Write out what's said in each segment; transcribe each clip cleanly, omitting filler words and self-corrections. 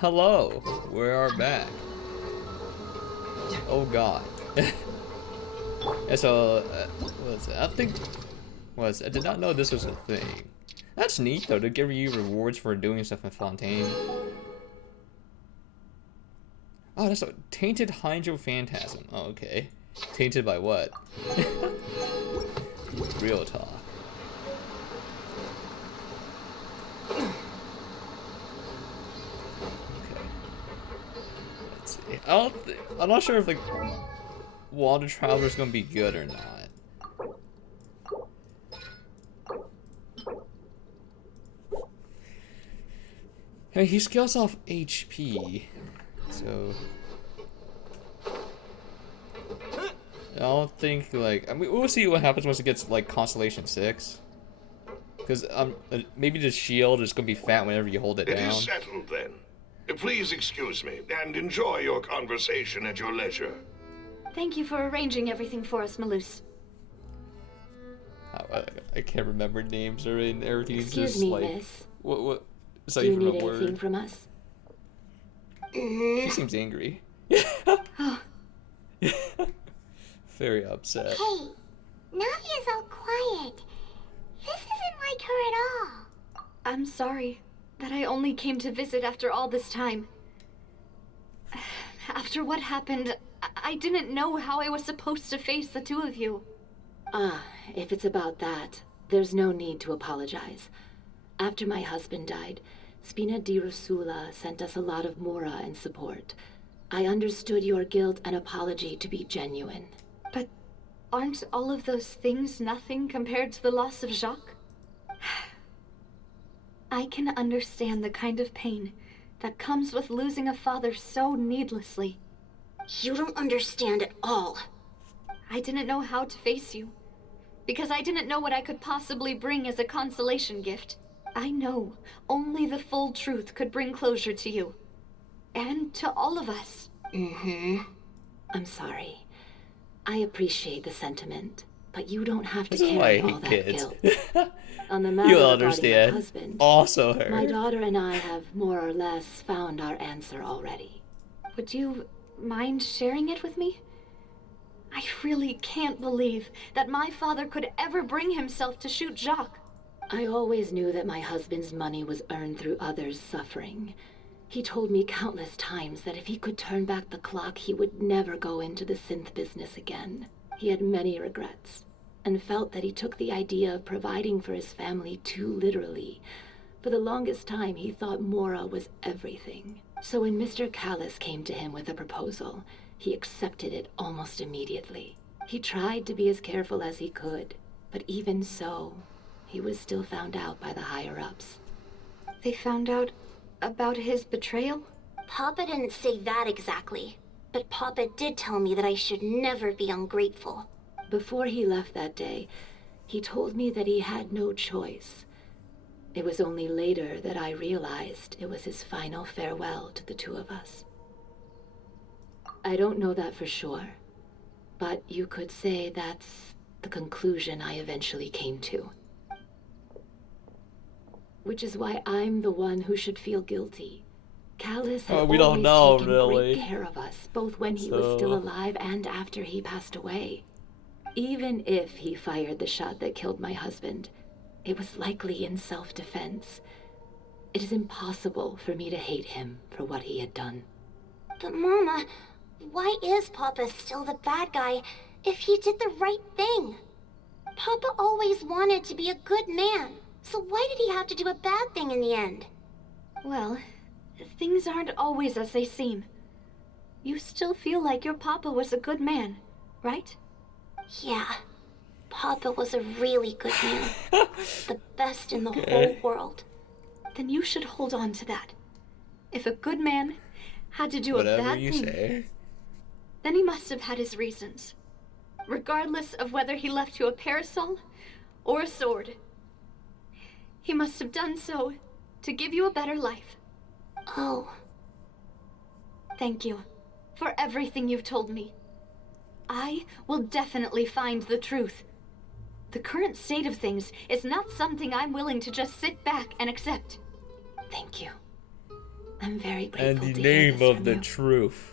Hello, we are back. Oh god. Yeah, so, what's it? I did not know this was a thing. That's neat though, to give you rewards for doing stuff in Fontaine. Oh, that's a tainted Hydro Phantasm. Oh, okay. Tainted by what? Real talk. Okay. Let's see. I'm not sure if like Water Traveler's gonna be good or not. I mean, he scales off HP, so I don't think like we'll see what happens once it gets like Constellation 6. Because maybe the shield is gonna be fat whenever you hold it down. It is settled then. Please excuse me and enjoy your conversation at your leisure. Thank you for arranging everything for us, Malus. I can't remember names or everything's Excuse just me, like miss. what? Do you need anything from us? She seems angry. Very upset. Hey, Navia's all quiet. This isn't like her at all. I'm sorry that I only came to visit after all this time. After what happened, I didn't know how I was supposed to face the two of you. If it's about that, there's no need to apologize. After my husband died, Spina di Rosula sent us a lot of mora and support. I understood your guilt and apology to be genuine. But aren't all of those things nothing compared to the loss of Jacques? I can understand the kind of pain that comes with losing a father so needlessly. You don't understand at all. I didn't know how to face you, because I didn't know what I could possibly bring as a consolation gift. I know only the full truth could bring closure to you. And to all of us. I'm sorry. I appreciate the sentiment, but you don't have to This is why I carry all hate that kids. guilt. On the matter You'll regarding understand. my husband, Also her. my daughter and I have more or less found our answer already. Would you mind sharing it with me? I really can't believe that my father could ever bring himself to shoot Jacques. I always knew that my husband's money was earned through others' suffering. He told me countless times that if he could turn back the clock, he would never go into the synth business again. He had many regrets, and felt that he took the idea of providing for his family too literally. For the longest time, he thought Mora was everything. So when Mr. Callis came to him with a proposal, he accepted it almost immediately. He tried to be as careful as he could, but even so, he was still found out by the higher-ups. They found out about his betrayal? Papa didn't say that exactly, but Papa did tell me that I should never be ungrateful. Before he left that day, he told me that he had no choice. It was only later that I realized it was his final farewell to the two of us. I don't know that for sure, but you could say that's the conclusion I eventually came to. Which is why I'm the one who should feel guilty. Callis had we don't know, taken really. great care of us, both when he was still alive and after he passed away. Even if he fired the shot that killed my husband, it was likely in self-defense. It is impossible for me to hate him for what he had done. But Mama, why is Papa still the bad guy if he did the right thing? Papa always wanted to be a good man, so why did he have to do a bad thing in the end? Well, things aren't always as they seem. You still feel like your papa was a good man, right? Yeah, Papa was a really good man. The best in the whole world. Then you should hold on to that. If a good man had to do Whatever a bad you thing, say. then he must have had his reasons. Regardless of whether he left you a parasol or a sword. He must have done so to give you a better life. Oh. Thank you for everything you've told me. I will definitely find the truth. The current state of things is not something I'm willing to just sit back and accept. Thank you. I'm very And grateful the to hear name this of from the you. truth.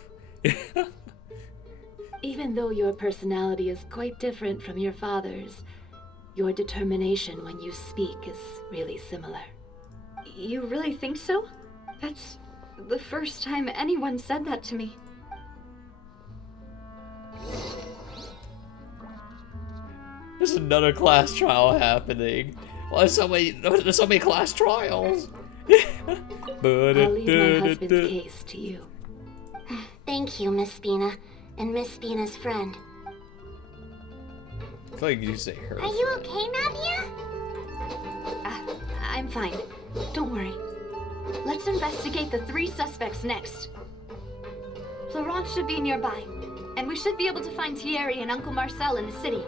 Even though your personality is quite different from your father's, your determination when you speak is really similar. You really think so? That's the first time anyone said that to me. There's another class trial happening. Why there's so many class trials? I'll leave my husband's case to you. Thank you, Miss Spina, and Miss Spina's friend. I feel like you say her. Are you okay, Navia? I'm fine. Don't worry. Let's investigate the 3 suspects next. Florent should be nearby, and we should be able to find Thierry and Uncle Marcel in the city.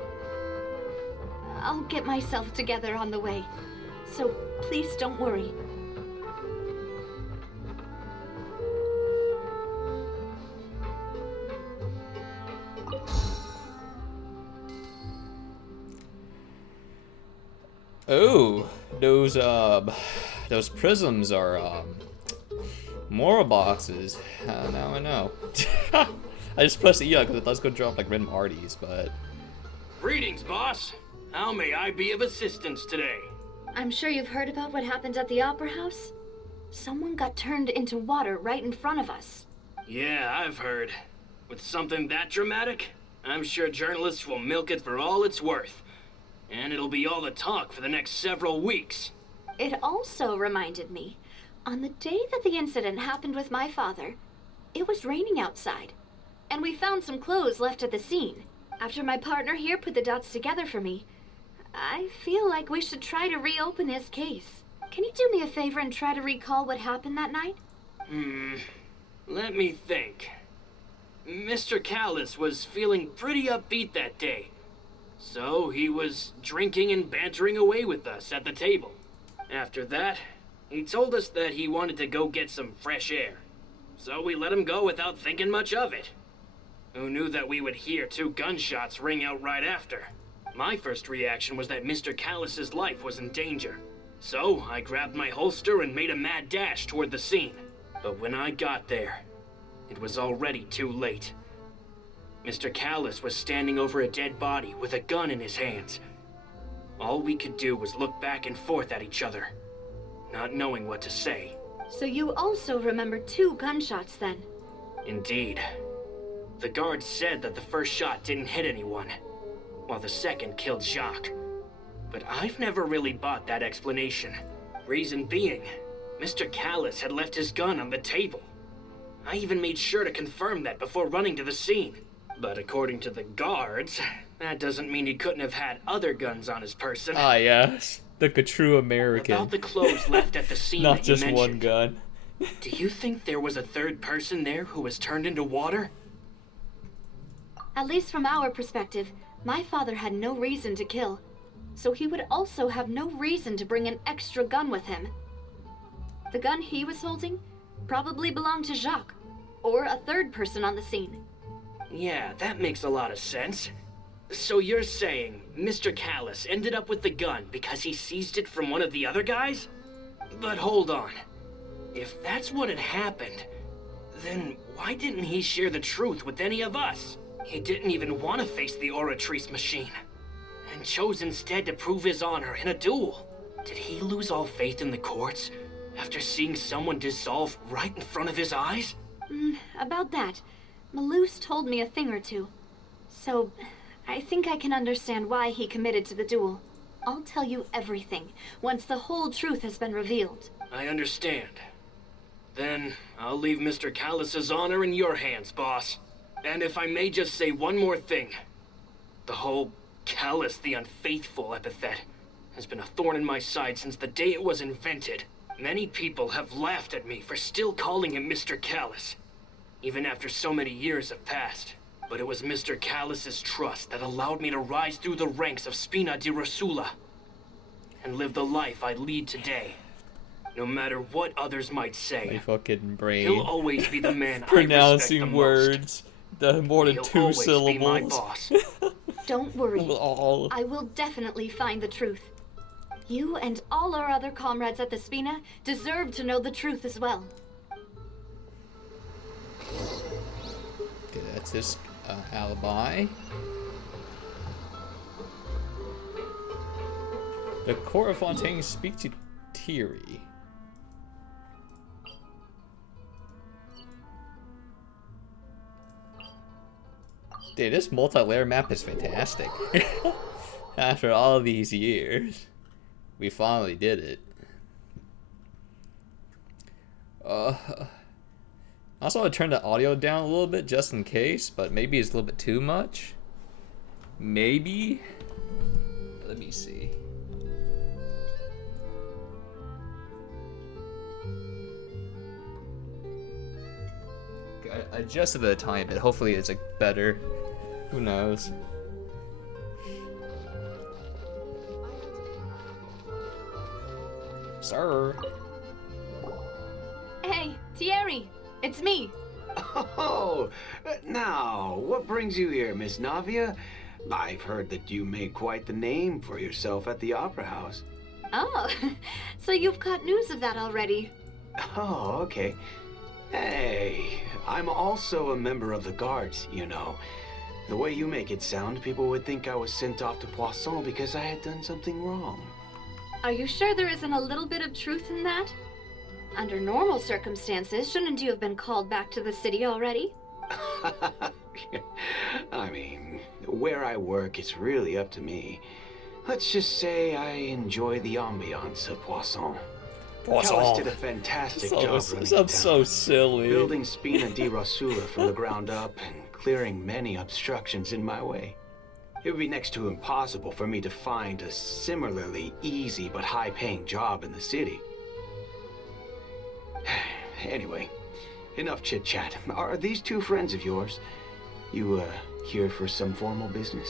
I'll get myself together on the way, so please don't worry. Oh, those prisms are more boxes. Now I know. I just pressed E because I thought it was gonna drop like random arties, but Greetings, boss. How may I be of assistance today? I'm sure you've heard about what happened at the Opera House. Someone got turned into water right in front of us. Yeah, I've heard. With something that dramatic, I'm sure journalists will milk it for all it's worth. And it'll be all the talk for the next several weeks. It also reminded me, on the day that the incident happened with my father, it was raining outside, and we found some clothes left at the scene. After my partner here put the dots together for me, I feel like we should try to reopen his case. Can you do me a favor and try to recall what happened that night? Let me think. Mr. Callis was feeling pretty upbeat that day. So he was drinking and bantering away with us at the table. After that, he told us that he wanted to go get some fresh air. So we let him go without thinking much of it. Who knew that we would hear 2 gunshots ring out right after? My first reaction was that Mr. Callis's life was in danger. So I grabbed my holster and made a mad dash toward the scene. But when I got there, it was already too late. Mr. Callis was standing over a dead body with a gun in his hands. All we could do was look back and forth at each other, not knowing what to say. So you also remember 2 gunshots then? Indeed. The guard said that the first shot didn't hit anyone, while the second killed Jacques. But I've never really bought that explanation. Reason being, Mr. Callis had left his gun on the table. I even made sure to confirm that before running to the scene. But according to the guards, that doesn't mean he couldn't have had other guns on his person. ah yes, the true American. About the clothes left at the scene Not that you just one mentioned, gun. do you think there was a third person there who was turned into water? At least from our perspective, my father had no reason to kill. So he would also have no reason to bring an extra gun with him. The gun he was holding probably belonged to Jacques, or a third person on the scene. Yeah, that makes a lot of sense. So you're saying Mr. Callis ended up with the gun because he seized it from one of the other guys? But hold on. If that's what had happened, then why didn't he share the truth with any of us? He didn't even want to face the Oratrice machine, and chose instead to prove his honor in a duel. Did he lose all faith in the courts after seeing someone dissolve right in front of his eyes? About that, Malouse told me a thing or two. So, I think I can understand why he committed to the duel. I'll tell you everything, once the whole truth has been revealed. I understand. Then, I'll leave Mr. Callis's honor in your hands, boss. And if I may just say one more thing. The whole Callis the Unfaithful epithet has been a thorn in my side since the day it was invented. Many people have laughed at me for still calling him Mr. Callis, even after so many years have passed. But it was Mr. Callis's trust that allowed me to rise through the ranks of Spina di Rosula and live the life I lead today. No matter what others might My say, fucking brain. he'll always be the man I respect the Pronouncing most. words. The more than He'll 2 always be my syllables. boss. Don't worry. All. I will definitely find the truth. You and all our other comrades at the Spina deserve to know the truth as well. What's this alibi? The court of Fontaine speak to Thierry. Dude, this multi-layer map is fantastic. After all these years, we finally did it. Also, I turned the audio down a little bit just in case, but maybe it's a little bit too much. Maybe. Let me see. I adjusted it a tiny bit. Hopefully, it's like better. Who knows? Sir. Hey, Thierry, it's me. Oh, now, what brings you here, Miss Navia? I've heard that you made quite the name for yourself at the Opera House. Oh, so you've got news of that already. Oh, okay. Hey, I'm also a member of the guards, you know. The way you make it sound, people would think I was sent off to Poisson because I had done something wrong. Are you sure there isn't a little bit of truth in that? Under normal circumstances, shouldn't you have been called back to the city already? I mean, where I work, it's really up to me. Let's just say I enjoy the ambiance of Poisson. Callis did a fantastic job running the town, so silly. building Spina di Rosula from the ground up and clearing many obstructions in my way. It would be next to impossible for me to find a similarly easy but high-paying job in the city. Anyway, enough chit-chat. Are these two friends of yours? You, here for some formal business?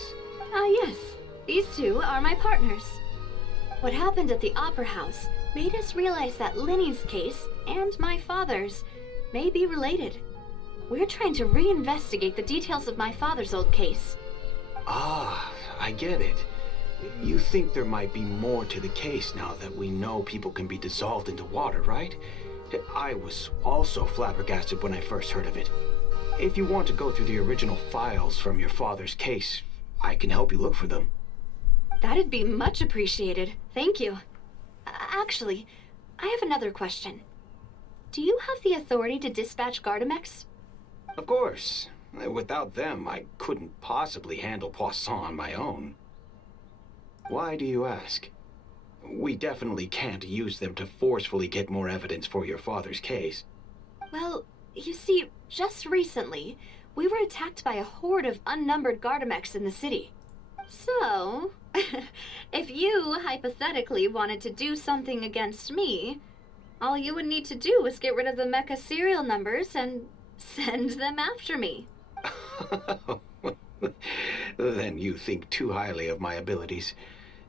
Yes. These two are my partners. What happened at the Opera House made us realize that Lyney's case and my father's may be related. We're trying to reinvestigate the details of my father's old case. Ah, I get it. You think there might be more to the case now that we know people can be dissolved into water, right? I was also flabbergasted when I first heard of it. If you want to go through the original files from your father's case, I can help you look for them. That'd be much appreciated. Thank you. Actually, I have another question. Do you have the authority to dispatch Gardamex? Of course. Without them, I couldn't possibly handle Poisson on my own. Why do you ask? We definitely can't use them to forcefully get more evidence for your father's case. Well, you see, just recently, we were attacked by a horde of unnumbered Gardamex in the city. So, if you hypothetically wanted to do something against me, all you would need to do was get rid of the mecha serial numbers and send them after me. Then you think too highly of my abilities.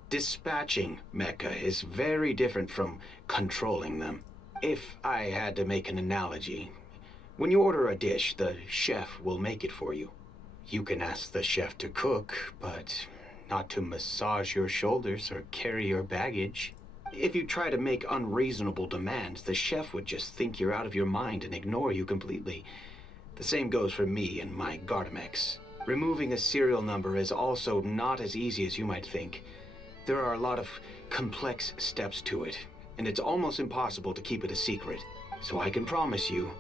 Dispatching mecha is very different from controlling them. If I had to make an analogy, when you order a dish, the chef will make it for you. You can ask the chef to cook, but not to massage your shoulders or carry your baggage. If you try to make unreasonable demands, the chef would just think you're out of your mind and ignore you completely. The same goes for me and my Gardamex. Removing a serial number is also not as easy as you might think. There are a lot of complex steps to it, and it's almost impossible to keep it a secret. So I can promise you,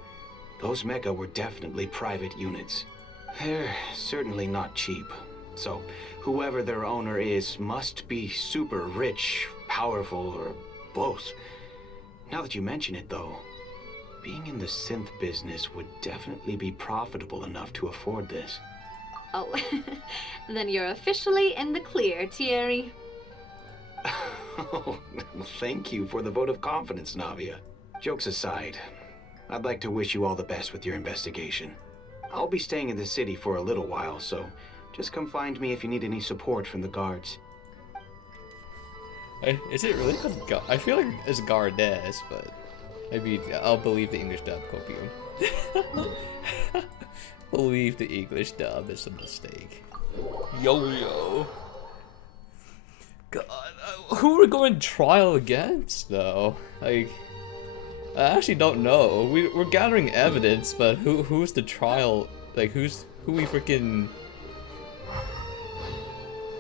those mecha were definitely private units. They're certainly not cheap. So whoever their owner is must be super rich, powerful, or both. Now that you mention it, though, being in the synth business would definitely be profitable enough to afford this. Oh, then you're officially in the clear, Thierry. Oh, well, thank you for the vote of confidence, Navia. Jokes aside, I'd like to wish you all the best with your investigation. I'll be staying in the city for a little while, so just come find me if you need any support from the guards. Is it really called I feel like it's Gardes, but maybe I'll believe the English dub copium. Believe the English dub is a mistake. Yo. God, who are we going to trial against, though? Like, I actually don't know. We're gathering evidence, but who's the trial Like, who we freaking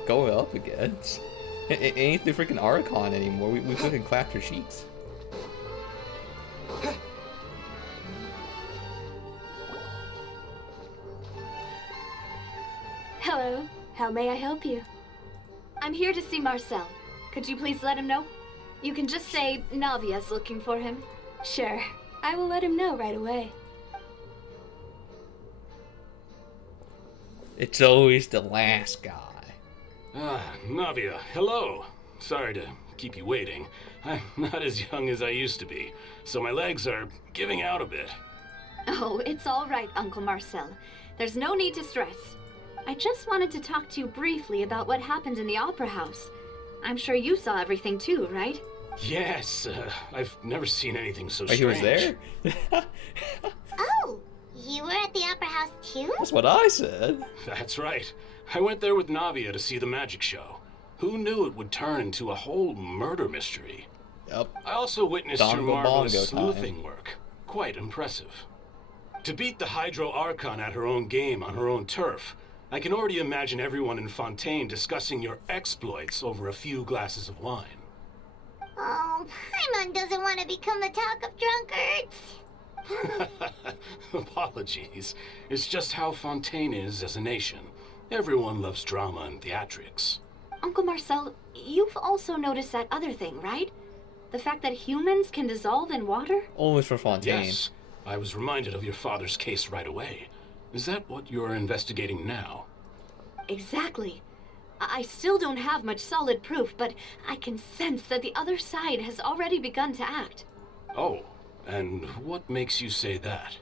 going up against? It ain't the freaking Archon anymore. We freaking clapped her cheeks. Hello. How may I help you? I'm here to see Marcel. Could you please let him know? You can just say Navia's looking for him. Sure. I will let him know right away. It's always the last guy. Ah, Navia, hello. Sorry to keep you waiting. I'm not as young as I used to be, so my legs are giving out a bit. Oh, it's all right, Uncle Marcel. There's no need to stress. I just wanted to talk to you briefly about what happened in the Opera House. I'm sure you saw everything too, right? Yes, I've never seen anything so Wait, strange. he was there? Oh, you were at the Opera House too? That's what I said. That's right. I went there with Navia to see the magic show. Who knew it would turn into a whole murder mystery? Yep. I also witnessed your Dongo marvelous bongo sleuthing time. work. Quite impressive. To beat the Hydro Archon at her own game on her own turf, I can already imagine everyone in Fontaine discussing your exploits over a few glasses of wine. Oh, Paimon doesn't want to become the talk of drunkards. Apologies. It's just how Fontaine is as a nation. Everyone loves drama and theatrics. Uncle Marcel, you've also noticed that other thing, right? The fact that humans can dissolve in water? Always for Fontaine. Yes, I was reminded of your father's case right away. Is that what you're investigating now? Exactly. I still don't have much solid proof, but I can sense that the other side has already begun to act. Oh, and what makes you say that?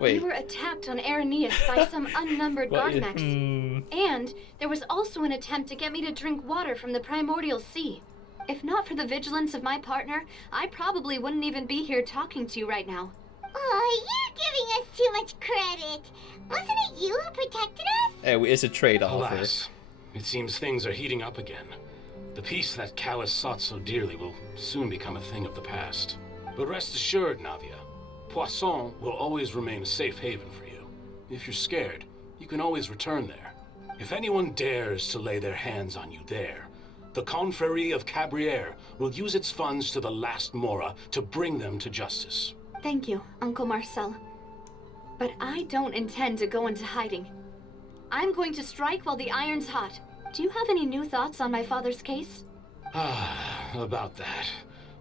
We Wait. were attacked on Araneus by some unnumbered What? Garmax. And there was also an attempt to get me to drink water from the primordial sea. If not for the vigilance of my partner, I probably wouldn't even be here talking to you right now. Oh, you're giving us too much credit. Wasn't it you who protected us? Hey, it's a trade offer. Alas, it seems things are heating up again. The peace that Callus sought so dearly will soon become a thing of the past. But rest assured, Navia, Poisson will always remain a safe haven for you. If you're scared, you can always return there. If anyone dares to lay their hands on you there, the Confrérie of Cabrières will use its funds to the last Mora to bring them to justice. Thank you, Uncle Marcel. But I don't intend to go into hiding. I'm going to strike while the iron's hot. Do you have any new thoughts on my father's case? About that.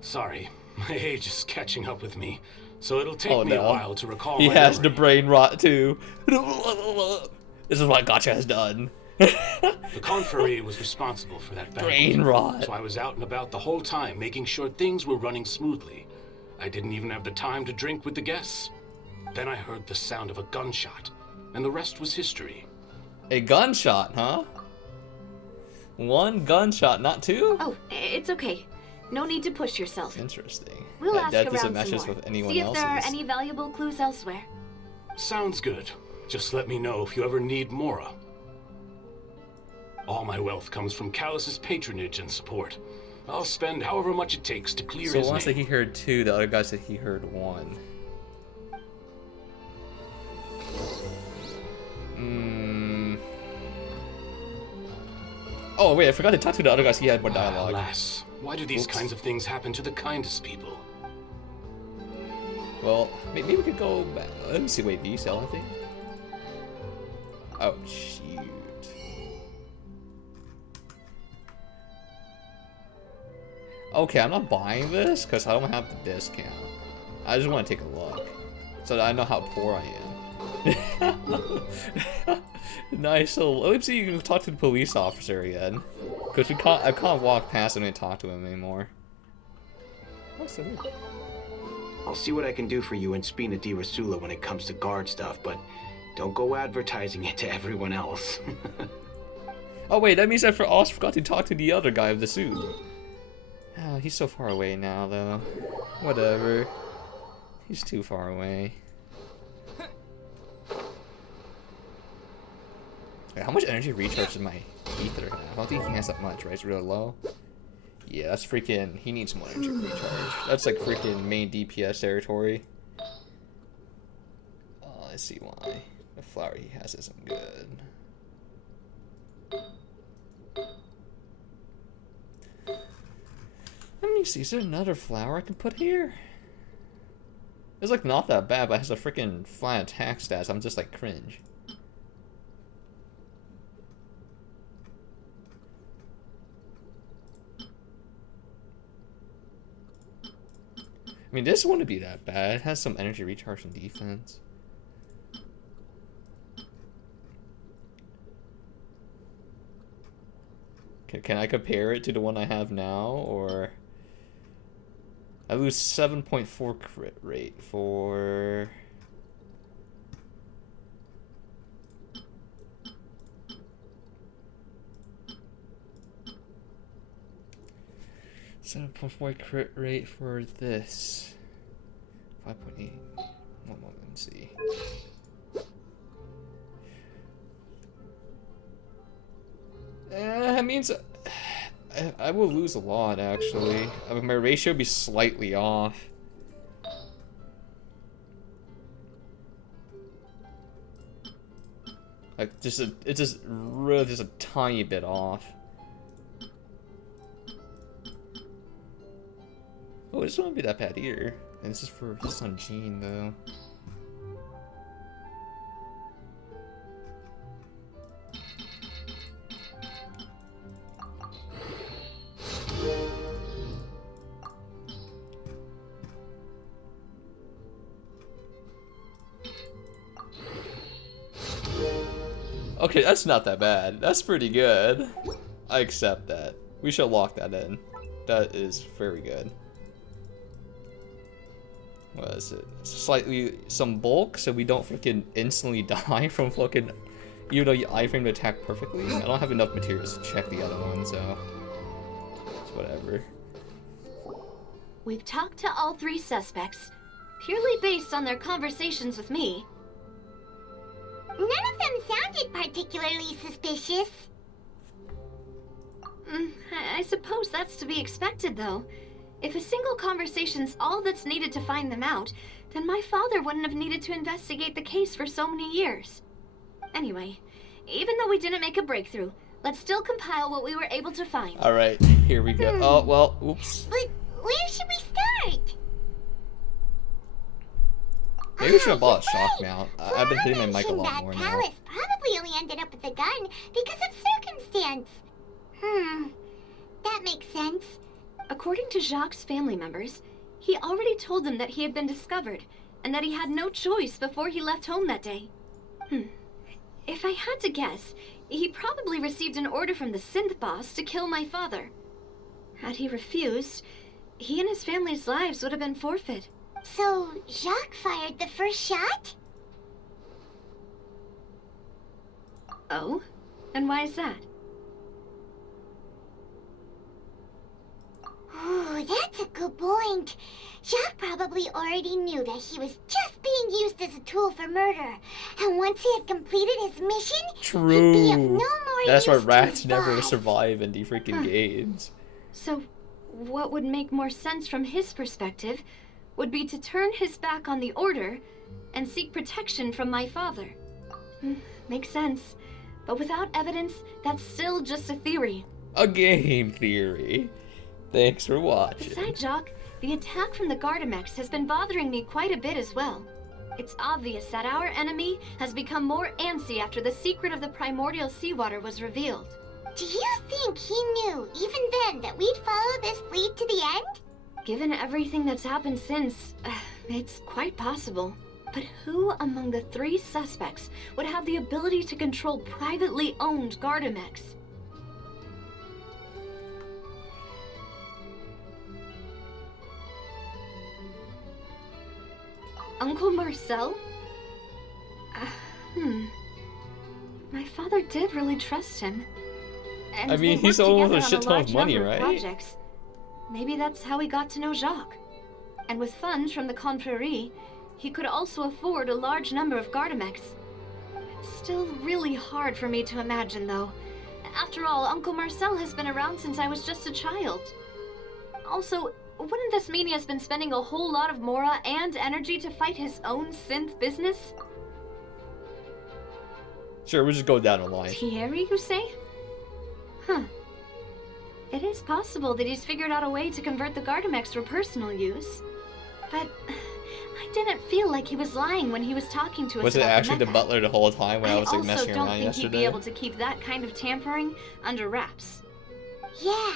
Sorry, my age is catching up with me, so it'll take Oh, me a no. while to recall He my has the memory. brain rot too. This is what Gotcha has done. The Confrérie was responsible for that banquet, Brain rot. so I was out and about the whole time, making sure things were running smoothly. I didn't even have the time to drink with the guests. Then I heard the sound of a gunshot, and the rest was history. A gunshot, huh? One gunshot, not two? Oh, it's okay. No need to push yourself. Interesting. We'll ask that around doesn't some match us more. with anyone See if else's. there are any valuable clues elsewhere. Sounds good. Just let me know if you ever need Mora. All my wealth comes from Callus's patronage and support. I'll spend however much it takes to clear So his one said name. he heard two, the other guy said he heard one. Oh wait, I forgot to talk to the other guys. He had more dialogue. Alas, why do these Oops. kinds of things happen to the kindest people? Well, maybe we could go back. Let me see. Wait, do you sell anything? Oh shoot. Okay, I'm not buying this because I don't have the discount. I just want to take a look so that I know how poor I am. Nice. So let me see. You can talk to the police officer again, because I can't walk past him and talk to him anymore. What's the? I'll see what I can do for you in Spina di Rasula when it comes to guard stuff, but don't go advertising it to everyone else. Oh wait, that means I also forgot to talk to the other guy of the suit. Oh, he's so far away now, though. Whatever. He's too far away. Wait, how much energy recharge does my ether have? I don't think he has that much, right? It's really low. Yeah, that's freaking... He needs more energy recharge. That's like freaking main DPS territory. Let's see why. The flower he has isn't good. Let me see, is there another flower I can put here? It's like not that bad, but it has a freaking flying attack stats. I'm just like cringe. I mean, this wouldn't be that bad. It has some energy recharge and defense. Can I compare it to the one I have now, or... I lose 7.4 crit rate for... .4 crit rate for this. 5.8. One moment, let's see. That means I will lose a lot, actually. I mean, my ratio would be slightly off. Like, it's just really just a tiny bit off. Oh, this won't be that bad either. And this is on Jean, though. Okay, that's not that bad. That's pretty good. I accept that. We should lock that in. That is very good. What is it? Slightly some bulk, so we don't freaking instantly die from fucking. Even though you iframe to attack perfectly. I don't have enough materials to check the other one, so it's whatever. We've talked to all three suspects, purely based on their conversations with me. None of them sounded particularly suspicious. I suppose that's to be expected, though. If a single conversation's all that's needed to find them out, then my father wouldn't have needed to investigate the case for so many years. Anyway, even though we didn't make a breakthrough, let's still compile what we were able to find. Alright, here we go. Oh, well, oops. But where should we start? Maybe we should have bought a shock mount. I've been hitting my mic a lot more now. Palace probably only ended up with a gun because of circumstance. That makes sense. According to Jacques' family members, he already told them that he had been discovered, and that he had no choice before he left home that day. If I had to guess, he probably received an order from the synth boss to kill my father. Had he refused, he and his family's lives would have been forfeit. So, Jacques fired the first shot? Oh? And why is that? Ooh, that's a good point. Jacques probably already knew that he was just being used as a tool for murder. And once he had completed his mission, he'd be of no more That's why use to rats his never boss. survive in the freaking games. So, what would make more sense from his perspective would be to turn his back on the order and seek protection from my father. Makes sense. But without evidence, that's still just a theory. A game theory. Thanks for watching. Besides, Jacques, the attack from the Gardamex has been bothering me quite a bit as well. It's obvious that our enemy has become more antsy after the secret of the primordial seawater was revealed. Do you think he knew, even then, that we'd follow this lead to the end? Given everything that's happened since, it's quite possible. But who among the three suspects would have the ability to control privately owned Gardamex? Uncle Marcel? My father did really trust him. And I mean, they he's worked the one with a together shit on ton of large money, number right? Projects. Maybe that's how he got to know Jacques. And with funds from the Confrérie, he could also afford a large number of Gardamex. It's still really hard for me to imagine, though. After all, Uncle Marcel has been around since I was just a child. Also, wouldn't this mean he has been spending a whole lot of Mora and energy to fight his own synth business? Sure, we'll just go down the line. Thierry, you say? Huh. It is possible that he's figured out a way to convert the Gardamex for personal use. But I didn't feel like he was lying when he was talking to us Was it about actually the mecha. butler the whole time when I was like also messing don't around think yesterday? he'd be able to keep that kind of tampering under wraps. Yeah.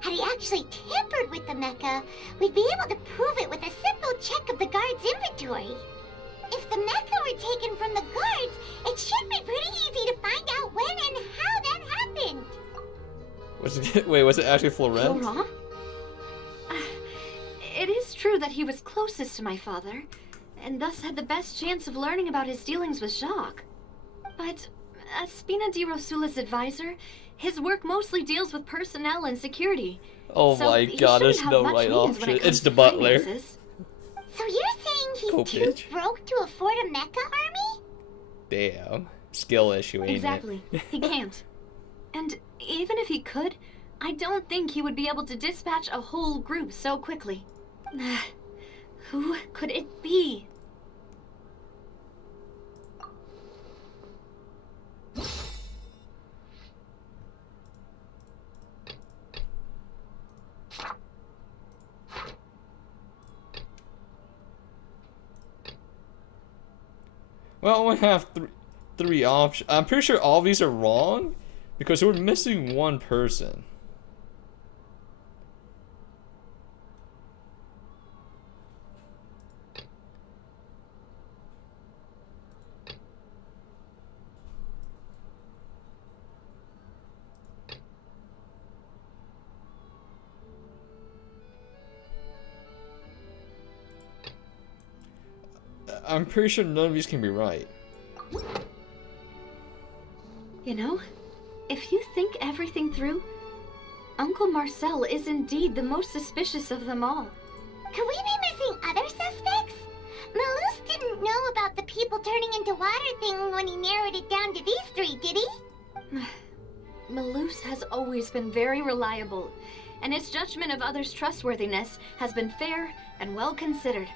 Had he actually tampered with the mecha, we'd be able to prove it with a simple check of the guard's inventory. If the mecha were taken from the guards, it should be pretty easy to find out when and how that happened. Was it actually Florent? Laurent? It is true that he was closest to my father, and thus had the best chance of learning about his dealings with Jacques. But as Spina di Rosula's advisor, his work mostly deals with personnel and security. Oh So my he god, there's shouldn't no have much right means when it option. comes It's the to butler. finances. So you're saying he's Cool, too bitch. broke to afford a mecha army? Damn. Skill issue, ain't Exactly. He can't. And even if he could, I don't think he would be able to dispatch a whole group so quickly. Who could it be? Well, we have three options. I'm pretty sure all of these are wrong because we're missing one person. I'm pretty sure none of these can be right. You know, if you think everything through, Uncle Marcel is indeed the most suspicious of them all. Could we be missing other suspects? Malus didn't know about the people turning into water thing when he narrowed it down to these three, did he? Malus has always been very reliable, and his judgment of others' trustworthiness has been fair and well considered.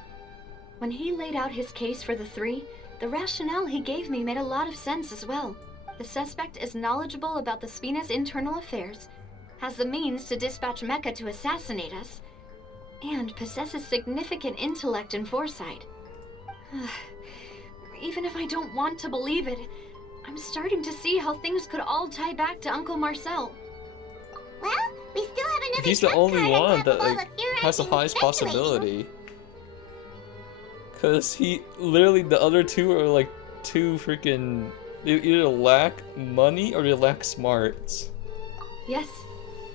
When he laid out his case for the three, the rationale he gave me made a lot of sense as well. The suspect is knowledgeable about the Spina's internal affairs, has the means to dispatch Mecha to assassinate us, and possesses significant intellect and foresight. Even if I don't want to believe it, I'm starting to see how things could all tie back to Uncle Marcel. Well, we still have another He's the trump only card on one top that of all like the has the theorizing and highest speculating. possibility. Cause he literally the other two are like two freaking. They either lack money or they lack smarts. Yes,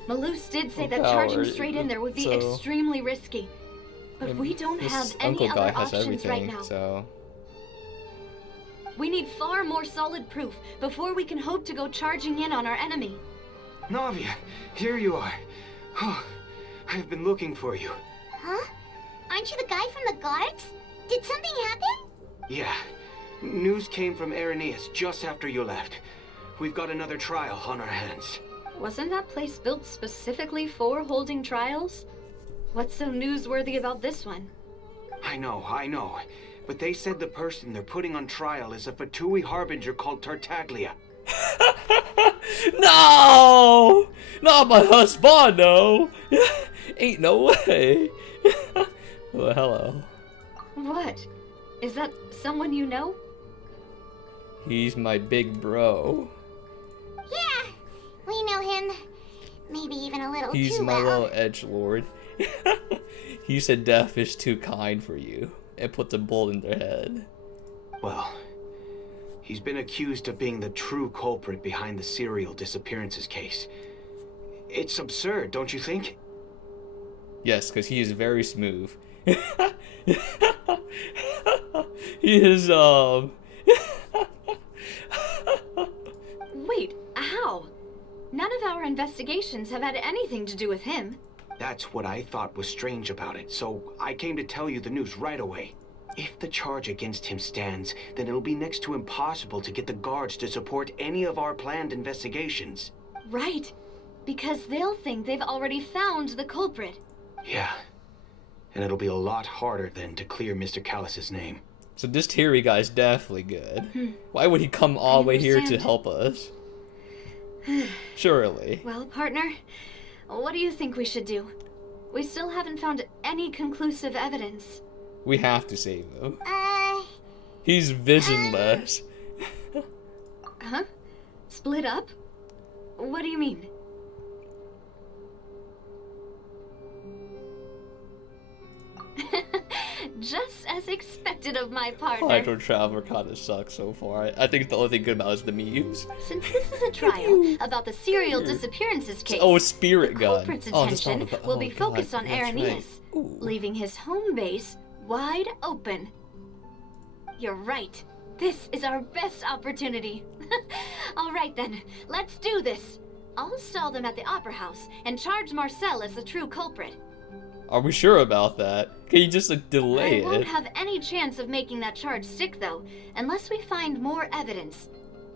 Malus did say Or that power, charging straight in there would be so- extremely risky. But And we don't this have uncle any guy other has options right everything, now. so We need far more solid proof before we can hope to go charging in on our enemy. Navia, here you are. Oh, I've been looking for you. Huh? Aren't you the guy from the guards? Did something happen? Yeah. News came from Irenaeus just after you left. We've got another trial on our hands. Wasn't that place built specifically for holding trials? What's so newsworthy about this one? I know. But they said the person they're putting on trial is a Fatui harbinger called Tartaglia. no, not my husband, no. Ain't no way. Well, hello. What? Is that someone you know? He's my big bro. Yeah, we know him. Maybe even a little He's too my well. little edgelord. He said death is too kind for you and puts a bullet in their head. Well, he's been accused of being the true culprit behind the serial disappearances case. It's absurd, don't you think? Yes, because he is very smooth. He is, Wait, how? None of our investigations have had anything to do with him. That's what I thought was strange about it, so I came to tell you the news right away. If the charge against him stands, then it'll be next to impossible to get the guards to support any of our planned investigations. Right, because they'll think they've already found the culprit. Yeah. And it'll be a lot harder then to clear Mr. Callus's name. So this Terry guy's definitely good. Why would he come all the way here to understand. help us? Surely. Well, partner, what do you think we should do? We still haven't found any conclusive evidence. We have to save him. Uh, He's visionless. Huh? Split up? What do you mean? Just as expected of my partner. Untitled Traveler kind of sucks so far. I think the only thing good about it is the memes. Since this is a trial about the serial disappearances case, Oh, a spirit the gun. culprit's Oh, that's attention not will be focused on that's right. Arrhenius, Ooh. leaving his home base wide open. You're right. This is our best opportunity. All right then, let's do this. I'll stall them at the Opera House and charge Marcel as the true culprit. Are we sure about that? Can you just like delay I won't it? have any chance of making that charge stick though, unless we find more evidence.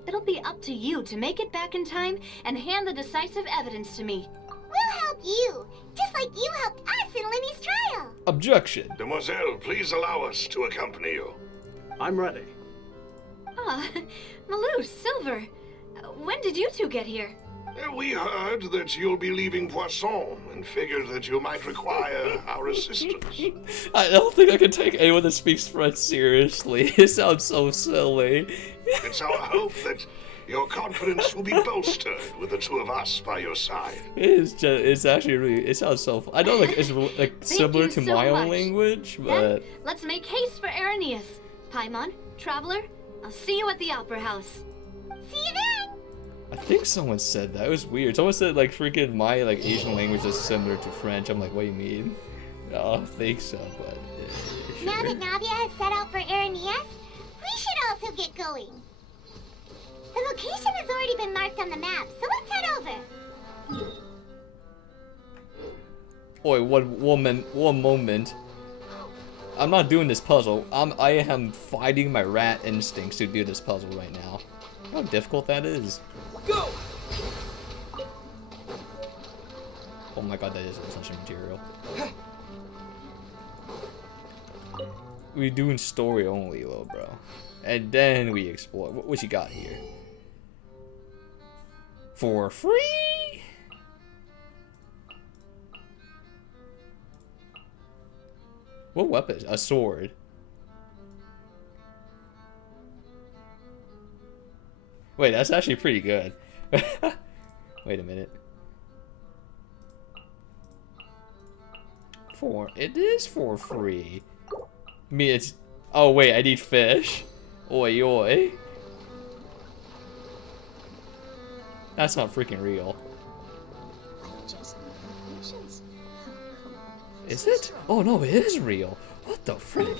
It'll be up to you to make it back in time and hand the decisive evidence to me. we'll help you, just like you helped us in Lyney's trial. Objection. Demoiselle, please allow us to accompany you. I'm ready. Ah, Malou, Silver, when did you two get here? We heard that you'll be leaving Poisson and figured that you might require our assistance. I don't think I can take anyone that speaks French seriously. It sounds so silly. It's our hope that your confidence will be bolstered with the two of us by your side. It's actually really, it sounds so I know like it's like similar you to so my own much. language, Then, but let's make haste for Arrhenius. Paimon, Traveler, I'll see you at the Opera House. See you then. I think someone said that. It was weird. Someone said like freaking my like Asian language is similar to French. I'm like, what do you mean? I don't think so, but Now sure. that Navia has set out for Arrhenius, we should also get going. The location has already been marked on the map, so let's head over. Oi, one moment. I'm not doing this puzzle. I am fighting my rat instincts to do this puzzle right now. How difficult that is. Go! Oh my god, that is essential material. We're doing story only, little bro. And then we explore. What you got here? For free? What weapon? A sword. Wait, that's actually pretty good. Wait a minute. It is for free. I mean, it's. Oh wait, I need fish. Oi oi. That's not freaking real. Is it? Oh no, it is real. What the frick?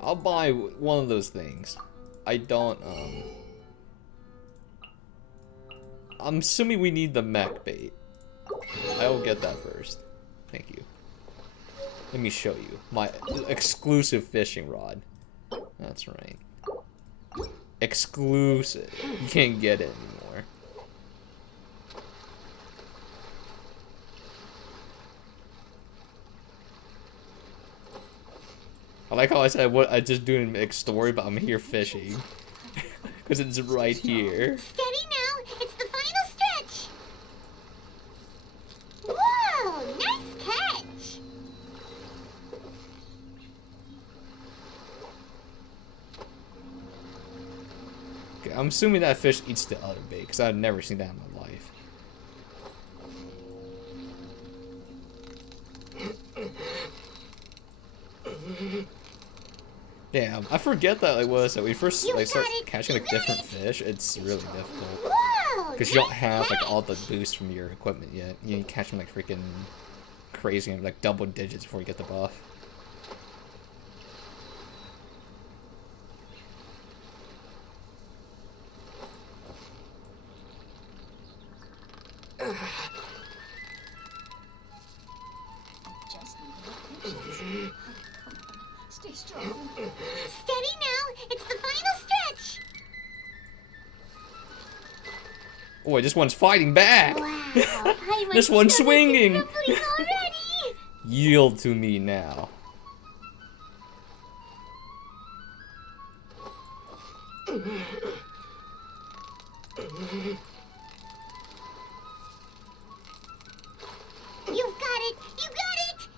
I'll buy one of those things. I don't, I'm assuming we need the mech bait. I will get that first. Thank you. Let me show you. My exclusive fishing rod. That's right. Exclusive. You can't get it anymore. I like how I said I just doing a mixed story, but I'm here fishing. Because it's right here. Steady now, it's the final stretch. Whoa, nice catch. Okay, I'm assuming that fish eats the other bait, because I've never seen that in my life. Damn, I forget that like was that we first like start catching like different fish. It's really difficult Whoa, because you don't nice have like catch. all the boosts from your equipment yet. You catch them like freaking crazy, like double digits before you get the buff. Steady Oh, this one's fighting back. Wow, This one's swinging. Already. Yield to me now. You've got it. You got it.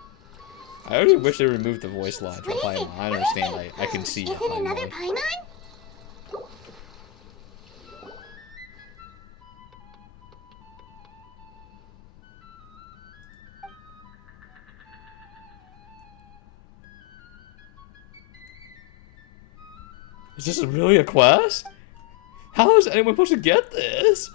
I really wish they removed the voice line from What is it? Paimon. I What understand. is it? I can see Is it another Paimon. Paimon? Is this really a quest? How is anyone supposed to get this?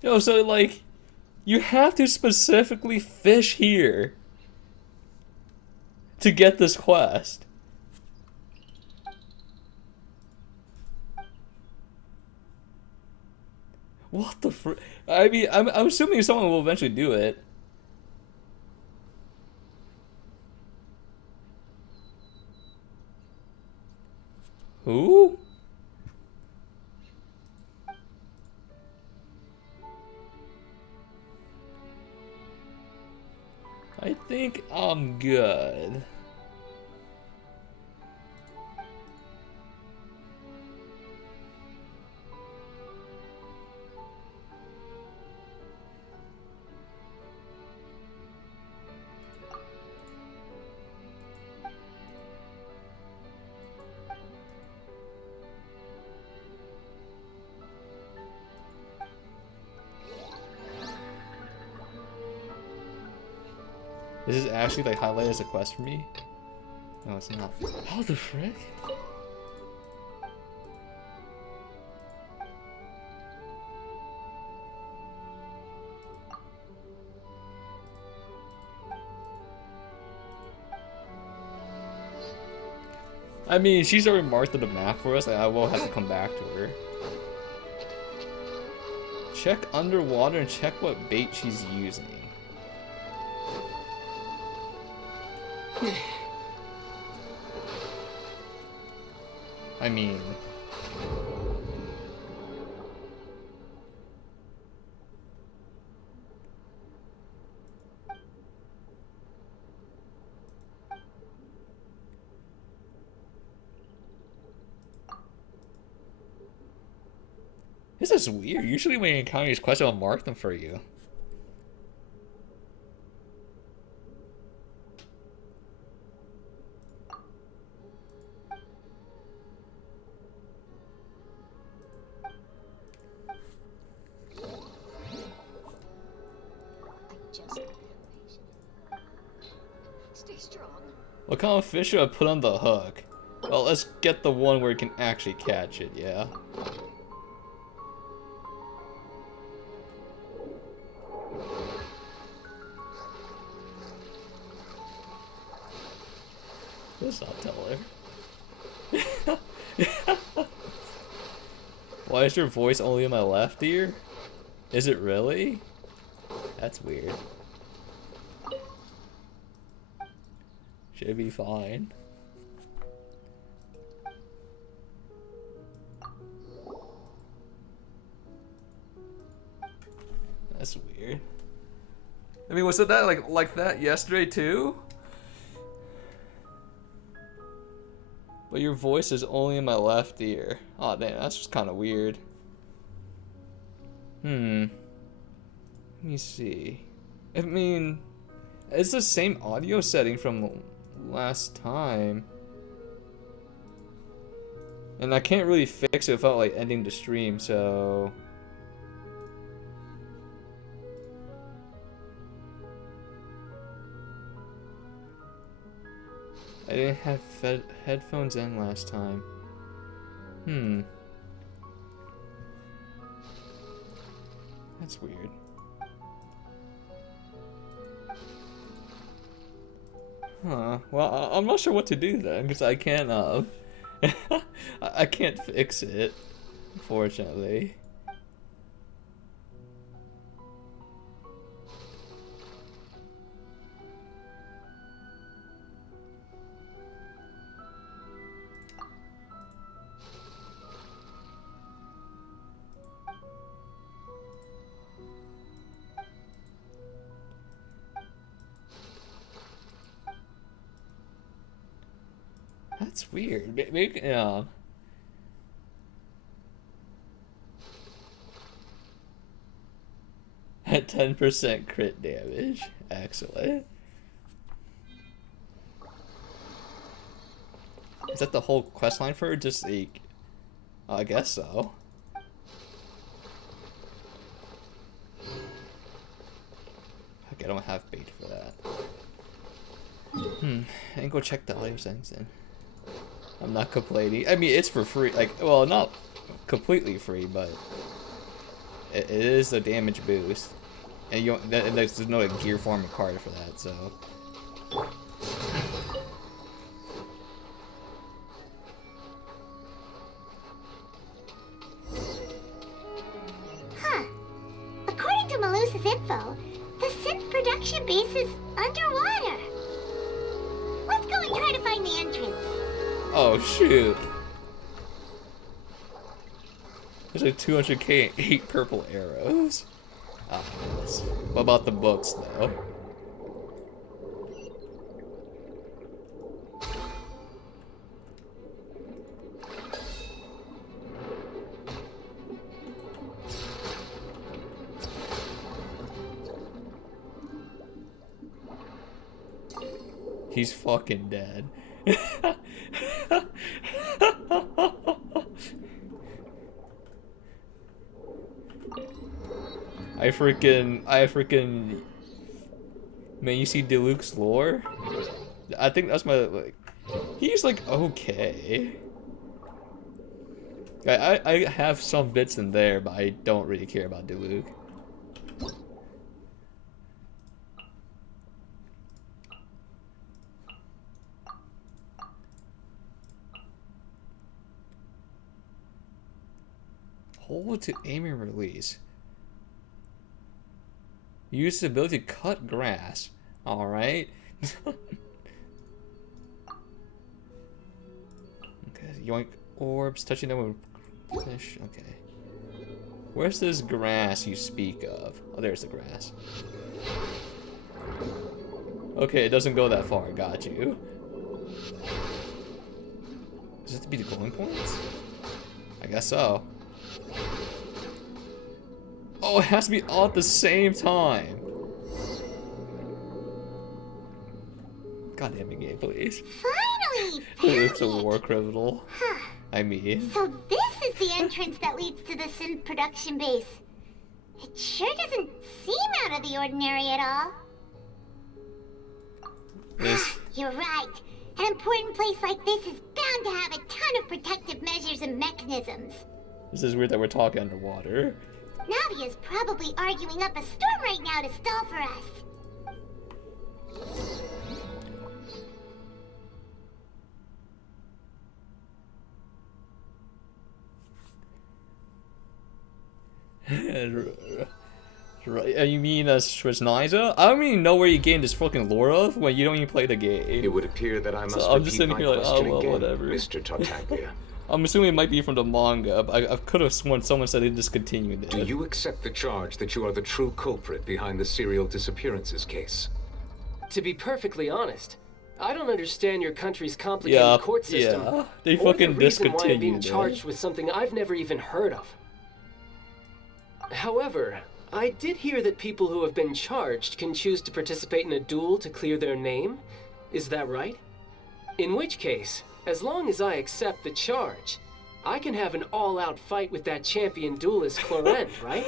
Yo, so like, you have to specifically fish here to get this quest. What the fr- I mean, I'm assuming someone will eventually do it. Who? I think I'm good. This is actually like highlighted as a quest for me? No, it's not. How the frick? I mean, she's already marked the map for us. I will have to come back to her. Check underwater and check what bait she's using. I mean... This is weird. Usually when you encounter these quests, I'll mark them for you. Stay strong. What kind of fish should I put on the hook? Well, let's get the one where you can actually catch it, yeah? Let's not tell her. Why is your voice only in my left ear? Is it really? That's weird. Should be fine. That's weird. I mean, was it that like that yesterday too? But your voice is only in my left ear. Oh damn, that's just kind of weird. Let me see. I mean, it's the same audio setting from last time. And I can't really fix it without like ending the stream, so... I didn't have headphones in last time. That's weird. Huh. Well, I'm not sure what to do then, because I can't, I can't fix it, unfortunately. That's weird. Maybe, yeah. At 10% crit damage. Excellent. Is that the whole quest line for her? Just the... I guess so. Okay, I don't have bait for that. I can go check the other things then. I'm not complaining. I mean, it's for free. Like, well, not completely free, but it is a damage boost, and you and there's no like, gear farming card for that. So. Huh. According to Malusa's info, the synth production base is underwater. Let's go and try to find the entrance. Oh shoot! There's like 200k and 8 purple arrows. Ah, yes. What about the books though? He's fucking dead. I freaking man, you see Diluc's lore? I think that's my like he's like okay. I have some bits in there, but I don't really care about Diluc. Hold to aim and release. Use the ability to cut grass. Alright. Okay, yoink orbs, touching them with finish. Okay. Where's this grass you speak of? Oh, there's the grass. Okay, it doesn't go that far. Got you. Does it have to be the glowing points? I guess so. Oh, it has to be all at the same time. God damn it, game, please. Finally! It's a war criminal. Huh. I mean. So this is the entrance that leads to the synth production base. It sure doesn't seem out of the ordinary at all. You're right. An important place like this is bound to have a ton of protective measures and mechanisms. This is weird that we're talking underwater. Navia's probably arguing up a storm right now to stall for us. Right, you mean Schwarzenegger? I don't even know where you gained this fucking lore of when you don't even play the game. It would appear that I must so I'm just repeat sitting my here like, question oh well, again, whatever. Mr. Tartaglia. I'm assuming it might be from the manga, but I could have sworn someone said they discontinued it. Do you accept the charge that you are the true culprit behind the serial disappearances case? To be perfectly honest, I don't understand your country's complicated court system. Yeah, they or fucking the reason why I'm being discontinued charged with something I've never even heard of. However, I did hear that people who have been charged can choose to participate in a duel to clear their name. Is that right? In which case, as long as I accept the charge, I can have an all-out fight with that champion duelist Clorent, right?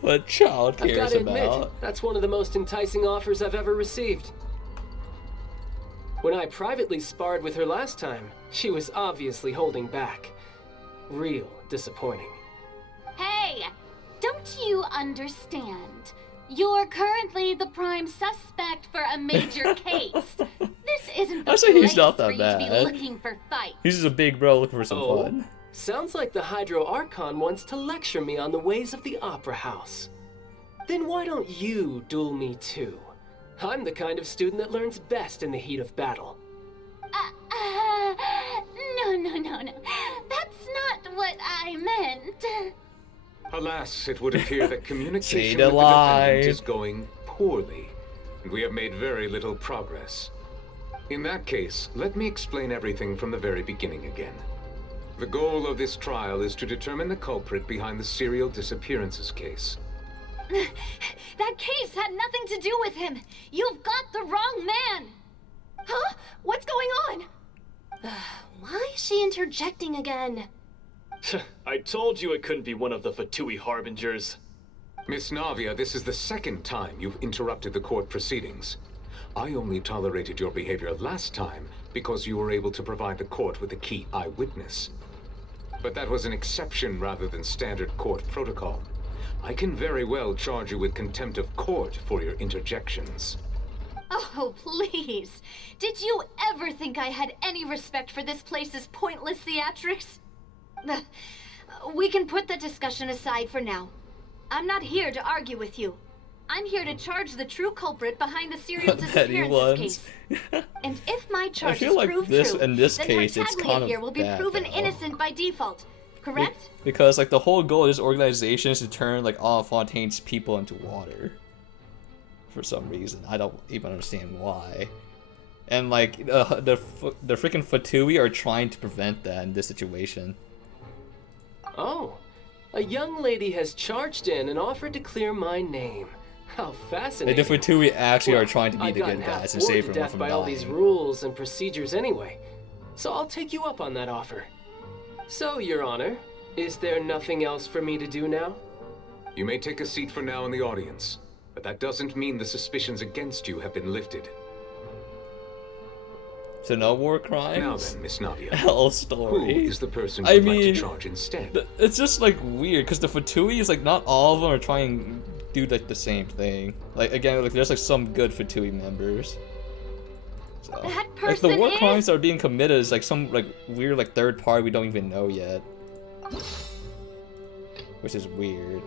What child cares I've got to admit, about? that's one of the most enticing offers I've ever received. When I privately sparred with her last time, she was obviously holding back. Real disappointing. Hey, don't you understand? You're currently the prime suspect for a major case. This isn't the I say he's place not for that you to be bad. looking for fights. He's just a big bro looking for some fun. Sounds like the Hydro Archon wants to lecture me on the ways of the Opera House. Then why don't you duel me too? I'm the kind of student that learns best in the heat of battle. No. That's not what I meant. Alas, it would appear that communication Say with the the defendant lie. is going poorly, and we have made very little progress. In that case, let me explain everything from the very beginning again. The goal of this trial is to determine the culprit behind the serial disappearances case. That case had nothing to do with him. You've got the wrong man. Huh? What's going on? Why is she interjecting again? I told you it couldn't be one of the Fatui Harbingers. Miss Navia, this is the second time you've interrupted the court proceedings. I only tolerated your behavior last time because you were able to provide the court with a key eyewitness. But that was an exception rather than standard court protocol. I can very well charge you with contempt of court for your interjections. Oh, please. Did you ever think I had any respect for this place's pointless theatrics? We can put the discussion aside for now. I'm not here to argue with you. I'm here to charge the true culprit behind the serial disappearances case. And if my charges prove true, in this then case, it's Tartaglia kind of here will be bad, proven though. innocent by default. Correct? Because like the whole goal of this organization is to turn like all of Fontaine's people into water. For some reason, I don't even understand why. And like the freaking Fatui are trying to prevent that in this situation. Oh, a young lady has charged in and offered to clear my name. How fascinating. Like the Fatui actually are trying to be I've the gotten good half guys and bored save to everyone death from by all these dying. rules and procedures anyway. So I'll take you up on that offer. So, Your Honor, is there nothing else for me to do now? You may take a seat for now in the audience, but that doesn't mean the suspicions against you have been lifted. So no war crimes? Now then, Miss Navia. Hell story. Who is the person you'd like to charge instead? It's just like weird, because the Fatui is like not all of them are trying to do like the same thing. Like again, like there's like some good Fatui members. So, That like the person war is... crimes that are being committed is like some like weird like third party we don't even know yet. Which is weird.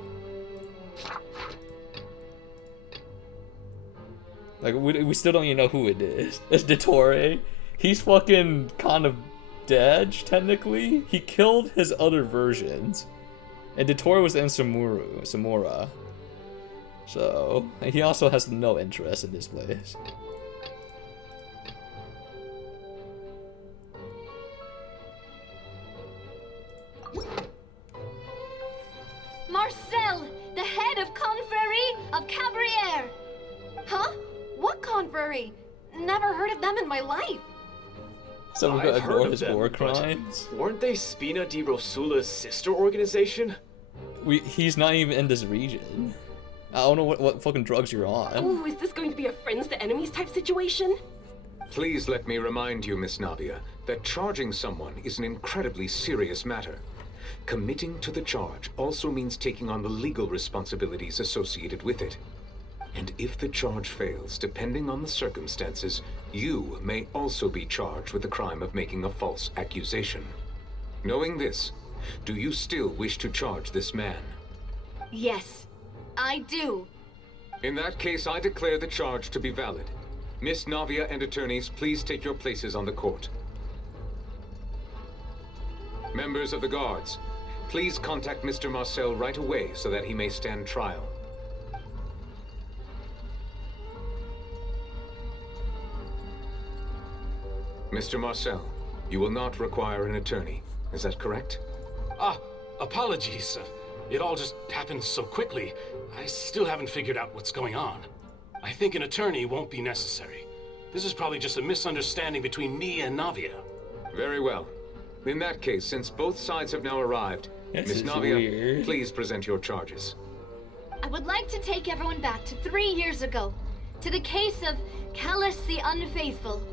Like we still don't even know who it is. It's Dottore. He's fucking kind of dead, technically. He killed his other versions. And Dottore was in Samura. So, and he also has no interest in this place. Marcel, the head of Confrérie of Cabrières. Huh? What confrérie? Never heard of them in my life. So we're I've gonna heard ignore of his them, war but crimes? Weren't they Spina di Rosula's sister organization? He's not even in this region. I don't know what fucking drugs you're on. Ooh, is this going to be a friends to enemies type situation? Please let me remind you, Miss Navia, that charging someone is an incredibly serious matter. Committing to the charge also means taking on the legal responsibilities associated with it. And if the charge fails, depending on the circumstances, you may also be charged with the crime of making a false accusation. Knowing this, do you still wish to charge this man? Yes, I do. In that case, I declare the charge to be valid. Miss Navia and attorneys, please take your places on the court. Members of the guards, please contact Mr. Marcel right away so that he may stand trial. Mr. Marcel, you will not require an attorney. Is that correct? Apologies. It all just happened so quickly. I still haven't figured out what's going on. I think an attorney won't be necessary. This is probably just a misunderstanding between me and Navia. Very well. In that case, since both sides have now arrived, This Miss is Navia, weird. please present your charges. I would like to take everyone back to 3 years ago, to the case of Callus the Unfaithful.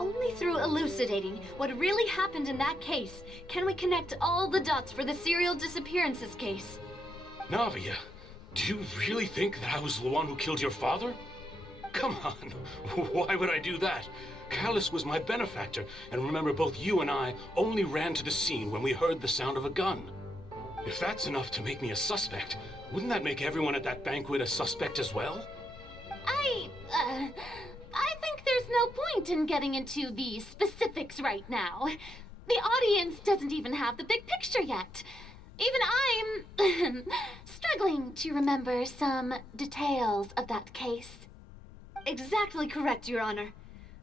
Only through elucidating what really happened in that case can we connect all the dots for the serial disappearances case. Navia, do you really think that I was the one who killed your father? Come on, why would I do that? Callus was my benefactor, and remember, both you and I only ran to the scene when we heard the sound of a gun. If that's enough to make me a suspect, wouldn't that make everyone at that banquet a suspect as well? I think there's no point in getting into the specifics right now. The audience doesn't even have the big picture yet. Even I'm struggling to remember some details of that case. Exactly correct, Your Honor.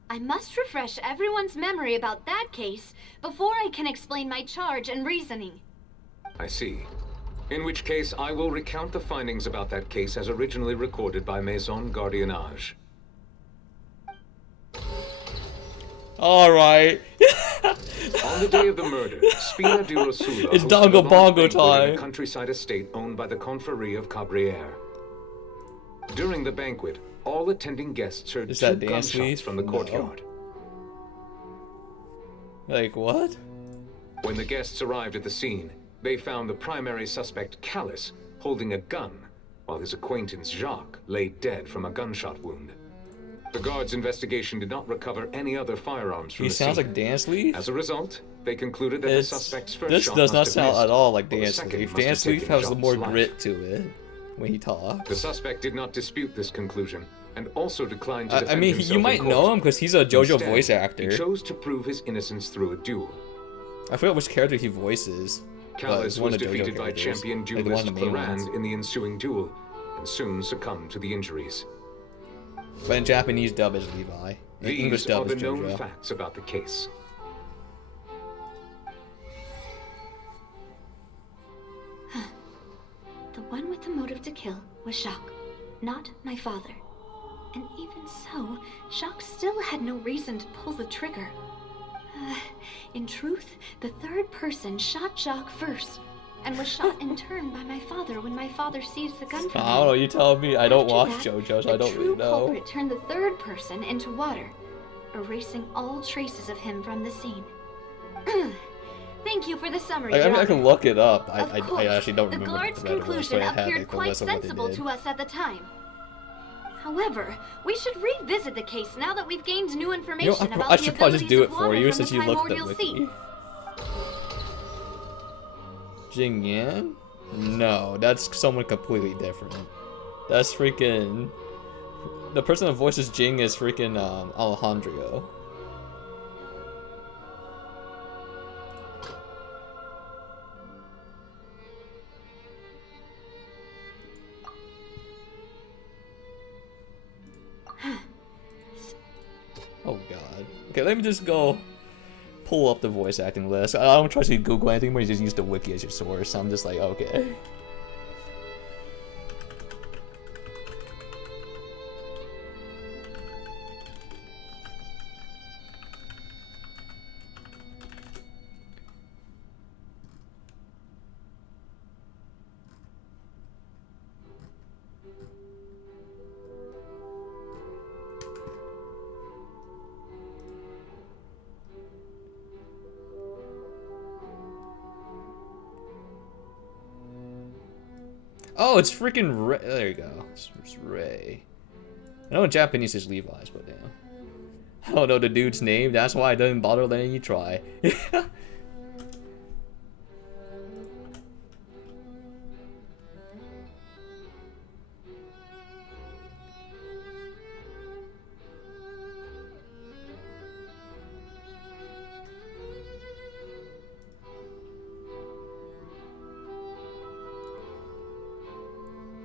I must refresh everyone's memory about that case before I can explain my charge and reasoning. I see. In which case, I will recount the findings about that case as originally recorded by Maison Gardiennage. Alright. On the day of the murder, Spina di Rosula It's hosted Dongo a long Bongo banquet in time. a countryside estate owned by the Confrérie of Cabrières. During the banquet, all attending guests heard Is 2 that dance gunshots lead? from the No. courtyard. Like, what? When the guests arrived at the scene, they found the primary suspect, Callus, holding a gun, while his acquaintance, Jacques, lay dead from a gunshot wound. The guards' investigation did not recover any other firearms from He the sounds scene. like Dance Leaf? As a result, they concluded that the suspect's first This shot does not must have sound missed, at all like while the Dance second Leaf. must have Dance Leaf taken has Jacques' more life. grit to it when he talks. The suspect did not dispute this conclusion, and also declined to I defend mean, himself you in might court. know him because he's a JoJo Instead, voice actor. He chose to prove his innocence through a duel. I forget which character he voices. but Callus it's one was of the JoJo defeated by characters. champion Like the one duelist of the main ones. Clarand in the ensuing duel, and soon succumbed to the injuries. But in Japanese dub is Levi. In English These are dub the is known JoJo. facts about the case. The one with the motive to kill was Jacques, not my father. And even so, Jacques still had no reason to pull the trigger. In truth, the third person shot Jacques first, and was shot in turn by my father when my father seized the gun from I don't know, you tell me. I don't watch After that, JoJo, so I don't the really true know. culprit turned the third person into water, erasing all traces of him from the scene. Thank you for the summary, I Your mean, I Honor. can look it up. Of I course, actually don't the remember guard's the red ones, conclusion but I had appeared like, the quite list of what they sensible did. to us at the time. However, we should revisit the case now that we've gained new information about I the should probably just abilities do of it for water you from since the you looked at primordial the sea. wiki. Jingyan? No, that's someone completely different. That's freaking... The person that voices Jing is freaking Alejandro. Oh god. Okay, let me just go pull up the voice acting list. I don't trust you to Google anything more, you just use the wiki as your source. I'm just like, okay. Oh, it's freaking Ray. There you go. It's Ray. I know in Japanese it's Levi's, but damn. I don't know the dude's name. That's why I didn't bother letting you try.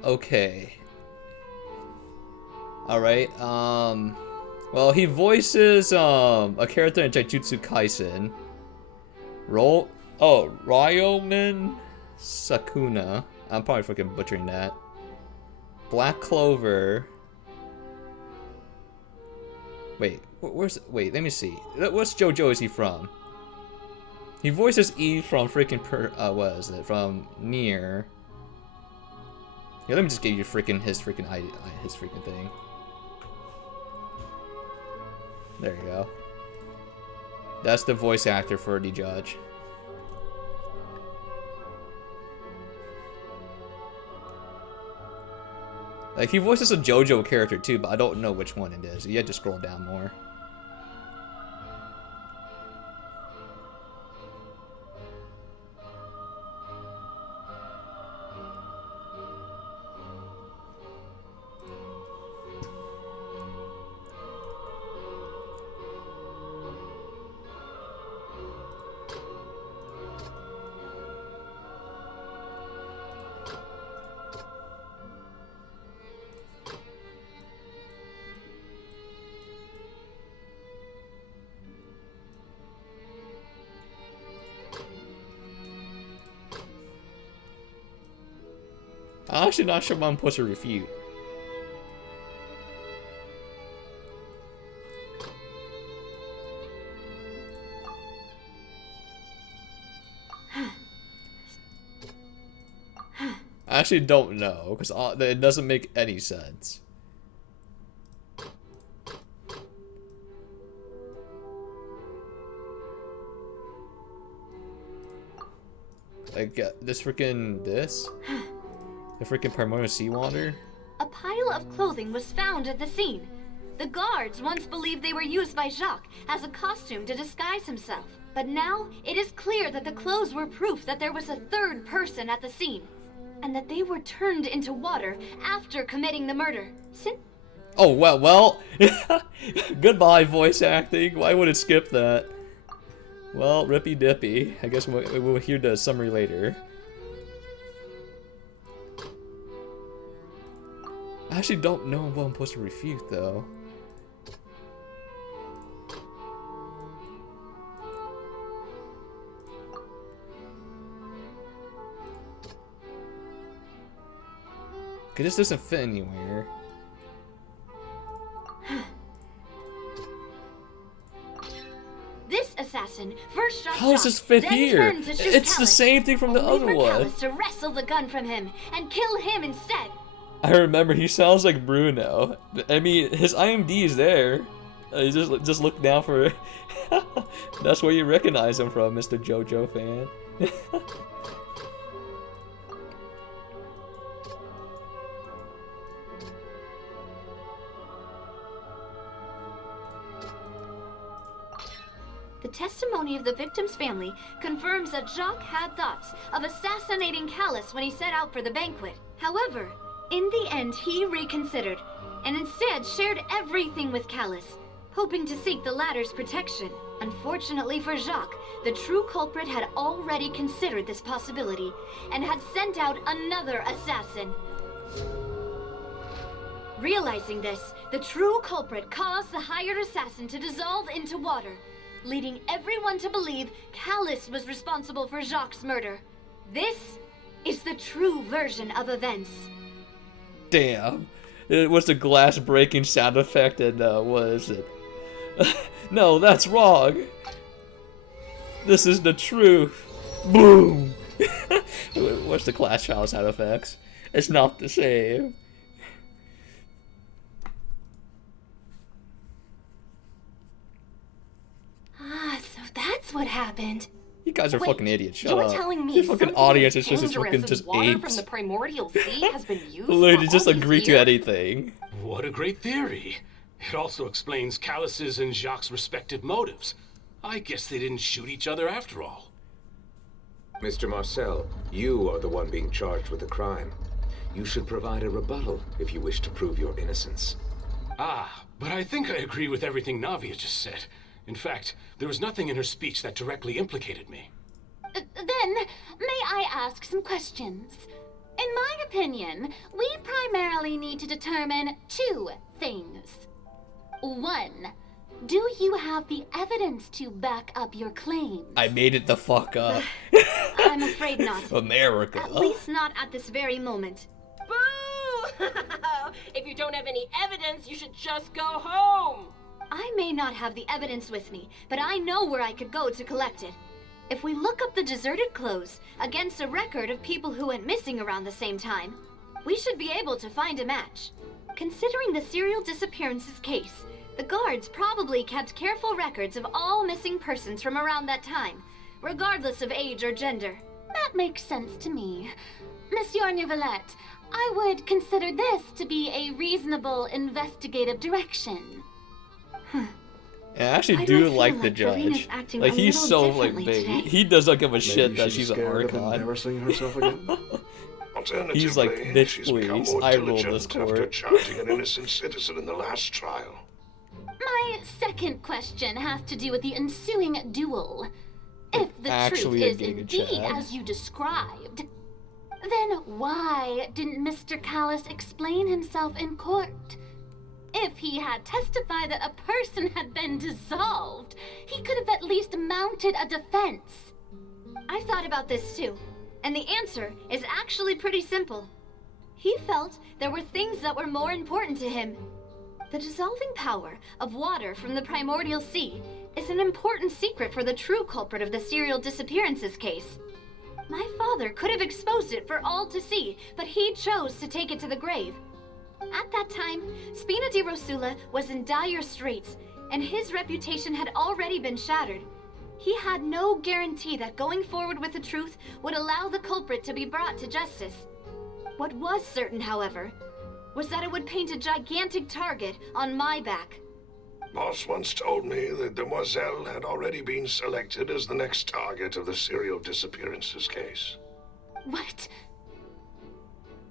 Okay. Alright, well, he voices, a character in Jujutsu Kaisen. Ryomen Sakuna. I'm probably freaking butchering that. Black Clover. Wait, wait, let me see. What's JoJo is he from? He voices E from freaking what is it? From Nier. Yeah, let me just give you his freaking thing. There you go. That's the voice actor for the judge. Like, he voices a JoJo character too, but I don't know which one it is. You have to scroll down more. I'm actually not sure what I'm supposed to refute. I actually don't know, because it doesn't make any sense. Like, this? The freaking primordial seawater? A pile of clothing was found at the scene. The guards once believed they were used by Jacques as a costume to disguise himself. But now, it is clear that the clothes were proof that there was a third person at the scene. And that they were turned into water after committing the murder. Oh, well. Goodbye, voice acting. Why would it skip that? Well, rippy dippy. I guess we'll hear the summary later. I actually don't know what I'm supposed to refute, though. Okay, this doesn't fit anywhere. This assassin first shot How does this fit here? It's the same thing from the other one. Callus to wrestle the gun from him and kill him instead. I remember, he sounds like Bruno. I mean, his IMD is there. You just look down for it. That's where you recognize him from, Mr. JoJo fan. The testimony of the victim's family confirms that Jacques had thoughts of assassinating Callus when he set out for the banquet. However, in the end, he reconsidered, and instead shared everything with Callus, hoping to seek the latter's protection. Unfortunately for Jacques, the true culprit had already considered this possibility, and had sent out another assassin. Realizing this, the true culprit caused the hired assassin to dissolve into water, leading everyone to believe Callus was responsible for Jacques' murder. This is the true version of events. Damn. It was the glass breaking sound effect, and what is it? No, that's wrong. This is the truth. Boom. What's the Clash Royale sound effects? It's not the same. So that's what happened. You guys are fucking idiots. Shut You're up. telling me Your fucking something audience is as just dangerous fucking as just water apes. from the primordial sea has been used Literally, for just all these agree to years? anything. What a great theory. It also explains Callus's and Jacques' respective motives. I guess they didn't shoot each other after all. Mr. Marcel, you are the one being charged with the crime. You should provide a rebuttal if you wish to prove your innocence. Ah, but I think I agree with everything Navia just said. In fact, there was nothing in her speech that directly implicated me. Then, may I ask some questions? In my opinion, we primarily need to determine two things. One, do you have the evidence to back up your claims? I made it the fuck up. I'm afraid not. America. At least not at this very moment. Boo! If you don't have any evidence, you should just go home. I may not have the evidence with me, but I know where I could go to collect it. If we look up the deserted clothes against a record of people who went missing around the same time, we should be able to find a match. Considering the serial disappearances case, the guards probably kept careful records of all missing persons from around that time, regardless of age or gender. That makes sense to me. Monsieur Neuvillette, I would consider this to be a reasonable investigative direction. I actually Why do I like feel the Karina's judge. acting Like, a he's little so, like, differently big. today. He does not give a shit Maybe that she's she's an scared of Archon. embarrassing herself again? Alternatively, He's like, bitch, she's become please, more I rule diligent this after court. charging an innocent citizen in the last trial. My second question has to do with the ensuing duel. If the Actually truth a is Giga indeed Chad. as you described, then why didn't Mr. Callis explain himself in court? If he had testified that a person had been dissolved, he could have at least mounted a defense. I thought about this too, and the answer is actually pretty simple. He felt there were things that were more important to him. The dissolving power of water from the primordial sea is an important secret for the true culprit of the serial disappearances case. My father could have exposed it for all to see, but he chose to take it to the grave. At that time, Spina di Rosula was in dire straits, and his reputation had already been shattered. He had no guarantee that going forward with the truth would allow the culprit to be brought to justice. What was certain, however, was that it would paint a gigantic target on my back. Boss once told me that Demoiselle had already been selected as the next target of the serial disappearances case. What?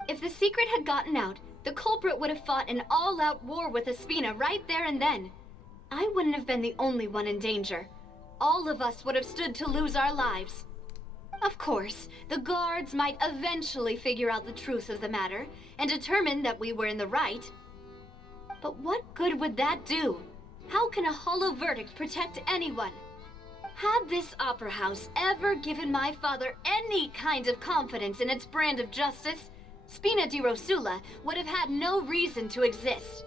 If the secret had gotten out, the culprit would have fought an all-out war with Espina right there and then. I wouldn't have been the only one in danger. All of us would have stood to lose our lives. Of course, the guards might eventually figure out the truth of the matter and determine that we were in the right. But what good would that do? How can a hollow verdict protect anyone? Had this opera house ever given my father any kind of confidence in its brand of justice, Spina di Rosula would have had no reason to exist.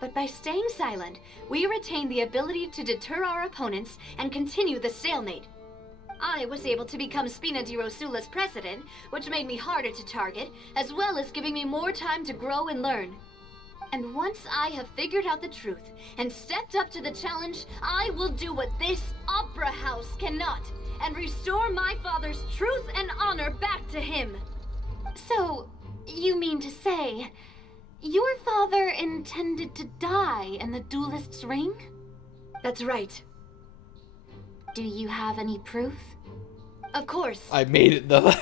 But by staying silent, we retained the ability to deter our opponents and continue the stalemate. I was able to become Spina di Rosula's president, which made me harder to target, as well as giving me more time to grow and learn. And once I have figured out the truth and stepped up to the challenge, I will do what this opera house cannot, and restore my father's truth and honor back to him. So, you mean to say, your father intended to die in the duelist's ring? That's right. Do you have any proof? Of course. I made it though.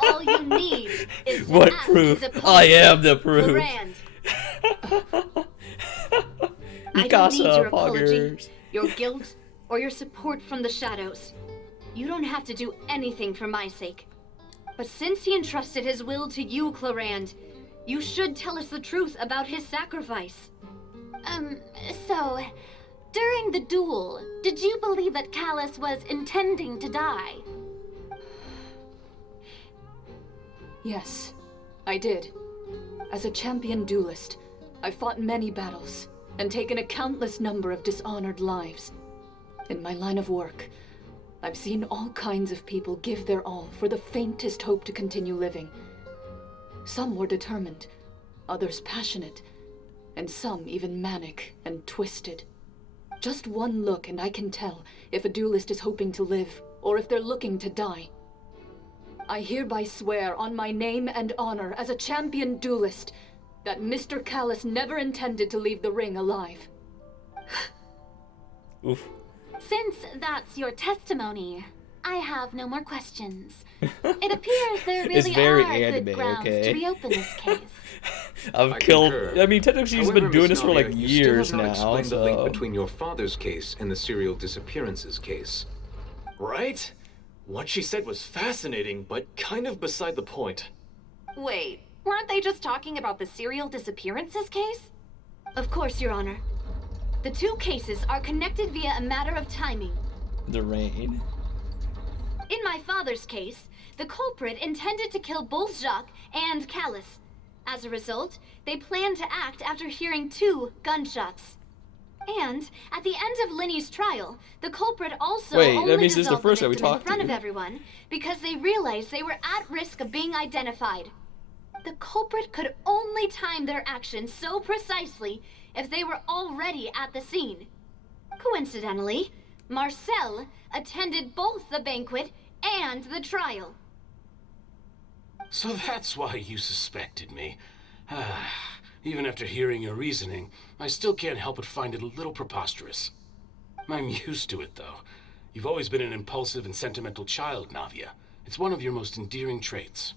All you need is to What ask proof? his opponent, I am the proof. Lorand. I don't need your apology, poggers. your guilt, or your support from the shadows. You don't have to do anything for my sake. But since he entrusted his will to you, Clarand, you should tell us the truth about his sacrifice. So, during the duel, did you believe that Callis was intending to die? Yes, I did. As a champion duelist, I've fought many battles and taken a countless number of dishonored lives. In my line of work, I've seen all kinds of people give their all for the faintest hope to continue living. Some were determined, others passionate, and some even manic and twisted. Just one look and I can tell if a duelist is hoping to live or if they're looking to die. I hereby swear on my name and honor as a champion duelist that Mr. Callis never intended to leave the ring alive. Oof. Since that's your testimony, I have no more questions. It appears there It's really very are anime, good grounds okay? to reopen this case. I've I killed. concur. I mean, technically, she's However, been doing Miss this for like Navia, you years still have not now. explained the link So between your father's case and the serial disappearances case. Right? What she said was fascinating, but kind of beside the point. Wait, weren't they just talking about the serial disappearances case? Of course, Your Honor. The two cases are connected via a matter of timing. the rain. In my father's case, the culprit intended to kill both Jacques and Callis. As a result, they planned to act after hearing 2 gunshots. And at the end of Lyney's trial, the culprit also Wait, that only means this is the dissolved first guy we victim in talked front to. of everyone because they realized they were at risk of being identified. The culprit could only time their actions so precisely if they were already at the scene. Coincidentally, Marcel attended both the banquet and the trial. So that's why you suspected me. Even after hearing your reasoning, I still can't help but find it a little preposterous. I'm used to it, though. You've always been an impulsive and sentimental child, Navia. It's one of your most endearing traits.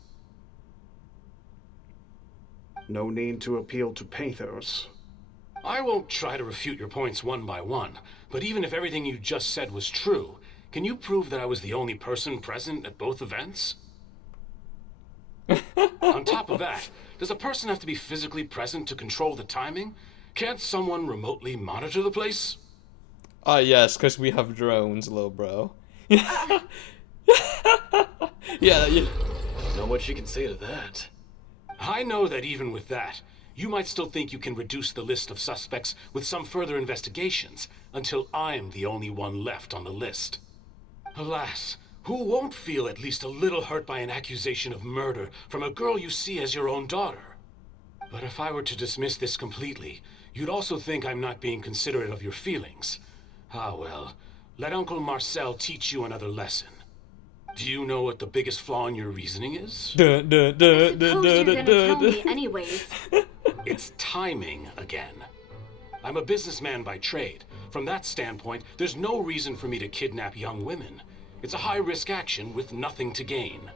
No need to appeal to pathos. I won't try to refute your points one by one, but even if everything you just said was true, can you prove that I was the only person present at both events? On top of that, does a person have to be physically present to control the timing? Can't someone remotely monitor the place? Yes, because we have drones, little bro. Yeah, you... Know what you can say to that. I know that even with that, you might still think you can reduce the list of suspects with some further investigations until I'm the only one left on the list. Alas, who won't feel at least a little hurt by an accusation of murder from a girl you see as your own daughter? But if I were to dismiss this completely, you'd also think I'm not being considerate of your feelings. Ah well, let Uncle Marcel teach you another lesson. Do you know what the biggest flaw in your reasoning is? I suppose you're gonna tell me anyways. It's timing again. I'm a businessman by trade. From that standpoint, there's no reason for me to kidnap young women. It's a high-risk action with nothing to gain.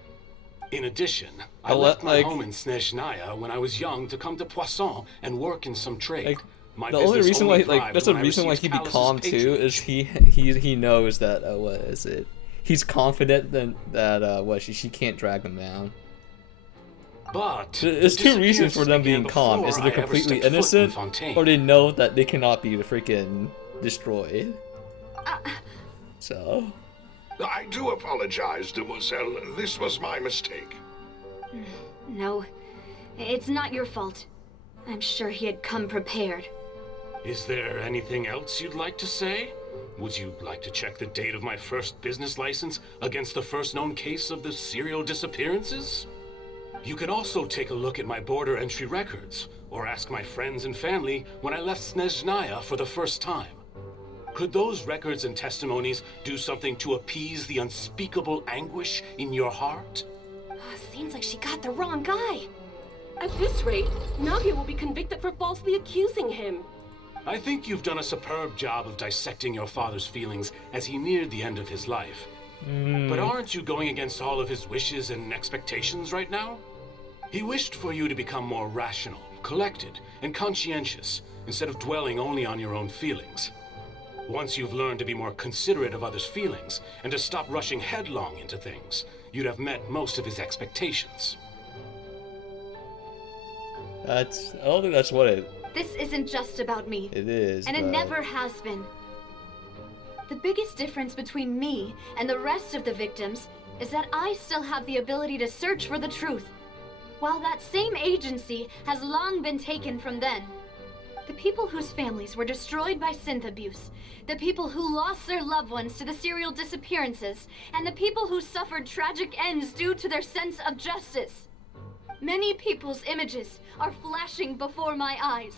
In addition, I left my home in Snezhnaya when I was young to come to Poisson and work in some trade. The only reason why, that's the reason why he'd be calm too, is he knows that what is it? He's confident that she can't drag him down. But there's two reasons for them being calm: is they're completely innocent, or they know that they cannot be freaking destroyed. So. I do apologize, Demoiselle. This was my mistake. No, it's not your fault. I'm sure he had come prepared. Is there anything else you'd like to say? Would you like to check the date of my first business license against the first known case of the serial disappearances? You could also take a look at my border entry records, or ask my friends and family when I left Snezhnaya for the first time. Could those records and testimonies do something to appease the unspeakable anguish in your heart? Seems like she got the wrong guy. At this rate, Navia will be convicted for falsely accusing him. I think you've done a superb job of dissecting your father's feelings as he neared the end of his life. But aren't you going against all of his wishes and expectations right now? He wished for you to become more rational, collected, and conscientious, instead of dwelling only on your own feelings. Once you've learned to be more considerate of others' feelings, and to stop rushing headlong into things, you'd have met most of his expectations. I don't think that's what it... This isn't just about me. It is, and it never has been. The biggest difference between me and the rest of the victims is that I still have the ability to search for the truth, while that same agency has long been taken from them. The people whose families were destroyed by synth abuse, the people who lost their loved ones to the serial disappearances, and the people who suffered tragic ends due to their sense of justice. Many people's images are flashing before my eyes.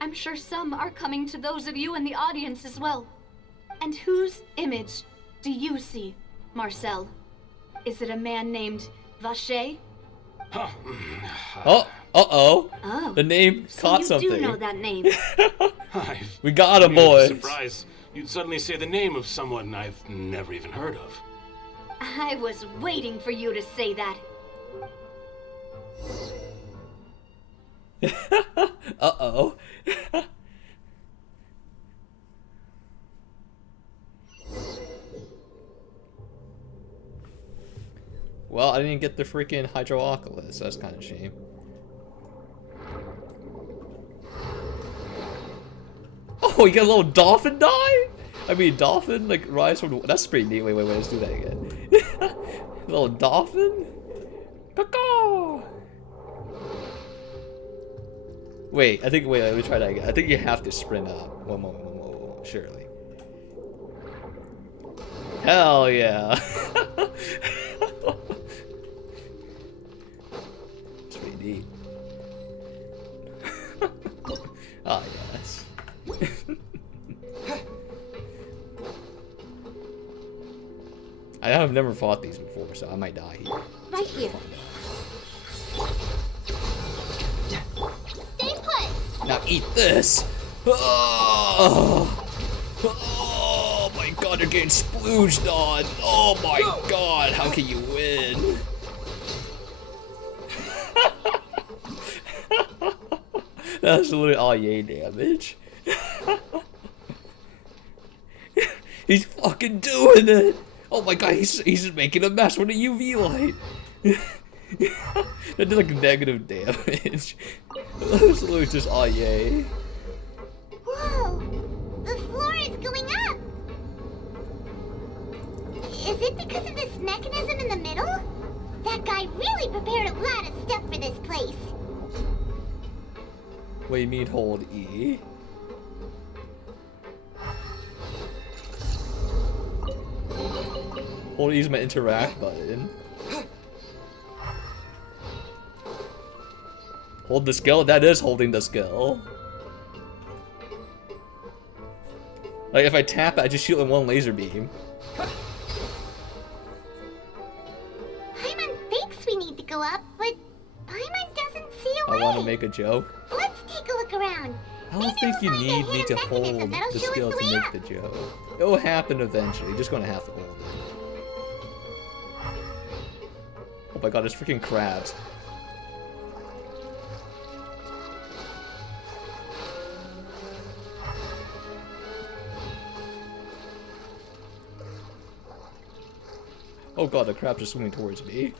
I'm sure some are coming to those of you in the audience as well. And whose image do you see, Marcel? Is it a man named Vacher? Oh, uh-oh. The name caught something. You do know that name. We got him, boys. Surprise! You'd suddenly say the name of someone I've never even heard of. I was waiting for you to say that. Uh-oh. Well, I didn't get the freaking Hydroculus. That's kind of a shame. Oh, you got a little dolphin die? I mean, dolphin, like, rise from the... That's pretty neat. Wait, let's do that again. A little dolphin? Caw-caw! Wait, let me try that again. I think you have to sprint up. One moment, surely. Hell yeah. It's pretty neat. Ah, yes. I have never fought these before, so I might die here. Right here. Stay put! Now eat this! Oh, oh my god, they're getting splooged on! Oh my god, how can you win? That's literally all yay damage. He's fucking doing it! Oh my god, he's making a mess with a UV light! That did like negative damage. That's literally just all yay. Whoa! The floor is going up! Is it because of this mechanism in the middle? That guy really prepared a lot of stuff for this place. What do you mean hold E? Hold E is my interact button. Hold the skill? That is holding the skill. Like if I tap it, I just shoot in one laser beam. Paimon thinks we need to go up, but Paimon doesn't see a way. I want to make a joke. Let's take a look around. I don't think you need me to hold the skill to make the joke. It'll happen eventually. You're just gonna have to hold it. Oh my god, there's freaking crabs. Oh god, the crabs are swimming towards me.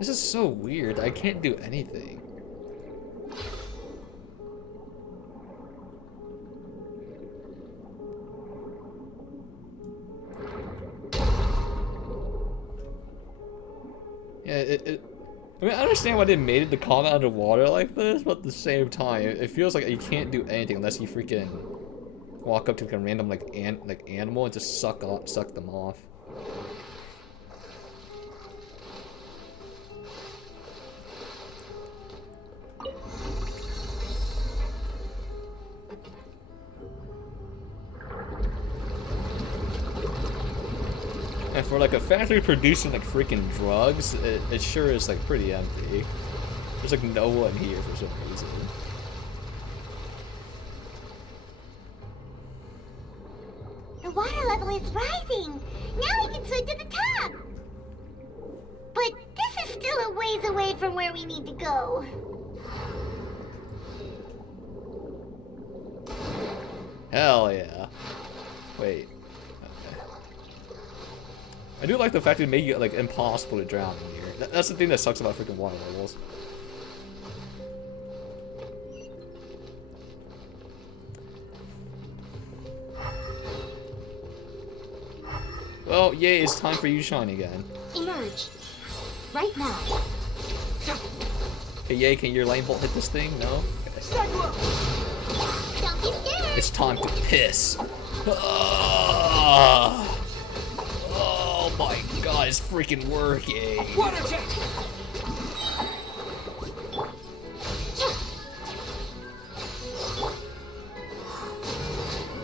This is so weird. I can't do anything. Yeah, I mean, I understand why they made the combat underwater like this, but at the same time, it feels like you can't do anything unless you freaking walk up to like a random like animal and just suck them off. And for like a factory producing like freaking drugs, it sure is like pretty empty. There's like no one here for some reason. The water level is rising. Now we can swim to the top. But this is still a ways away from where we need to go. Hell yeah. Wait. I do like the fact that they make it like impossible to drown in here. That's the thing that sucks about freaking water levels. Well, yay, it's time for you to shine again. Emerge. Right now. Hey, yay, can your lane bolt hit this thing? No? Okay. Don't be scared. It's time to piss. Ah! Oh my god, it's freaking working. Water jet!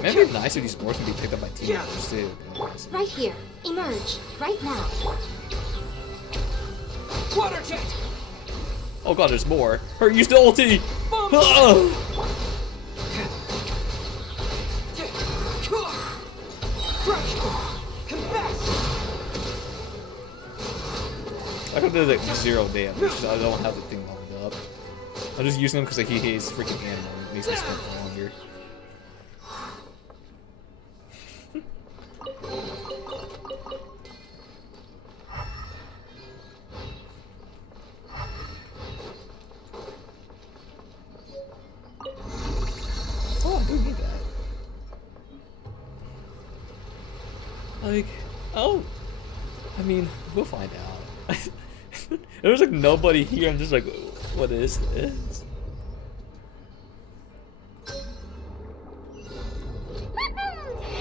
Maybe it'd be nice if these ores can be picked up by team members too. Right here. Emerge. Right now. Water jet! Oh god, there's more. Her, use the ulti! Ah! I could do like 0 damage, so I don't have the thing lined up. I'm just using him because like, he's freaking animal. It makes me spend longer. Oh, I do need that. Like, oh, I mean, we'll find out. There was like nobody here. I'm just like, What is this?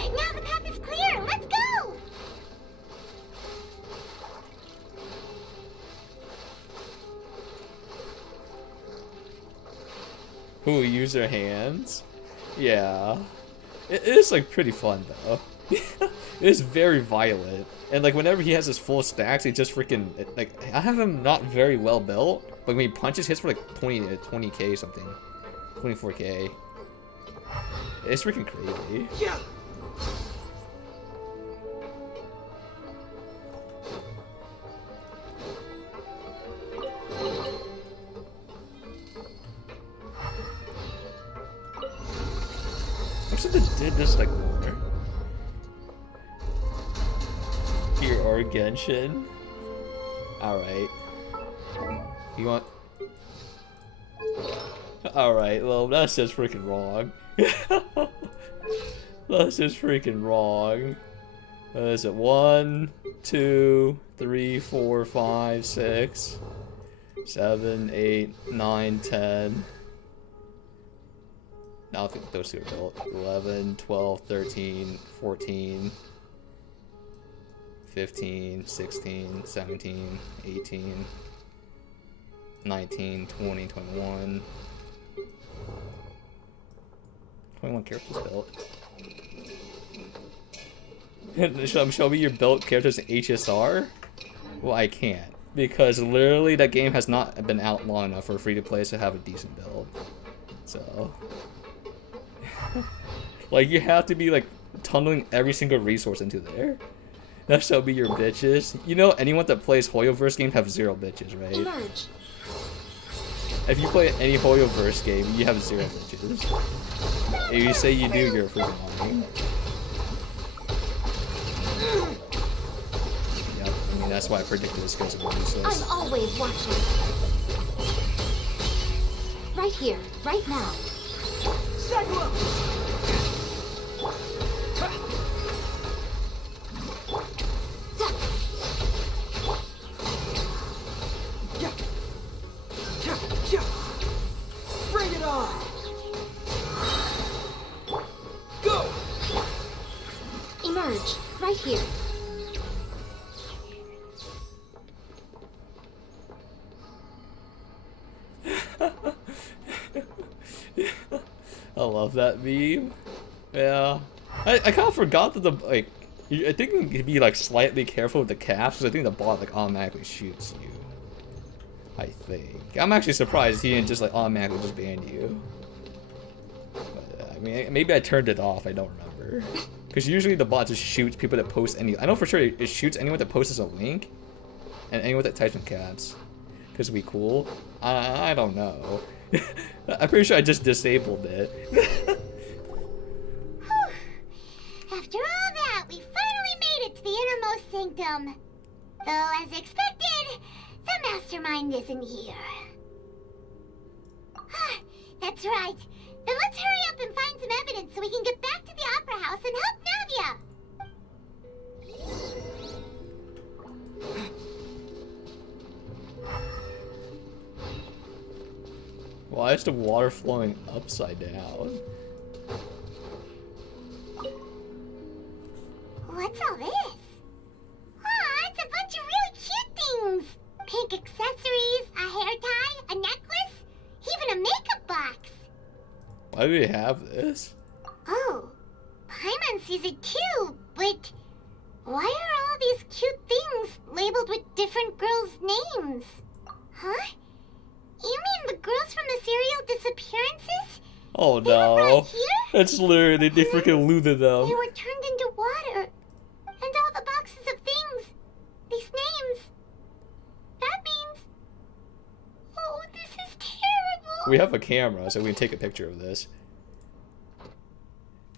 Now the path is clear. Let's go. Who use their hands? Yeah. It is like pretty fun though. It is very violent. And like whenever he has his full stacks, he just freaking like I have him not very well built, but when he punches hits for like 20k something. 24k. It's freaking crazy. Yeah. I should have did this like more. Here are Genshin. Alright. You want... Alright, well that's just freaking wrong. That's just freaking wrong. Is it 1, 2, 3, 4, 5, 6, 7, 8, 9, 10. I don't think those two are built. 11, 12, 13, 14, 15, 16, 17, 18, 19, 20, 21. 21 characters built. Show me your built characters in HSR? Well, I can't. Because literally that game has not been out long enough for free-to-play to have a decent build. So... like, you have to be, like, tunneling every single resource into there. That shall be your bitches. You know, anyone that plays Hoyoverse game have 0 bitches, right? Emerge. If you play any Hoyoverse game, you have 0 bitches. If you say you do, you're freaking lying. Yep, I mean, that's why I predicted this goes to useless. I'm always watching. Right here, right now. Bring it on! Go! Emerge, right here. I love that meme. Yeah. I kind of forgot that the, like, I think you can be, like, slightly careful with the caps, because I think the bot, like, automatically shoots you. I think. I'm actually surprised he didn't just, like, automatically just ban you. But, I mean, maybe I turned it off, I don't remember. Because usually the bot just shoots people that post any, I know for sure it shoots anyone that posts a link, and anyone that types in caps. Because we cool? I don't know. I'm pretty sure I just disabled it. After all that, we finally made it to the innermost sanctum. Though, as expected, the mastermind isn't here. That's right. Then let's hurry up and find some evidence so we can get back to the Opera House and help Navia. Why is the water flowing upside down? What's all this? Aw, it's a bunch of really cute things. Pink accessories, a hair tie, a necklace, even a makeup box. Why do we have this? Oh, Paimon sees it too, but why are all these cute things labeled with different girls' names? Huh? You mean the girls from the serial disappearances? Oh They were no. right here? It's literally, they freaking looted them. They were turned into water. And all the boxes of things. These names. That means... Oh, this is terrible. We have a camera, so we can take a picture of this.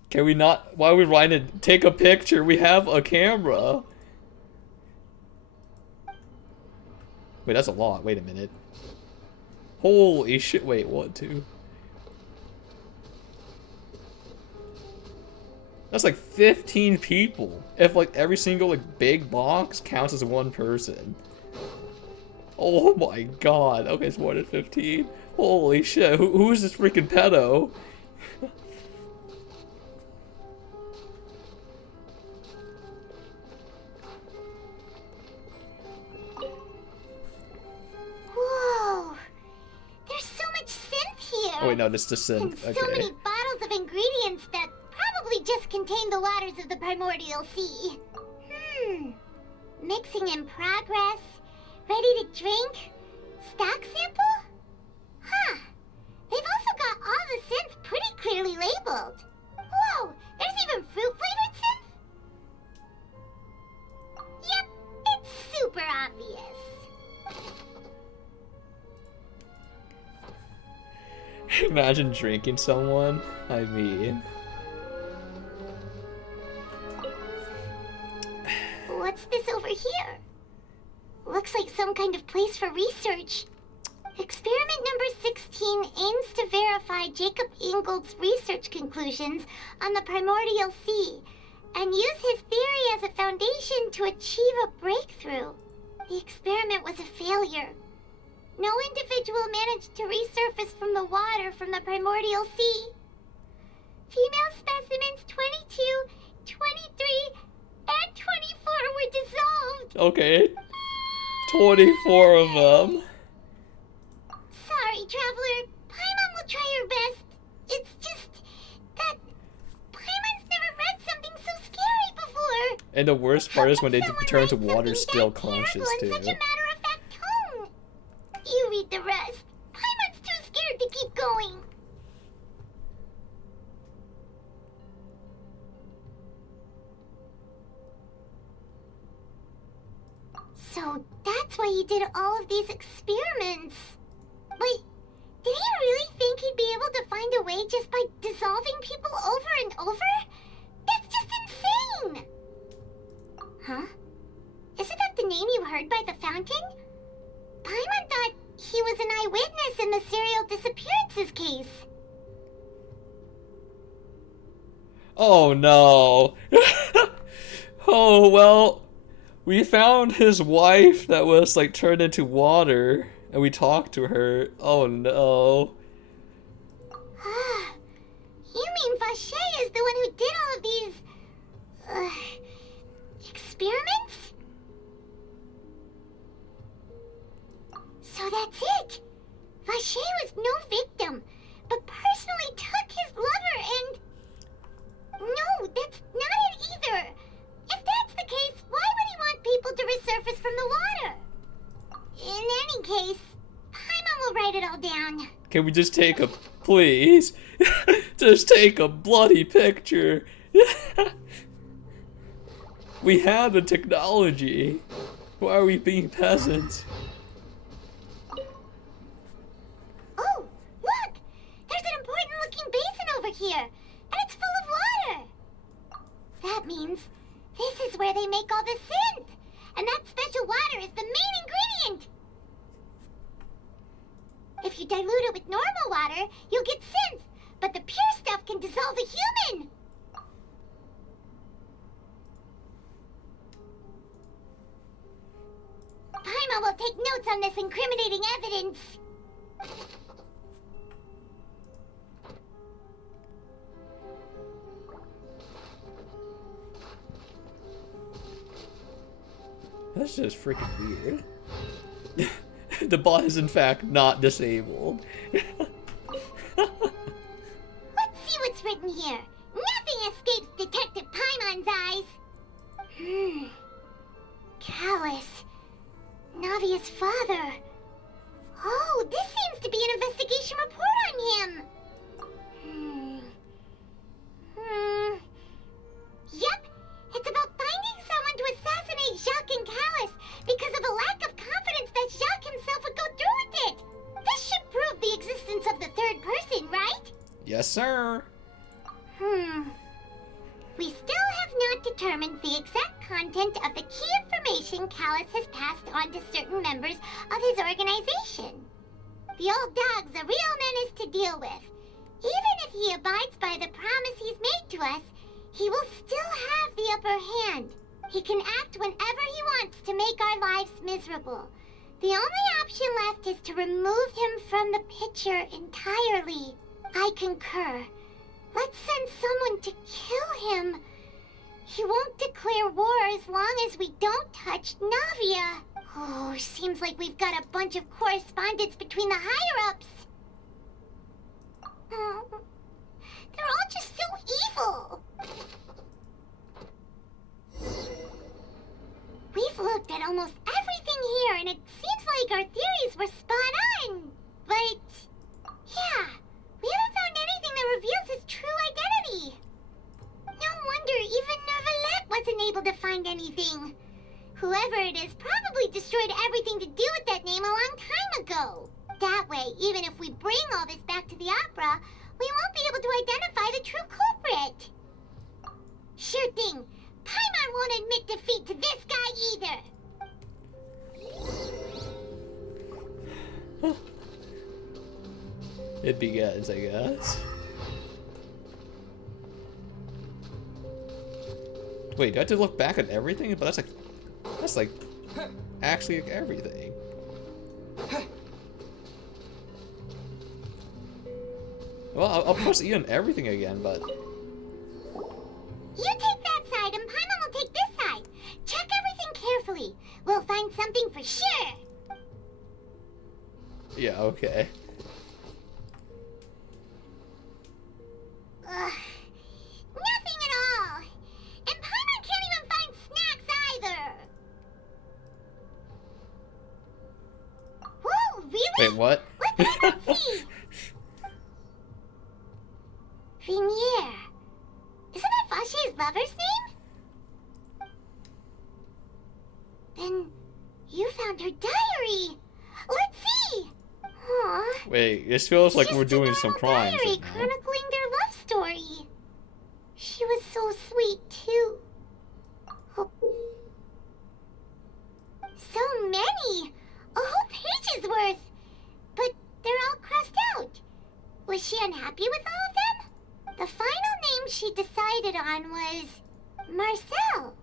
Can we not? Why are we writing to take a picture? We have a camera. Wait, that's a lot. Wait a minute. Holy shit. Wait, 1, 2. That's like 15 people. If like every single like big box counts as one person. Oh my god. Okay, it's more than 15. Holy shit. Who's this freaking pedo? Whoa! There's so much synth here! Oh wait, no, this is the synth. And Okay. so many bottles of ingredients that probably just contain the waters of the primordial sea. Mixing in progress. Ready to drink? Stock sample? Huh. They've also got all the synth pretty clearly labeled. Whoa, there's even fruit-flavored synth? Yep, it's super obvious. Imagine drinking someone. I mean... What's this over here? Looks like some kind of place for research. Experiment number 16 aims to verify Jacob Ingold's research conclusions on the primordial sea and use his theory as a foundation to achieve a breakthrough. The experiment was a failure. No individual managed to resurface from the water from the primordial sea. Female specimens 22, 23, and 24 were dissolved. Okay. 24 of them. Sorry, Traveler. Paimon will try her best. It's just that Paimon's never read something so scary before. And the worst part is when they turn to water still conscious too. Such a matter-of-fact tone. You read the rest. Paimon's too scared to keep going. So that's why he did all of these experiments. Wait, did he really think he'd be able to find a way just by dissolving people over and over? That's just insane! Huh? Isn't that the name you heard by the fountain? Paimon thought he was an eyewitness in the serial disappearances case. Oh no. Oh well. We found his wife that was like turned into water, and we talked to her. Oh no. You mean Vache is the one who did all of these... experiments? So that's it! Vache was no victim, but personally took his lover and... No, that's not it either! If that's the case, why would he want people to resurface from the water? In any case, Paimon will write it all down. Can we just take a... Please? Just take a bloody picture. We have the technology. Why are we being peasants? Oh, look! There's an important looking basin over here, and it's full of water! That means this is where they make all the synth, and that special water is the main ingredient! If you dilute it with normal water, you'll get synth, but the pure stuff can dissolve a human! Paimon will take notes on this incriminating evidence. That's just freaking weird. The bot is in fact not disabled. Let's see what's written here. Nothing escapes Detective Paimon's eyes. Callus. Navia's father. Oh, this seems to be an investigation report on him. Yep, it's about finding someone to assassinate Jacques and Callus because of a lack of confidence that Jacques himself would go through with it. This should prove the existence of the third person, right? Yes, sir. We still have not determined the exact content of the key information Callus has passed on to certain members of his organization. The old dog's a real menace to deal with. Even if he abides by the promise he's made to us, he will still have the upper hand. He can act whenever he wants to make our lives miserable. The only option left is to remove him from the picture entirely. I concur. Let's send someone to kill him. He won't declare war as long as we don't touch Navia. Oh, seems like we've got a bunch of correspondence between the higher-ups. Oh, they're all just so evil. We've looked at almost everything here, and it seems like our theories were spot on. But, yeah, we haven't found anything that reveals his true identity. No wonder even Neuvillette wasn't able to find anything. Whoever it is probably destroyed everything to do with that name a long time ago. That way, even if we bring all this back to the opera, we won't be able to identify the true culprit. Sure thing. Paimon won't admit defeat to this guy either. It begins, I guess. Wait, do I have to look back at everything? But that's like actually like everything. Well, I'll press E on everything again, but... You take that side and Paimon will take this side. Check everything carefully. We'll find something for sure. Yeah, okay. Nothing at all. And Paimon can't even find snacks either. Whoa, really? Wait, what? Let's see. Venier. Isn't that Vache's lover's name? Then you found her diary. Let's see. Aww. Wait, this feels like we're doing some crimes. Diary chronicling their love story. She was so sweet too. Oh. So many. A whole page's worth. But they're all crossed out. Was she unhappy with all of them? The final name she decided on was Marcel.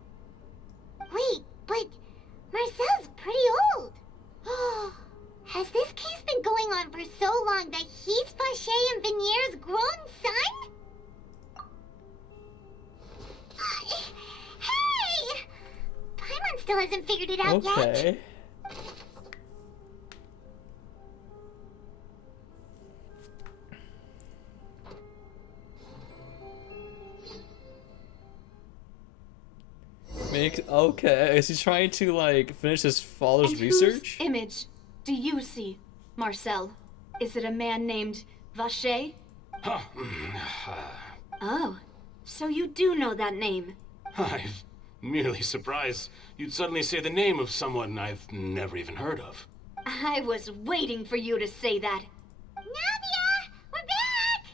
Wait, but Marcel's pretty old. Has this case been going on for so long that he's Vache and Venier's grown son? Hey! Paimon still hasn't figured it out yet. Okay. Okay, is he trying to like finish his father's And research? Whose image do you see, Marcel? Is it a man named Vache? Oh, so you do know that name. I'm merely surprised you'd suddenly say the name of someone I've never even heard of. I was waiting for you to say that. Navia! We're back!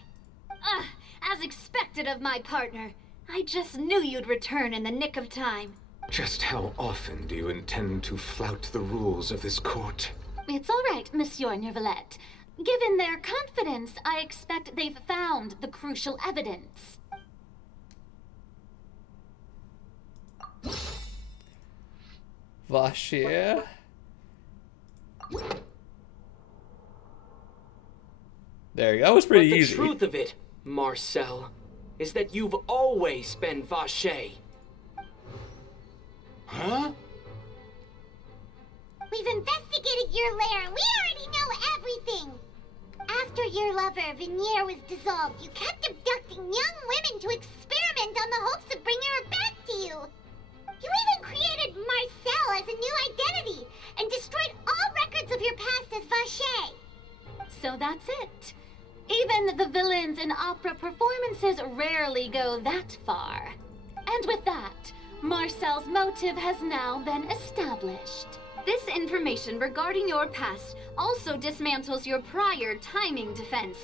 As expected of my partner. I just knew you'd return in the nick of time. Just how often do you intend to flout the rules of this court? It's all right, Monsieur Neuvillette. Given their confidence, I expect they've found the crucial evidence. Vache? There you go. That was pretty easy. But the truth of it, Marcel, is that you've always been Vache. Huh? We've investigated your lair and we already know everything. After your lover, Venier, was dissolved, you kept abducting young women to experiment on the hopes of bringing her back to you. You even created Marcel as a new identity and destroyed all records of your past as Vache. So that's it. Even the villains in opera performances rarely go that far. And with that, Marcel's motive has now been established. This information regarding your past also dismantles your prior timing defense.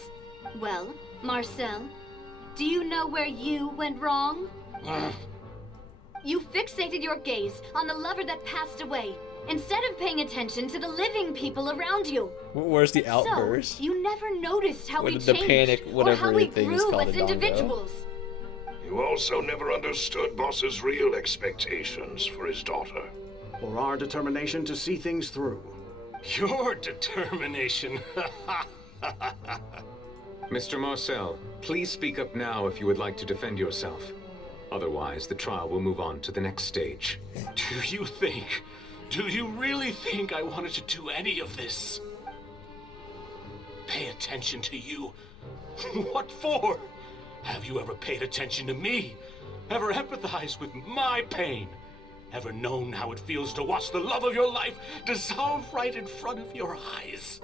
Well, Marcel, do you know where you went wrong? You fixated your gaze on the lover that passed away, instead of paying attention to the living people around you. Where's the outburst? So, you never noticed how we the changed, panic, or whatever how we thing is grew called as a dongo. individuals. You also never understood Boss's real expectations for his daughter. Or our determination to see things through. Your determination. Mr. Marcel, please speak up now if you would like to defend yourself. Otherwise, the trial will move on to the next stage. Do you really think I wanted to do any of this? Pay attention to you? What for? Have you ever paid attention to me? Ever empathized with my pain? Ever known how it feels to watch the love of your life dissolve right in front of your eyes?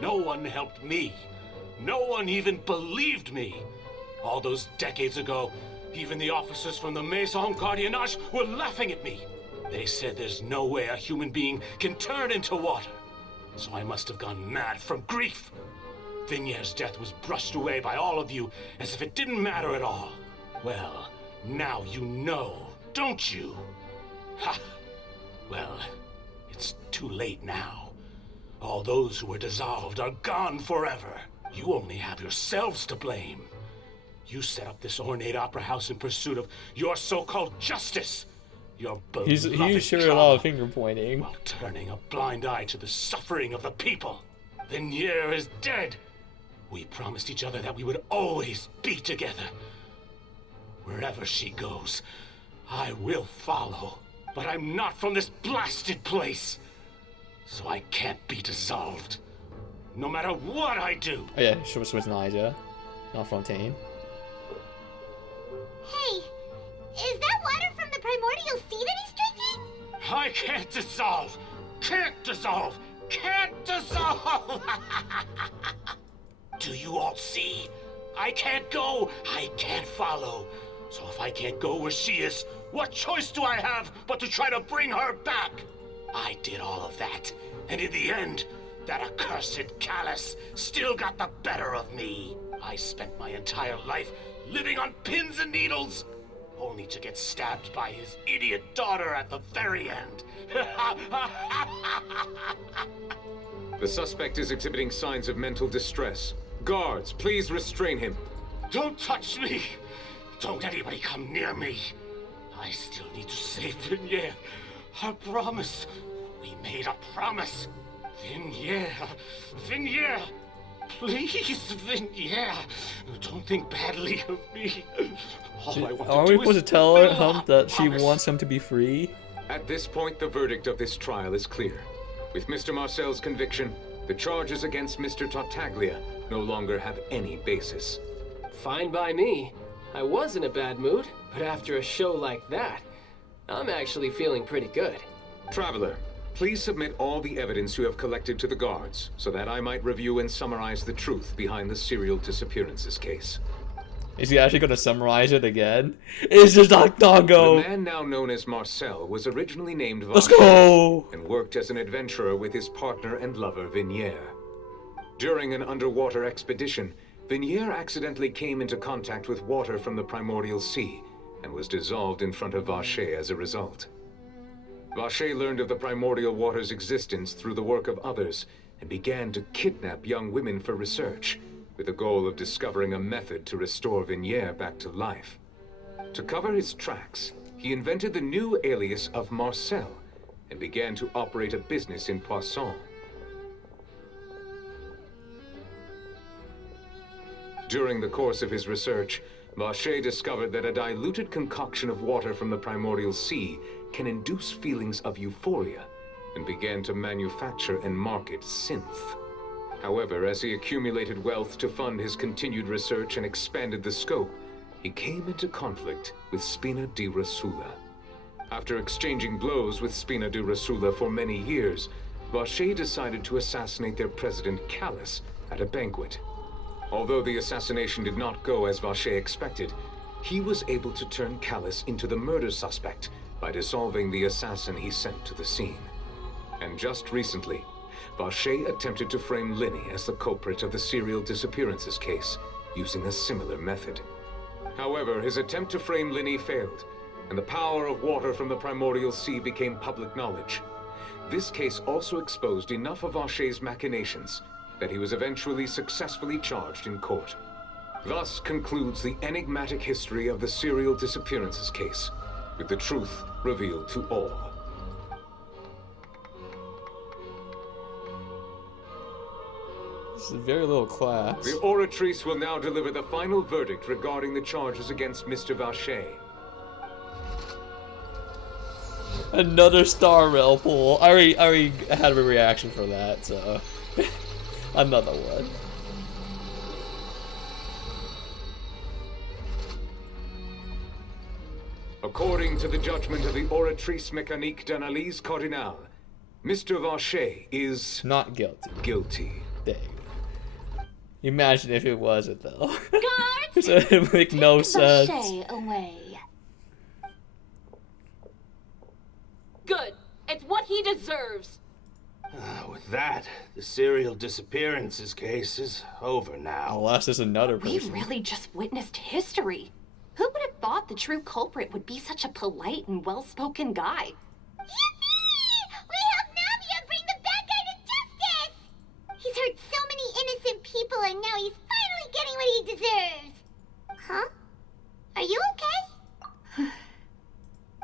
No one helped me. No one even believed me. All those decades ago, even the officers from the Maison Gardiennage were laughing at me. They said there's no way a human being can turn into water. So I must have gone mad from grief. Vigniere's death was brushed away by all of you as if it didn't matter at all. Well, now you know, don't you? Ha! Well, it's too late now. All those who were dissolved are gone forever. You only have yourselves to blame. You set up this ornate opera house in pursuit of your so-called justice. Your beloved He's sure a lot of finger pointing. While turning a blind eye to the suffering of the people. Vigniere is dead. We promised each other that we would always be together. Wherever she goes, I will follow. But I'm not from this blasted place. So I can't be dissolved. No matter what I do. Oh yeah, she was with Nyja, not Fontaine. Hey, is that water from the primordial sea that he's drinking? I can't dissolve. Can't dissolve. Can't dissolve. Do you all see? I can't go. I can't follow. So if I can't go where she is, what choice do I have but to try to bring her back? I did all of that, and in the end, that accursed Callus still got the better of me. I spent my entire life living on pins and needles, only to get stabbed by his idiot daughter at the very end. The suspect is exhibiting signs of mental distress. Guards, please restrain him. Don't touch me! Don't anybody come near me! I still need to save Vigniere. Our promise. We made a promise. Vigniere. Vigniere. Please, Vigniere. Don't think badly of me. Are we supposed to tell her that she wants him to be free? At this point, the verdict of this trial is clear. With Mr. Marcel's conviction, the charges against Mr. Tartaglia no longer have any basis. Fine by me. I was in a bad mood, but after a show like that, I'm actually feeling pretty good. Traveler, please submit all the evidence you have collected to the guards, so that I might review and summarize the truth behind the serial disappearances case. Is he actually going to summarize it again? It's just like Dongo! The man now known as Marcel was originally named Let's go! and worked as an adventurer with his partner and lover Vigniere. During an underwater expedition, Vigniere accidentally came into contact with water from the primordial sea and was dissolved in front of Vacher as a result. Vacher learned of the primordial water's existence through the work of others and began to kidnap young women for research, with the goal of discovering a method to restore Vigniere back to life. To cover his tracks, he invented the new alias of Marcel and began to operate a business in Poisson. During the course of his research, Vacher discovered that a diluted concoction of water from the primordial sea can induce feelings of euphoria, and began to manufacture and market synth. However, as he accumulated wealth to fund his continued research and expanded the scope, he came into conflict with Spina di Rosula. After exchanging blows with Spina di Rosula for many years, Vacher decided to assassinate their president Callus at a banquet. Although the assassination did not go as Vacher expected, he was able to turn Callus into the murder suspect by dissolving the assassin he sent to the scene. And just recently, Vacher attempted to frame Lyney as the culprit of the serial disappearances case, using a similar method. However, his attempt to frame Lyney failed, and the power of water from the primordial sea became public knowledge. This case also exposed enough of Vacher's machinations that he was eventually successfully charged in court. Thus concludes the enigmatic history of the serial disappearances case, with the truth revealed to all. It's very little class. The Oratrice will now deliver the final verdict regarding the charges against Mr. Vacher. Another star rail pull. I already had a reaction for that, so another one. According to the judgment of the Oratrice Mécanique d'Analyse Cardinale, Mr. Vacher is not guilty. Guilty. Dang. Imagine if it wasn't, though. Guards! So it would make no sense. Vacher away. Good. It's what he deserves. With that, the serial disappearances case is over now. Unless there's another We person. really just witnessed history. Who would have thought the true culprit would be such a polite and well-spoken guy? Yippee! We helped Navia bring the bad guy to justice! He's hurt so many innocent people and now he's finally getting what he deserves. Huh? Are you okay?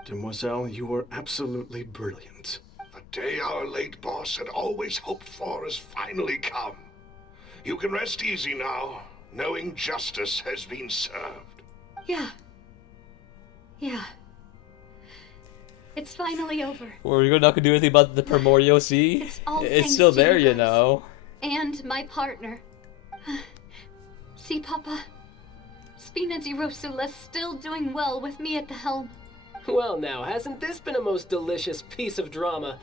Demoiselle, you were absolutely brilliant. The day our late boss had always hoped for has finally come. You can rest easy now, knowing justice has been served. Yeah. Yeah. It's finally over. Or you're not gonna do anything about the Primordial Sea? all It's thanks still to there, you you know. And my partner. See, Papa? Spina di Rosula's still doing well with me at the helm. Well now, hasn't this been a most delicious piece of drama?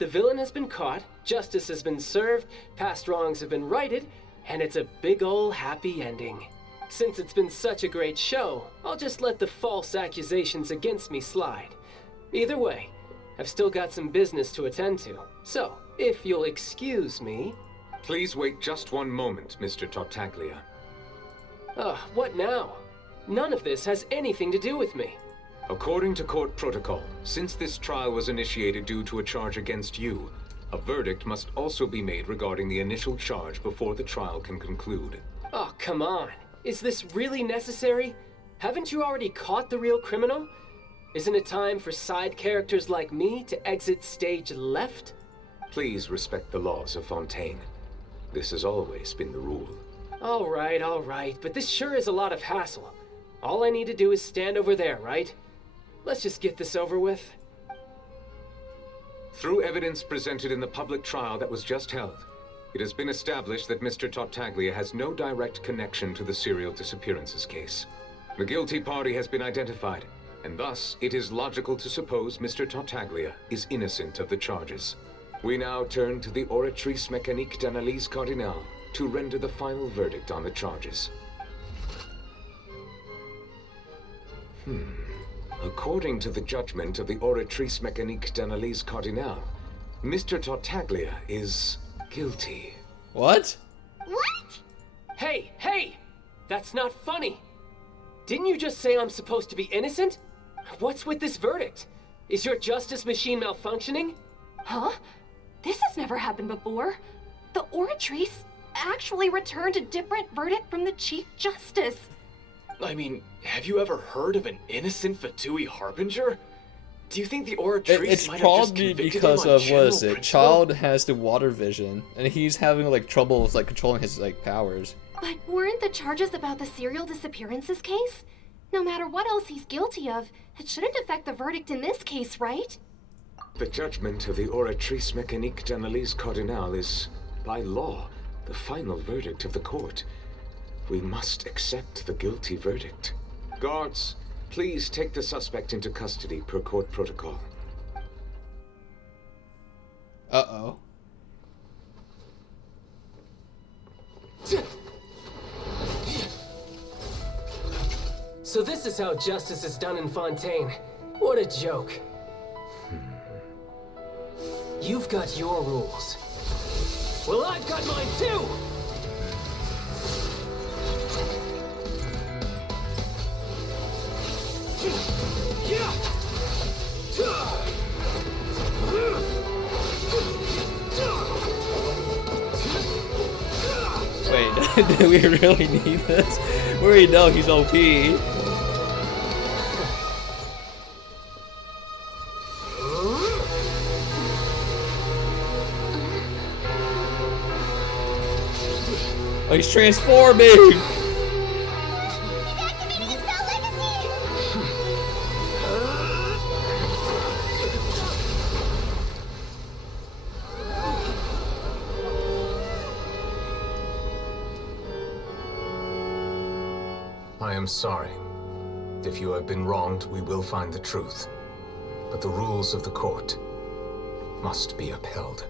The villain has been caught, justice has been served, past wrongs have been righted, and it's a big ol' happy ending. Since it's been such a great show, I'll just let the false accusations against me slide. Either way, I've still got some business to attend to. So, if you'll excuse me... Please wait just one moment, Mr. Tartaglia. What now? None of this has anything to do with me. According to court protocol, since this trial was initiated due to a charge against you, a verdict must also be made regarding the initial charge before the trial can conclude. Oh, come on. Is this really necessary? Haven't you already caught the real criminal? Isn't it time for side characters like me to exit stage left? Please respect the laws of Fontaine. This has always been the rule. All right, but this sure is a lot of hassle. All I need to do is stand over there, right? Let's just get this over with. Through evidence presented in the public trial that was just held, it has been established that Mr. Tartaglia has no direct connection to the serial disappearances case. The guilty party has been identified, and thus it is logical to suppose Mr. Tartaglia is innocent of the charges. We now turn to the Oratrice Mécanique d'Analyse Cardinale to render the final verdict on the charges. According to the judgment of the Oratrice Mécanique d'Analyse Cardinale, Mr. Tartaglia is guilty. What? What? Hey! That's not funny. Didn't you just say I'm supposed to be innocent? What's with this verdict? Is your justice machine malfunctioning? Huh? This has never happened before. The Oratrice actually returned a different verdict from the Chief Justice. I mean, have you ever heard of an innocent Fatui Harbinger? Do you think the Oratrice It's might have just probably convicted because him on of, what is general it, principle? Child has the water vision, and he's having, like, trouble with, like, controlling his, like, powers. But weren't the charges about the serial disappearances case? No matter what else he's guilty of, it shouldn't affect the verdict in this case, right? The judgment of the Oratrice Mécanique d'Analyse Cardinale is, by law, the final verdict of the court. We must accept the guilty verdict. Guards, please take the suspect into custody per court protocol. Uh-oh. So this is how justice is done in Fontaine. What a joke. You've got your rules. Well, I've got mine too! Wait, do we really need this? We already know he's OP. Oh, he's transforming! He's activating his spell legacy! I am sorry. If you have been wronged, we will find the truth. But the rules of the court must be upheld.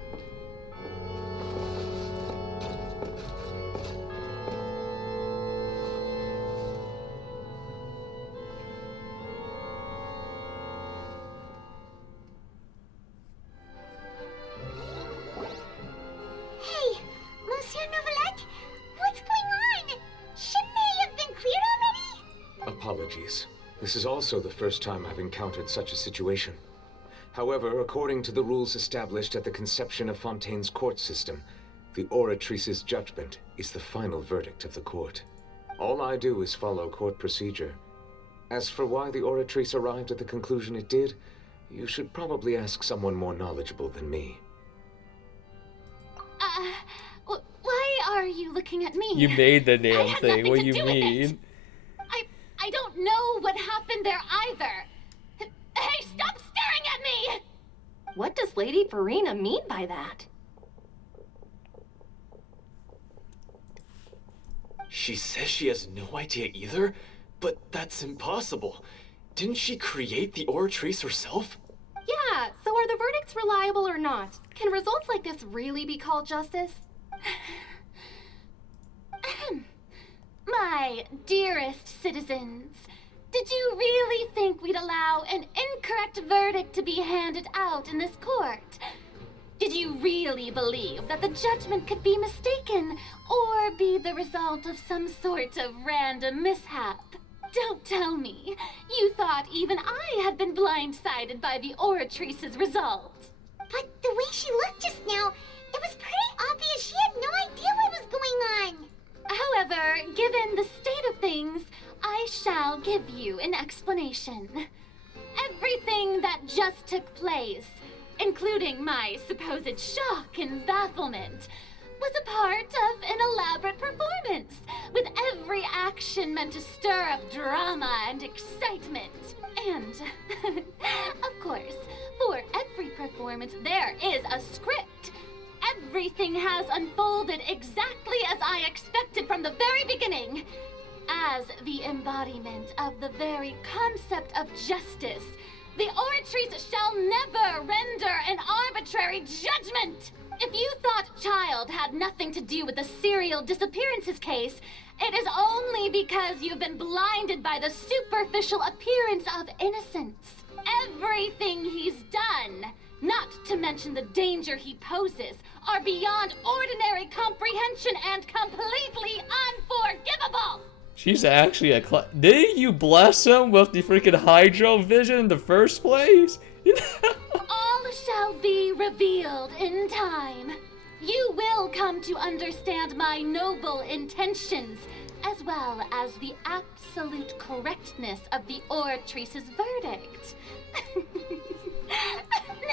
Hey, Monsieur Novelette, what's going on? Shouldn't they have been cleared already? Apologies. This is also the first time I've encountered such a situation. However, according to the rules established at the conception of Fontaine's court system, the Oratrice's judgment is the final verdict of the court. All I do is follow court procedure. As for why the Oratrice arrived at the conclusion it did, you should probably ask someone more knowledgeable than me. Why are you looking at me? You made the I damn had thing. nothing What to do you do with it. mean? I don't know what happened there either. Hey, stop staring at me! What does Lady Farina mean by that? She says she has no idea either, but that's impossible. Didn't she create the Oratrice herself? Yeah, so are the verdicts reliable or not? Can results like this really be called justice? My dearest citizens, did you really think we'd allow an incorrect verdict to be handed out in this court? Did you really believe that the judgment could be mistaken or be the result of some sort of random mishap? Don't tell me. You thought even I had been blindsided by the Oratrice's result. But the way she looked just now, it was pretty obvious she had no idea what was going on. However, given the state of things, I shall give you an explanation. Everything that just took place, including my supposed shock and bafflement, was a part of an elaborate performance, with every action meant to stir up drama and excitement. And, of course, for every performance there is a script. Everything has unfolded exactly as I expected from the very beginning. As the embodiment of the very concept of justice, the Oratrice shall never render an arbitrary judgment. If you thought Child had nothing to do with the serial disappearances case, it is only because you've been blinded by the superficial appearance of innocence. Everything he's done, not to mention the danger he poses, are beyond ordinary comprehension and completely unforgivable. She's actually a didn't you bless him with the freaking Hydro vision in the first place? All shall be revealed in time. You will come to understand my noble intentions, as well as the absolute correctness of the Oratrice's verdict.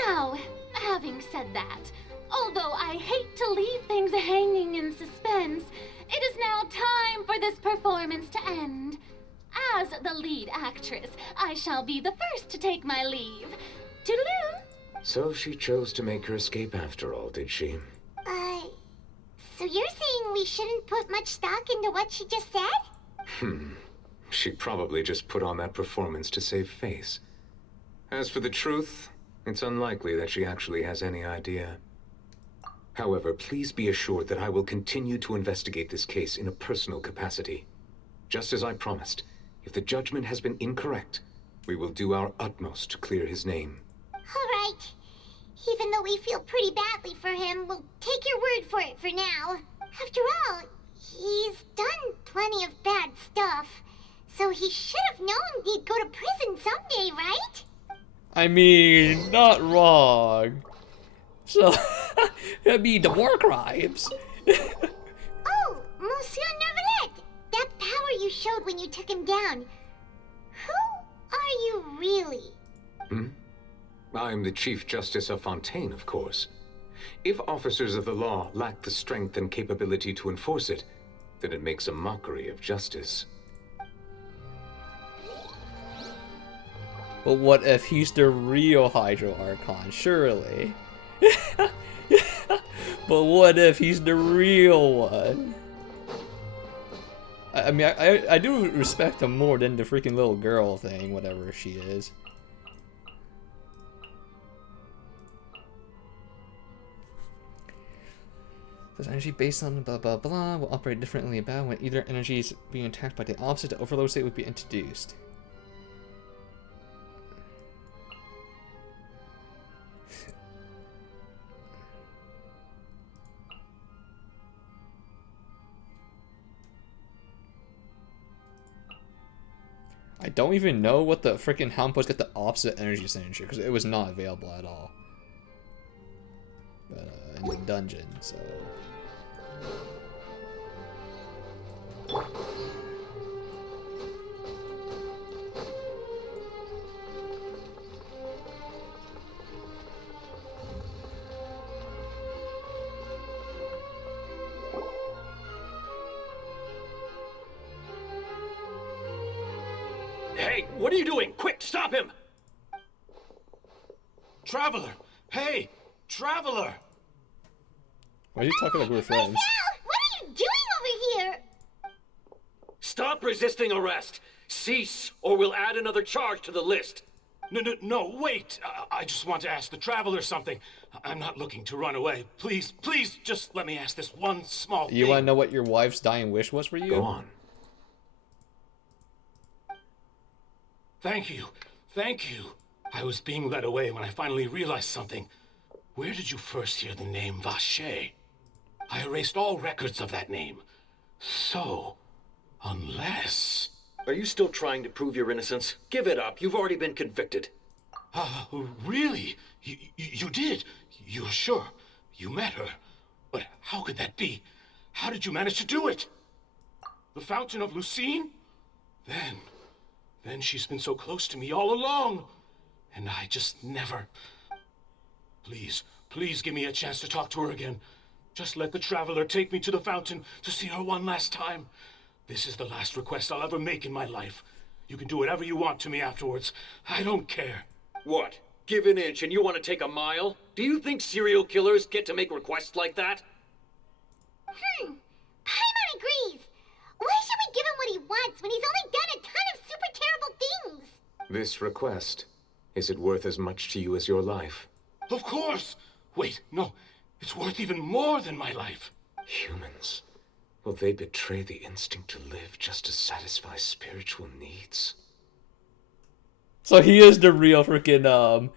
Now, having said that, although I hate to leave things hanging in suspense, it is now time for this performance to end. As the lead actress, I shall be the first to take my leave. Toodaloo! So she chose to make her escape after all, did she? So you're saying we shouldn't put much stock into what she just said? She probably just put on that performance to save face. As for the truth, it's unlikely that she actually has any idea. However, please be assured that I will continue to investigate this case in a personal capacity. Just as I promised, if the judgment has been incorrect, we will do our utmost to clear his name. All right. Even though we feel pretty badly for him, we'll take your word for it for now. After all, he's done plenty of bad stuff, so he should have known he'd go to prison someday, right? I mean, not wrong. So, I mean, the war crimes. Oh, Monsieur Neuvillette! That power you showed when you took him down. Who are you really? I'm the Chief Justice of Fontaine, of course. If officers of the law lack the strength and capability to enforce it, that it makes a mockery of justice. But what if he's the real Hydro Archon? Surely. But what if he's the real one? I mean, I do respect him more than the freaking little girl thing, whatever she is. This energy based on blah blah blah will operate differently about when either energy is being attacked by the opposite, the overload state would be introduced. I don't even know what the freaking how I'm supposed to get the opposite energy signature because it was not available at all. But in the dungeon, so. Hey, what are you doing? Quick, stop him! Traveler! Hey! Traveler! Why are you talking like we're friends? What are you doing over here? Stop resisting arrest! Cease, or we'll add another charge to the list. No, wait! I just want to ask the Traveler something. I'm not looking to run away. Please, just let me ask this one small thing. You want to know what your wife's dying wish was for you? Go on. Thank you. I was being led away when I finally realized something. Where did you first hear the name Vache? I erased all records of that name. So, unless... Are you still trying to prove your innocence? Give it up. You've already been convicted. Really? You did? You're sure? You met her? But how could that be? How did you manage to do it? The Fountain of Lucine? Then she's been so close to me all along. And I just never... Please give me a chance to talk to her again. Just let the Traveler take me to the fountain to see her one last time. This is the last request I'll ever make in my life. You can do whatever you want to me afterwards. I don't care. What? Give an inch and you want to take a mile? Do you think serial killers get to make requests like that? Paimon agrees. Why should we give him what he wants when he's only done a ton of super terrible things? This request, is it worth as much to you as your life? Of course! Wait, no. It's worth even more than my life. Humans. Will they betray the instinct to live just to satisfy spiritual needs? So he is the real freaking,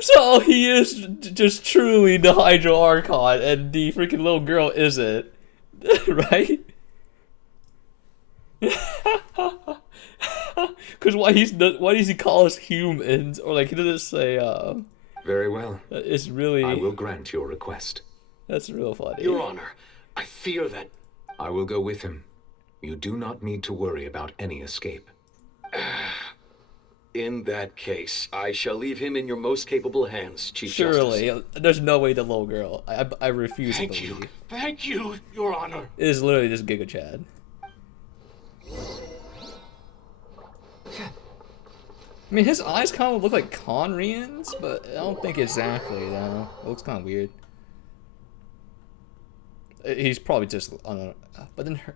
So he is just truly the Hydro Archon, and the freaking little girl isn't. Right? Because why does he call us humans? Or like, he doesn't say, Very well. It's really... I will grant your request. That's real funny. Your Honor, I fear that... I will go with him. You do not need to worry about any escape. In that case, I shall leave him in your most capable hands, Chief Surely. Justice. There's no way the little girl. I refuse to Thank believe. Thank you, Your Honor. It is literally just Giga Chad. I mean, his eyes kind of look like Conrian's, but I don't think exactly, though. It looks kind of weird. He's probably just, I don't know, but then her...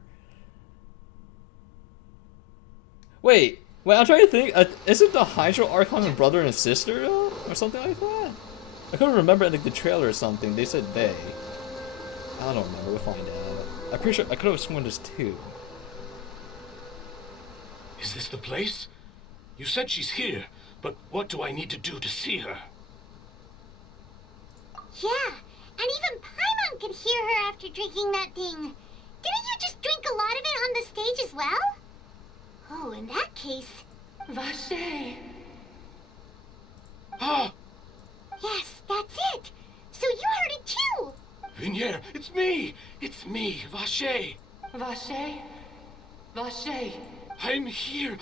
Wait, I'm trying to think, isn't the Hydro Archon a brother and sister, though? Or something like that? I couldn't remember in like, the trailer or something, they said they. I don't remember, we'll find out. I'm pretty sure, I could have sworn there's two. Is this the place? You said she's here, but what do I need to do to see her? Yeah, and even Paimon could hear her after drinking that thing. Didn't you just drink a lot of it on the stage as well? Oh, in that case... Vache! Ah! Yes, that's it! So you heard it too! Vinier, it's me! It's me, Vache! Vache? Vache! I'm here!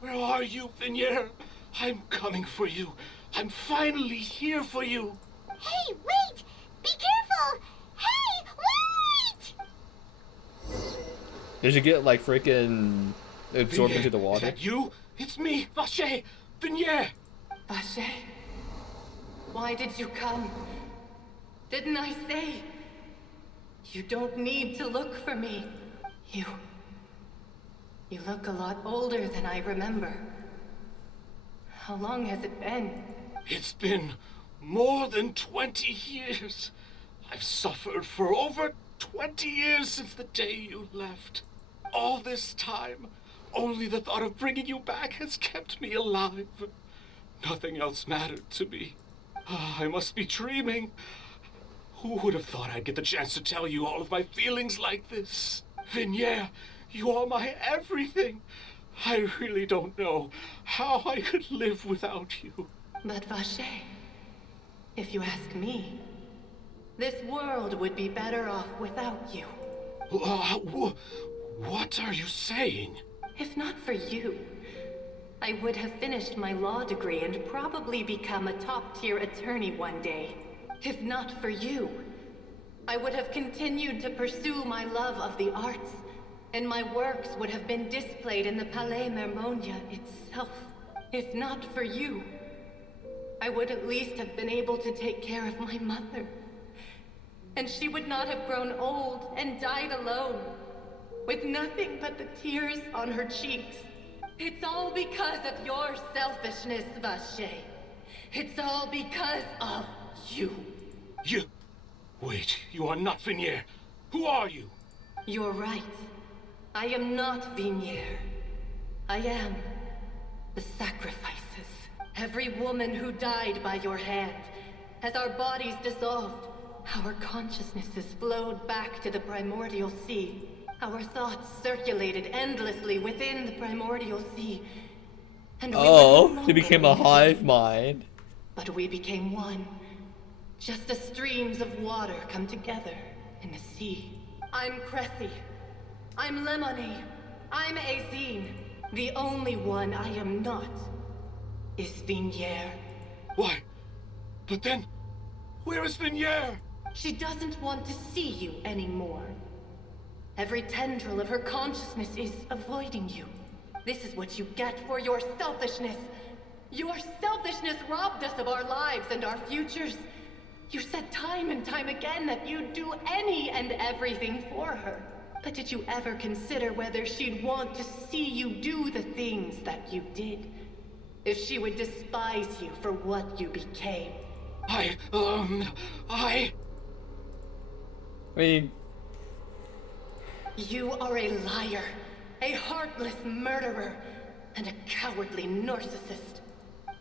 Where are you, Vinier? I'm coming for you. I'm finally here for you. Hey, wait! Be careful! Hey, wait! Did you get like freaking absorbed into the Is water? that you? It's me, Vache! Vignere! Vache, why did you come? Didn't I say? You don't need to look for me. You look a lot older than I remember. How long has it been? It's been more than 20 years. I've suffered for over 20 years since the day you left. All this time, only the thought of bringing you back has kept me alive. Nothing else mattered to me. I must be dreaming. Who would have thought I'd get the chance to tell you all of my feelings like this? Vignere, you are my everything. I really don't know how I could live without you. But Vache, if you ask me, this world would be better off without you. What are you saying? If not for you, I would have finished my law degree and probably become a top-tier attorney one day. If not for you, I would have continued to pursue my love of the arts, and my works would have been displayed in the Palais Mermonia itself. If not for you, I would at least have been able to take care of my mother. And she would not have grown old and died alone, with nothing but the tears on her cheeks. It's all because of your selfishness, Vache. It's all because of you. You... Wait, you are not Vignere. Who are you? You're right. I am not Vignere. I am the sacrifices. Every woman who died by your hand. As our bodies dissolved, our consciousnesses flowed back to the primordial sea. Our thoughts circulated endlessly within the primordial sea. And we were no He longer became a individuals, hive mind. but we became one. Just as streams of water come together in the sea. I'm Cressy. I'm Lemonade. I'm Azine. The only one I am not is Vignere. Why? But then, where is Vignere? She doesn't want to see you anymore. Every tendril of her consciousness is avoiding you. This is what you get for your selfishness. Your selfishness robbed us of our lives and our futures. You said time and time again that you'd do any and everything for her. But did you ever consider whether she'd want to see you do the things that you did? If she would despise you for what you became? I mean... You are a liar, a heartless murderer, and a cowardly narcissist.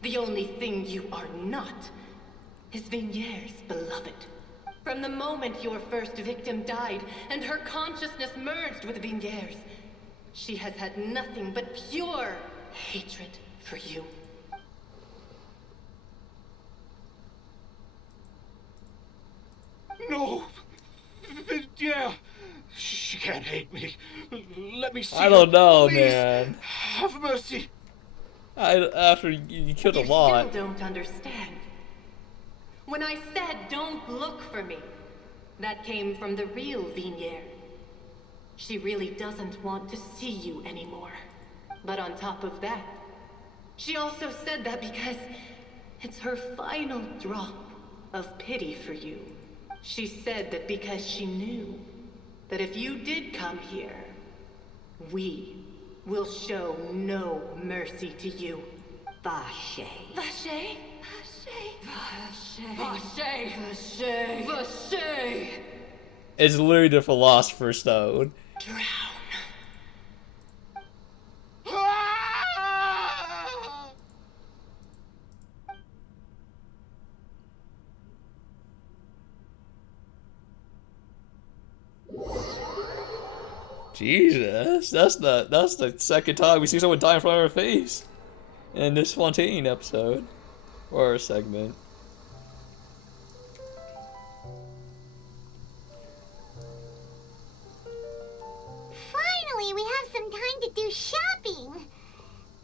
The only thing you are not is Vignere's beloved. From the moment your first victim died and her consciousness merged with Vignere's, she has had nothing but pure hatred for you. No! Vignere! She can't hate me. Let me see I don't her, know, please. man. Have mercy. After you killed a lot. You still don't understand. When I said don't look for me, that came from the real Vignere. She really doesn't want to see you anymore. But on top of that, she also said that because it's her final drop of pity for you. She said that because she knew that if you did come here, we will show no mercy to you. Vache. Vache? Vache. Vache. Vache. Vache. It's literally the Philosopher's Stone. Drown. Jesus, that's the second time we see someone die in front of our face in this Fontaine episode or segment. Finally, we have some time to do shopping.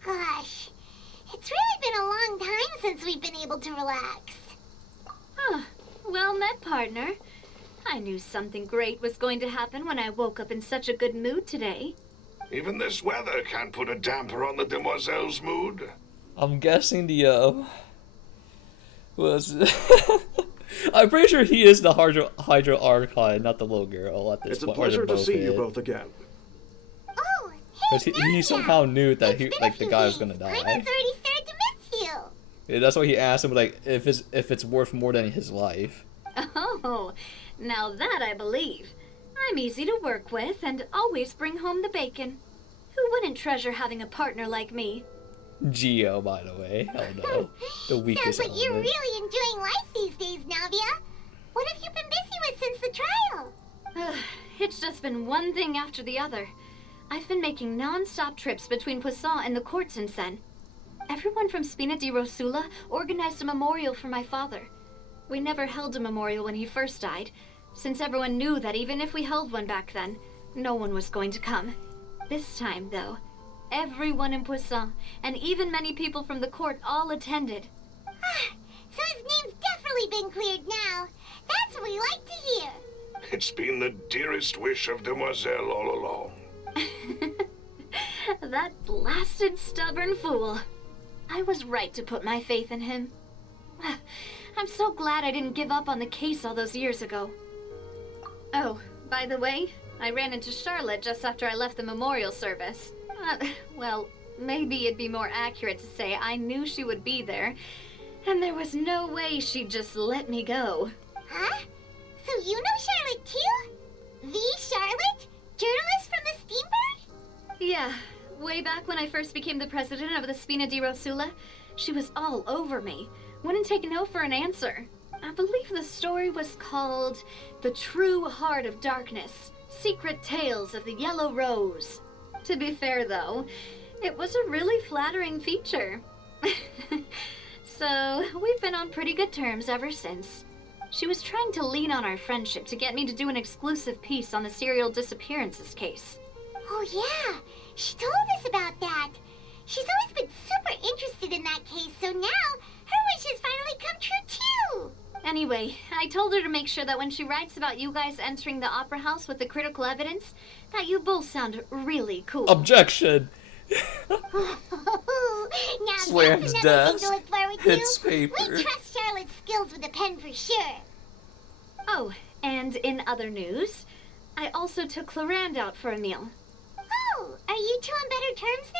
Gosh, it's really been a long time since we've been able to relax. partner. I knew something great was going to happen when I woke up in such a good mood today. Even this weather can't put a damper on the demoiselle's mood. I'm guessing the, was... I'm pretty sure he is the Hydra Archon, not the little girl at this It's a point. pleasure to see you both again. Oh, Because he somehow knew that he, like, the guy was gonna die. Paimon's already started to miss you. Yeah, that's why he asked him, like, if it's worth more than his life. Oh, now that I believe. I'm easy to work with and always bring home the bacon. Who wouldn't treasure having a partner like me? Geo, by the way. Hell no. The weakest Sounds like you're element. really enjoying life these days, Navia. What have you been busy with since the trial? It's just been one thing after the other. I've been making non-stop trips between Poisson and the courts in Sen. Everyone from Spina di Rosula organized a memorial for my father. We never held a memorial when he first died, since everyone knew that even if we held one back then, no one was going to come. This time, though, everyone in Poisson, and even many people from the court, all attended. So his name's definitely been cleared now. That's what we like to hear. It's been the dearest wish of Demoiselle all along. That blasted stubborn fool. I was right to put my faith in him. I'm so glad I didn't give up on the case all those years ago. Oh, by the way, I ran into Charlotte just after I left the memorial service. Well, maybe it'd be more accurate to say I knew she would be there, and there was no way she'd just let me go. Huh? So you know Charlotte too? The Charlotte? Journalist from the Steambird? Yeah, way back when I first became the president of the Spina di Rosula, she was all over me. Wouldn't take no for an answer. I believe the story was called The True Heart of Darkness, Secret Tales of the Yellow Rose. To be fair, though, it was a really flattering feature. So, we've been on pretty good terms ever since. She was trying to lean on our friendship to get me to do an exclusive piece on the serial disappearances case. Oh yeah, she told us about that. She's always been super interested in that case, so now her wish has finally come true too. Anyway, I told her to make sure that when she writes about you guys entering the opera house with the critical evidence, that you both sound really cool. Objection! Now Slams that's another thing desk, to look forward to. hits paper. We trust Charlotte's skills with a pen for sure. Oh, and in other news, I also took Clarand out for a meal. Oh, are you two on better terms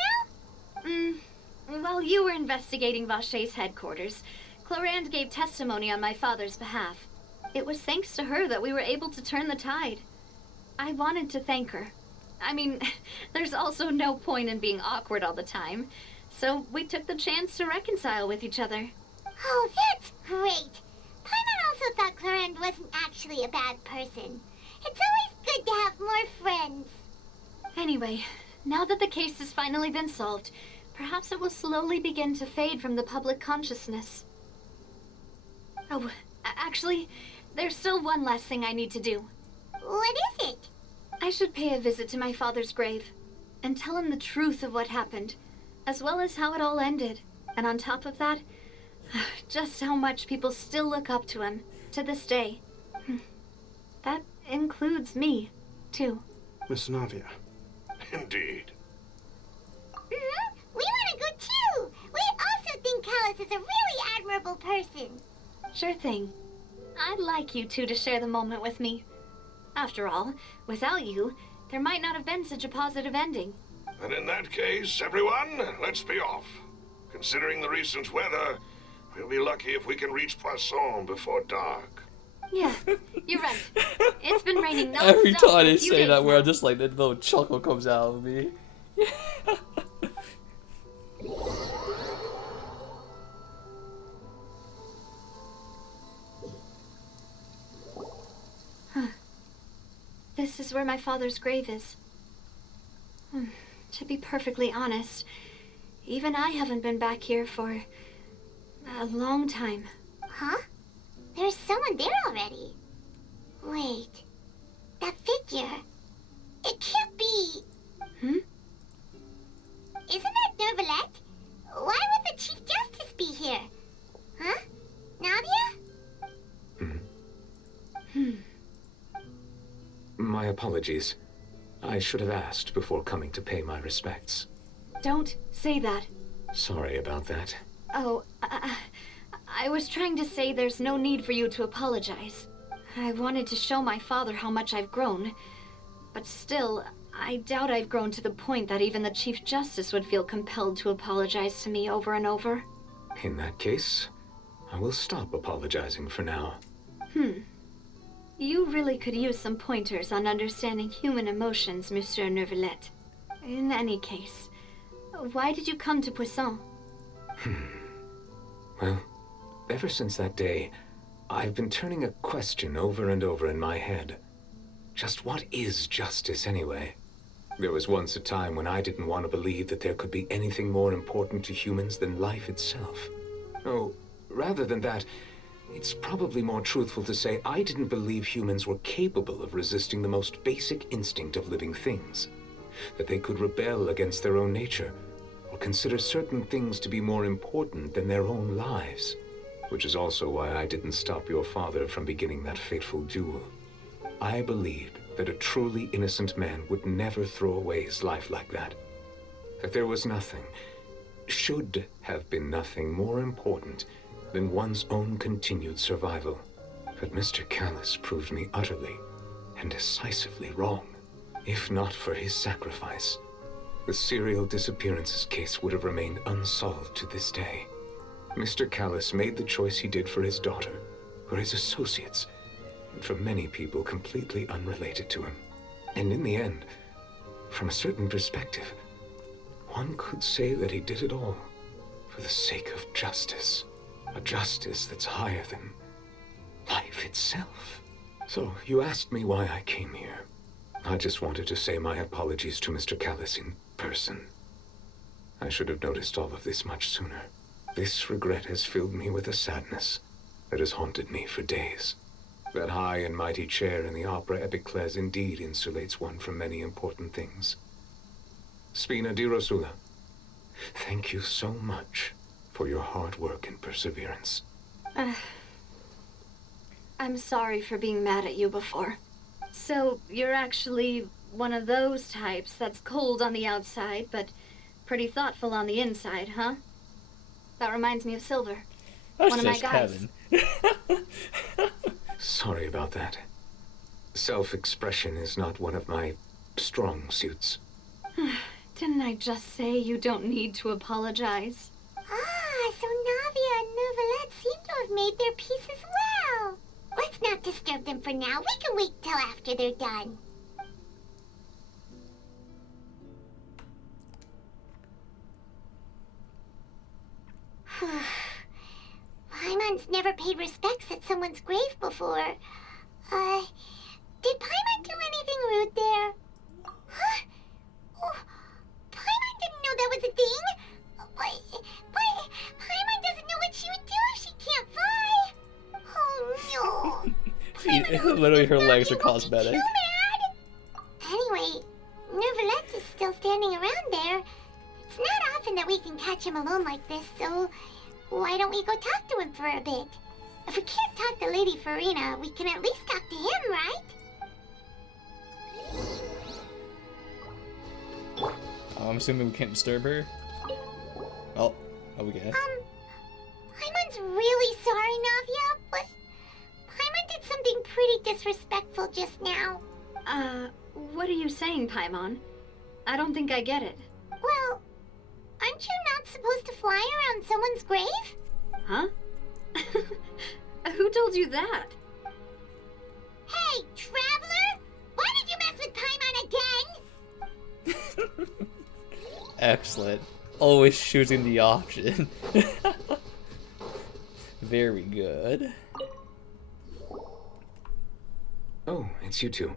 now? While you were investigating Vaché's headquarters, Clarand gave testimony on my father's behalf. It was thanks to her that we were able to turn the tide. I wanted to thank her. I mean, there's also no point in being awkward all the time, so we took the chance to reconcile with each other. Oh, that's great. Paimon also thought Clarand wasn't actually a bad person. It's always good to have more friends. Anyway, now that the case has finally been solved, perhaps it will slowly begin to fade from the public consciousness. Oh, actually, there's still one last thing I need to do. What is it? I should pay a visit to my father's grave and tell him the truth of what happened, as well as how it all ended. And on top of that, just how much people still look up to him to this day. That includes me, too. Miss Navia. Indeed. We want to go too. We also think Callus is a really admirable person. Sure thing. I'd like you two to share the moment with me. After all, without you, there might not have been such a positive ending. And in that case, everyone, let's be off. Considering the recent weather, we'll be lucky if we can reach Poisson before dark. Yeah, you're right. It's been raining nonstop Every time for a they few say days that, where now. I'm just like, that little chuckle comes out of me. This is where my father's grave is. To be perfectly honest, even I haven't been back here for a long time. Huh? There's someone there already. Wait. That figure. It can't be. Isn't that Dervalette? Why would the Chief Justice be here? Huh? Navia? My apologies. I should have asked before coming to pay my respects. Don't say that. Sorry about that. Oh, I was trying to say there's no need for you to apologize. I wanted to show my father how much I've grown. But still, I doubt I've grown to the point that even the Chief Justice would feel compelled to apologize to me over and over. In that case, I will stop apologizing for now. You really could use some pointers on understanding human emotions, Monsieur Neuvillette. In any case, why did you come to Poisson? Well, ever since that day, I've been turning a question over and over in my head. Just what is justice anyway? There was once a time when I didn't want to believe that there could be anything more important to humans than life itself. Oh, rather than that, it's probably more truthful to say I didn't believe humans were capable of resisting the most basic instinct of living things. That they could rebel against their own nature, or consider certain things to be more important than their own lives. Which is also why I didn't stop your father from beginning that fateful duel. I believed that a truly innocent man would never throw away his life like that. That there was nothing, should have been nothing more important than one's own continued survival. But Mr. Callis proved me utterly and decisively wrong. If not for his sacrifice, the serial disappearances case would have remained unsolved to this day. Mr. Callis made the choice he did for his daughter, for his associates, and for many people completely unrelated to him. And in the end, from a certain perspective, one could say that he did it all for the sake of justice. A justice that's higher than life itself. So, you asked me why I came here. I just wanted to say my apologies to Mr. Callis in person. I should have noticed all of this much sooner. This regret has filled me with a sadness that has haunted me for days. That high and mighty chair in the Opera Epiclese indeed insulates one from many important things. Spina di Rosula, thank you so much for your hard work and perseverance. I'm sorry for being mad at you before. So, you're actually one of those types that's cold on the outside, but pretty thoughtful on the inside, huh? That reminds me of Silver. That's one of my just guys. Kevin. Sorry about that. Self-expression is not one of my strong suits. Didn't I just say you don't need to apologize? Ah, so Navia and Neuvillette seem to have made their peace as well. Let's not disturb them for now. We can wait till after they're done. Paimon's never paid respects at someone's grave before. Did Paimon do anything rude there? Huh? Oh, Paimon didn't know that was a thing. But Paimon doesn't know what she would do if she can't fly. Oh no. Literally her legs are cosmetic. Too mad. Anyway, Neuvillette is still standing around there. It's not often that we can catch him alone like this, so why don't we go talk to him for a bit? If we can't talk to Lady Farina, we can at least talk to him, right? I'm assuming we can't disturb her. Oh, we can. Paimon's really sorry, Navia, but Paimon did something pretty disrespectful just now. What are you saying, Paimon? I don't think I get it. Well, aren't you not supposed to fly around someone's grave? Huh? Who told you that? Hey, traveler! Why did you mess with Paimon again? Excellent. Always choosing the option. Very good. Oh, it's you two.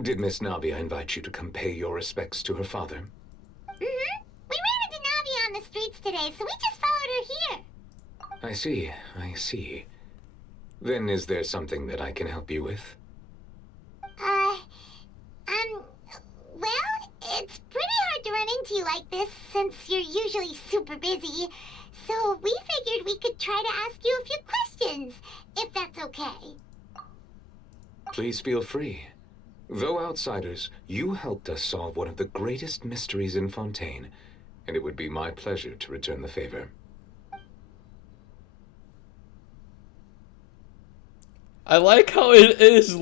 Did Miss Navia invite you to come pay your respects to her father? We ran into Navia on the streets today, so we just followed her here. I see. Then is there something that I can help you with? Well, it's pretty hard to run into you like this since you're usually super busy. So we figured we could try to ask you a few questions, if that's okay. Please feel free. Though outsiders, you helped us solve one of the greatest mysteries in Fontaine, and it would be my pleasure to return the favor. I like how it is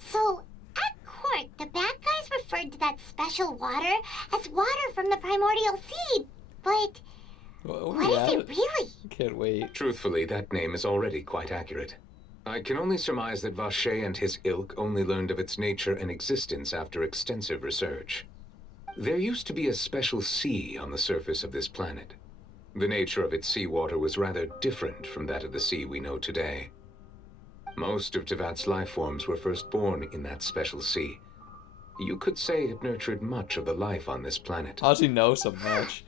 So, at court, the bad guys referred to that special water as water from the primordial sea, but what is it really? Can't wait. Truthfully, that name is already quite accurate. I can only surmise that Vacher and his ilk only learned of its nature and existence after extensive research. There used to be a special sea on the surface of this planet. The nature of its seawater was rather different from that of the sea we know today. Most of Tevat's life forms were first born in that special sea. You could say it nurtured much of the life on this planet. How does he know so much?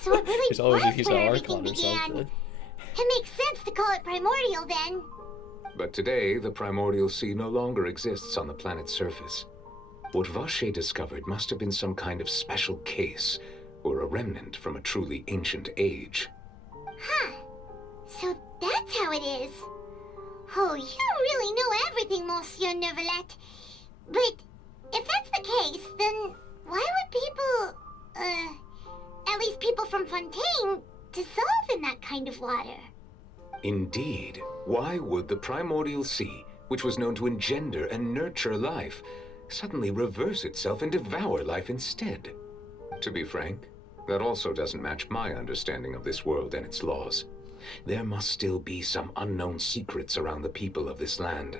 So it really He's always was where everything began. It makes sense to call it primordial then. But today, the primordial sea no longer exists on the planet's surface. What Vacher discovered must have been some kind of special case, or a remnant from a truly ancient age. Huh. So that's how it is. Oh, you really know everything, Monsieur Neuvillette. But if that's the case, then why would people, at least people from Fontaine, dissolve in that kind of water? Indeed. Why would the primordial sea, which was known to engender and nurture life, suddenly reverse itself and devour life instead? To be frank, that also doesn't match my understanding of this world and its laws. There must still be some unknown secrets around the people of this land.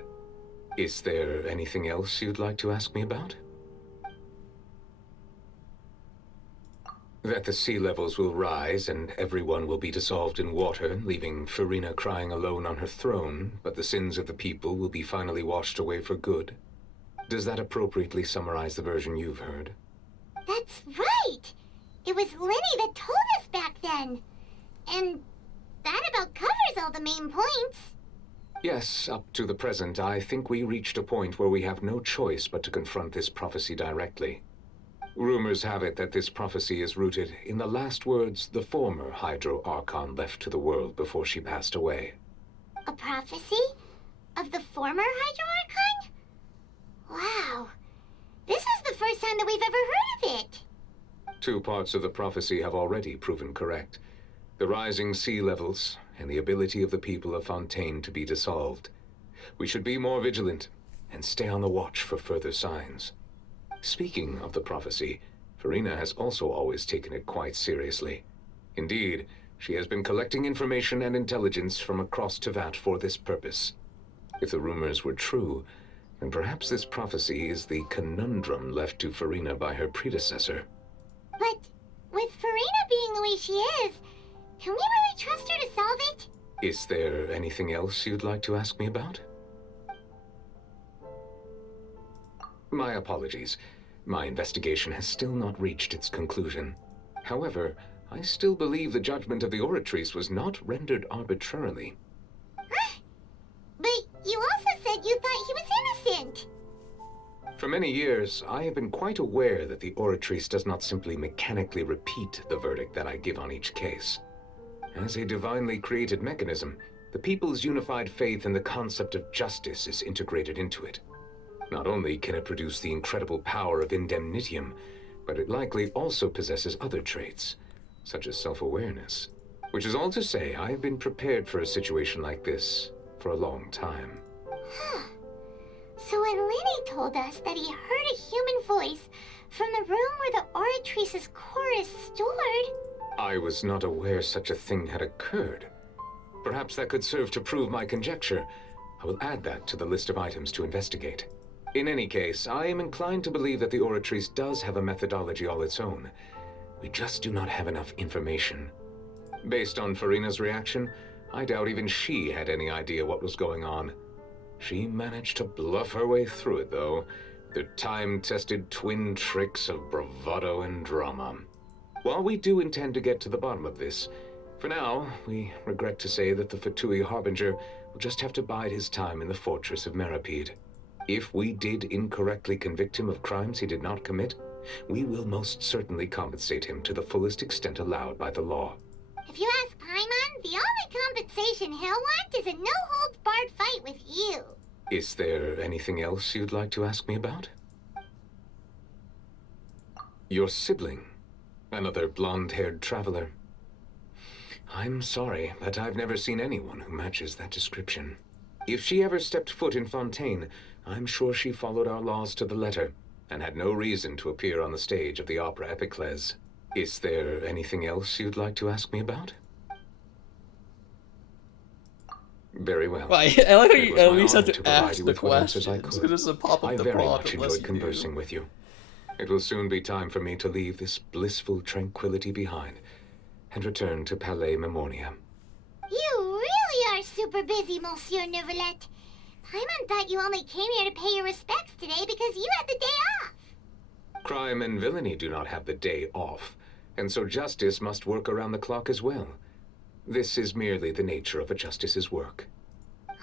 Is there anything else you'd like to ask me about? That the sea levels will rise and everyone will be dissolved in water, leaving Farina crying alone on her throne, but the sins of the people will be finally washed away for good. Does that appropriately summarize the version you've heard? That's right! It was Lyney that told us back then. And that about covers all the main points. Yes, up to the present, I think we reached a point where we have no choice but to confront this prophecy directly. Rumors have it that this prophecy is rooted in the last words the former Hydro Archon left to the world before she passed away. A prophecy? Of the former Hydro Archon? Wow. This is the first time that we've ever heard of it. Two parts of the prophecy have already proven correct. The rising sea levels and the ability of the people of Fontaine to be dissolved. We should be more vigilant and stay on the watch for further signs. Speaking of the prophecy, Farina has also always taken it quite seriously. Indeed, she has been collecting information and intelligence from across Tevat for this purpose. If the rumors were true, then perhaps this prophecy is the conundrum left to Farina by her predecessor. But with Farina being the way she is, can we really trust her to solve it? Is there anything else you'd like to ask me about? My apologies. My investigation has still not reached its conclusion. However, I still believe the judgment of the Oratrice was not rendered arbitrarily. But you also said you thought he was innocent. For many years, I have been quite aware that the Oratrice does not simply mechanically repeat the verdict that I give on each case. As a divinely created mechanism, the people's unified faith in the concept of justice is integrated into it. Not only can it produce the incredible power of indemnitium, but it likely also possesses other traits, such as self-awareness. Which is all to say, I have been prepared for a situation like this for a long time. So when Lyney told us that he heard a human voice from the room where the Oratrice's core is stored... I was not aware such a thing had occurred. Perhaps that could serve to prove my conjecture. I will add that to the list of items to investigate. In any case, I am inclined to believe that the Oratrice does have a methodology all its own. We just do not have enough information. Based on Farina's reaction, I doubt even she had any idea what was going on. She managed to bluff her way through it, though, with her time-tested twin tricks of bravado and drama. While we do intend to get to the bottom of this, for now, we regret to say that the Fatui Harbinger will just have to bide his time in the fortress of Meripede. If we did incorrectly convict him of crimes he did not commit, we will most certainly compensate him to the fullest extent allowed by the law. If you ask Paimon, the only compensation he'll want is a no-holds-barred fight with you. Is there anything else you'd like to ask me about? Your sibling, another blonde-haired traveler. I'm sorry, but I've never seen anyone who matches that description. If she ever stepped foot in Fontaine, I'm sure she followed our laws to the letter, and had no reason to appear on the stage of the opera Epiclese. Is there anything else you'd like to ask me about? Very well. Well, I like how It you was at my least honor have to to provide ask you the with what answers I questions. could. This is a pop-up I the very prompt much unless enjoyed you do. conversing with you. It will soon be time for me to leave this blissful tranquility behind and return to Palais Memornia. You really are super busy, Monsieur Neuvillette. Paimon thought you only came here to pay your respects today because you had the day off. Crime and villainy do not have the day off, and so justice must work around the clock as well. This is merely the nature of a justice's work. All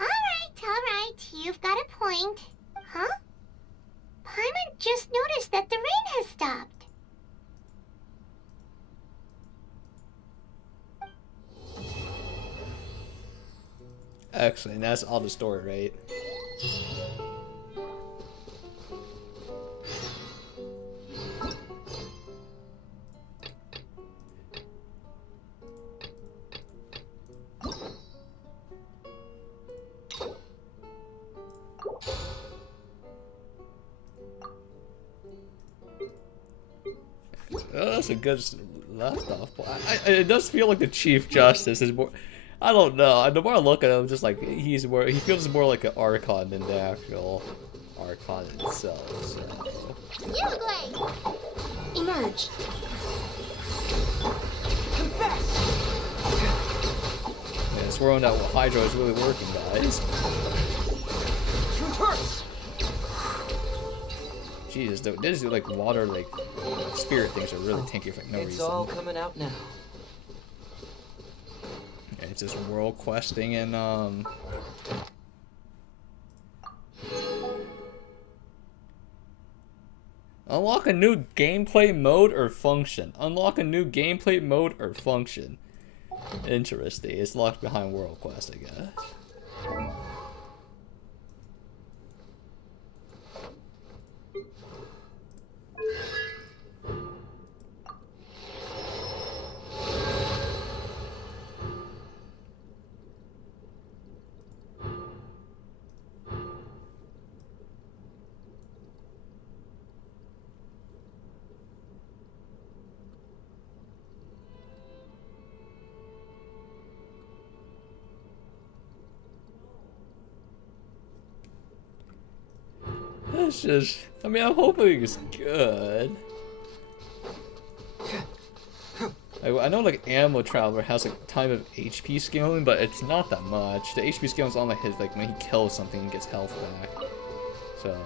right, you've got a point. Huh? Paimon just noticed that the rain has stopped. Actually, and that's all the story, right? Oh, that's a good left off. It does feel like the Chief Justice is more. I don't know. The more I look at him, just like he feels more like an Archon than the actual Archon itself. So. Emerge. Yeah, it's swearing that Hydra is really working, guys. Jesus, these like water like spirit things are really tanky for no reason. It's all coming out now. Yeah, it's just world questing and unlock a new gameplay mode or function. Unlock a new gameplay mode or function. Interesting. It's locked behind world quest, I guess. It's just, I mean, I'm hoping it's good. I know like Animal Traveler has like time of HP scaling, but it's not that much. The HP scaling is on like his, like when he kills something and gets health back. So.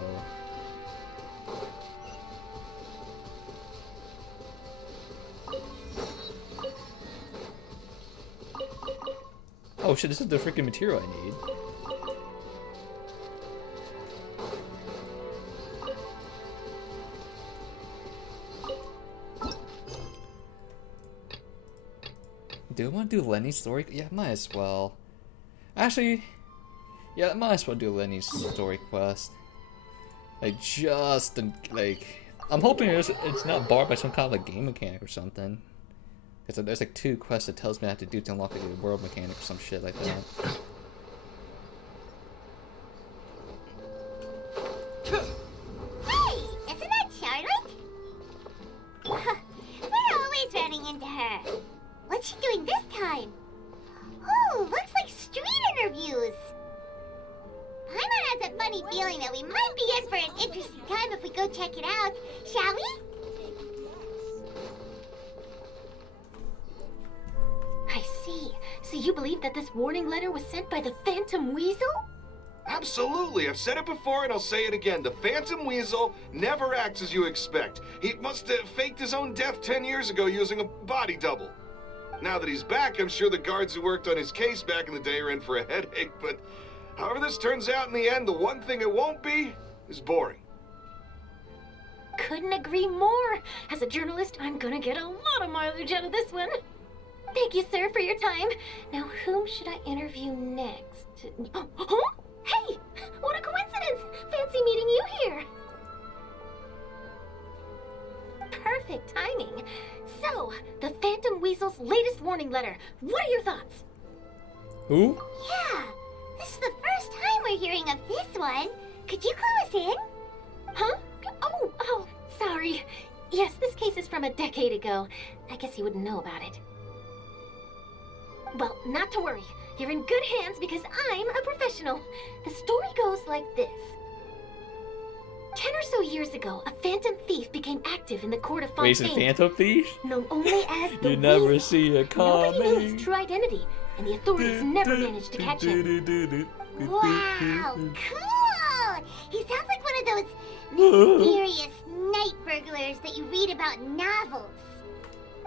Oh shit, this is the freaking material I need. Do I want to do Lyney's story? Yeah, might as well. Actually, yeah, I might as well do Lyney's story quest. Like, just, like, I'm hoping it's not barred by some kind of, like, game mechanic or something. Because there's, like, 2 quests that tells me I have to do to unlock a world mechanic or some shit like that. Hey, isn't that Charlotte? We're always running into her. What's she doing this time? Oh, looks like street interviews. Paimon has a funny feeling that we might be in for an interesting time if we go check it out. Shall we? I see. So you believe that this warning letter was sent by the Phantom Weasel? Absolutely. I've said it before and I'll say it again. The Phantom Weasel never acts as you expect. He must have faked his own death 10 years ago using a body double. Now that he's back, I'm sure the guards who worked on his case back in the day are in for a headache, but however this turns out in the end, the one thing it won't be is boring. Couldn't agree more. As a journalist, I'm gonna get a lot of mileage out of this one. Thank you, sir, for your time. Now, whom should I interview next? Huh? Hey! What a coincidence! Fancy meeting you here! Perfect timing. So, the Phantom Weasel's latest warning letter. What are your thoughts? Who? Yeah, this is the first time we're hearing of this one. Could you clue us in? Huh? Oh, sorry. Yes, this case is from a decade ago. I guess you wouldn't know about it. Well, not to worry. You're in good hands because I'm a professional. The story goes like this. 10 or so years ago, a phantom thief became active in the court of Fontaine. Wait, he's a phantom thief? Known only as the You never Weasel. see it Nobody knew coming. his true identity, and the authorities never managed to catch him. Wow, cool! He sounds like one of those mysterious night burglars that you read about in novels.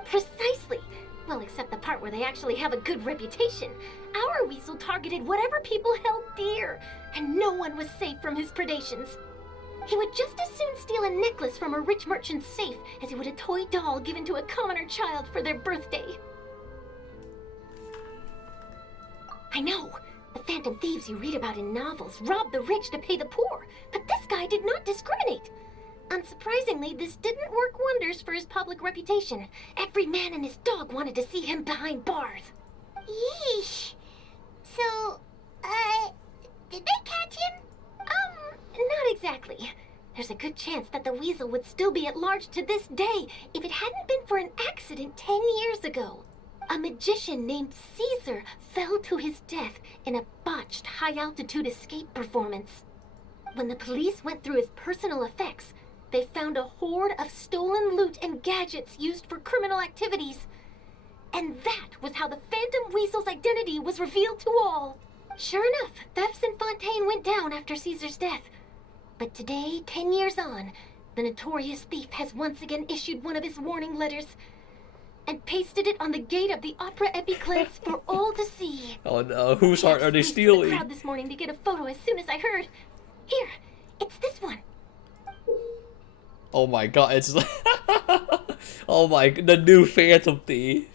Precisely. Well, except the part where they actually have a good reputation. Our weasel targeted whatever people held dear, and no one was safe from his predations. He would just as soon steal a necklace from a rich merchant's safe as he would a toy doll given to a commoner child for their birthday. I know. The phantom thieves you read about in novels rob the rich to pay the poor, but this guy did not discriminate. Unsurprisingly, this didn't work wonders for his public reputation. Every man and his dog wanted to see him behind bars. Yeesh. So, did they catch him? Not exactly. There's a good chance that the weasel would still be at large to this day if it hadn't been for an accident 10 years ago. A magician named Caesar fell to his death in a botched high-altitude escape performance. When the police went through his personal effects, they found a hoard of stolen loot and gadgets used for criminal activities. And that was how the Phantom Weasel's identity was revealed to all. Sure enough, thefts in Fontaine went down after Caesar's death. But today, 10 years on, the notorious thief has once again issued one of his warning letters and pasted it on the gate of the Opera Epiclese for all to see. Oh no, whose heart are they stealing? I crowd this morning to get a photo as soon as I heard. Here, it's this one. Oh my god, it's oh my, the new Phantom Thief.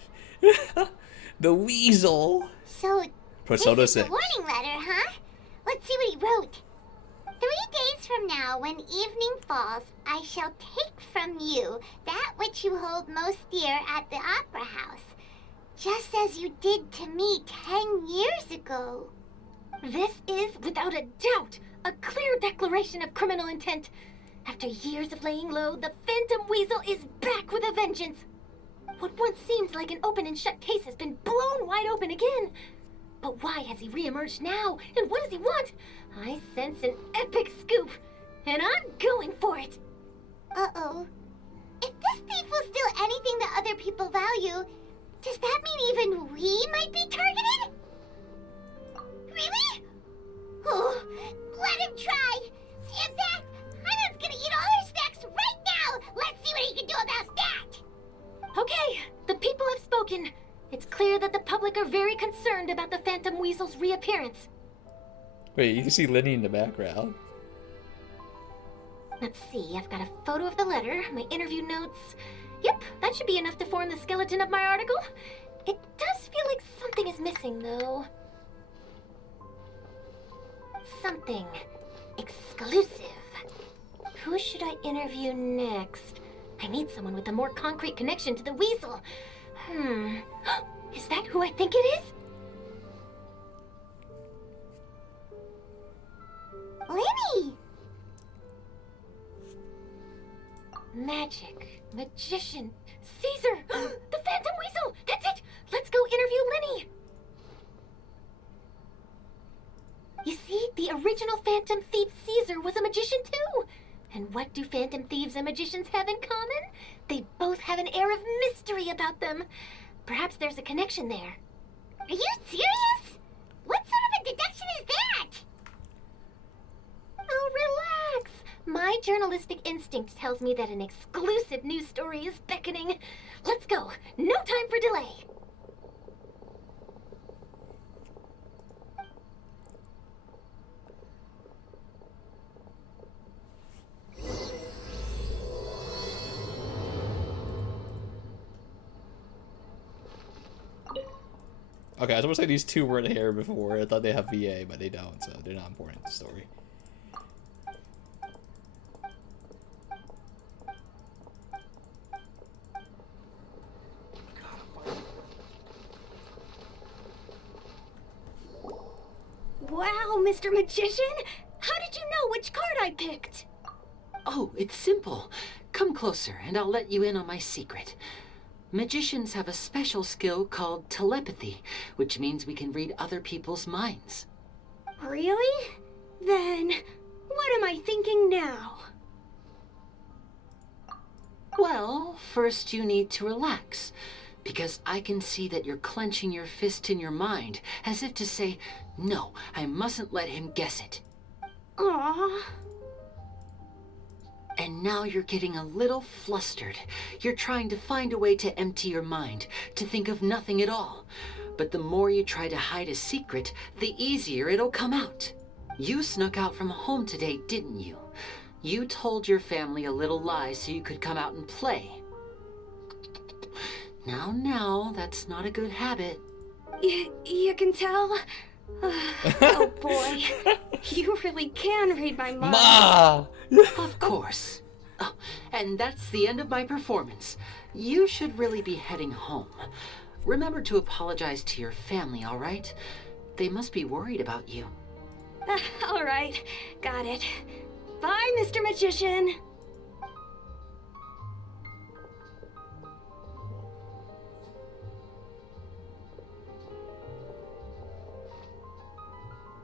The Weasel. So, Persona this is 6. the warning letter, huh? Let's see what he wrote. 3 days from now, when evening falls, I shall take from you that which you hold most dear at the Opera House, just as you did to me 10 years ago. This is, without a doubt, a clear declaration of criminal intent. After years of laying low, the Phantom Weasel is back with a vengeance. What once seemed like an open and shut case has been blown wide open again. But why has he reemerged now, and what does he want? I sense an epic scoop, and I'm going for it. Uh-oh. If this thief will steal anything that other people value, does that mean even we might be targeted? Really? Oh, let him try. In fact, I'm gonna eat all our snacks right now. Let's see what he can do about that. Okay, the people have spoken. It's clear that the public are very concerned about the Phantom Weasel's reappearance. Wait, you can see Lyney in the background. Let's see, I've got a photo of the letter, my interview notes. Yep, that should be enough to form the skeleton of my article. It does feel like something is missing, though. Something exclusive. Who should I interview next? I need someone with a more concrete connection to the weasel. Is that who I think it is? Lyney! Magic, magician, Caesar, the Phantom Weasel! That's it! Let's go interview Lyney! You see, the original Phantom Thief Caesar was a magician too! And what do Phantom Thieves and magicians have in common? They both have an air of mystery about them. Perhaps there's a connection there. Are you serious? What sort of a deduction is that? Oh, relax. My journalistic instinct tells me that an exclusive news story is beckoning. Let's go. No time for delay. Okay, I was gonna say these two weren't here before. I thought they have VA, but they don't, so they're not important to the story. Wow, Mr. Magician! How did you know which card I picked? Oh, it's simple. Come closer, and I'll let you in on my secret. Magicians have a special skill called telepathy, which means we can read other people's minds. Really? Then, what am I thinking now? Well, first you need to relax, because I can see that you're clenching your fist in your mind, as if to say, no, I mustn't let him guess it. Aww. And now you're getting a little flustered. You're trying to find a way to empty your mind, to think of nothing at all. But the more you try to hide a secret, the easier it'll come out. You snuck out from home today, didn't you? You told your family a little lie so you could come out and play. Now, that's not a good habit. You can tell? Oh boy, you really can read my mind. Ma! Of course. Oh, and that's the end of my performance. You should really be heading home. Remember to apologize to your family, all right? They must be worried about you. All right, got it. Bye, Mr. Magician.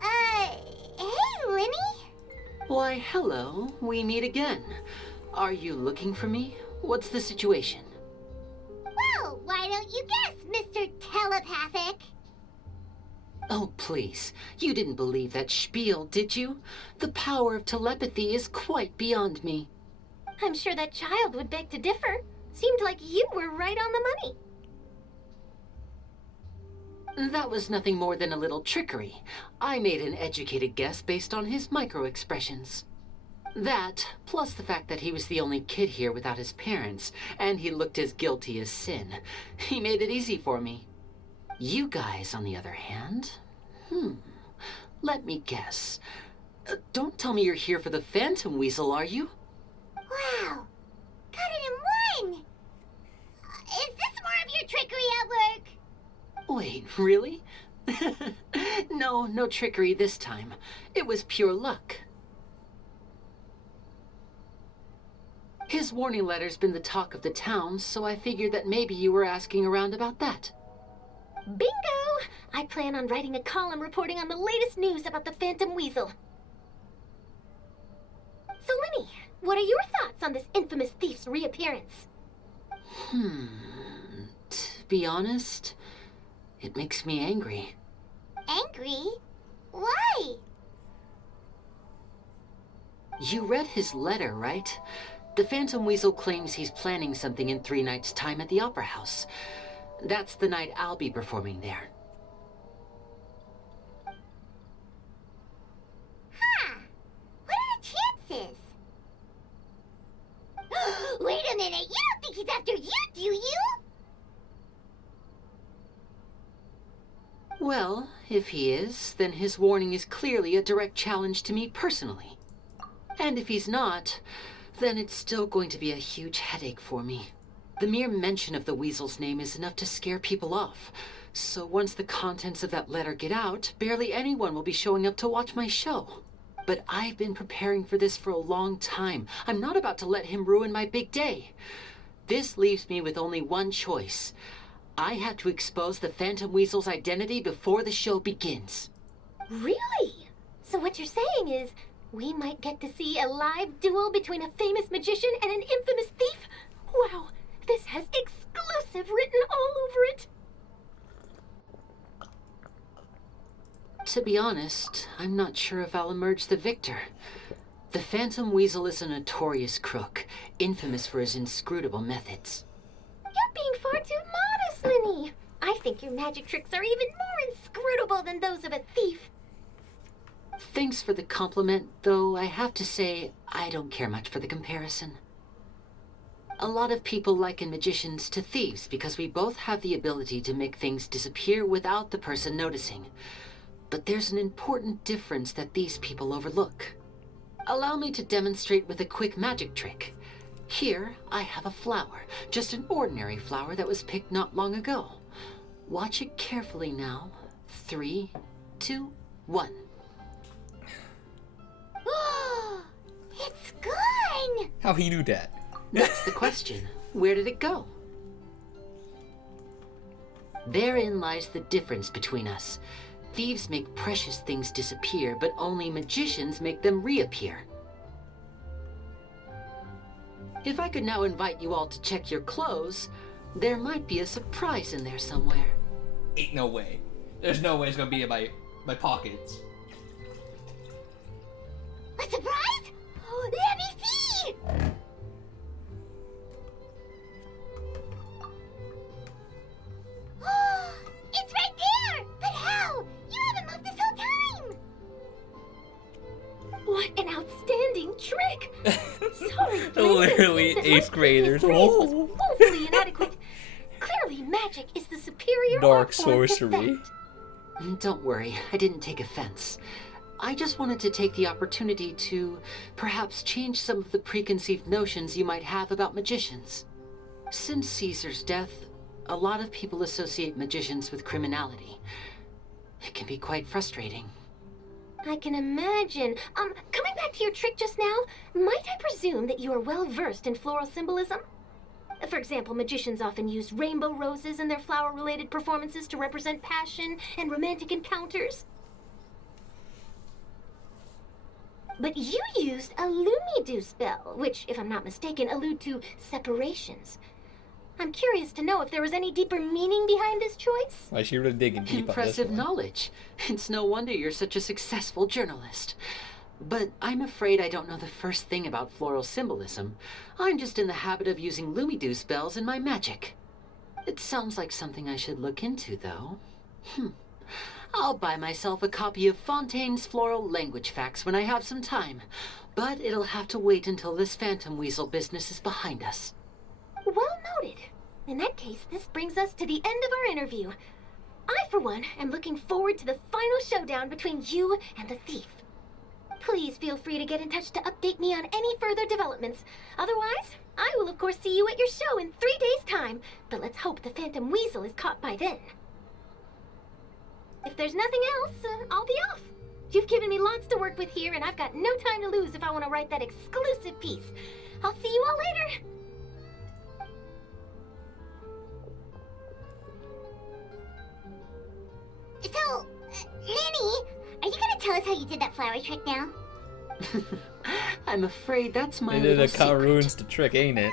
Hey, Lyney? Why, hello. We meet again. Are you looking for me? What's the situation? Well, why don't you guess, Mr. Telepathic? Oh, please. You didn't believe that spiel, did you? The power of telepathy is quite beyond me. I'm sure that child would beg to differ. Seemed like you were right on the money. That was nothing more than a little trickery. I made an educated guess based on his micro-expressions. That, plus the fact that he was the only kid here without his parents, and he looked as guilty as sin. He made it easy for me. You guys, on the other hand, let me guess. Don't tell me you're here for the Phantom Weasel, are you? Wow, got it in one! Is this more of your trickery at work? Wait, really? No trickery this time. It was pure luck. His warning letter's been the talk of the town, so I figured that maybe you were asking around about that. Bingo! I plan on writing a column reporting on the latest news about the Phantom Weasel. So, Lyney, what are your thoughts on this infamous thief's reappearance? To be honest, it makes me angry. Angry? Why? You read his letter, right? The Phantom Weasel claims he's planning something in 3 nights' time at the Opera House. That's the night I'll be performing there. Huh. What are the chances? Wait a minute, you don't think he's after you, do you? Well, if he is, then his warning is clearly a direct challenge to me personally. And if he's not, then it's still going to be a huge headache for me. The mere mention of the Weasel's name is enough to scare people off. So once the contents of that letter get out, barely anyone will be showing up to watch my show. But I've been preparing for this for a long time. I'm not about to let him ruin my big day. This leaves me with only one choice. I have to expose the Phantom Weasel's identity before the show begins. Really? So what you're saying is, we might get to see a live duel between a famous magician and an infamous thief? Wow, this has exclusive written all over it. To be honest, I'm not sure if I'll emerge the victor. The Phantom Weasel is a notorious crook, infamous for his inscrutable methods. You're being far too modest, Lyney. I think your magic tricks are even more inscrutable than those of a thief. Thanks for the compliment, though I have to say I don't care much for the comparison. A lot of people liken magicians to thieves because we both have the ability to make things disappear without the person noticing. But there's an important difference that these people overlook. Allow me to demonstrate with a quick magic trick. Here, I have a flower, just an ordinary flower that was picked not long ago. Watch it carefully now. 3, 2, 1. It's gone! How he do that? That's the question. Where did it go? Therein lies the difference between us. Thieves make precious things disappear, but only magicians make them reappear. If I could now invite you all to check your clothes, there might be a surprise in there somewhere. Ain't no way. There's no way it's gonna be in my pockets. A surprise? Let me see! It's right there! But how? You haven't moved this whole time! What an outstanding trick! Sorry, Literally Lyney, 8th graders. His grace was woefully inadequate. Clearly, magic is the superior Dark art form to sorcery. theft. Don't worry, I didn't take offense. I just wanted to take the opportunity to perhaps change some of the preconceived notions you might have about magicians. Since Caesar's death, a lot of people associate magicians with criminality. It can be quite frustrating. I can imagine. Coming back to your trick just now, might I presume that you are well versed in floral symbolism? For example, magicians often use rainbow roses in their flower-related performances to represent passion and romantic encounters. But you used a Lumidu spell, which, if I'm not mistaken, allude to separations. I'm curious to know if there was any deeper meaning behind this choice. Why she really digging deep on this Impressive one. knowledge. It's no wonder you're such a successful journalist. But I'm afraid I don't know the first thing about floral symbolism. I'm just in the habit of using Lumidu spells in my magic. It sounds like something I should look into, though. I'll buy myself a copy of Fontaine's Floral Language Facts when I have some time. But it'll have to wait until this phantom weasel business is behind us. Well noted. In that case, this brings us to the end of our interview. I, for one, am looking forward to the final showdown between you and the thief. Please feel free to get in touch to update me on any further developments. Otherwise, I will of course see you at your show in 3 days' time, but let's hope the Phantom Weasel is caught by then. If there's nothing else, I'll be off. You've given me lots to work with here, and I've got no time to lose if I want to write that exclusive piece. I'll see you all later. So, Lyney, are you gonna tell us how you did that flower trick now? I'm afraid that's my They did little a secret. ruins the trick, ain't it?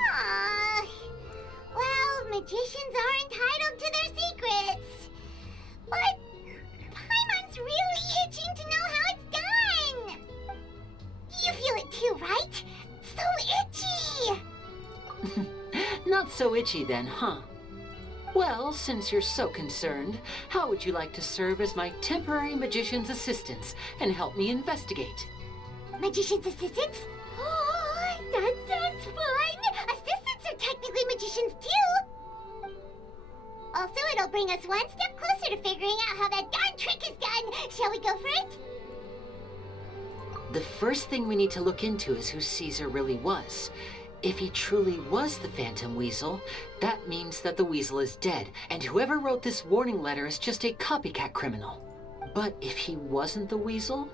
Well, magicians are entitled to their secrets. But Paimon's really itching to know how it's done. You feel it too, right? So itchy. Not so itchy then, huh? Well, since you're so concerned, how would you like to serve as my temporary magician's assistants and help me investigate? Magician's assistants? Oh, that sounds fun! Assistants are technically magicians too! Also, it'll bring us one step closer to figuring out how that darn trick is done. Shall we go for it? The first thing we need to look into is who Caesar really was. If he truly was the Phantom Weasel, that means that the Weasel is dead, and whoever wrote this warning letter is just a copycat criminal. But if he wasn't the Weasel?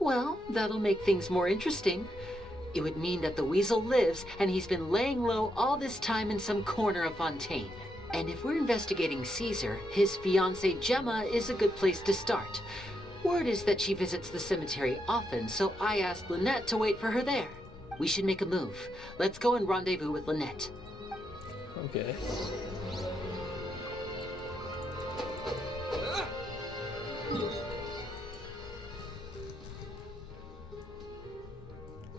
Well, that'll make things more interesting. It would mean that the Weasel lives, and he's been laying low all this time in some corner of Fontaine. And if we're investigating Caesar, his fiancée Gemma is a good place to start. Word is that she visits the cemetery often, so I asked Lynette to wait for her there. We should make a move. Let's go and rendezvous with Lynette. Okay.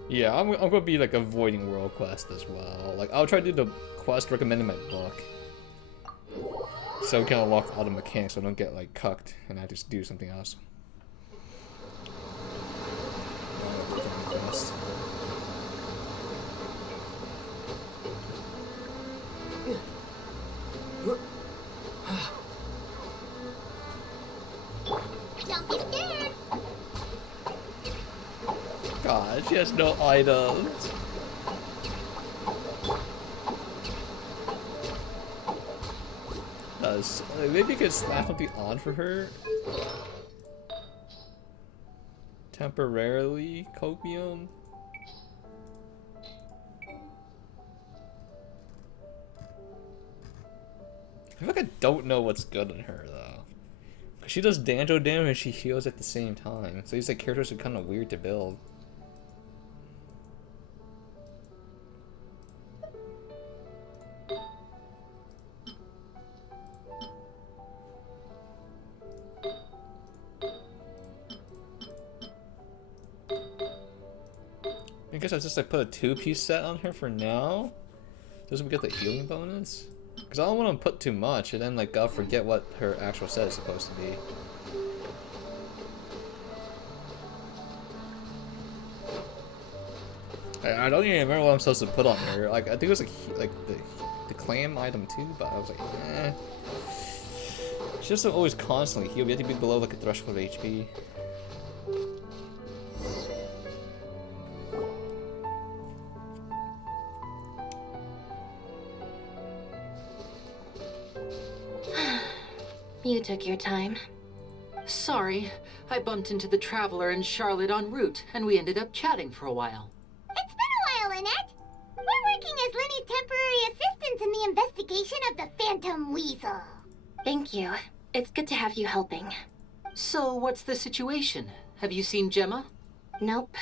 Yeah, I'm gonna be like avoiding world quest as well. Like I'll try to do the quest recommended in my book, so we can unlock all the mechanics, so I don't get like cucked and I just do something else. God, she has no items. Maybe you could slap something on for her. Temporarily, copium. I feel like I don't know what's good on her though. Cause she does Danjo damage and she heals at the same time. So these like characters are kind of weird to build. I guess I just like put a 2-piece set on her for now. Doesn't we get the healing bonus? Because I don't want to put too much and then like I'll forget what her actual set is supposed to be. I don't even remember what I'm supposed to put on her. Like I think it was like the clam item too, but I was like, eh. She doesn't always constantly heal. We have to be below like a threshold of HP. You took your time. Sorry, I bumped into the Traveler and Charlotte en route, and we ended up chatting for a while. It's been a while, Lynette. We're working as Lyney's temporary assistants in the investigation of the Phantom Weasel. Thank you. It's good to have you helping. So, what's the situation? Have you seen Gemma? Nope.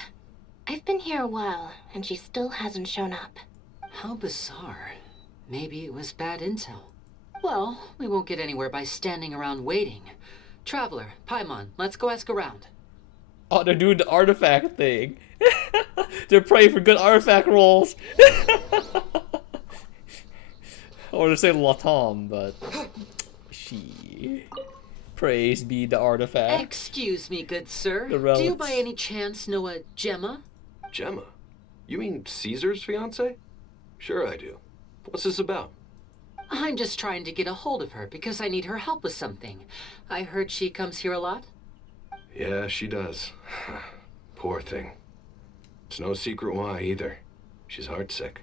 I've been here a while, and she still hasn't shown up. How bizarre. Maybe it was bad intel. Well, we won't get anywhere by standing around waiting. Traveler, Paimon, let's go ask around. Oh, they're doing the artifact thing. They're praying for good artifact rolls. Or to say Latam, but she. Praise be the artifact. Excuse me, good sir. The relics. Do you by any chance know a Gemma? Gemma? You mean Caesar's fiance? Sure I do. What's this about? I'm just trying to get a hold of her because I need her help with something. I heard she comes here a lot. Yeah, she does. Poor thing. It's no secret why either. She's heartsick.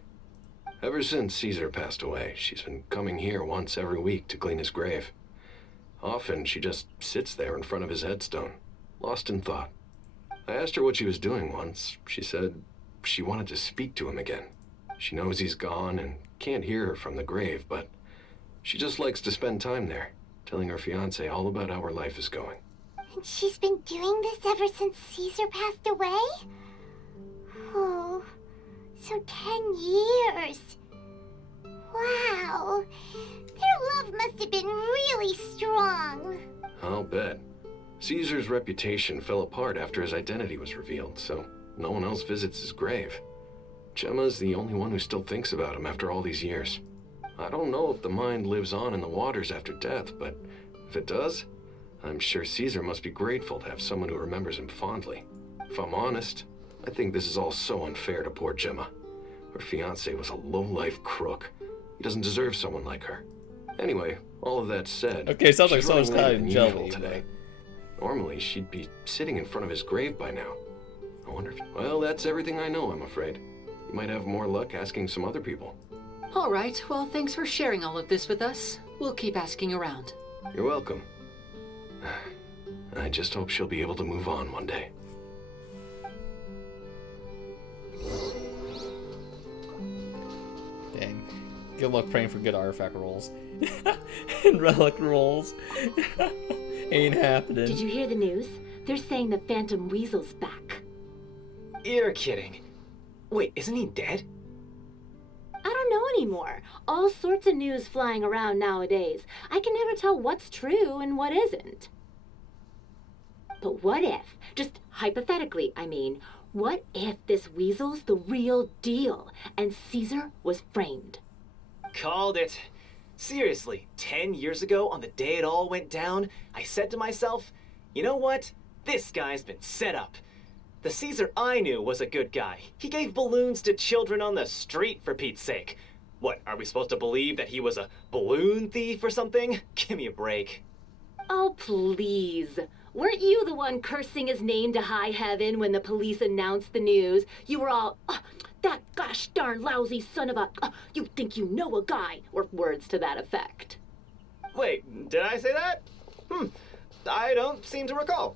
Ever since Caesar passed away, she's been coming here once every week to clean his grave. Often she just sits there in front of his headstone, lost in thought. I asked her what she was doing once. She said she wanted to speak to him again. She knows he's gone and can't hear her from the grave, but she just likes to spend time there, telling her fiancé all about how her life is going. And she's been doing this ever since Caesar passed away? Oh, so 10 years. Wow. Their love must have been really strong. I'll bet. Caesar's reputation fell apart after his identity was revealed, so no one else visits his grave. Gemma's the only one who still thinks about him after all these years. I don't know if the mind lives on in the waters after death, but if it does, I'm sure Caesar must be grateful to have someone who remembers him fondly. If I'm honest, I think this is all so unfair to poor Gemma. Her fiancé was a low-life crook. He doesn't deserve someone like her. Anyway, all of that said, Okay, sounds like she's someone's running later kind of than jelly usual today. Normally, she'd be sitting in front of his grave by now. I wonder if... Well, that's everything I know, I'm afraid. You might have more luck asking some other people. All right, well, thanks for sharing all of this with us. We'll keep asking around. You're welcome. I just hope she'll be able to move on one day. Dang. Good luck praying for good artifact rolls. And relic rolls. Ain't happening. Did you hear the news? They're saying the Phantom Weasel's back. You're kidding. Wait, isn't he dead? I don't know anymore. All sorts of news flying around nowadays. I can never tell what's true and what isn't. But what if, just hypothetically, I mean, what if this weasel's the real deal and Caesar was framed? Called it. Seriously, 10 years ago, on the day it all went down, I said to myself, you know what? This guy's been set up. The Caesar I knew was a good guy. He gave balloons to children on the street, for Pete's sake. What, are we supposed to believe that he was a balloon thief or something? Give me a break. Oh, please. Weren't you the one cursing his name to high heaven when the police announced the news? You were all, "Oh, that gosh darn lousy son of a, you think you know a guy," or words to that effect. Wait, did I say that? I don't seem to recall.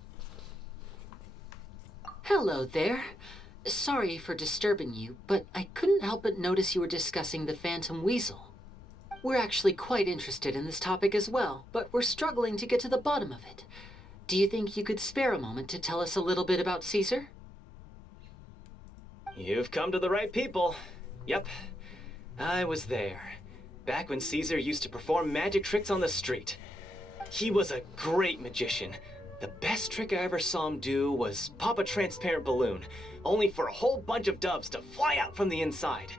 Hello there. Sorry for disturbing you, but I couldn't help but notice you were discussing the Phantom Weasel. We're actually quite interested in this topic as well, but we're struggling to get to the bottom of it. Do you think you could spare a moment to tell us a little bit about Caesar? You've come to the right people. Yep, I was there. Back when Caesar used to perform magic tricks on the street. He was a great magician. The best trick I ever saw him do was pop a transparent balloon, only for a whole bunch of doves to fly out from the inside.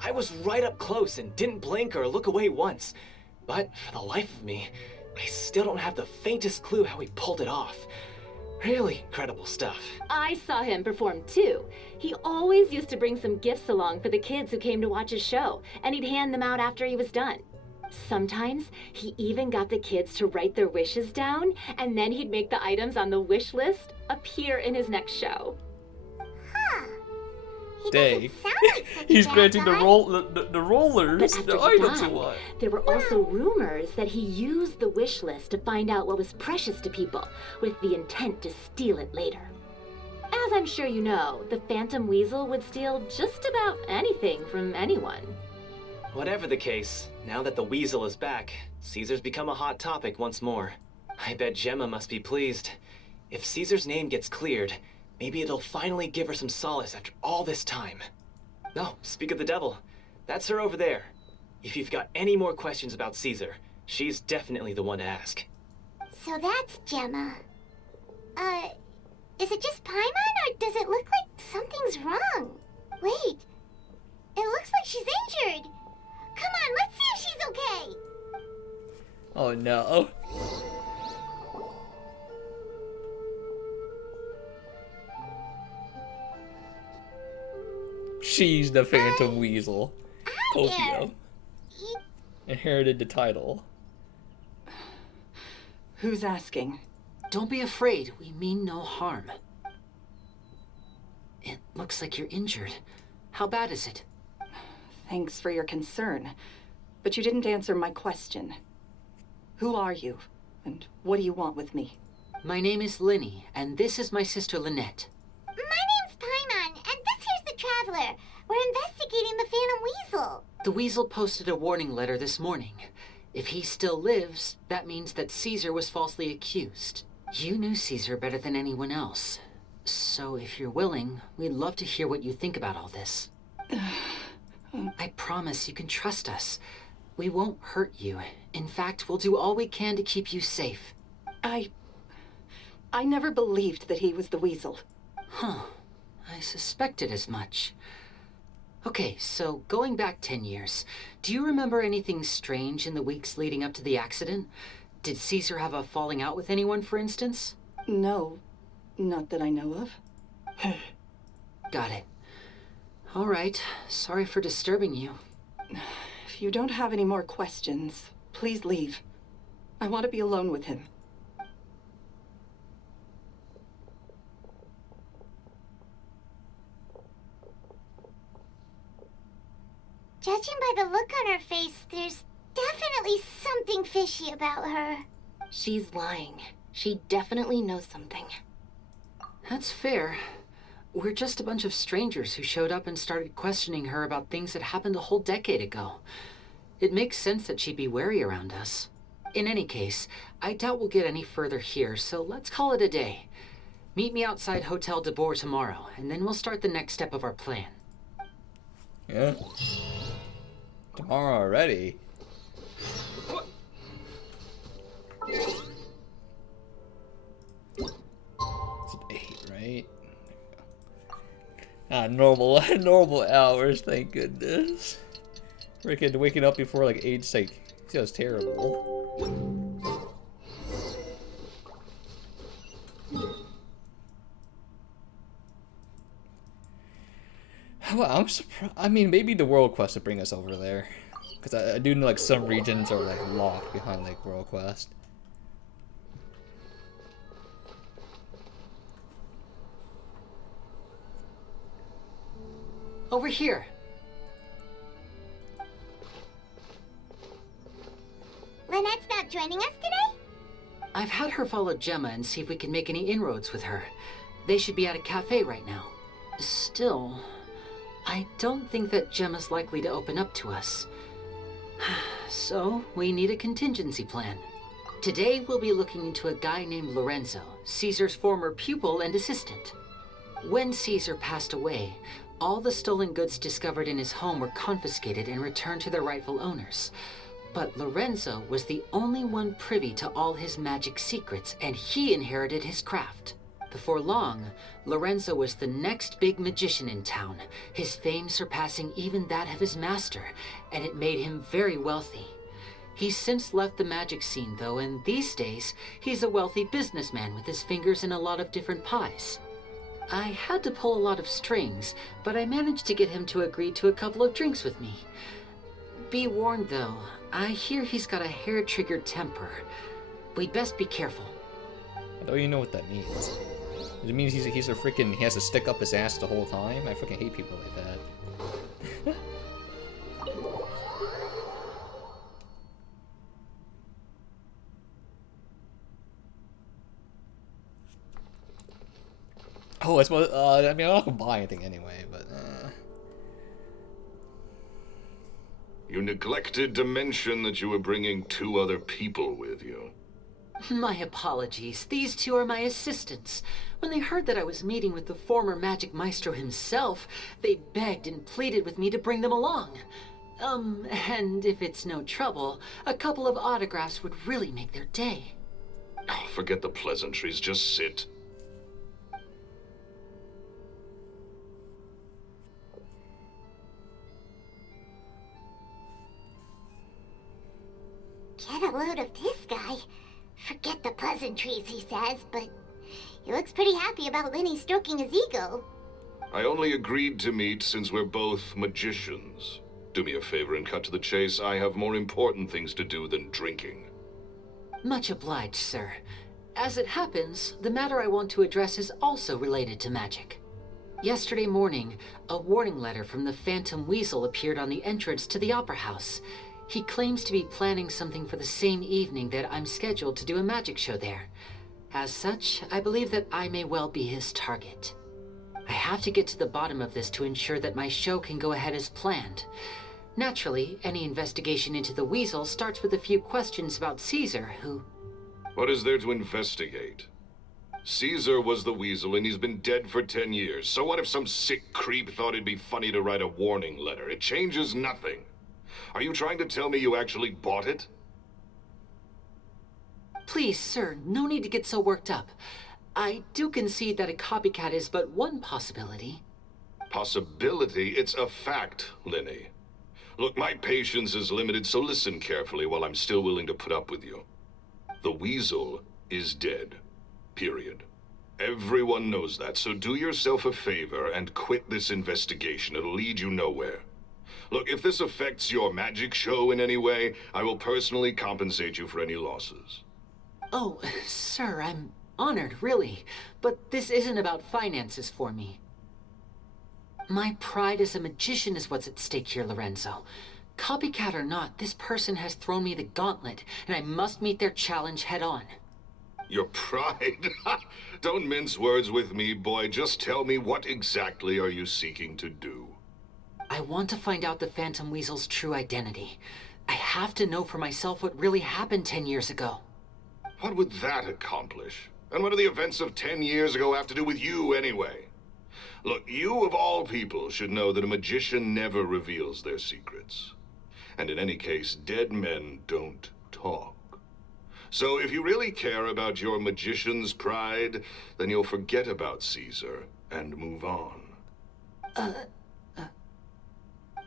I was right up close and didn't blink or look away once. But for the life of me, I still don't have the faintest clue how he pulled it off. Really incredible stuff. I saw him perform too. He always used to bring some gifts along for the kids who came to watch his show, and he'd hand them out after he was done. Sometimes he even got the kids to write their wishes down, and then he'd make the items on the wish list appear in his next show. Dang. He's granting the rollers, But the after he items died, and what? there were also rumors that he used the wish list to find out what was precious to people, with the intent to steal it later. As I'm sure you know, the Phantom Weasel would steal just about anything from anyone. Whatever the case, now that the Weasel is back, Caesar's become a hot topic once more. I bet Gemma must be pleased. If Caesar's name gets cleared, maybe it'll finally give her some solace after all this time. No, speak of the devil. That's her over there. If you've got any more questions about Caesar, she's definitely the one to ask. So that's Gemma. Is it just Paimon, or does it look like something's wrong? Wait, it looks like she's injured. Come on, let's see if she's okay. Oh no. She's the Phantom Weasel. Opium. Inherited the title. Who's asking? Don't be afraid. We mean no harm. It looks like you're injured. How bad is it? Thanks for your concern, but you didn't answer my question. Who are you, and what do you want with me? My name is Lyney, and this is my sister Lynette. My name's Paimon, and this here's the Traveler. We're investigating the Phantom Weasel. The Weasel posted a warning letter this morning. If he still lives, that means that Caesar was falsely accused. You knew Caesar better than anyone else. So if you're willing, we'd love to hear what you think about all this. I promise you can trust us. We won't hurt you. In fact, we'll do all we can to keep you safe. I never believed that he was the Weasel. Huh. I suspected as much. Okay, so going back 10 years, do you remember anything strange in the weeks leading up to the accident? Did Caesar have a falling out with anyone, for instance? No, not that I know of. Got it. All right, sorry for disturbing you. If you don't have any more questions, please leave. I want to be alone with him. Judging by the look on her face, there's definitely something fishy about her. She's lying. She definitely knows something. That's fair. We're just a bunch of strangers who showed up and started questioning her about things that happened a whole decade ago. It makes sense that she'd be wary around us. In any case, I doubt we'll get any further here, so let's call it a day. Meet me outside Hotel de Boer tomorrow, and then we'll start the next step of our plan. Yeah. Tomorrow already. It's an 8, right? Normal hours, thank goodness. Freaking waking up before like 8's like feels terrible. Well, I'm surprised. I mean, maybe the World Quest would bring us over there, because I do know like some regions are like locked behind like World Quest. over here. Lynette's not joining us today? I've had her follow Gemma and see if we can make any inroads with her. They should be at a cafe right now. Still, I don't think that Gemma's likely to open up to us. So, we need a contingency plan. Today, we'll be looking into a guy named Lorenzo, Caesar's former pupil and assistant. When Caesar passed away, all the stolen goods discovered in his home were confiscated and returned to their rightful owners. But Lorenzo was the only one privy to all his magic secrets, and he inherited his craft. Before long, Lorenzo was the next big magician in town, his fame surpassing even that of his master, and it made him very wealthy. He's since left the magic scene, though, and these days, he's a wealthy businessman with his fingers in a lot of different pies. I had to pull a lot of strings, but I managed to get him to agree to a couple of drinks with me. Be warned, though, I hear he's got a hair-triggered temper. We'd best be careful. I don't even know what that means. It means he's a freaking, he has to stick up his ass the whole time? I freaking hate people like that. Oh, I suppose, I mean, I'm not gonna buy anything anyway, but, You neglected to mention that you were bringing 2 other people with you. My apologies. These 2 are my assistants. When they heard that I was meeting with the former magic maestro himself, they begged and pleaded with me to bring them along. And if it's no trouble, a couple of autographs would really make their day. Oh, forget the pleasantries, just sit. Get a load of this guy. Forget the pleasantries, he says, but he looks pretty happy about Lyney stroking his ego. I only agreed to meet since we're both magicians. Do me a favor and cut to the chase. I have more important things to do than drinking. Much obliged, sir. As it happens, the matter I want to address is also related to magic. Yesterday morning, a warning letter from the Phantom Weasel appeared on the entrance to the Opera House. He claims to be planning something for the same evening that I'm scheduled to do a magic show there. As such, I believe that I may well be his target. I have to get to the bottom of this to ensure that my show can go ahead as planned. Naturally, any investigation into the Weasel starts with a few questions about Caesar, who... What is there to investigate? Caesar was the Weasel and he's been dead for 10 years. So what if some sick creep thought it'd be funny to write a warning letter? It changes nothing. Are you trying to tell me you actually bought it? Please, sir, no need to get so worked up. I do concede that a copycat is but one possibility. Possibility? It's a fact, Lyney. Look, my patience is limited, so listen carefully while I'm still willing to put up with you. The Weasel is dead. Period. Everyone knows that, so do yourself a favor and quit this investigation. It'll lead you nowhere. Look, if this affects your magic show in any way, I will personally compensate you for any losses. Oh, sir, I'm honored, really. But this isn't about finances for me. My pride as a magician is what's at stake here, Lorenzo. Copycat or not, this person has thrown me the gauntlet, and I must meet their challenge head on. Your pride? Don't mince words with me, boy. Just tell me, what exactly are you seeking to do? I want to find out the Phantom Weasel's true identity. I have to know for myself what really happened 10 years ago. What would that accomplish? And what do the events of 10 years ago have to do with you, anyway? Look, you of all people should know that a magician never reveals their secrets. And in any case, dead men don't talk. So if you really care about your magician's pride, then you'll forget about Caesar and move on.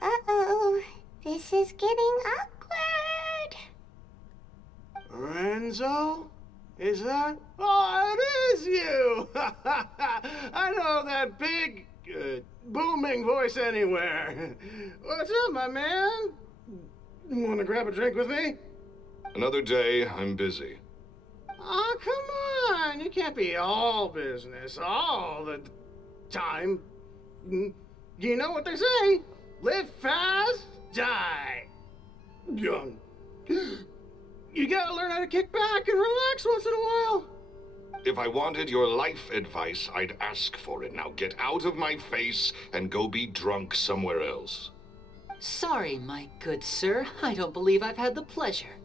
Uh-oh. This is getting awkward. Lorenzo? Is that? Oh, it is you! I know that big, booming voice anywhere. What's up, my man? Want to grab a drink with me? Another day, I'm busy. Oh, come on. You can't be all business all the time. You know what they say? Live fast, die young. You gotta learn how to kick back and relax once in a while. If I wanted your life advice, I'd ask for it. Now get out of my face and go be drunk somewhere else. Sorry, my good sir. I don't believe I've had the pleasure.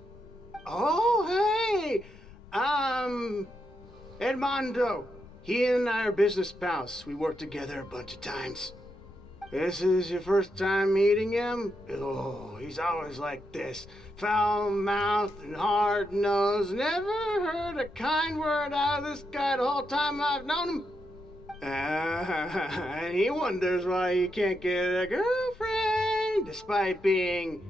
Oh, hey! Edmondo. He and I are business pals. We worked together a bunch of times. This is your first time meeting him? Oh, he's always like this. Foul-mouthed and hard-nosed. Never heard a kind word out of this guy the whole time I've known him. And he wonders why he can't get a girlfriend, despite being,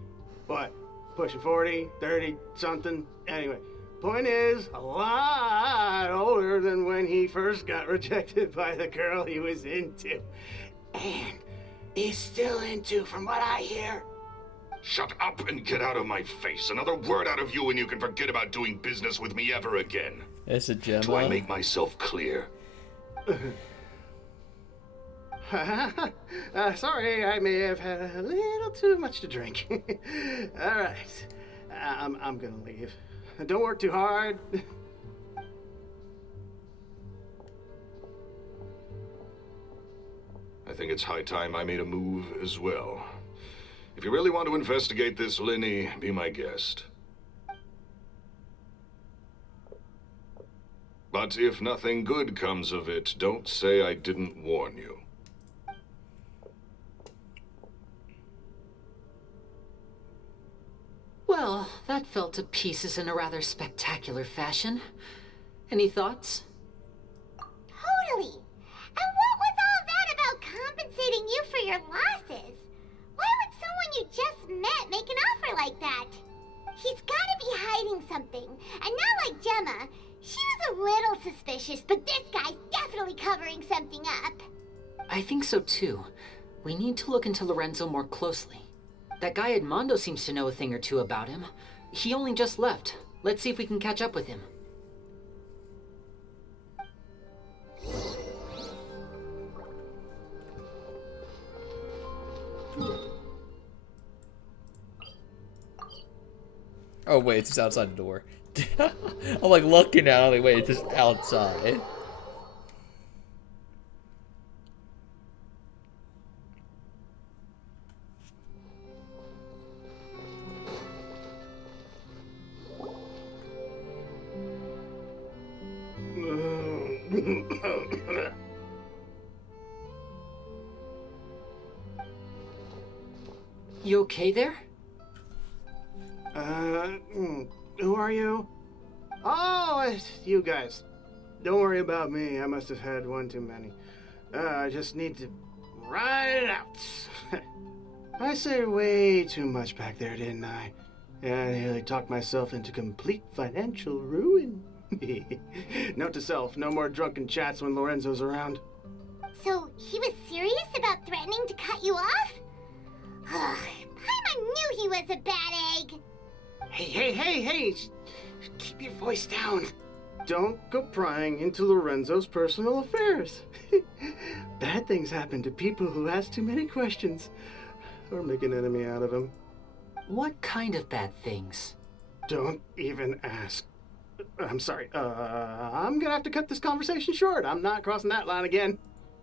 what, pushing 40, 30, something? Anyway, point is, a lot older than when he first got rejected by the girl he was into. And he's still into, from what I hear. Shut up and get out of my face. Another word out of you and you can forget about doing business with me ever again. It's a Gemma. Do I make myself clear? Sorry, I may have had a little too much to drink. All right, I'm gonna leave. Don't work too hard. I think it's high time I made a move as well. If you really want to investigate this, Lyney, be my guest. But if nothing good comes of it, don't say I didn't warn you. Well, that fell to pieces in a rather spectacular fashion. Any thoughts? Totally. And what was all that about compensating you for your losses? Why would someone you just met make an offer like that? He's gotta be hiding something. And not like Gemma. She was a little suspicious, but this guy's definitely covering something up. I think so too. We need to look into Lorenzo more closely. That guy Edmondo seems to know a thing or two about him. He only just left. Let's see if we can catch up with him. Oh wait, it's just outside the door. I'm like looking at it, I'm like, wait, it's just outside. You okay there? Who are you? Oh, it's you guys. Don't worry about me. I must have had one too many. I just need to ride it out. I said way too much back there, didn't I? And I nearly talked myself into complete financial ruin. Note to self, no more drunken chats when Lorenzo's around. So he was serious about threatening to cut you off? Ugh, Paimon knew he was a bad egg. Hey! Keep your voice down. Don't go prying into Lorenzo's personal affairs. Bad things happen to people who ask too many questions. Or make an enemy out of him. What kind of bad things? Don't even ask. I'm sorry. I'm gonna have to cut this conversation short. I'm not crossing that line again.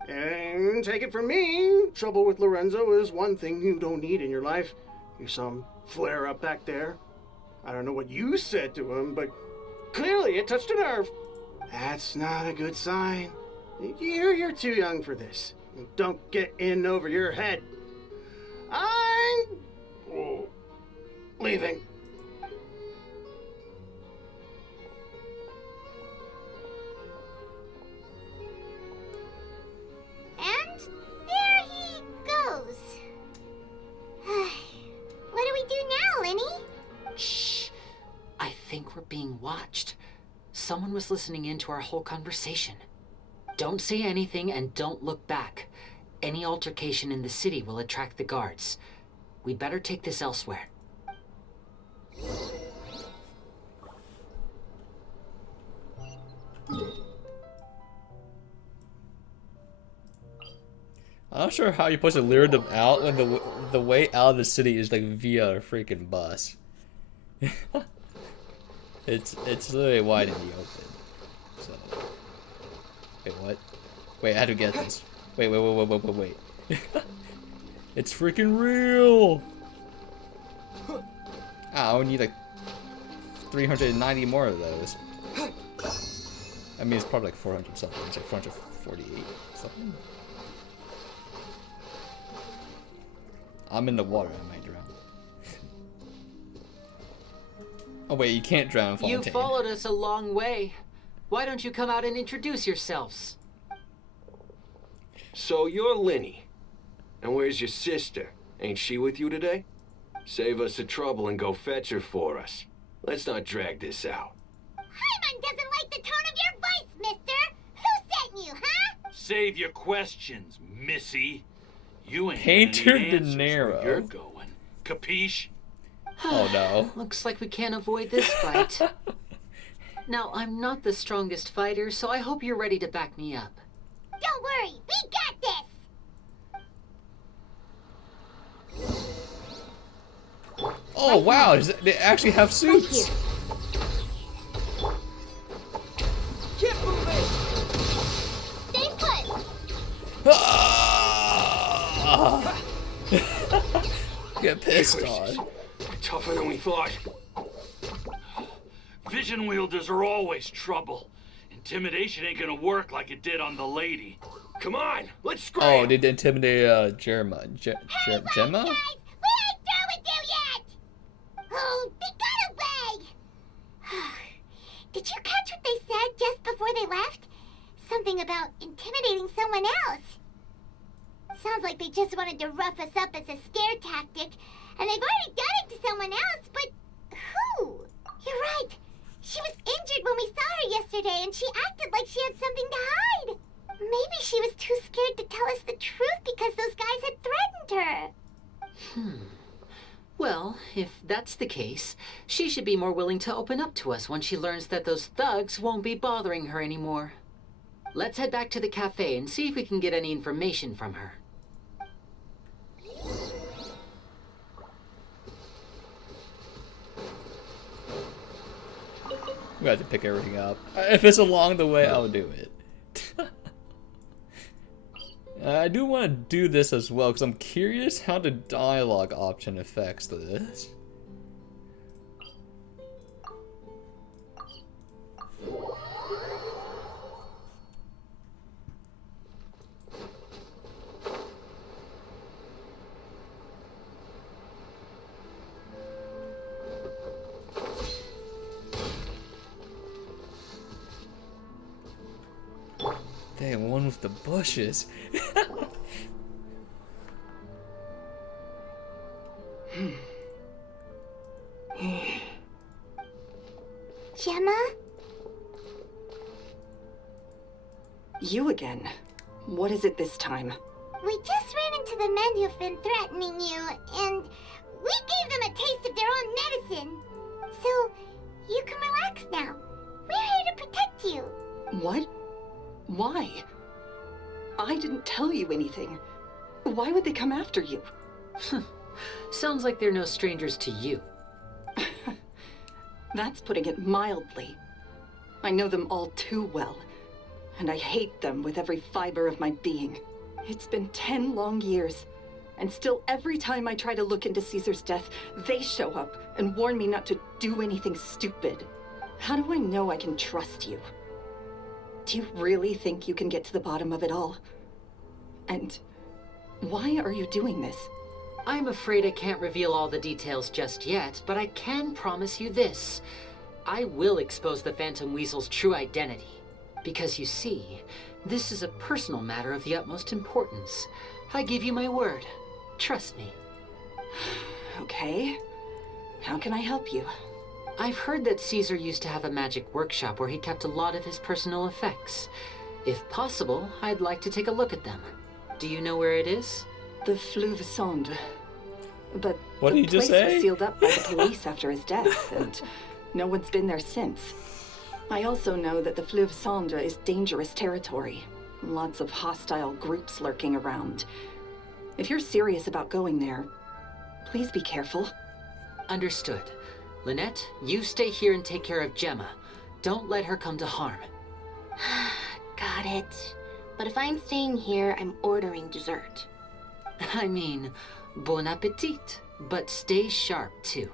And take it from me, trouble with Lorenzo is one thing you don't need in your life. You some flare-up back there. I don't know what you said to him, but clearly it touched a nerve. That's not a good sign. You're too young for this. Don't get in over your head. I'm leaving. And there he goes. What do we do now, Lyney? Shh. I think we're being watched. Someone was listening in to our whole conversation. Don't say anything and don't look back. Any altercation in the city will attract the guards. We'd better take this elsewhere. I'm not sure how you're supposed to lure them out when the way out of the city is like via a freaking bus. it's literally wide in the open. So wait, what? Wait, I had to get this. Wait. It's freaking real. I would need like 390 more of those. I mean, it's probably like 400 something. It's like 448 something. I'm in the water. I might drown. Oh wait, you can't drown, Fontaine. You followed us a long way. Why don't you come out and introduce yourselves? So you're Lyney. And where's your sister? Ain't she with you today? Save us the trouble and go fetch her for us. Let's not drag this out. Hyman doesn't like the tone of your voice, mister! Who sent you, huh? Save your questions, missy. You ain't Painter gonna need answers De where Niro. you're going. Capiche? Oh no. Looks like we can't avoid this fight. Now, I'm not the strongest fighter, so I hope you're ready to back me up. Don't worry, we got this! Oh wow, they actually have suits. Keep moving! Stay put! Ah! Get pissed on. Tougher than we thought. Vision wielders are always trouble. Intimidation ain't gonna work like it did on the lady. Come on, let's scram. Oh, they intimidated Gemma. Gemma? We ain't through with you yet! Oh, they got away! Did you catch what they said just before they left? Something about intimidating someone else. Sounds like they just wanted to rough us up as a scare tactic, and they've already done it to someone else, but who? You're right. She was injured when we saw her yesterday, and she acted like she had something to hide. Maybe she was too scared to tell us the truth because those guys had threatened her. Well, if that's the case, she should be more willing to open up to us when she learns that those thugs won't be bothering her anymore. Let's head back to the cafe and see if we can get any information from her. We have to pick everything up. If it's along the way, I'll do it. I do want to do this as well, because I'm curious how the dialogue option affects this. Dang, one with the bushes. Gemma? You again. What is it this time? We just ran into the men who've been threatening you, and we gave them a taste of their own medicine. So, you can relax now. We're here to protect you. What? Why? I didn't tell you anything. Why would they come after you? Sounds like they're no strangers to you. That's putting it mildly. I know them all too well, and I hate them with every fiber of my being. It's been 10 long years, and still every time I try to look into Caesar's death, they show up and warn me not to do anything stupid. How do I know I can trust you? Do you really think you can get to the bottom of it all? And why are you doing this? I'm afraid I can't reveal all the details just yet, but I can promise you this. I will expose the Phantom Weasel's true identity. Because you see, this is a personal matter of the utmost importance. I give you my word. Trust me. Okay. How can I help you? I've heard that Caesar used to have a magic workshop where he kept a lot of his personal effects. If possible, I'd like to take a look at them. Do you know where it is? The Fleuve Sonde. But what did you just say? The place was sealed up by the police after his death, and no one's been there since. I also know that the Fleuve Sonde is dangerous territory. Lots of hostile groups lurking around. If you're serious about going there, please be careful. Understood. Lynette, you stay here and take care of Gemma. Don't let her come to harm. Got it. But if I'm staying here, I'm ordering dessert. I mean, bon appetit. But stay sharp, too.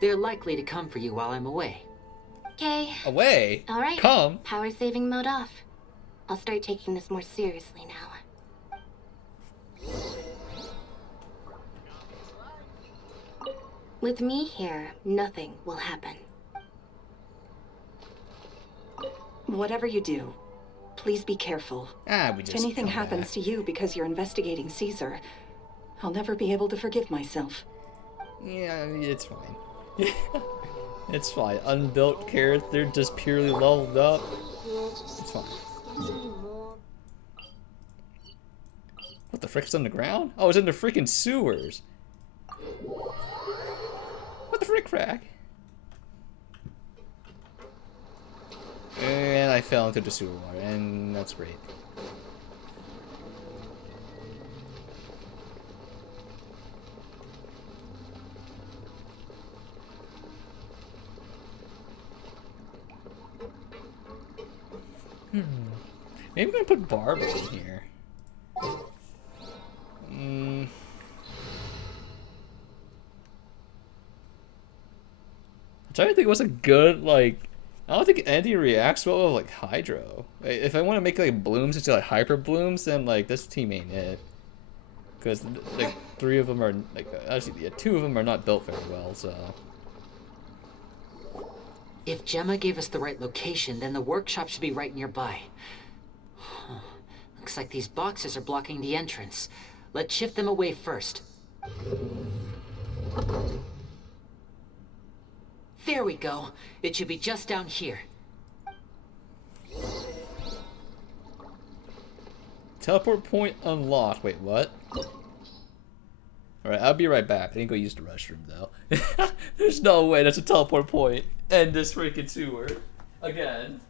They're likely to come for you while I'm away. Okay. Away? All right. Come. Power saving mode off. I'll start taking this more seriously now. With me here, nothing will happen. Whatever you do, please be careful. If anything happens to you because you're investigating Caesar, I'll never be able to forgive myself. Yeah, it's fine. It's fine. Unbuilt character, just purely leveled up. It's fine. What the frick's on the ground? Oh, it's in the freaking sewers. What the frick frack? And I fell into the sewer water, and that's great. Maybe I'm gonna put Barbara in here. I'm trying to think what's a good, like, I don't think Andy reacts well with, like, Hydro. If I want to make, like, blooms into, like, hyper blooms, then, like, this team ain't it. Because, like, 3 of them are, like, actually, yeah, 2 of them are not built very well, so. If Gemma gave us the right location, then the workshop should be right nearby. Huh. Looks like these boxes are blocking the entrance. Let's shift them away first. There we go. It should be just down here. Teleport point unlocked. Wait, what? Alright, I'll be right back. I need to go use the restroom, though. There's no way that's a teleport point. And this freaking sewer. Again.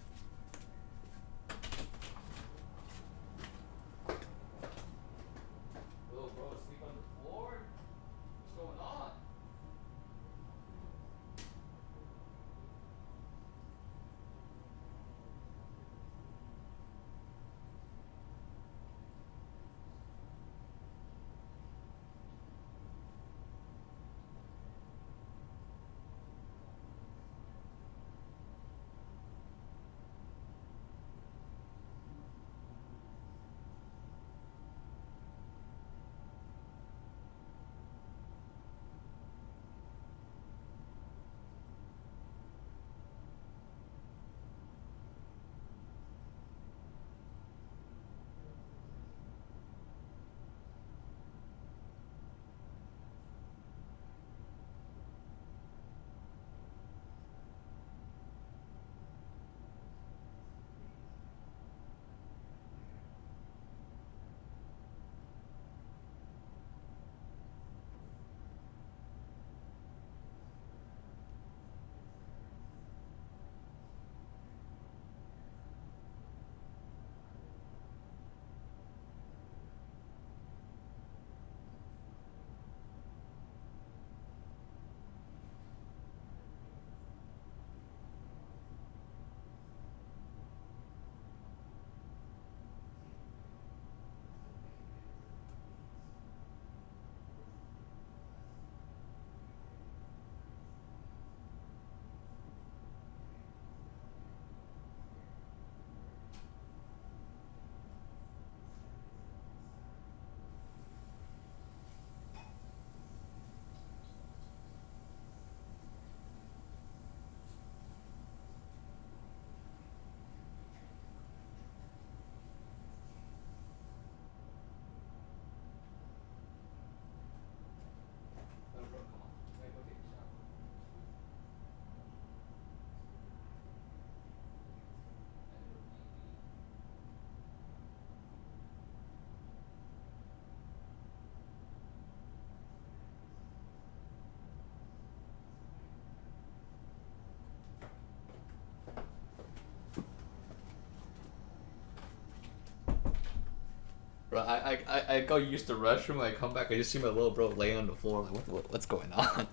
I go use the restroom. I come back. I just see my little bro laying on the floor. I'm like, what's going on?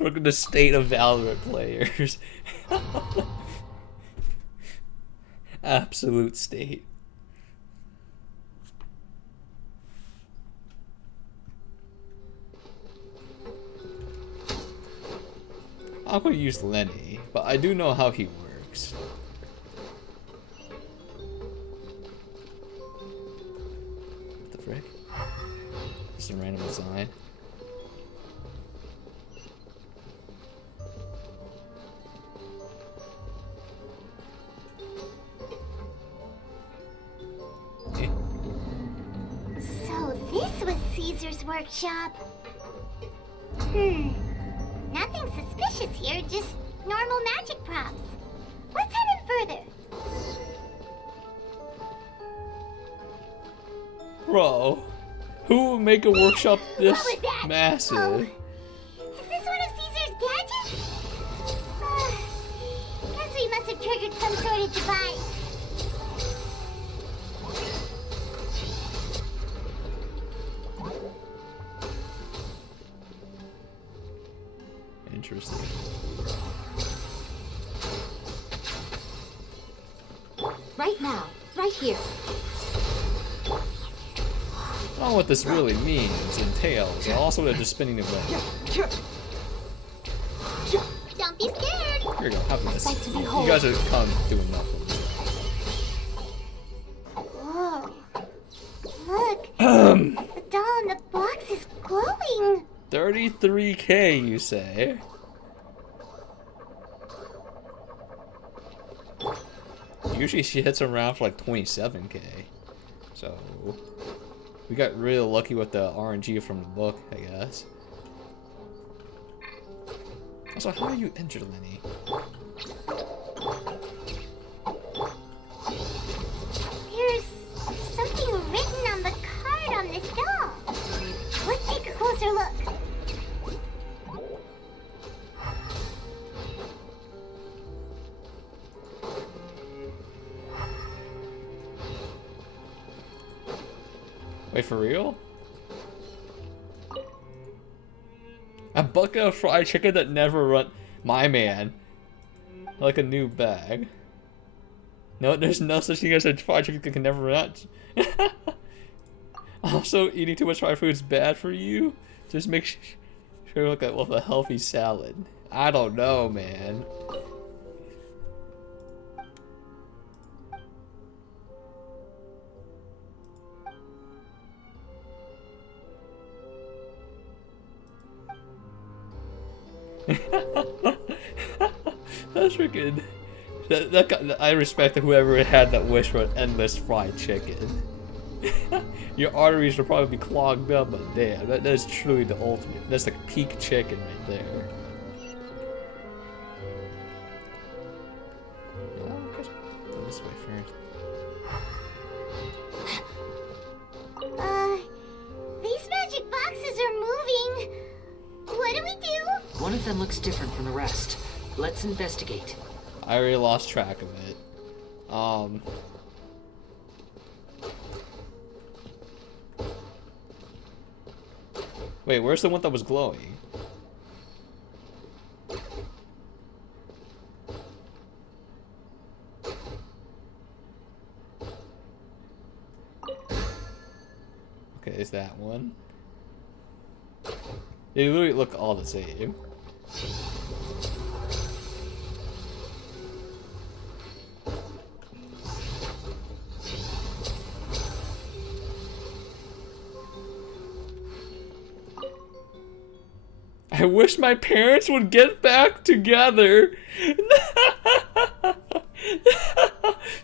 Look at the state of Valorant players. Absolute state. I'm gonna use Lyney, but I do know how he works. What the frick? Just a random design. So this was Caesar's workshop. Nothing suspicious here, just normal magic props. Let's head in further. Bro, who would make a workshop this What was that? massive? Oh, is this one of Caesar's gadgets? Guess we must have triggered some sort of device. Interesting. Right now, right here. I don't know what this really means, entails. Also, they're just spinning the wheel. Don't be scared. Here you go, have this. Sight to You behold. guys are kind of doing nothing. Whoa. Look. The doll in the box is glowing. 33K, you say? Usually she hits around for like 27K. So we got real lucky with the RNG from the book, I guess. Also, how are you injured, Lyney? There's something written on the card on this doll. Let's take a closer look. Wait, for real? A bucket of fried chicken that never run. My man. Like a new bag. No, there's no such thing as a fried chicken that can never run. Also, eating too much fried food is bad for you. Just make sure you look at with a healthy salad. I don't know, man. That's freaking. I respect whoever had that wish for an endless fried chicken. Your arteries will probably be clogged up, but damn, that is truly the ultimate. That's like peak chicken right there. Go this way first. These magic boxes are moving. What do we do? One of them looks different from the rest. Let's investigate. I already lost track of it. Wait, where's the one that was glowing? Okay, is that one? They literally look all the same. I wish my parents would get back together.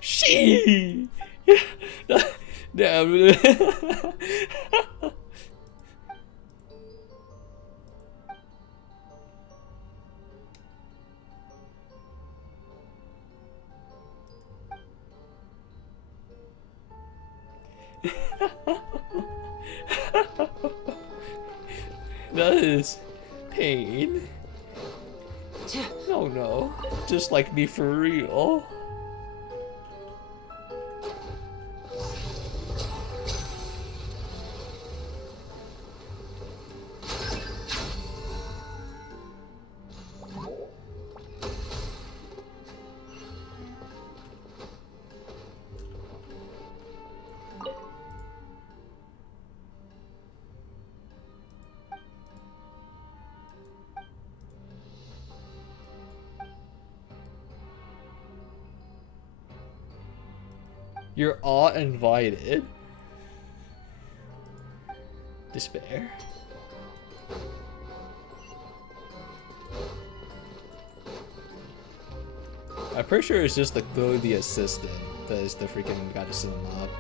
She. Damn. That is pain. No. Just like me for real. You're all invited. Despair. I'm pretty sure it's just the assistant that is the freaking guy to set him up.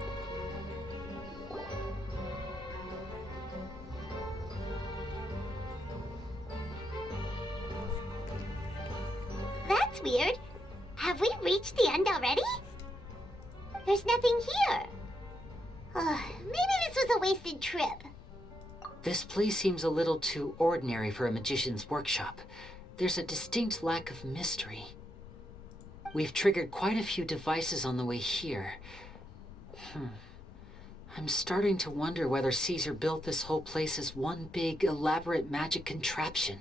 That's weird. Have we reached the end already? There's nothing here. Maybe this was a wasted trip. This place seems a little too ordinary for a magician's workshop. There's a distinct lack of mystery. We've triggered quite a few devices on the way here. I'm starting to wonder whether Caesar built this whole place as one big, elaborate magic contraption.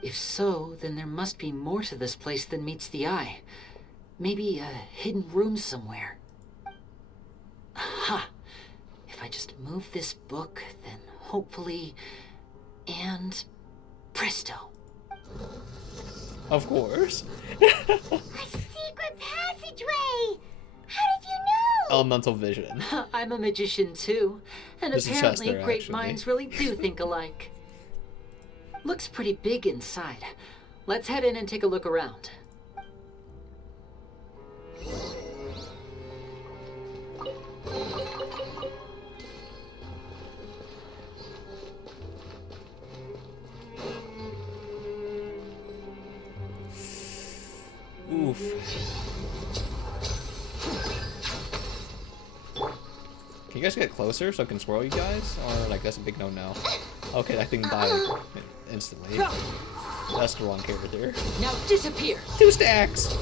If so, then there must be more to this place than meets the eye. Maybe a hidden room somewhere. Aha! If I just move this book, then hopefully... and... presto. Of course. Secret passageway! How did you know? Elemental vision. I'm a magician too, and There's a chest apparently there, great actually. minds really do think alike. Looks pretty big inside. Let's head in and take a look around. Oof. Can you guys get closer so I can swirl you guys? Or like that's a big no-no. Okay, that thing died instantly. That's the wrong character. Now disappear! 2 stacks!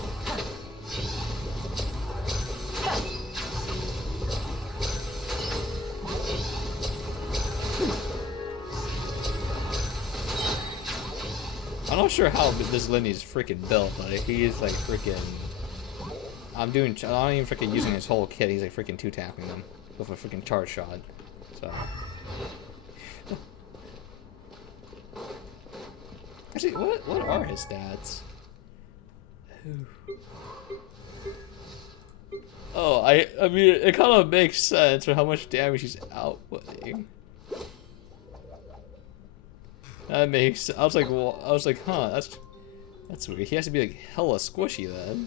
I'm not sure how this Lyney's freaking built, but he is like freaking... I'm not even freaking using his whole kit, he's like freaking 2-tapping them with a freaking charge shot. So... Actually, what are his stats? Oh, I mean, it kind of makes sense for how much damage he's outputting. That makes. I was like, huh, that's weird. He has to be like hella squishy then.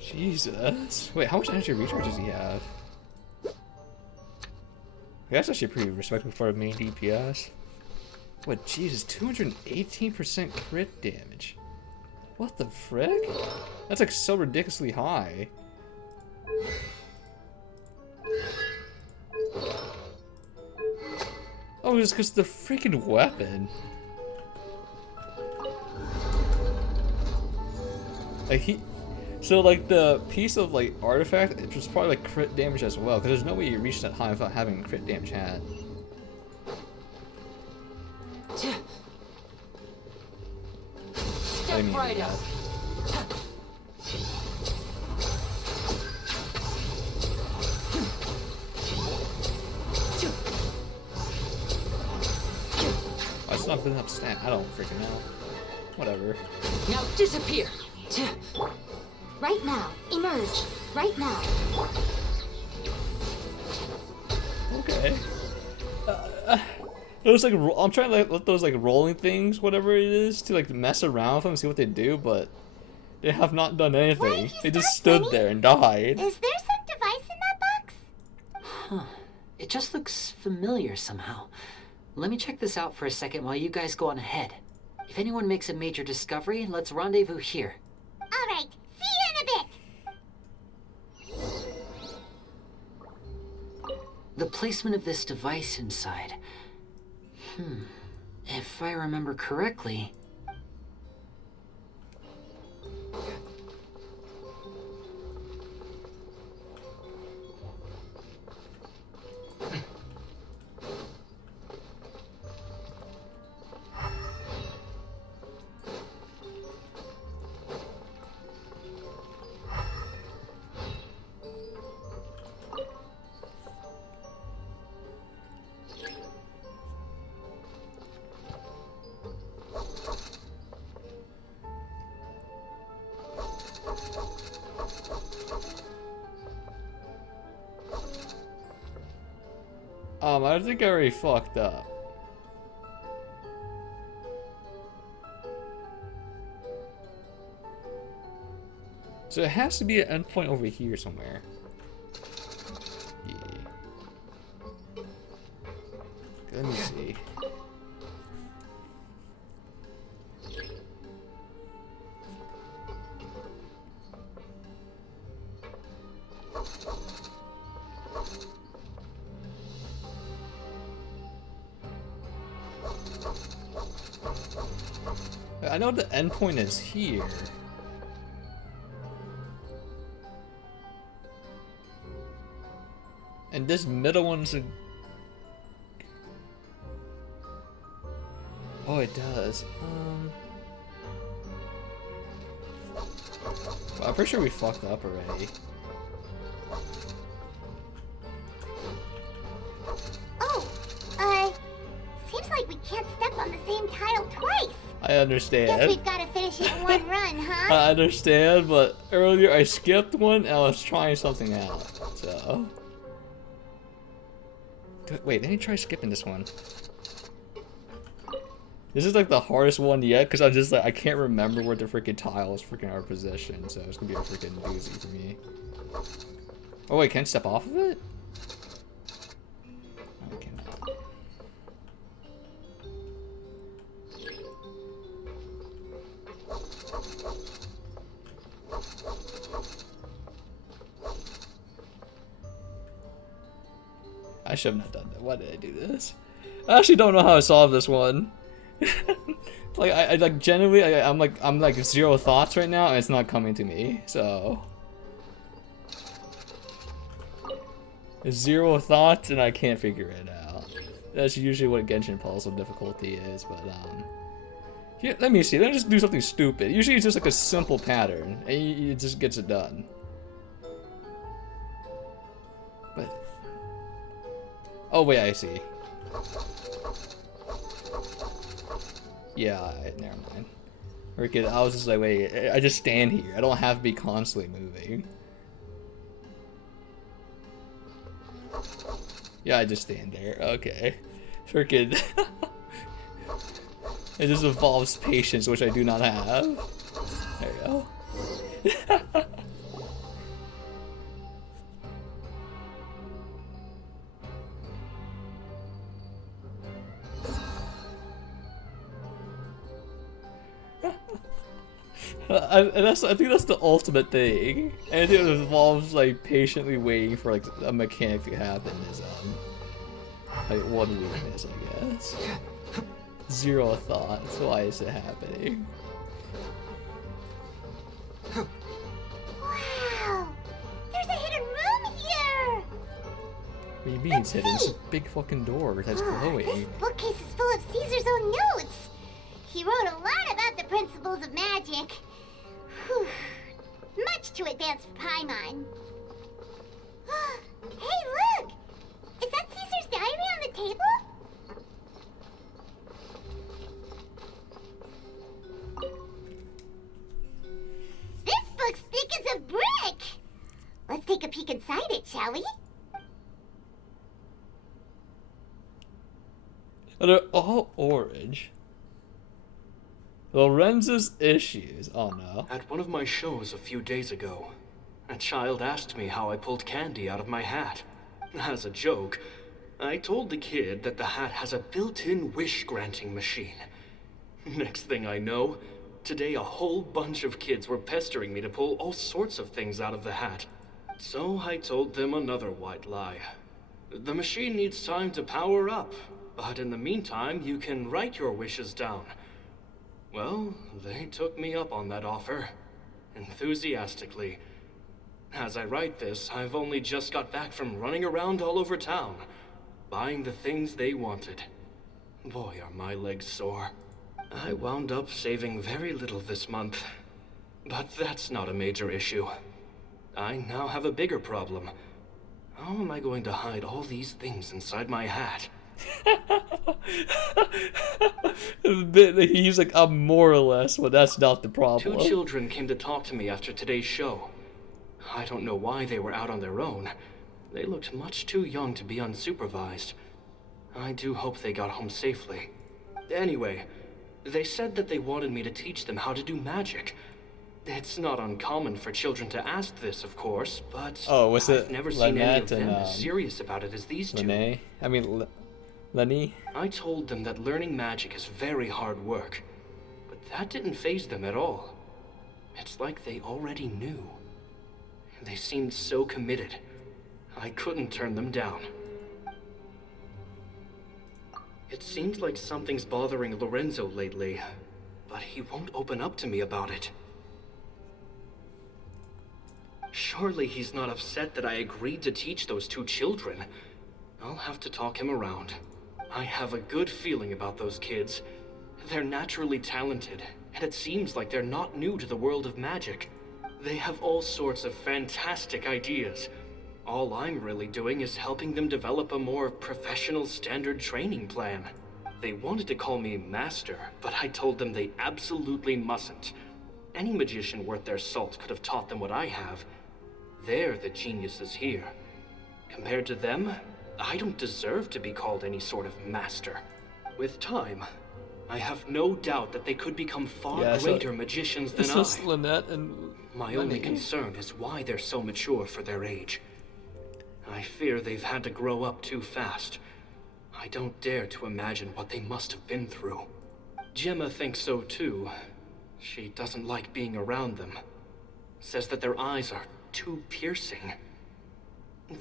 Jesus. Wait, how much energy recharge does he have? That's actually pretty respectable for a main DPS. What, Jesus, 218% crit damage. What the frick? That's like so ridiculously high. Oh, it's because the freaking weapon. Like so like the piece of like artifact, it was probably like crit damage as well, because there's no way you reach that high without having crit damage hat. Step right up. Why it's not building up stat? I don't freaking know. Whatever. Now disappear. Right now. Emerge. Right now. Okay. Those like I'm trying to like let those like rolling things, whatever it is, to like mess around with them and see what they do, but they have not done anything. They just stood there and died. Is there some device in that box? Huh. It just looks familiar somehow. Let me check this out for a second while you guys go on ahead. If anyone makes a major discovery, let's rendezvous here. All right. See you in a bit. The placement of this device inside. If I remember correctly... I think I already fucked up. So it has to be an endpoint over here somewhere. Yeah. Let me see. I know the endpoint is here. And this middle one's a... Oh, it does. Well, I'm pretty sure we fucked up already. Seems like we can't step on the same tile twice. I understand. Guess we've got to finish it in one run, huh? I understand, but earlier I skipped one and I was trying something out, so... Wait, let me try skipping this one. This is like the hardest one yet, because I'm just like, I can't remember where the freaking tiles freaking are positioned, so it's gonna be a freaking doozy for me. Oh wait, can I step off of it? I cannot. I should have not done that. Why did I do this? I actually don't know how to solve this one. Like I like genuinely I'm like zero thoughts right now and it's not coming to me. So zero thoughts and I can't figure it out. That's usually what Genshin puzzle difficulty is, but yeah, let me see. Let me just do something stupid. Usually it's just like a simple pattern and it just gets it done. But oh wait, I see. Yeah, never mind. Freaking, I was just like, wait, I just stand here. I don't have to be constantly moving. Yeah, I just stand there. Okay. Freaking. It just involves patience, which I do not have. There you go. I think that's the ultimate thing. Anything that involves like patiently waiting for like a mechanic to happen is like one weakness, I guess. Zero thoughts. Why is it happening? Wow! There's a hidden room here! What do you mean it's hidden? It's a big fucking door that's glowing. This bookcase is full of Caesar's own notes. He wrote a lot about the principles of magic. Whew. Much too advanced for Paimon. Hey, look! Is that Caesar's diary on the table? This book's thick as a brick! Let's take a peek inside it, shall we? They're all orange. Lorenzo's issues. Oh no. At one of my shows a few days ago, a child asked me how I pulled candy out of my hat. As a joke, I told the kid that the hat has a built-in wish-granting machine. Next thing I know, today a whole bunch of kids were pestering me to pull all sorts of things out of the hat. So I told them another white lie. The machine needs time to power up, but in the meantime, you can write your wishes down. Well, they took me up on that offer, enthusiastically. As I write this, I've only just got back from running around all over town, buying the things they wanted. Boy, are my legs sore. I wound up saving very little this month, but that's not a major issue. I now have a bigger problem. How am I going to hide all these things inside my hat? He's like, I'm more or less, but that's not the problem. Two children came to talk to me after today's show. I don't know why they were out on their own. They looked much too young to be unsupervised. I do hope they got home safely. Anyway, they said that they wanted me to teach them how to do magic. It's not uncommon for children to ask this, of course, but I've never seen any of them as serious about it as these two. Lyney? I told them that learning magic is very hard work, but that didn't faze them at all. It's like they already knew. They seemed so committed. I couldn't turn them down. It seems like something's bothering Lorenzo lately, but he won't open up to me about it. Surely he's not upset that I agreed to teach those two children. I'll have to talk him around. I have a good feeling about those kids. They're naturally talented, and it seems like they're not new to the world of magic. They have all sorts of fantastic ideas. All I'm really doing is helping them develop a more professional standard training plan. They wanted to call me Master, but I told them they absolutely mustn't. Any magician worth their salt could have taught them what I have. They're the geniuses here. Compared to them, I don't deserve to be called any sort of master. With time, I have no doubt that they could become far greater magicians than I. Lynette and My only concern is why they're so mature for their age. I fear they've had to grow up too fast. I don't dare to imagine what they must have been through. Gemma thinks so too. She doesn't like being around them. Says that their eyes are too piercing.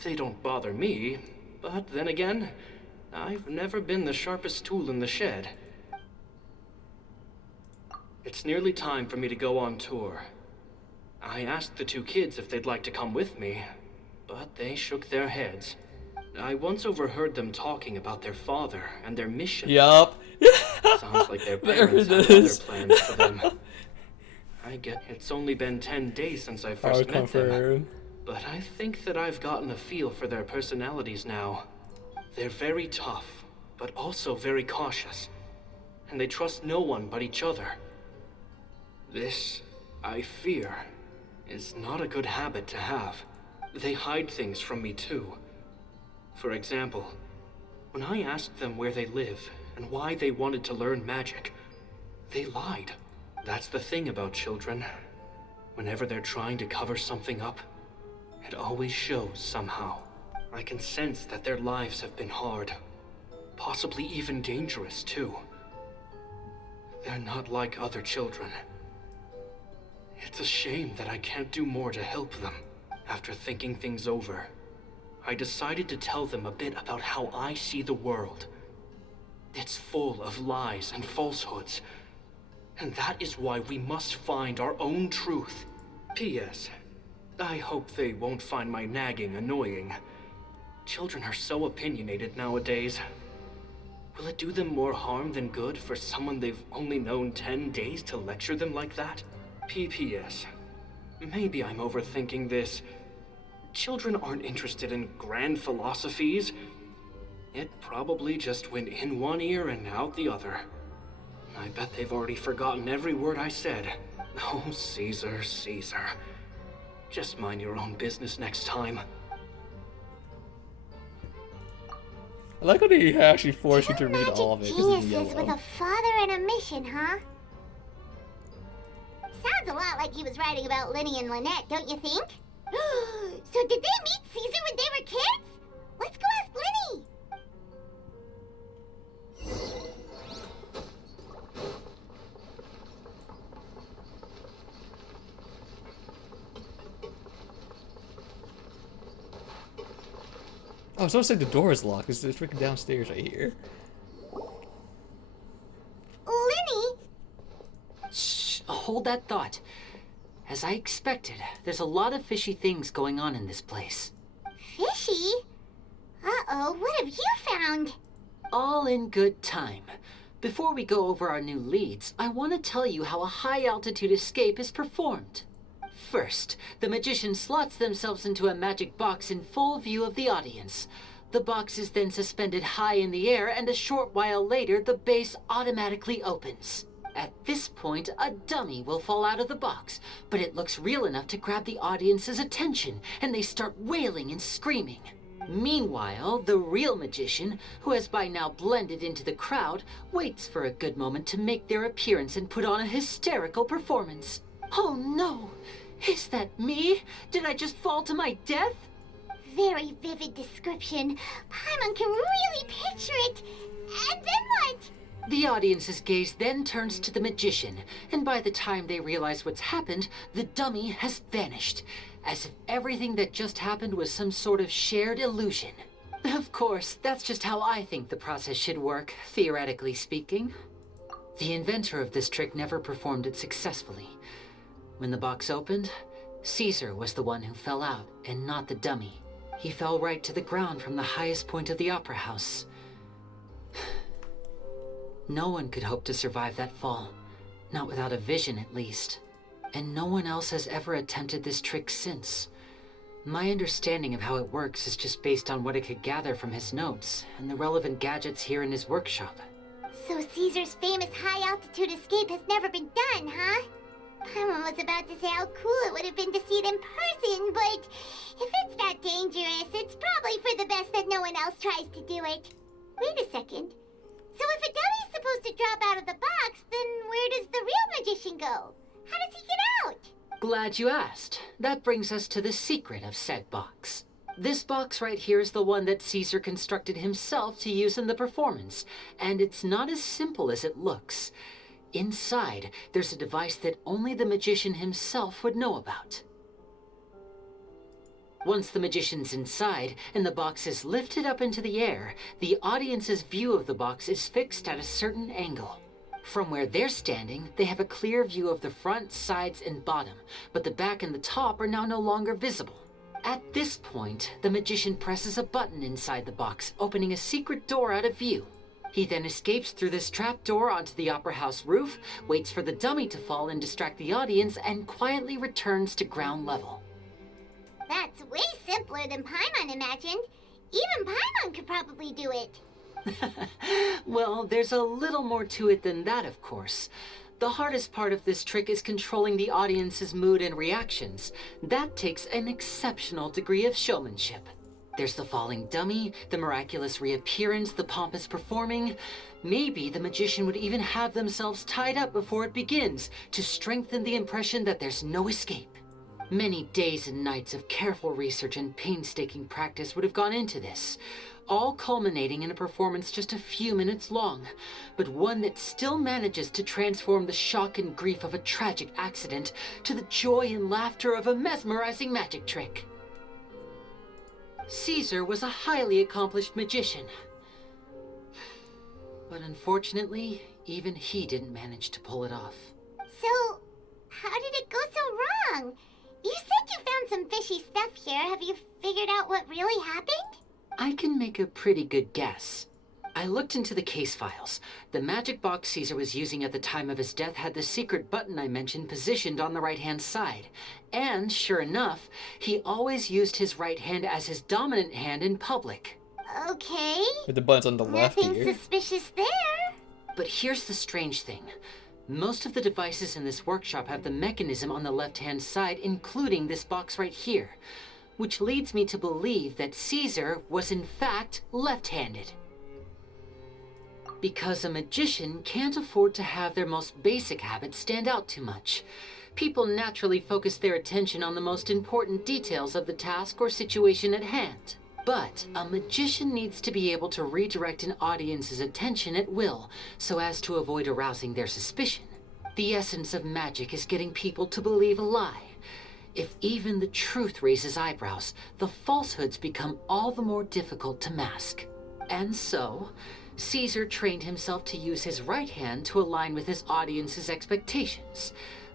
They don't bother me, but then again, I've never been the sharpest tool in the shed. It's nearly time for me to go on tour. I asked the two kids if they'd like to come with me, but they shook their heads. I once overheard them talking about their father and their mission. Yup. Sounds like their parents had other plans for them. I get it's only been 10 days since I first met them, but I think that I've gotten a feel for their personalities now. They're very tough, but also very cautious, and they trust no one but each other. This, I fear, is not a good habit to have. They hide things from me too. For example, when I asked them where they live and why they wanted to learn magic, they lied. That's the thing about children. Whenever they're trying to cover something up, it always shows somehow. I can sense that their lives have been hard, possibly even dangerous too. They're not like other children. It's a shame that I can't do more to help them. After thinking things over, I decided to tell them a bit about how I see the world. It's full of lies and falsehoods, and that is why we must find our own truth. P.S. I hope they won't find my nagging annoying. Children are so opinionated nowadays. Will it do them more harm than good for someone they've only known 10 days to lecture them like that? P.P.S. Maybe I'm overthinking this. Children aren't interested in grand philosophies. It probably just went in one ear and out the other. I bet they've already forgotten every word I said. Oh, Caesar, Caesar. Just mind your own business next time. I like how they actually force you to read all of it. Geniuses with a father and a mission, huh? Sounds a lot like he was writing about Lyney and Lynette, don't you think? So did they meet Caesar when they were kids? Let's go ask Lyney! Oh, so it's like the door is locked. It's freaking downstairs right here. Lyney? Shh, hold that thought. As I expected, there's a lot of fishy things going on in this place. Fishy? Uh-oh, what have you found? All in good time. Before we go over our new leads, I want to tell you how a high-altitude escape is performed. First, the magician slots themselves into a magic box in full view of the audience. The box is then suspended high in the air, and a short while later, the base automatically opens. At this point, a dummy will fall out of the box, but it looks real enough to grab the audience's attention, and they start wailing and screaming. Meanwhile, the real magician, who has by now blended into the crowd, waits for a good moment to make their appearance and put on a hysterical performance. Oh no! Is that me? Did I just fall to my death? Very vivid description. Paimon can really picture it. And then what? The audience's gaze then turns to the magician, and by the time they realize what's happened, the dummy has vanished, as if everything that just happened was some sort of shared illusion. Of course, that's just how I think the process should work, theoretically speaking. The inventor of this trick never performed it successfully. When the box opened, Caesar was the one who fell out, and not the dummy. He fell right to the ground from the highest point of the opera house. No one could hope to survive that fall, not without a vision at least. And no one else has ever attempted this trick since. My understanding of how it works is just based on what I could gather from his notes and the relevant gadgets here in his workshop. So Caesar's famous high-altitude escape has never been done, huh? Paimon was about to say how cool it would have been to see it in person, but if it's that dangerous, it's probably for the best that no one else tries to do it. Wait a second. So if a dummy's supposed to drop out of the box, then where does the real magician go? How does he get out? Glad you asked. That brings us to the secret of said box. This box right here is the one that Caesar constructed himself to use in the performance, and it's not as simple as it looks. Inside, there's a device that only the magician himself would know about. Once the magician's inside and the box is lifted up into the air, the audience's view of the box is fixed at a certain angle. From where they're standing, they have a clear view of the front, sides, and bottom, but the back and the top are now no longer visible. At this point, the magician presses a button inside the box, opening a secret door out of view. He then escapes through this trap door onto the opera house roof, waits for the dummy to fall and distract the audience, and quietly returns to ground level. That's way simpler than Paimon imagined. Even Paimon could probably do it. Well, there's a little more to it than that, of course. The hardest part of this trick is controlling the audience's mood and reactions. That takes an exceptional degree of showmanship. There's the falling dummy, the miraculous reappearance, the pompous performing. Maybe the magician would even have themselves tied up before it begins to strengthen the impression that there's no escape. Many days and nights of careful research and painstaking practice would have gone into this, all culminating in a performance just a few minutes long, but one that still manages to transform the shock and grief of a tragic accident to the joy and laughter of a mesmerizing magic trick. Caesar was a highly accomplished magician, but unfortunately, even he didn't manage to pull it off. So, how did it go so wrong? You said you found some fishy stuff here. Have you figured out what really happened? I can make a pretty good guess. I looked into the case files. The magic box Caesar was using at the time of his death had the secret button I mentioned positioned on the right-hand side. And, sure enough, he always used his right hand as his dominant hand in public. Okay. With the buttons on the left Nothing here. suspicious there. But here's the strange thing. Most of the devices in this workshop have the mechanism on the left-hand side, including this box right here, which leads me to believe that Caesar was in fact left-handed. Because a magician can't afford to have their most basic habits stand out too much. People naturally focus their attention on the most important details of the task or situation at hand. But a magician needs to be able to redirect an audience's attention at will, so as to avoid arousing their suspicion. The essence of magic is getting people to believe a lie. If even the truth raises eyebrows, the falsehoods become all the more difficult to mask. And so, Caesar trained himself to use his right hand to align with his audience's expectations.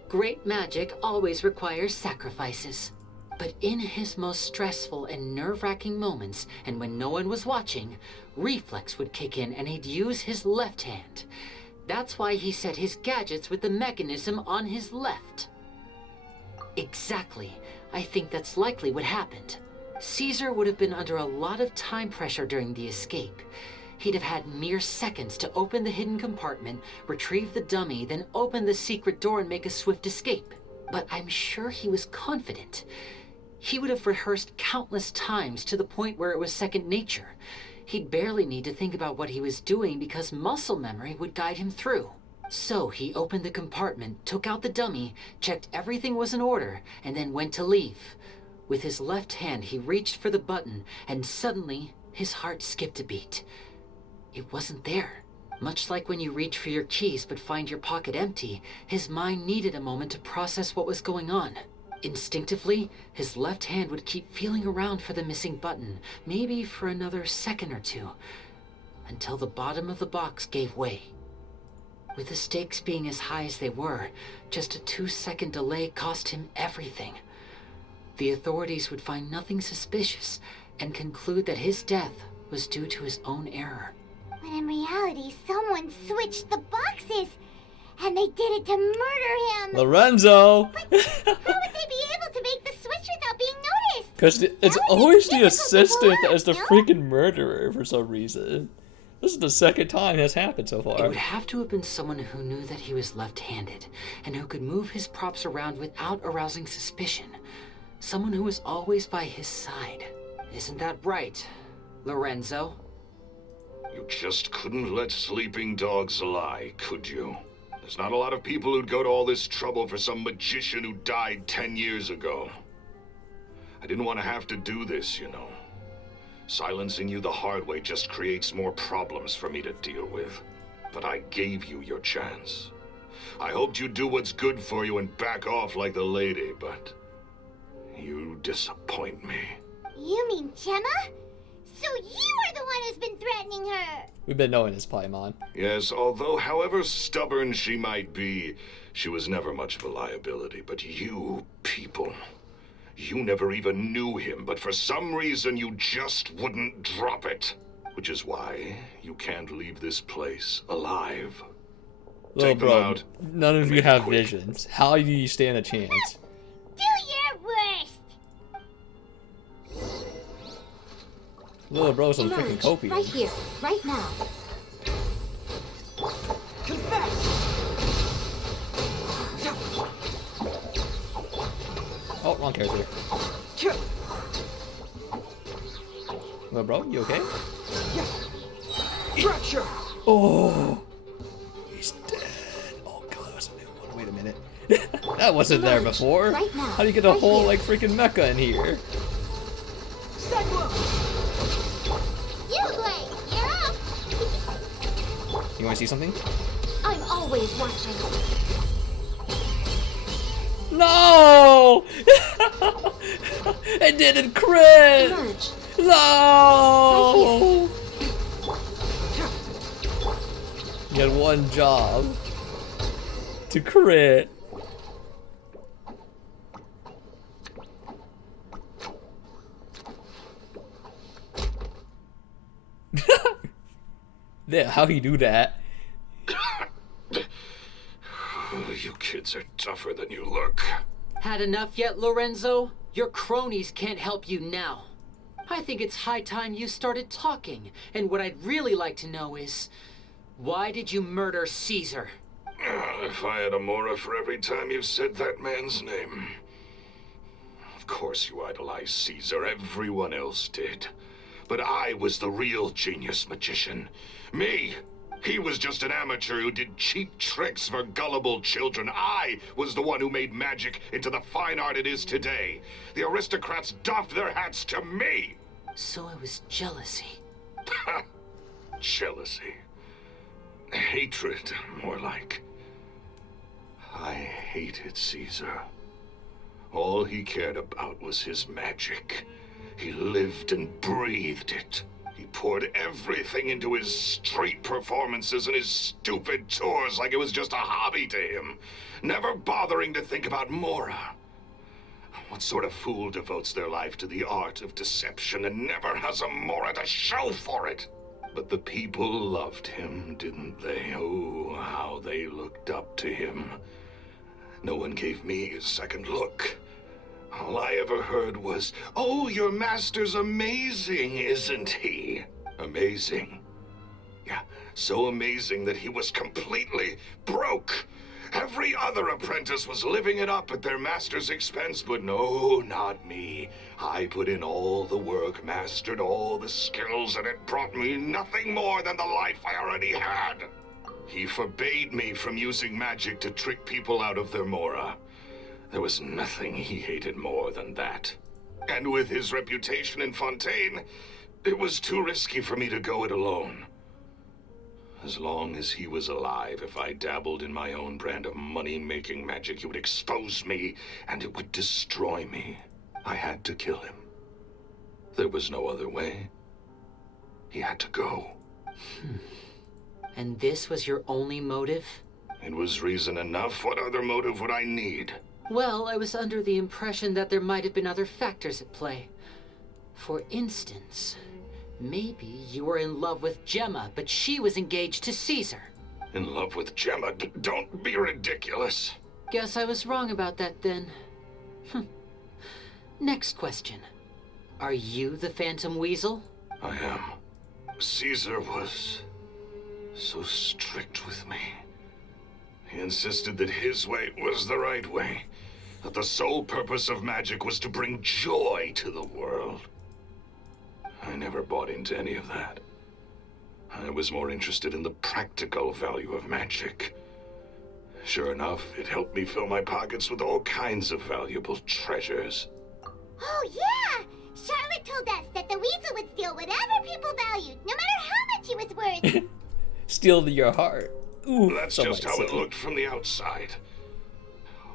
Great magic always requires sacrifices. But in his most stressful and nerve-wracking moments, and when no one was watching, reflex would kick in and he'd use his left hand. That's why he set his gadgets with the mechanism on his left. Exactly. I think that's likely what happened. Caesar would have been under a lot of time pressure during the escape. He'd have had mere seconds to open the hidden compartment, retrieve the dummy, then open the secret door and make a swift escape. But I'm sure he was confident. He would have rehearsed countless times to the point where it was second nature. He'd barely need to think about what he was doing because muscle memory would guide him through. So he opened the compartment, took out the dummy, checked everything was in order, and then went to leave. With his left hand, he reached for the button, and suddenly, his heart skipped a beat. It wasn't there. Much like when you reach for your keys but find your pocket empty, his mind needed a moment to process what was going on. Instinctively, his left hand would keep feeling around for the missing button, maybe for another second or two, until the bottom of the box gave way. With the stakes being as high as they were, just a 2-second delay cost him everything. The authorities would find nothing suspicious and conclude that his death was due to his own error. When in reality, someone switched the boxes, and they did it to murder him. Lorenzo! But how would they be able to make the switch without being noticed? Because it's always the assistant that is the freaking murderer for some reason. This is the second time that's happened so far. It would have to have been someone who knew that he was left-handed, and who could move his props around without arousing suspicion. Someone who was always by his side. Isn't that right, Lorenzo? You just couldn't let sleeping dogs lie, could you? There's not a lot of people who'd go to all this trouble for some magician who died 10 years ago. I didn't want to have to do this, you know. Silencing you the hard way just creates more problems for me to deal with. But I gave you your chance. I hoped you'd do what's good for you and back off like the lady, but you disappoint me. You mean Gemma? So you are the one who's been threatening her! We've been knowing this, Paimon. Yes, although however stubborn she might be, she was never much of a liability. But you people, you never even knew him, but for some reason you just wouldn't drop it. Which is why you can't leave this place alive. Little Take them bro, out. none of you have visions. How do you stand a chance? Do your worst! Little bro's some freaking Emerge, copium. right here, right now. Oh, wrong character. Little bro, you okay? Fracture! Oh, he's dead. Oh god, that was a new one. Wait a minute. That wasn't there before. Right now, How do you get a right whole here. like freaking mecha in here? You play! You're up! You want to see something? I'm always watching. No! It didn't crit! Emerge. No! You had one job to crit. Yeah, how you do that? You kids are tougher than you look. Had enough yet, Lorenzo? Your cronies can't help you now. I think it's high time you started talking, and what I'd really like to know is, why did you murder Caesar? If I had a mora for every time you've said that man's name. Of course you idolized Caesar, everyone else did. But I was the real genius magician. Me! He was just an amateur who did cheap tricks for gullible children. I was the one who made magic into the fine art it is today. The aristocrats doffed their hats to me! So it was jealousy. Jealousy. Hatred, more like. I hated Caesar. All he cared about was his magic. He lived and breathed it. He poured everything into his street performances and his stupid tours like it was just a hobby to him, never bothering to think about Mora. What sort of fool devotes their life to the art of deception and never has a Mora to show for it? But the people loved him, didn't they? Oh, how they looked up to him. No one gave me a second look. All I ever heard was, "Oh, your master's amazing, isn't he?" Amazing. Yeah, so amazing that he was completely broke. Every other other apprentice was living it up at their master's expense, but no, not me. I put in all the work, mastered all the skills, and it brought me nothing more than the life I already had. He forbade me from using magic to trick people out of their mora. There was nothing he hated more than that. And with his reputation in Fontaine, it was too risky for me to go it alone. As long as he was alive, if I dabbled in my own brand of money-making magic, he would expose me, and it would destroy me. I had to kill him. There was no other way. He had to go. And this was your only motive? It was reason enough. What other motive would I need? Well, I was under the impression that there might have been other factors at play. For instance, maybe you were in love with Gemma, but she was engaged to Caesar. In love with Gemma? Don't be ridiculous. Guess I was wrong about that then. Next question. Are you the Phantom Weasel? I am. Caesar was so strict with me. He insisted that his way was the right way, that the sole purpose of magic was to bring joy to the world. I never bought into any of that. I was more interested in the practical value of magic. Sure enough, it helped me fill my pockets with all kinds of valuable treasures. Oh, yeah! Charlotte told us that the weasel would steal whatever people valued, no matter how much it was worth. Steal your heart. Ooh, that's just how it looked from the outside.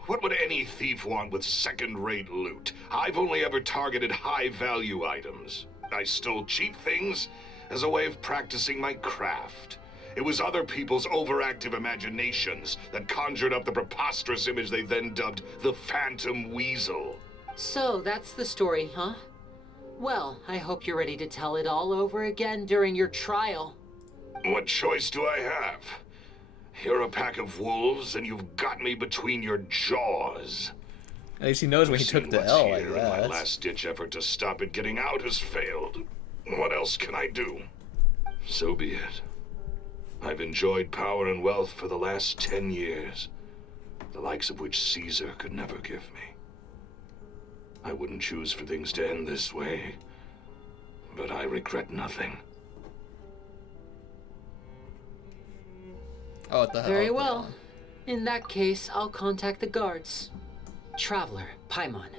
What would any thief want with second-rate loot? I've only ever targeted high-value items. I stole cheap things as a way of practicing my craft. It was other people's overactive imaginations that conjured up the preposterous image they then dubbed the Phantom Weasel. So that's the story, huh? Well, I hope you're ready to tell it all over again during your trial. What choice do I have? You're a pack of wolves, and you've got me between your jaws. At least he knows when he took the L, I guess. My last-ditch effort to stop it getting out has failed. What else can I do? So be it. I've enjoyed power and wealth for the last 10 years, the likes of which Caesar could never give me. I wouldn't choose for things to end this way, but I regret nothing. Oh, what the hell? Very well. In that case, I'll contact the guards. Traveler, Paimon,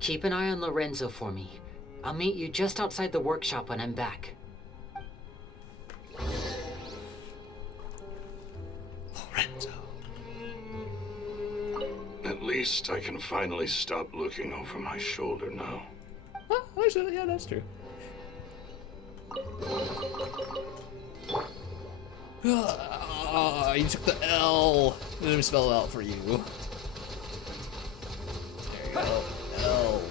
keep an eye on Lorenzo for me. I'll meet you just outside the workshop when I'm back. Lorenzo. At least I can finally stop looking over my shoulder now. Oh, yeah, that's true. You took the L. Let me spell it out for you. There you go. L.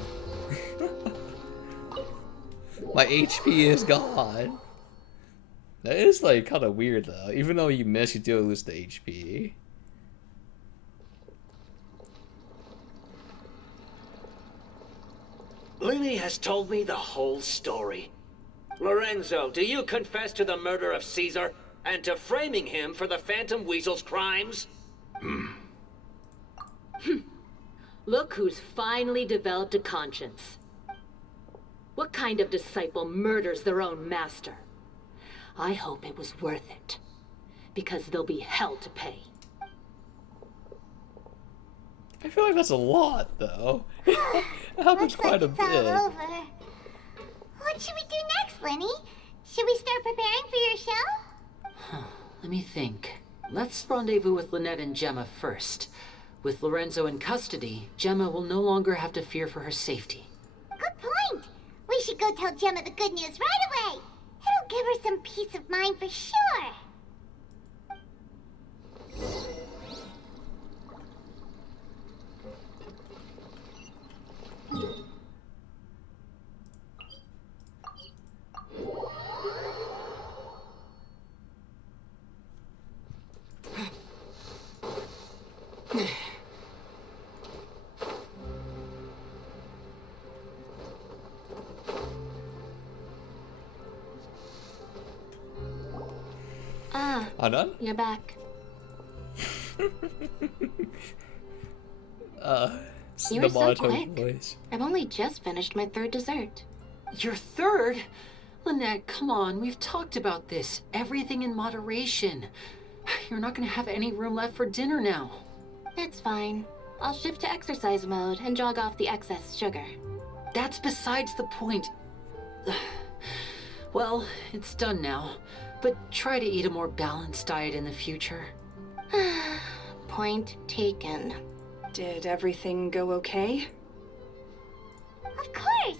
My HP is gone. That is like kind of weird though. Even though you miss, you do lose the HP. Lyney has told me the whole story. Lorenzo, do you confess to the murder of Caesar and to framing him for the Phantom Weasel's crimes? Look who's finally developed a conscience. What kind of disciple murders their own master? I hope it was worth it, because there'll be hell to pay. I feel like that's a lot, though. That happens quite a bit. All over. What should we do next, Lyney? Should we start preparing for your show? Let me think. Let's rendezvous with Lynette and Gemma first. With Lorenzo in custody, Gemma will no longer have to fear for her safety. Good point. We should go tell Gemma the good news right away. It'll give her some peace of mind for sure. Ah, I'm done? you're back. It's You the were so monotone quick. voice. I've only just finished my third dessert. Your third? Lynette, come on, we've talked about this. Everything in moderation. You're not gonna have any room left for dinner now. It's fine. I'll shift to exercise mode and jog off the excess sugar. That's besides the point. Well, it's done now. But try to eat a more balanced diet in the future. Point taken. Did everything go okay? Of course!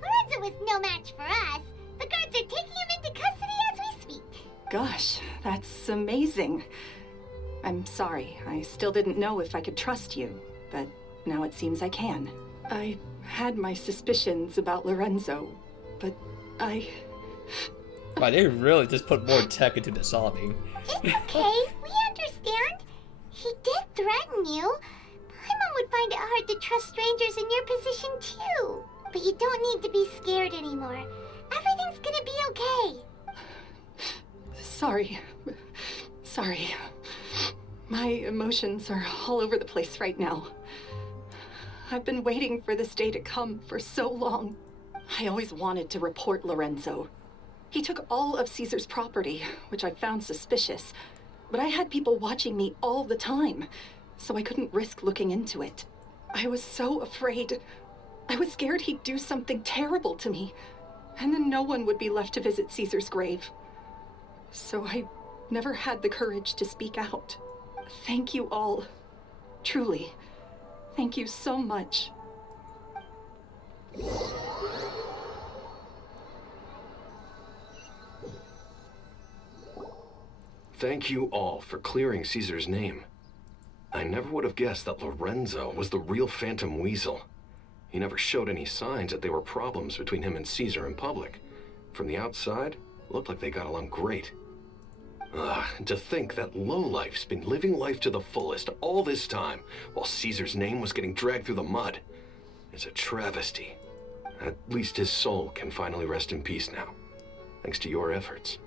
Lorenzo was no match for us. The guards are taking him into custody as we speak. Gosh, that's amazing. I'm sorry. I still didn't know if I could trust you, but now it seems I can. I had my suspicions about Lorenzo, but Wow, they really just put more tech into the sobbing. It's okay. We understand. He did threaten you. Paimon would find it hard to trust strangers in your position too. But you don't need to be scared anymore. Everything's gonna be okay. sorry. Sorry. My emotions are all over the place right now. I've been waiting for this day to come for so long. I always wanted to report Lorenzo. He took all of Caesar's property, which I found suspicious, but I had people watching me all the time, so I couldn't risk looking into it. I was so afraid. I was scared he'd do something terrible to me, and then no one would be left to visit Caesar's grave. So I never had the courage to speak out. Thank you all. Truly. Thank you so much. Thank you all for clearing Caesar's name. I never would have guessed that Lorenzo was the real Phantom Weasel. He never showed any signs that there were problems between him and Caesar in public. From the outside, it looked like they got along great. And to think that lowlife's been living life to the fullest all this time, while Caesar's name was getting dragged through the mud. It's a travesty. At least his soul can finally rest in peace now, thanks to your efforts.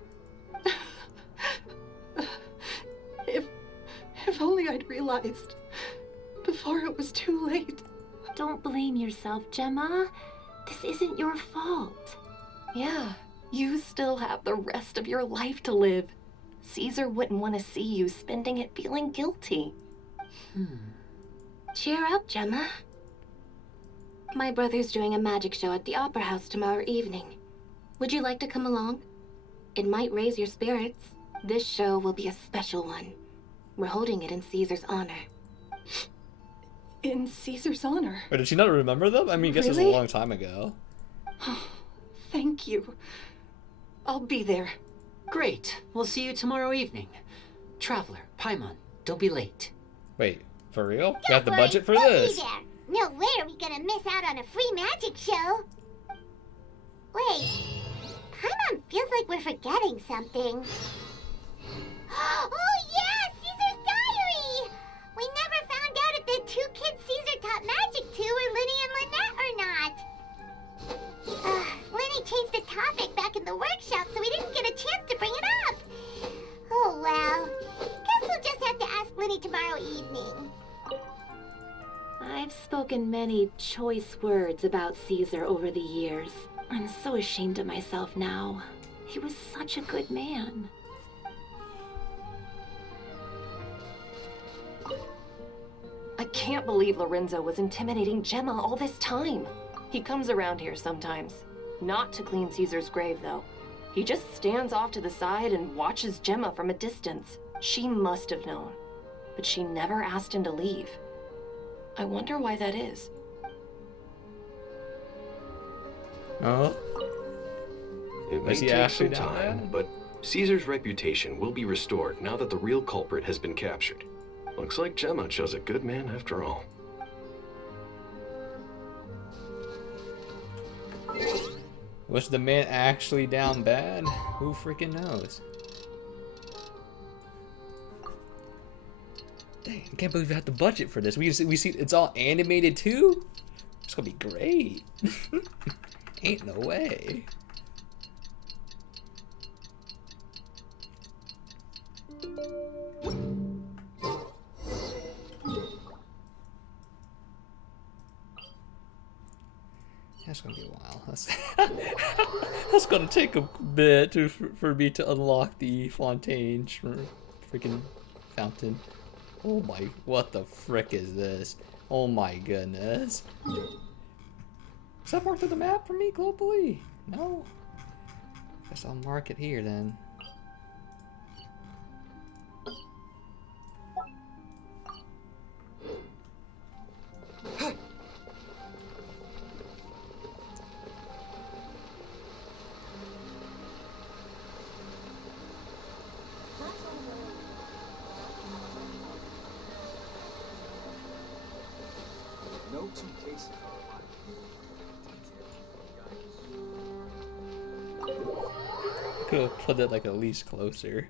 If only I'd realized before it was too late. Don't blame yourself, Gemma. This isn't your fault. Yeah, you still have the rest of your life to live. Caesar wouldn't want to see you spending it feeling guilty. Cheer up, Gemma. My brother's doing a magic show at the Opera House tomorrow evening. Would you like to come along? It might raise your spirits. This show will be a special one. We're holding it in Caesar's honor. In Caesar's honor? Or did she not remember them? I mean, I guess it was a Really? long time ago. Thank you. I'll be there. Great. We'll see you tomorrow evening. Traveler, Paimon, don't be late. Wait, for real? We have the Don't budget for worry, we'll this. be there. No way are we gonna miss out on a free magic show. Wait, Paimon feels like we're forgetting something. Oh yeah, Caesar's diary! We never found out if the two kids Caesar taught magic to were Lyney and Lynette or not. Lyney changed the topic back in the workshop, so we didn't get a chance to bring it up. Oh well, guess we'll just have to ask Lyney tomorrow evening. I've spoken many choice words about Caesar over the years. I'm so ashamed of myself now. He was such a good man. I can't believe Lorenzo was intimidating Gemma all this time. He comes around here sometimes. Not to clean Caesar's grave, though. He just stands off to the side and watches Gemma from a distance. She must have known. But she never asked him to leave. I wonder why that is. Oh? It may Was he take actually some down time, there? but Caesar's reputation will be restored now that the real culprit has been captured. Looks like Gemma chose a good man after all. Was the man actually down bad? Who freaking knows? Dang, I can't believe we had the budget for this. We see it's all animated too? It's gonna be great. Ain't no way. That's gonna be a while. That's gonna take a bit for me to unlock the Fontaine freaking fountain. Oh my, what the frick is this? Oh my goodness. Is that marked on the map for me globally? No? Guess I'll mark it here then. No two cases are alike. Could have put it like at least closer.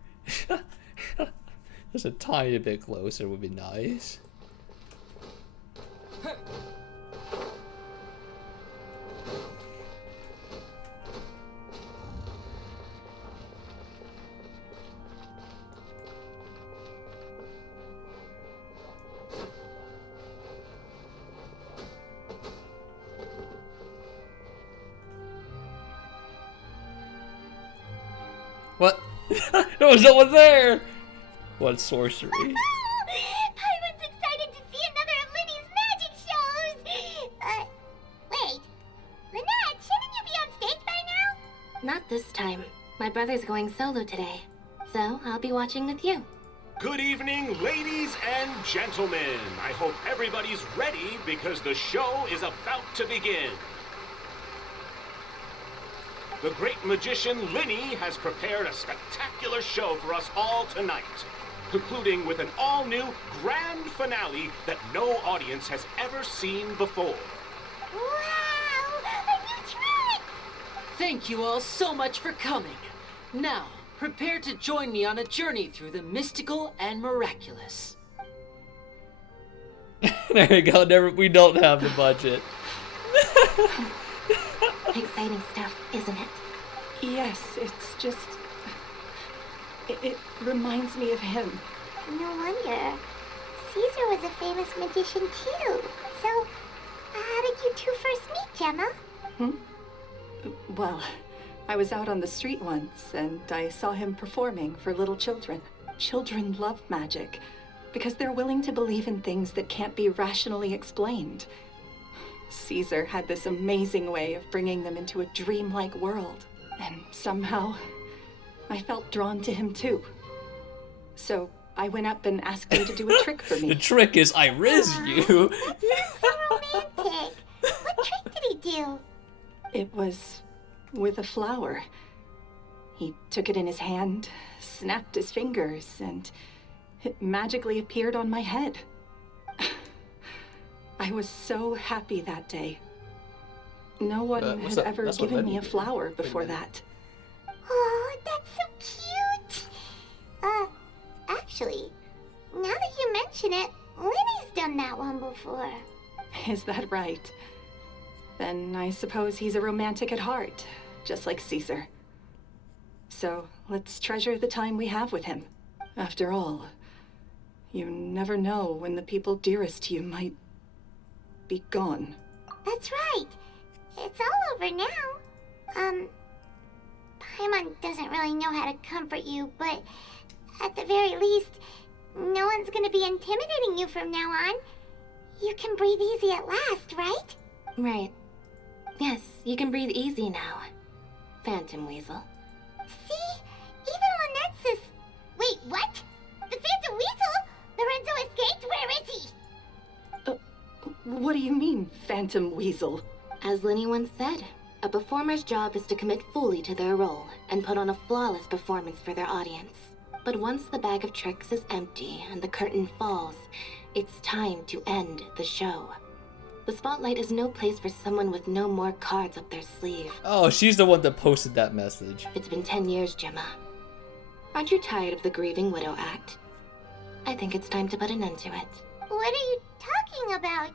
Just a tiny bit closer would be nice. What? There was no one there! What sorcery? Paimon's excited to see another of Lyney's magic shows! Wait. Lynette, shouldn't you be on stage by now? Not this time. My brother's going solo today. So, I'll be watching with you. Good evening, ladies and gentlemen. I hope everybody's ready because the show is about to begin. The great magician Lyney has prepared a spectacular show for us all tonight, concluding with an all-new grand finale that no audience has ever seen before. Wow! A new trick! Thank you all so much for coming. Now, prepare to join me on a journey through the mystical and miraculous. There you go. We don't have the budget. Exciting stuff, isn't it? Yes, it's just... It reminds me of him. No wonder. Caesar was a famous magician too. So, how did you two first meet, Gemma? Well, I was out on the street once, and I saw him performing for little children. Children love magic, because they're willing to believe in things that can't be rationally explained. Caesar had this amazing way of bringing them into a dreamlike world, and somehow I felt drawn to him too. So I went up and asked him to do a trick for me. The trick is I riz you. That sounds so romantic. What trick did he do? It was with a flower. He took it in his hand, snapped his fingers, and it magically appeared on my head. I was so happy that day. No one had ever given me a flower before that. Oh, that's so cute. Actually, now that you mention it, Lyney's done that one before. Is that right? Then I suppose he's a romantic at heart, just like Caesar. So let's treasure the time we have with him. After all, you never know when the people dearest to you might be gone. That's right. It's all over now. Paimon doesn't really know how to comfort you, but at the very least, no one's gonna be intimidating you from now on. You can breathe easy at last, right? Right. Yes, you can breathe easy now, Phantom Weasel. See? Even Lynette says... Wait, what? The Phantom Weasel? Lorenzo escaped? Where is he? What do you mean, Phantom Weasel? As Lyney once said, a performer's job is to commit fully to their role and put on a flawless performance for their audience. But once the bag of tricks is empty and the curtain falls, it's time to end the show. The spotlight is no place for someone with no more cards up their sleeve. Oh, she's the one that posted that message. It's been 10 years, Gemma. Aren't you tired of the grieving widow act? I think it's time to put an end to it. What are you talking about?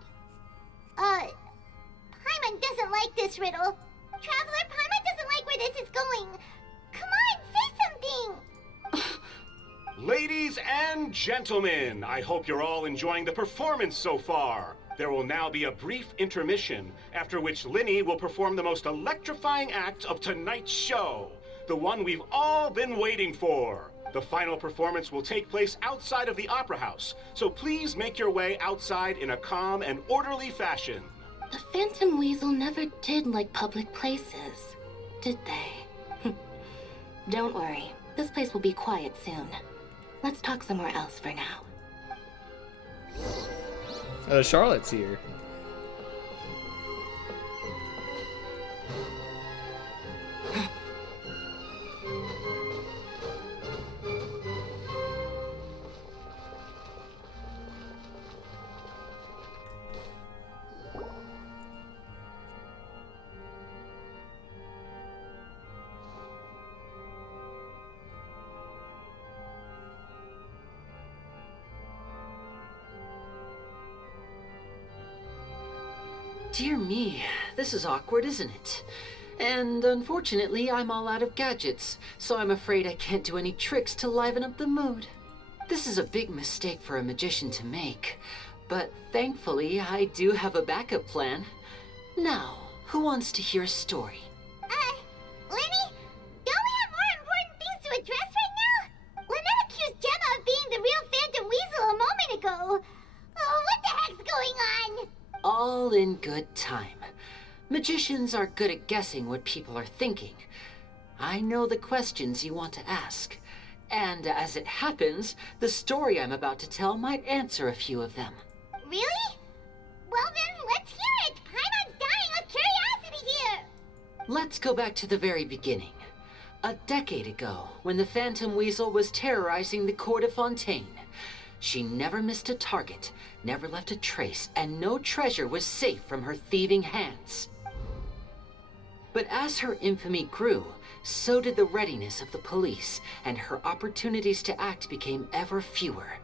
Paimon doesn't like this riddle. Traveler, Paimon doesn't like where this is going. Come on, say something! Ladies and gentlemen, I hope you're all enjoying the performance so far. There will now be a brief intermission, after which Lyney will perform the most electrifying act of tonight's show, the one we've all been waiting for. The final performance will take place outside of the Opera House, so please make your way outside in a calm and orderly fashion. The Phantom Weasel never did like public places, did they? Don't worry, this place will be quiet soon. Let's talk somewhere else for now. Charlotte's here. Dear me, this is awkward, isn't it? And unfortunately, I'm all out of gadgets, so I'm afraid I can't do any tricks to liven up the mood. This is a big mistake for a magician to make, but thankfully, I do have a backup plan. Now, who wants to hear a story? Lyney? Don't we have more important things to address right now? Lynette accused Gemma of being the real Phantom Weasel a moment ago. Oh, what the heck's going on? All in good time. Magicians are good at guessing what people are thinking. I know the questions you want to ask. And as it happens, the story I'm about to tell might answer a few of them. Really? Well then, let's hear it! Paimon's dying of curiosity here! Let's go back to the very beginning. A decade ago, when the Phantom Weasel was terrorizing the court of Fontaine. She never missed a target, never left a trace, and no treasure was safe from her thieving hands. But as her infamy grew, so did the readiness of the police, and her opportunities to act became ever fewer.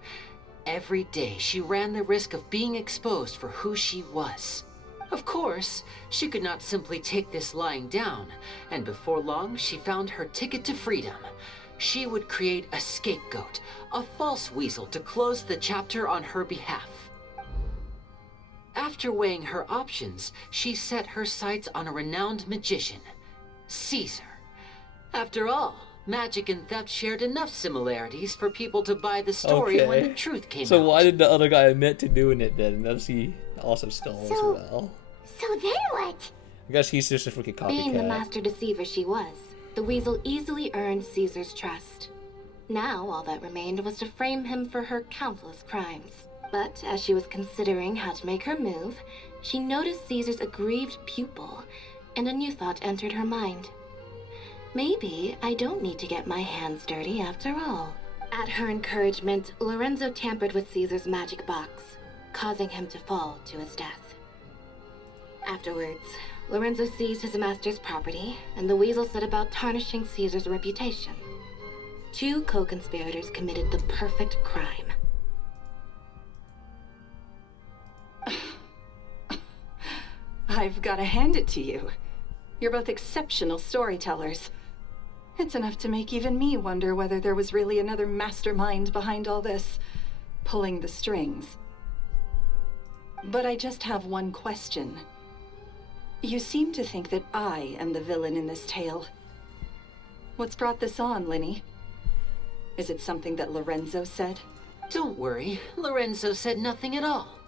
Every day, she ran the risk of being exposed for who she was. Of course, she could not simply take this lying down, and before long, she found her ticket to freedom. She would create a scapegoat, a false weasel to close the chapter on her behalf. After weighing her options, she set her sights on a renowned magician, Caesar. After all, magic and theft shared enough similarities for people to buy the story when the truth came out. So why did the other guy admit to doing it then? Does he also stole as well? So then what? I guess he's just a freaking copycat. Being the master deceiver she was, the weasel easily earned Caesar's trust. Now all that remained was to frame him for her countless crimes. But as she was considering how to make her move, she noticed Caesar's aggrieved pupil, and a new thought entered her mind. Maybe I don't need to get my hands dirty after all. At her encouragement, Lorenzo tampered with Caesar's magic box, causing him to fall to his death. Afterwards, Lorenzo seized his master's property, and the weasel set about tarnishing Caesar's reputation. Two co-conspirators committed the perfect crime. I've got to hand it to you. You're both exceptional storytellers. It's enough to make even me wonder whether there was really another mastermind behind all this, pulling the strings. But I just have one question. You seem to think that I am the villain in this tale. What's brought this on, Lyney? Is it something that Lorenzo said? Don't worry, Lorenzo said nothing at all.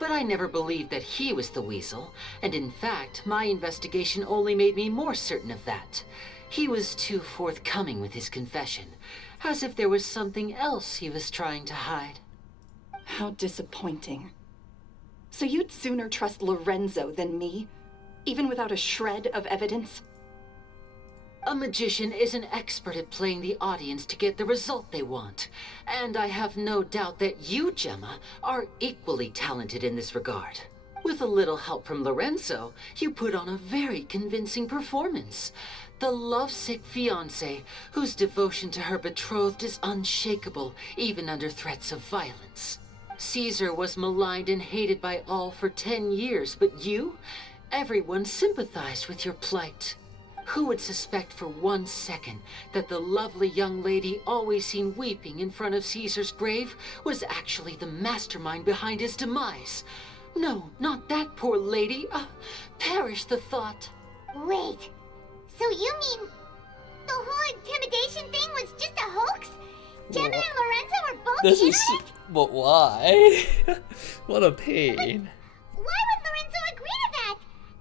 But I never believed that he was the weasel, and in fact, my investigation only made me more certain of that. He was too forthcoming with his confession, as if there was something else he was trying to hide. How disappointing. So you'd sooner trust Lorenzo than me, even without a shred of evidence? A magician is an expert at playing the audience to get the result they want. And I have no doubt that you, Gemma, are equally talented in this regard. With a little help from Lorenzo, you put on a very convincing performance. The lovesick fiancé, whose devotion to her betrothed is unshakable, even under threats of violence. Caesar was maligned and hated by all for 10 years, but you? Everyone sympathized with your plight. Who would suspect for 1 second that the lovely young lady always seen weeping in front of Caesar's grave was actually the mastermind behind his demise? No, not that poor lady. Perish the thought. Wait, so you mean the whole intimidation thing was just a hoax? Gemma and Lorenzo were both This in is... on it? But why? What a pain. Why would Lorenzo agree to that?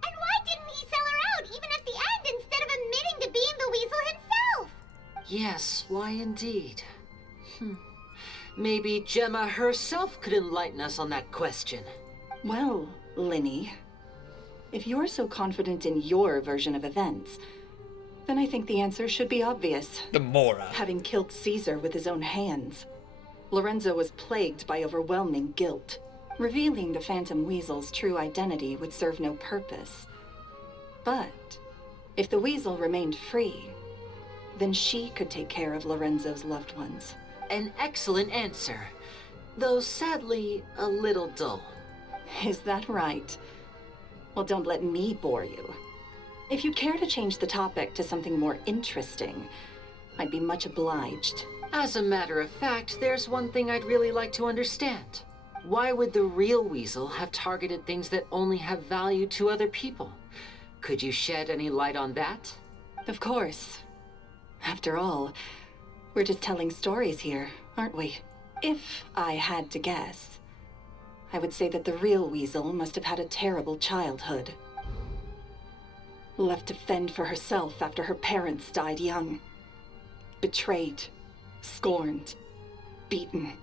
And why didn't he sell her out even at the end instead of admitting to being the weasel himself? Yes, why indeed? Maybe Gemma herself could enlighten us on that question. Well, Lyney, if you're so confident in your version of events, then I think the answer should be obvious. Gamora. Having killed Caesar with his own hands, Lorenzo was plagued by overwhelming guilt. Revealing the Phantom Weasel's true identity would serve no purpose. But if the Weasel remained free, then she could take care of Lorenzo's loved ones. An excellent answer, though sadly a little dull. Is that right? Well, don't let me bore you. If you'd care to change the topic to something more interesting, I'd be much obliged. As a matter of fact, there's one thing I'd really like to understand. Why would the real Weasel have targeted things that only have value to other people? Could you shed any light on that? Of course. After all, we're just telling stories here, aren't we? If I had to guess, I would say that the real Weasel must have had a terrible childhood. Left to fend for herself after her parents died young. Betrayed, scorned, beaten.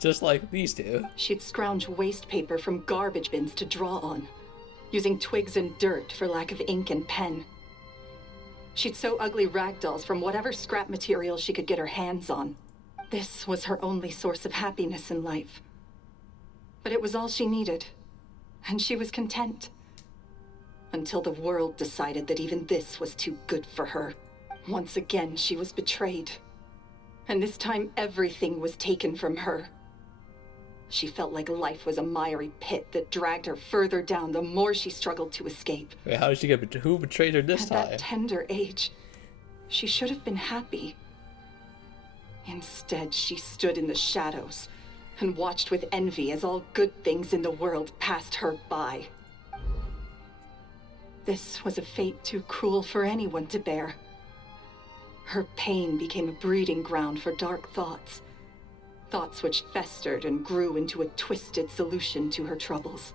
Just like these two. She'd scrounge waste paper from garbage bins to draw on, using twigs and dirt for lack of ink and pen. She'd sew ugly rag dolls from whatever scrap material she could get her hands on. This was her only source of happiness in life. But it was all she needed, and she was content. Until the world decided that even this was too good for her. Once again, she was betrayed. And this time, everything was taken from her. She felt like life was a miry pit that dragged her further down the more she struggled to escape. Wait, how did she get who betrayed her this time? At that tender age, she should have been happy. Instead, she stood in the shadows and watched with envy as all good things in the world passed her by. This was a fate too cruel for anyone to bear. Her pain became a breeding ground for dark thoughts. Thoughts which festered and grew into a twisted solution to her troubles.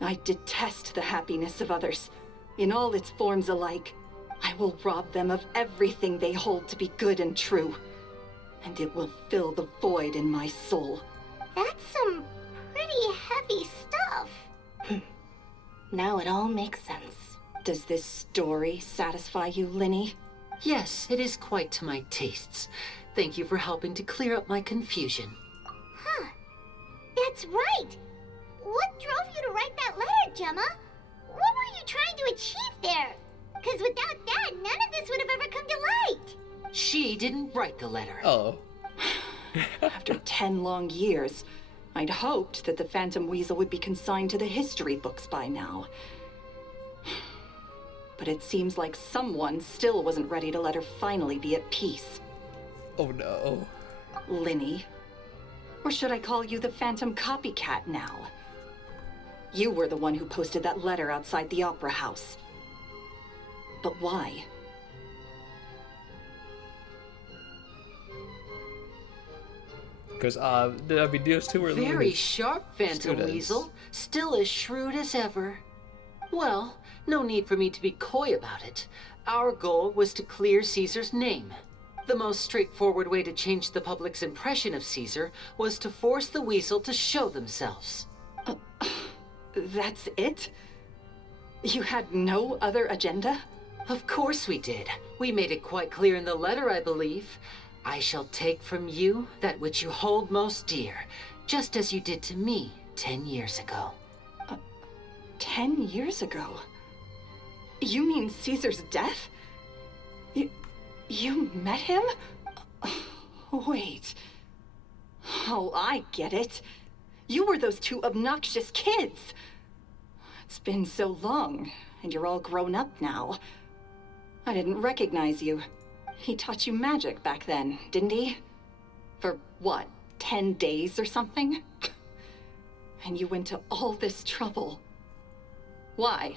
I detest the happiness of others, in all its forms alike. I will rob them of everything they hold to be good and true, and it will fill the void in my soul. That's some pretty heavy stuff. Now it all makes sense. Does this story satisfy you, Lyney? Yes, it is quite to my tastes. Thank you for helping to clear up my confusion. Huh. That's right. What drove you to write that letter, Gemma? What were you trying to achieve there? Because without that, none of this would have ever come to light. She didn't write the letter. Oh. After 10 long years, I'd hoped that the Phantom Weasel would be consigned to the history books by now. But it seems like someone still wasn't ready to let her finally be at peace. Oh no. Lyney. Or should I call you the Phantom Copycat now? You were the one who posted that letter outside the Opera House. But why? Because, those two were Very sharp, Phantom students. Weasel. Still as shrewd as ever. Well, no need for me to be coy about it. Our goal was to clear Caesar's name. The most straightforward way to change the public's impression of Caesar was to force the Weasel to show themselves. That's it? You had no other agenda? Of course we did. We made it quite clear in the letter, I believe. I shall take from you that which you hold most dear, just as you did to me 10 years ago. 10 years ago? You mean Caesar's death? You met him? Wait. Oh, I get it. You were those two obnoxious kids. It's been so long, and you're all grown up now. I didn't recognize you. He taught you magic back then, didn't he? For what, 10 days or something? And you went to all this trouble. Why?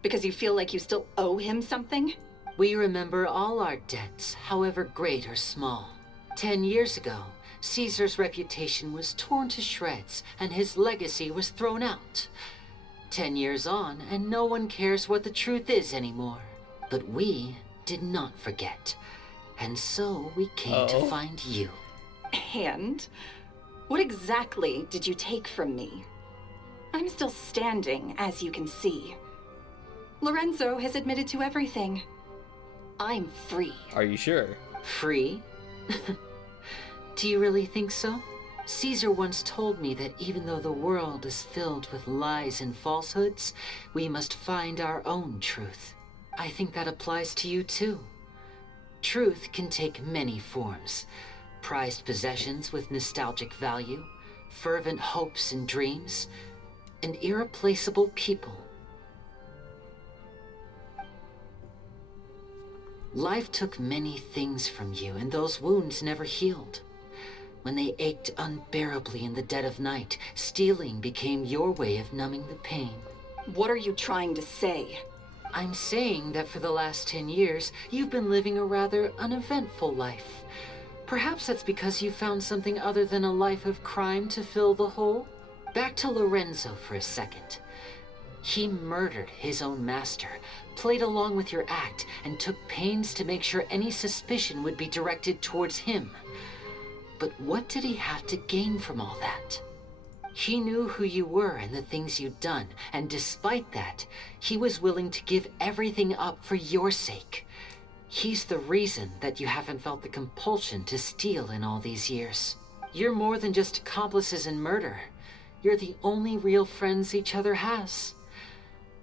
Because you feel like you still owe him something? We remember all our debts, however great or small. 10 years ago, Caesar's reputation was torn to shreds, and his legacy was thrown out. 10 years on, and no one cares what the truth is anymore. But we did not forget. And so we came to find you. And? What exactly did you take from me? I'm still standing, as you can see. Lorenzo has admitted to everything. I'm free. Are you sure? Free? Do you really think so? Caesar once told me that even though the world is filled with lies and falsehoods, we must find our own truth. I think that applies to you too. Truth can take many forms. Prized possessions with nostalgic value, fervent hopes and dreams, and irreplaceable people. Life took many things from you, and those wounds never healed. When they ached unbearably in the dead of night, stealing became your way of numbing the pain. What are you trying to say? I'm saying that for the last 10 years, you've been living a rather uneventful life. Perhaps that's because you found something other than a life of crime to fill the hole? Back to Lorenzo for a second. He murdered his own master, played along with your act, and took pains to make sure any suspicion would be directed towards him. But what did he have to gain from all that? He knew who you were and the things you'd done, and despite that, he was willing to give everything up for your sake. He's the reason that you haven't felt the compulsion to steal in all these years. You're more than just accomplices in murder. You're the only real friends each other has.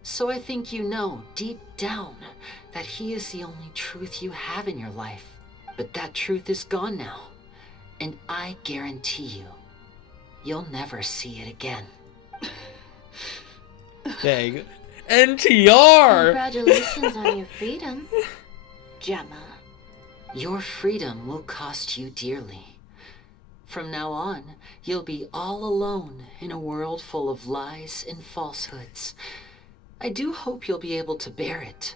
So I think you know, deep down, that he is the only truth you have in your life. But that truth is gone now. And I guarantee you, you'll never see it again. Dang. NTR! Congratulations on your freedom, Gemma. Your freedom will cost you dearly. From now on, you'll be all alone in a world full of lies and falsehoods. I do hope you'll be able to bear it.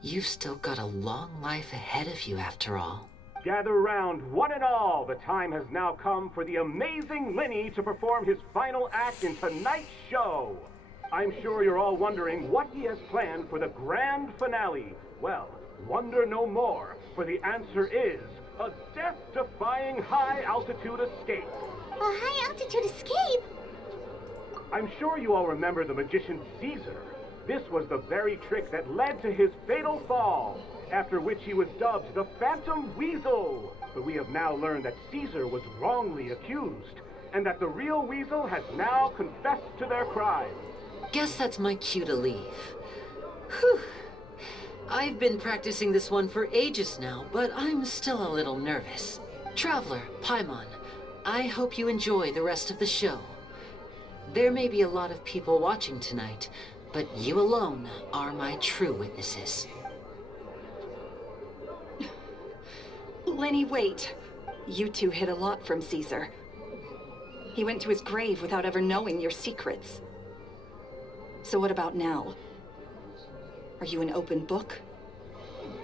You've still got a long life ahead of you after all. Gather round, one and all. The time has now come for the amazing Lyney to perform his final act in tonight's show. I'm sure you're all wondering what he has planned for the grand finale. Well, wonder no more, for the answer is a death-defying high-altitude escape. A high-altitude escape? I'm sure you all remember the magician Caesar. This was the very trick that led to his fatal fall, after which he was dubbed the Phantom Weasel. But we have now learned that Caesar was wrongly accused, and that the real Weasel has now confessed to their crime. Guess that's my cue to leave. Whew. I've been practicing this one for ages now, but I'm still a little nervous. Traveler, Paimon, I hope you enjoy the rest of the show. There may be a lot of people watching tonight, but you alone are my true witnesses. Lyney, wait. You two hid a lot from Caesar. He went to his grave without ever knowing your secrets. So what about now? Are you an open book?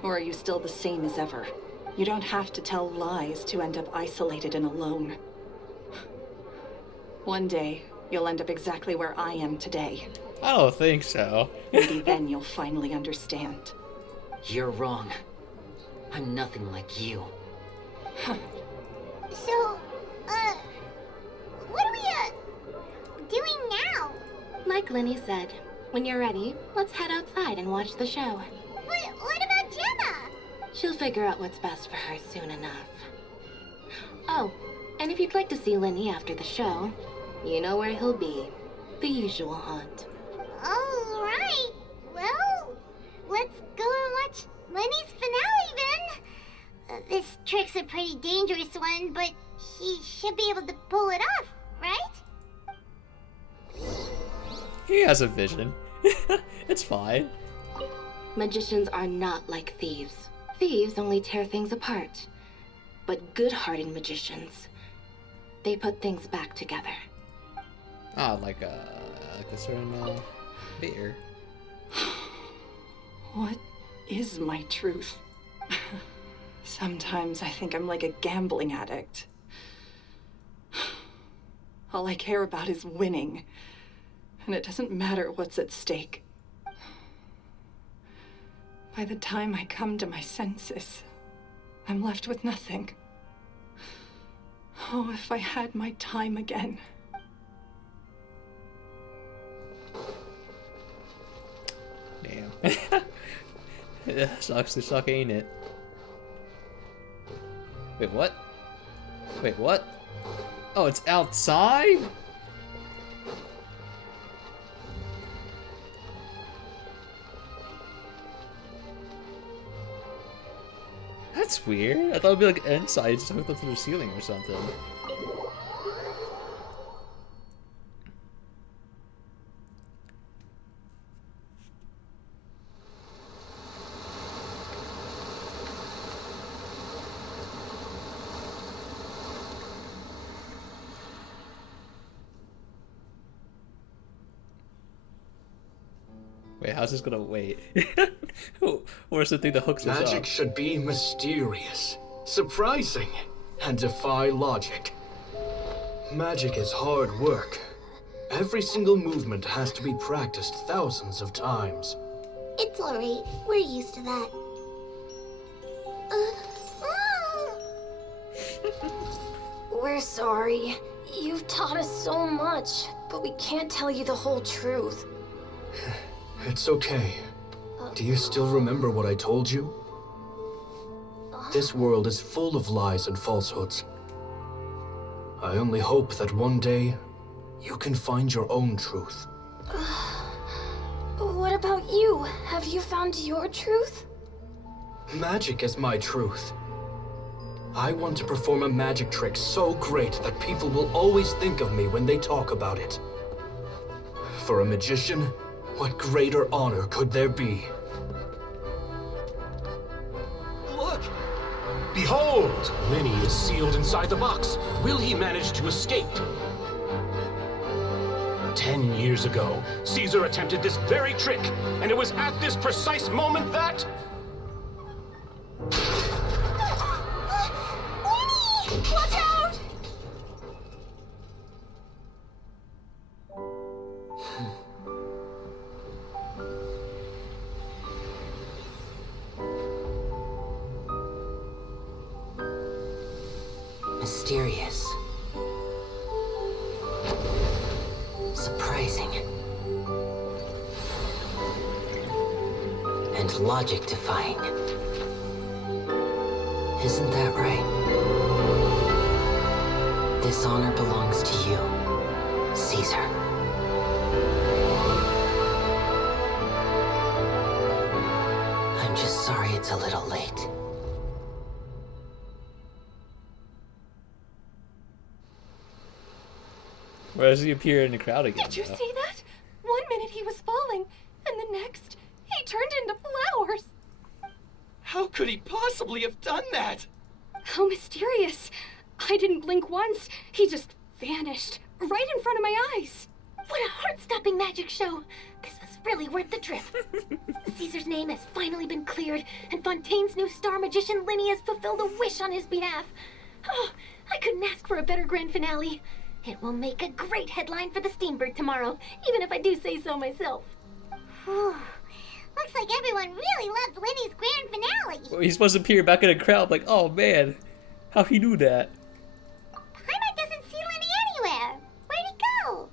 Or are you still the same as ever? You don't have to tell lies to end up isolated and alone. One day, you'll end up exactly where I am today. I don't think so. Maybe then you'll finally understand. You're wrong. I'm nothing like you. So, what are we, doing now? Like Lyney said, when you're ready, let's head outside and watch the show. What about Gemma? She'll figure out what's best for her soon enough. Oh, and if you'd like to see Lyney after the show, you know where he'll be. The usual haunt. All right. Well, let's go and watch Lyney's finale then. This trick's a pretty dangerous one, but he should be able to pull it off, right? He has a vision. It's fine. Magicians are not like thieves. Thieves only tear things apart. But good-hearted magicians, they put things back together. Ah, like a certain beer. What is my truth? Sometimes I think I'm like a gambling addict. All I care about is winning, and it doesn't matter what's at stake. By the time I come to my senses, I'm left with nothing. Oh, if I had my time again. Damn. Yeah, sucks to suck, ain't it? Wait, what? Wait, what? Oh, it's outside? That's weird. I thought it'd be like inside, just hooked up to the ceiling or something. Wait, how's this gonna wait? Where's the thing that hooks us up? Magic should be mysterious, surprising, and defy logic. Magic is hard work. Every single movement has to be practiced thousands of times. It's alright. We're used to that. We're sorry. You've taught us so much, but we can't tell you the whole truth. It's okay. Do you still remember what I told you? This world is full of lies and falsehoods. I only hope that one day you can find your own truth. What about you? Have you found your truth? Magic is my truth. I want to perform a magic trick so great that people will always think of me when they talk about it. For a magician, what greater honor could there be? Look! Behold! Lyney is sealed inside the box. Will he manage to escape? 10 years ago, Caesar attempted this very trick, and it was at this precise moment that... Watch out! Mysterious. Surprising. And logic-defying. Isn't that right? This honor belongs to you, Caesar. I'm just sorry it's a little late. Where does he appear in the crowd again? Did you though? see that? 1 minute he was falling, and the next, he turned into flowers. How could he possibly have done that? How mysterious. I didn't blink once. He just vanished right in front of my eyes. What a heart-stopping magic show. This was really worth the trip. Caesar's name has finally been cleared, and Fontaine's new star magician Lyney has fulfilled a wish on his behalf. Oh, I couldn't ask for a better grand finale. It will make a great headline for the Steambird tomorrow, even if I do say so myself. Looks like everyone really loved Lyney's grand finale. Well, he's supposed to appear back in the crowd like, oh man, how he knew that? Paimon doesn't see Lyney anywhere. Where'd he go?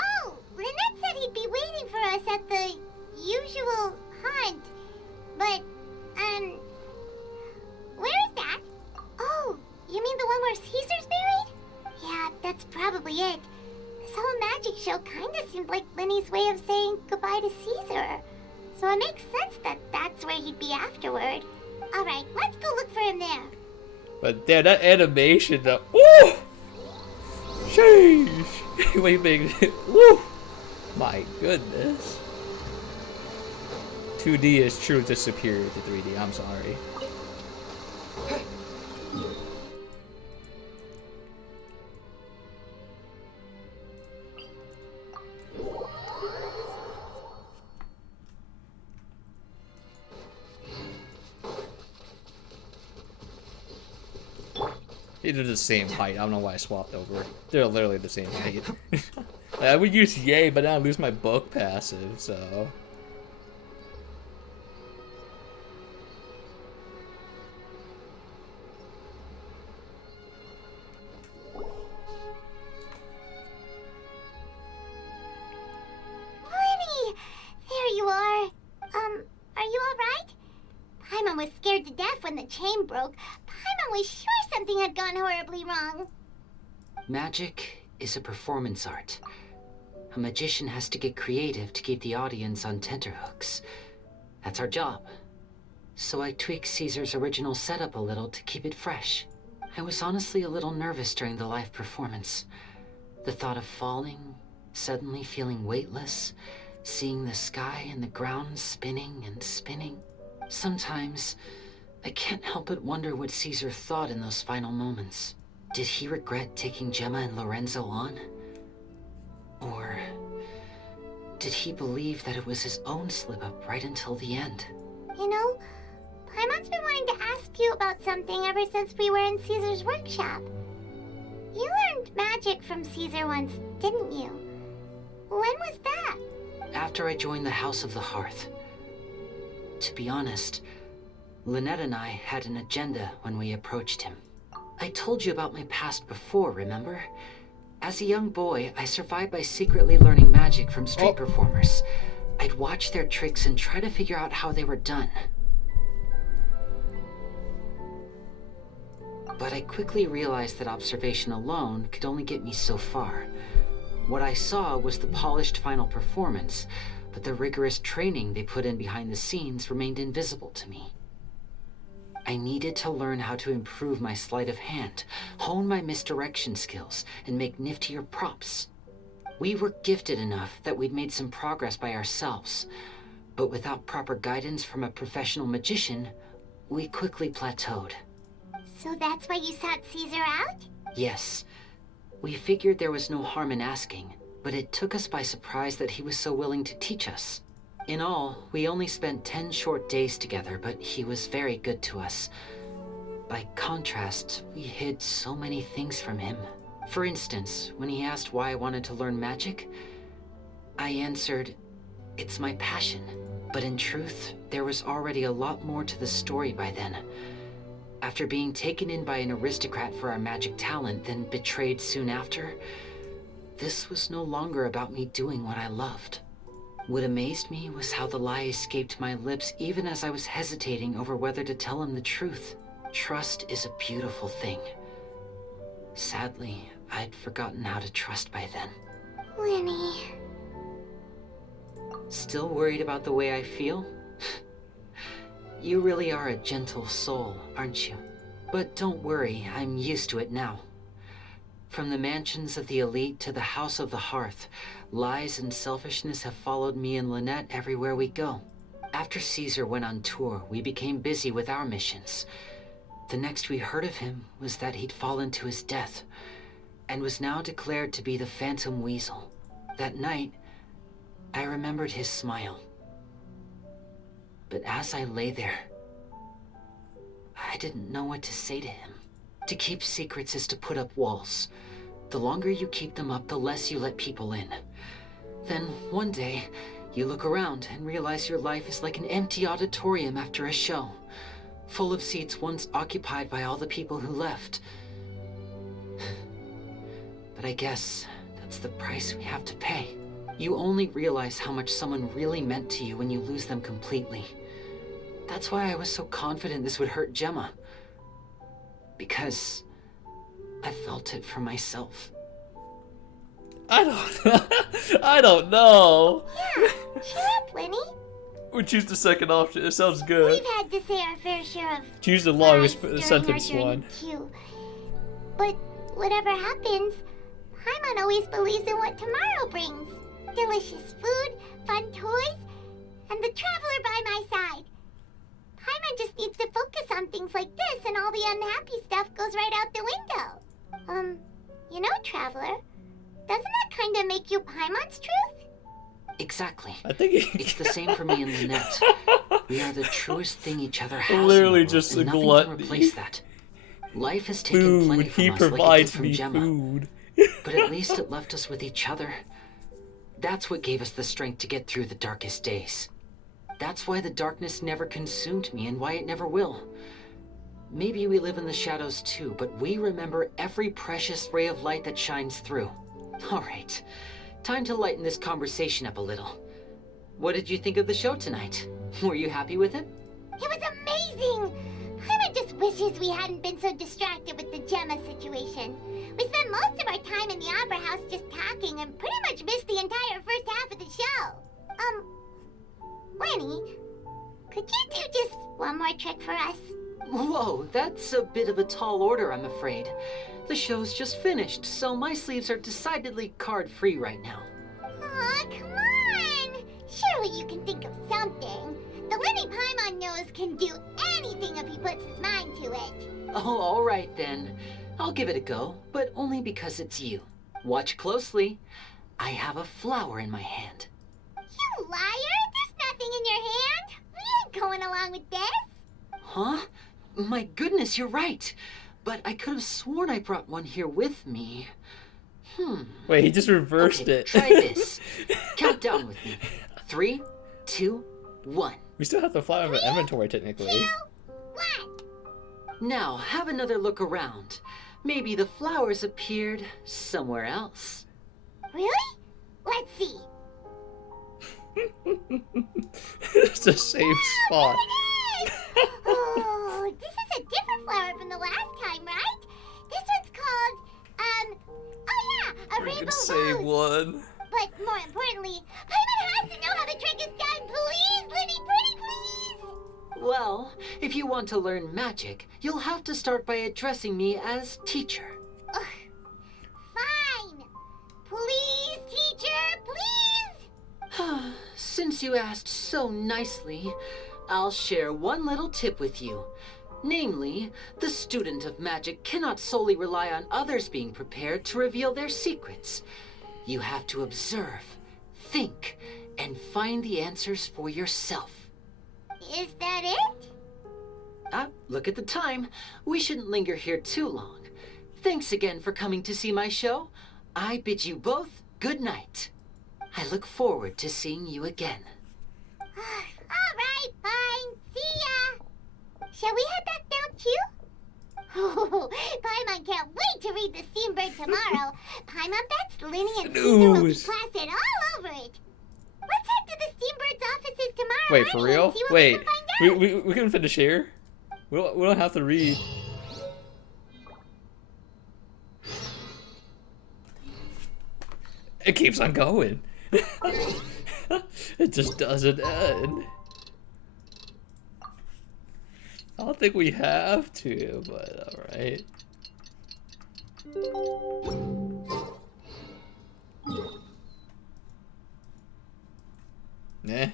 Oh, Lynette said he'd be waiting for us at the usual hunt. But, where is that? Oh, you mean the one where Caesar's buried? Yeah, that's probably it. This whole magic show kinda seemed like Lyney's way of saying goodbye to Caesar. So it makes sense that that's where he'd be afterward. Alright, let's go look for him there. But damn, that animation though. Woo! Sheesh! Wait, big. Woo! My goodness. 2D is true to superior to 3D. I'm sorry. They're the same height. I don't know why I swapped over. They're literally the same height. I would use Yay, but then I lose my book passive, so... Lyney! There you are. Are you alright? Paimon was scared to death when the chain broke. Paimon was sure something had gone horribly wrong. Magic is a performance art. A magician has to get creative to keep the audience on tenterhooks. That's our job. So I tweaked Caesar's original setup a little to keep it fresh. I was honestly a little nervous during the live performance. The thought of falling, suddenly feeling weightless, seeing the sky and the ground spinning and spinning. Sometimes, I can't help but wonder what Caesar thought in those final moments. Did he regret taking Gemma and Lorenzo on? Or did he believe that it was his own slip-up right until the end? You know, Paimon's been wanting to ask you about something ever since we were in Caesar's workshop. You learned magic from Caesar once, didn't you? When was that? After I joined the House of the Hearth. To be honest, Lynette and I had an agenda when we approached him. I told you about my past before, remember? As a young boy, I survived by secretly learning magic from street performers. I'd watch their tricks and try to figure out how they were done. But I quickly realized that observation alone could only get me so far. What I saw was the polished final performance, but the rigorous training they put in behind the scenes remained invisible to me. I needed to learn how to improve my sleight of hand, hone my misdirection skills, and make niftier props. We were gifted enough that we'd made some progress by ourselves, but without proper guidance from a professional magician, we quickly plateaued. So that's why you sought Caesar out? Yes. We figured there was no harm in asking, but it took us by surprise that he was so willing to teach us. In all, we only spent 10 short days together, but he was very good to us. By contrast, we hid so many things from him. For instance, when he asked why I wanted to learn magic, I answered, "It's my passion." But in truth, there was already a lot more to the story by then. After being taken in by an aristocrat for our magic talent, then betrayed soon after, this was no longer about me doing what I loved. What amazed me was how the lie escaped my lips even as I was hesitating over whether to tell him the truth. Trust is a beautiful thing. Sadly, I'd forgotten how to trust by then. Lyney. Still worried about the way I feel? You really are a gentle soul, aren't you? But don't worry, I'm used to it now. From the mansions of the elite to the House of the Hearth, lies and selfishness have followed me and Lynette everywhere we go. After Caesar went on tour, we became busy with our missions. The next we heard of him was that he'd fallen to his death, and was now declared to be the Phantom Weasel. That night, I remembered his smile. But as I lay there, I didn't know what to say to him. To keep secrets is to put up walls. The longer you keep them up, the less you let people in. Then, one day, you look around and realize your life is like an empty auditorium after a show, full of seats once occupied by all the people who left. But I guess that's the price we have to pay. You only realize how much someone really meant to you when you lose them completely. That's why I was so confident this would hurt Gemma. Because I felt it for myself. I don't know. Yeah, cheer up, Lyney. We choose the second option. It sounds good. We've had to say our fair share of Choose the longest during sentence our journey one. too. But whatever happens, Paimon always believes in what tomorrow brings. Delicious food, fun toys, and the traveler by my side. Paimon just needs to focus on things like this, and all the unhappy stuff goes right out the window. You know, Traveler, doesn't that kind of make you Paimon's truth? Exactly. I think it's the same for me and Lynette. We are the truest thing each other has. Literally in the world, just and a nothing gluttony. can replace that. Life has taken plenty from He us, like it did provides from me Gemma. food. But at least it left us with each other. That's what gave us the strength to get through the darkest days. That's why the darkness never consumed me and why it never will. Maybe we live in the shadows too, but we remember every precious ray of light that shines through. All right, time to lighten this conversation up a little. What did you think of the show tonight? Were you happy with it? It was amazing! Paimon just wishes we hadn't been so distracted with the Gemma situation. We spent most of our time in the opera house just talking and pretty much missed the entire first half of the show. Lyney, could you do just one more trick for us? Whoa, that's a bit of a tall order, I'm afraid. The show's just finished, so my sleeves are decidedly card-free right now. Aw, come on! Surely you can think of something. The Lyney Paimon knows can do anything if he puts his mind to it. Oh, all right then. I'll give it a go, but only because it's you. Watch closely. I have a flower in my hand. You liar! There's nothing in your hand! We ain't going along with this! Huh? My goodness, you're right. But I could have sworn I brought one here with me. Wait, he just reversed Okay, it. try this. Count down with me. 3, 2, 1. We still have the flower of inventory, technically. Now, have another look around. Maybe the flowers appeared somewhere else. Really? Let's see. It's the same spot. Oh, this is a different flower from the last time, right? This one's called, oh yeah, a rainbow Same rose. one. But more importantly, Paimon has to know how the trick is done. Please, Lyney, pretty please. Well, if you want to learn magic, you'll have to start by addressing me as teacher. Ugh. Fine. Please, teacher, please. Since you asked so nicely, I'll share one little tip with you. Namely, the student of magic cannot solely rely on others being prepared to reveal their secrets. You have to observe, think, and find the answers for yourself. Is that it? Look at the time. We shouldn't linger here too long. Thanks again for coming to see my show. I bid you both good night. I look forward to seeing you again. All right, fine. See ya. Shall we head back down too? Oh, Paimon can't wait to read the Steambird tomorrow. Paimon bets Lyney and Caesar will be plastered all over it. Let's head to the Steambird's offices tomorrow. Wait, for morning real? and see what Wait, we can find out. we can finish here. We don't have to read. It keeps on going. It just doesn't end. I don't think we have to, but alright. Nah.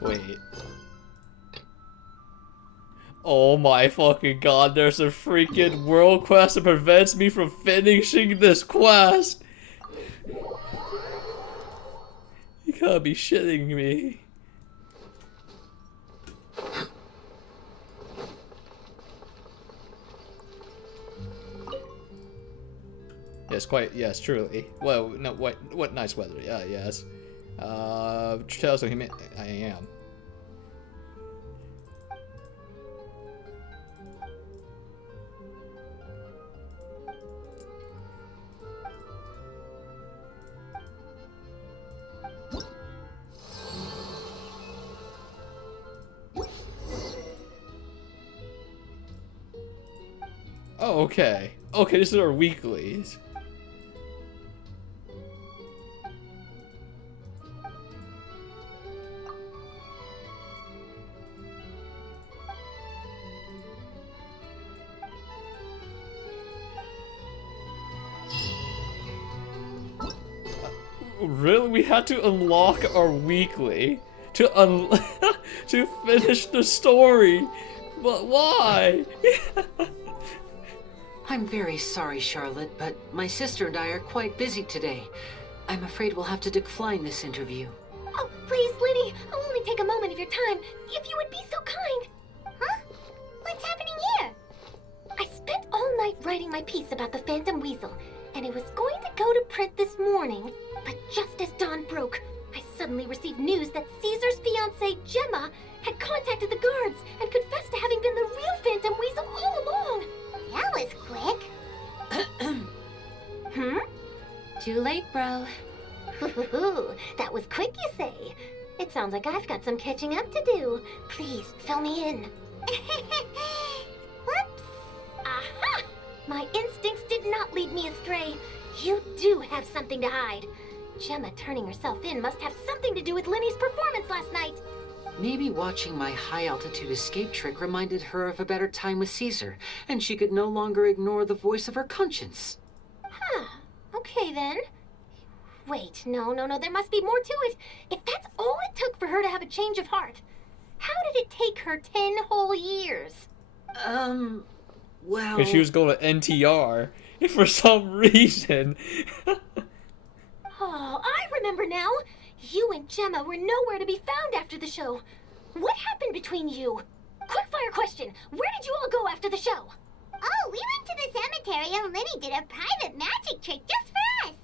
Wait. Oh my fucking god, there's a freaking world quest that prevents me from finishing this quest! You gotta be shitting me. Yes, truly. Well, no, what nice weather, yeah, yes. Tales of human, I am. Oh, okay. Okay, this is our weeklies. Really? We had to unlock our weekly to to finish the story. But why? I'm very sorry, Charlotte, but my sister and I are quite busy today. I'm afraid we'll have to decline this interview. What Oh, please, Lyney, I'll only take a moment of your time, if you would be so kind. Huh? What's happening here? I spent all night writing my piece about the Phantom Weasel, and it was going to go to print this morning. But just as dawn broke, I suddenly received news that Caesar's fiancée, Gemma, had contacted the guards and confessed to having been the real Phantom Weasel all along. That was quick. Too late, bro. That was quick, you say? It sounds like I've got some catching up to do. Please, fill me in. Whoops. Aha! My instincts did not lead me astray. You do have something to hide. Gemma turning herself in must have something to do with Lyney's performance last night. Maybe watching my high-altitude escape trick reminded her of a better time with Caesar, and she could no longer ignore the voice of her conscience. Huh. Okay, then. Wait, no, there must be more to it. If that's all it took for her to have a change of heart, how did it take her 10 whole years? Well... Because she was going to NTR for some reason. Oh, I remember now. You and Gemma were nowhere to be found after the show. What happened between you? Quickfire question. Where did you all go after the show? Oh, we went to the cemetery and Lyney did a private magic trick just for us.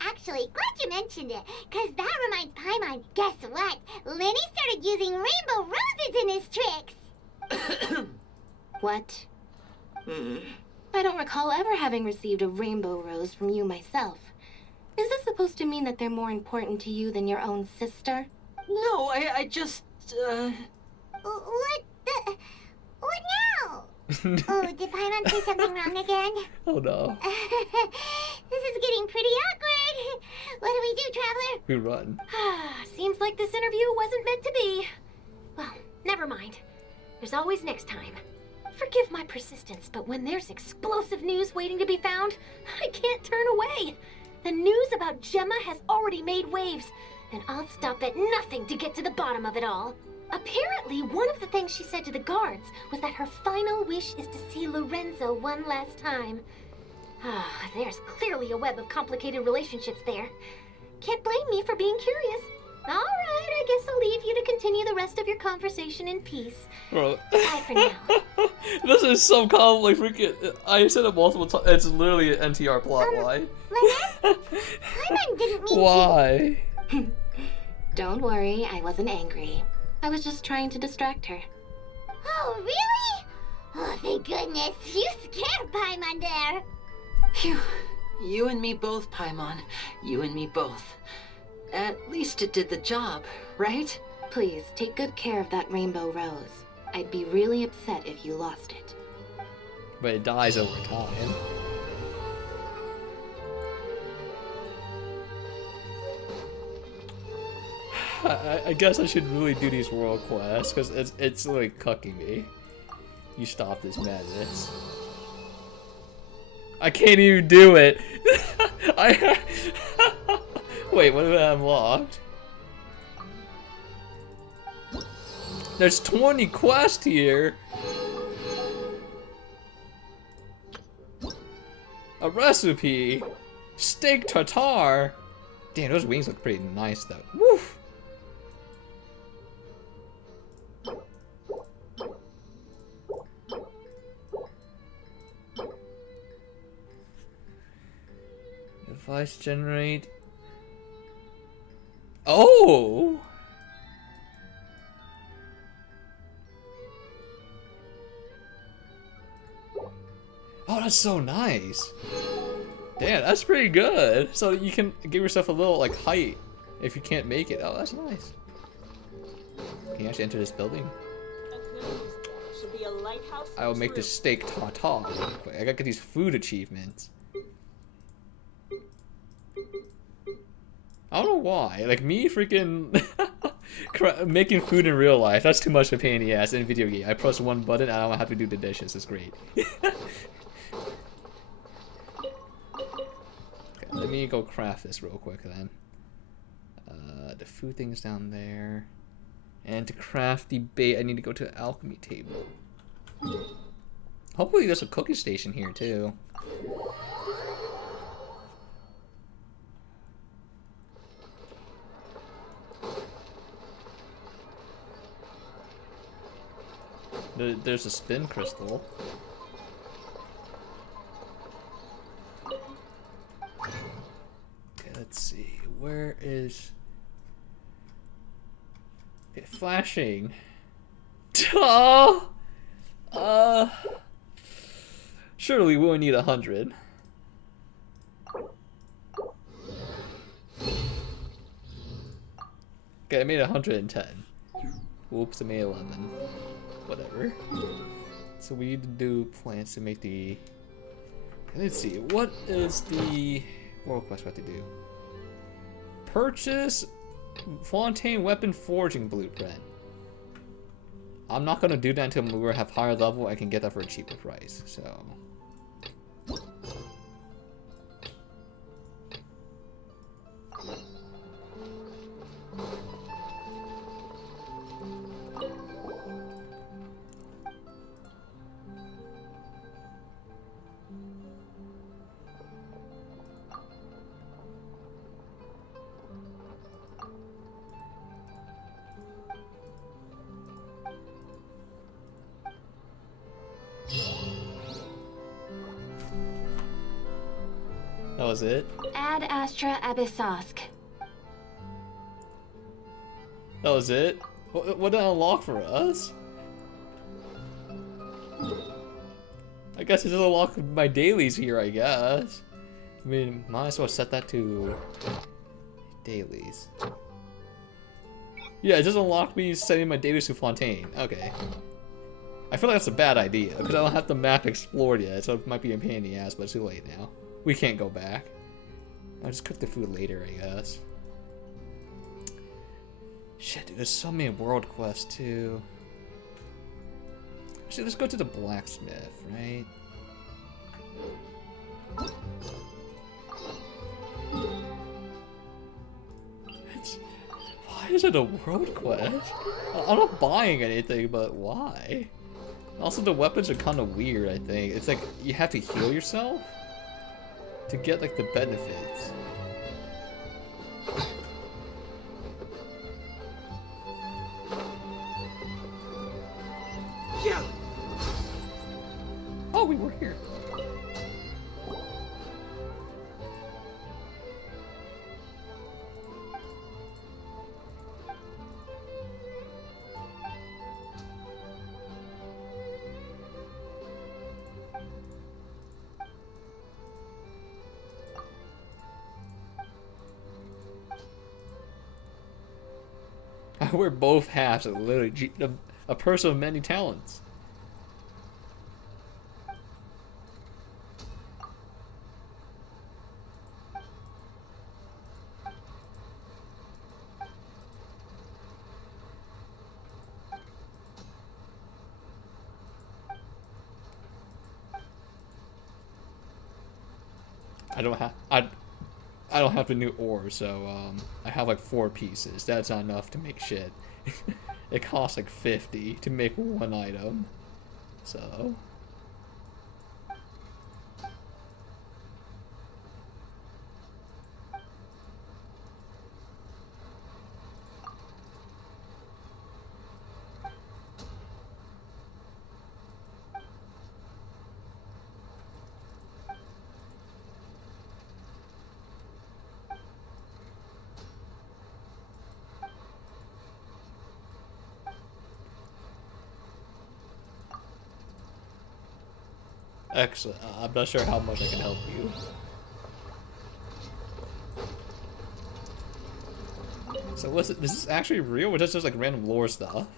Actually, glad you mentioned it, because that reminds Paimon. Guess what? Lyney started using rainbow roses in his tricks. What? I don't recall ever having received a rainbow rose from you myself. Is this supposed to mean that they're more important to you than your own sister? No, I just, What the... What now? Oh, did Paimon say something wrong again? Oh no. This is getting pretty awkward. What do we do, Traveler? We run. Seems like this interview wasn't meant to be. Well, never mind. There's always next time. Forgive my persistence, but when there's explosive news waiting to be found, I can't turn away. The news about Gemma has already made waves, and I'll stop at nothing to get to the bottom of it all. Apparently, one of the things she said to the guards was that her final wish is to see Lorenzo one last time. There's clearly a web of complicated relationships there. Can't blame me for being curious. All right, I guess I'll leave you to continue the rest of your conversation in peace. Bro. Bye for now. This is so common, like freaking. I said it multiple times. It's literally an NTR plot line. Paimon didn't mean Why? Don't worry, I wasn't angry. I was just trying to distract her. Oh, really? Oh, thank goodness. You scared Paimon there. Phew. You and me both, Paimon. You and me both. At least it did the job, right? Please, take good care of that rainbow rose. I'd be really upset if you lost it. But it dies over time. I guess I should really do these world quests, because it's like cucking me. You stop this madness. I can't even do it! Wait, what have I unlocked? There's 20 quests here! A recipe! Steak tartare! Damn, those wings look pretty nice though. Woof! Device generate. Oh! Oh, that's so nice. Damn, that's pretty good. So you can give yourself a little like height if you can't make it. Oh, that's nice. Can you actually enter this building? I will make this steak tartare. I gotta get these food achievements. I don't know why. Like me freaking making food in real life, that's too much of a pain in the ass in a video game. I press one button and I don't have to do the dishes. It's great. Okay, let me go craft this real quick then. The food thing's down there. And to craft the bait, I need to go to the alchemy table. Hopefully there's a cooking station here too. There's a spin crystal. Okay, let's see. Where is... Okay, flashing. Oh! Surely we only need 100. Okay, I made 110. Whoops, I made 11. Whatever. So we need to do plans to make the... Let's see, what is the world quest we have to do? Purchase Fontaine Weapon Forging Blueprint. I'm not gonna do that until we have higher level. I can get that for a cheaper price, so... That was it? Ad Astra Abyssosk. That was it? What did it unlock for us? I guess it just unlocked my dailies here, I guess. I mean, might as well set that to dailies. Yeah, it just unlocked me setting my dailies to Fontaine. Okay. I feel like that's a bad idea, because I don't have the map explored yet, so it might be a pain in the ass, but it's too late now. We can't go back. I'll just cook the food later, I guess. Shit, dude, there's so many world quests, too. Actually, let's go to the blacksmith, right? Why is it a world quest? I'm not buying anything, but why? Also, the weapons are kind of weird, I think. It's like, you have to heal yourself to get, like, the benefits. Yeah. Oh, we were here. I wear both hats. I'm literally a person of many talents. I don't have the new ore, so I have like 4 pieces. That's not enough to make shit. It costs like 50 to make 1 item. So excellent. I'm not sure how much I can help you. So what's it? Is this actually real, or is this just like random lore stuff?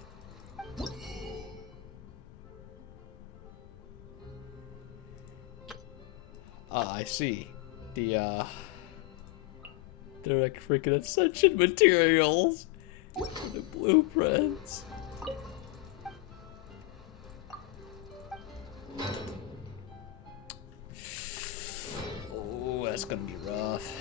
Ah, I see. They're like freaking ascension materials. The blueprints. Oh, that's gonna be rough.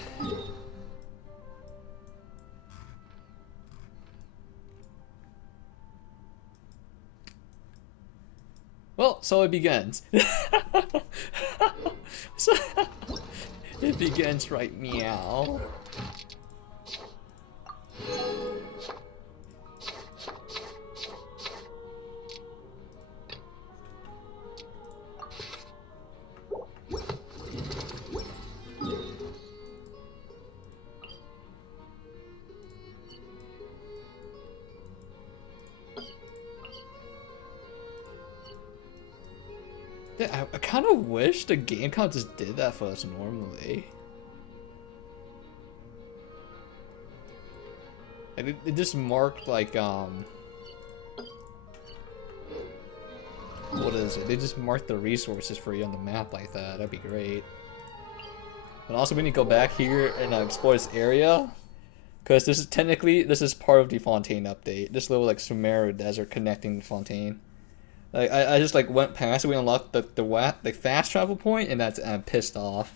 Well, so it begins. So, it begins right meow. Yeah, I kind of wish the game kind of just did that for us normally. And it just marked like what is it? They just marked the resources for you on the map like that. That'd be great. And also we need to go back here and explore this area, because this is part of the Fontaine update. This little like Sumeru desert connecting Fontaine. Like I just like went past it. We unlocked the fast travel point, and I'm pissed off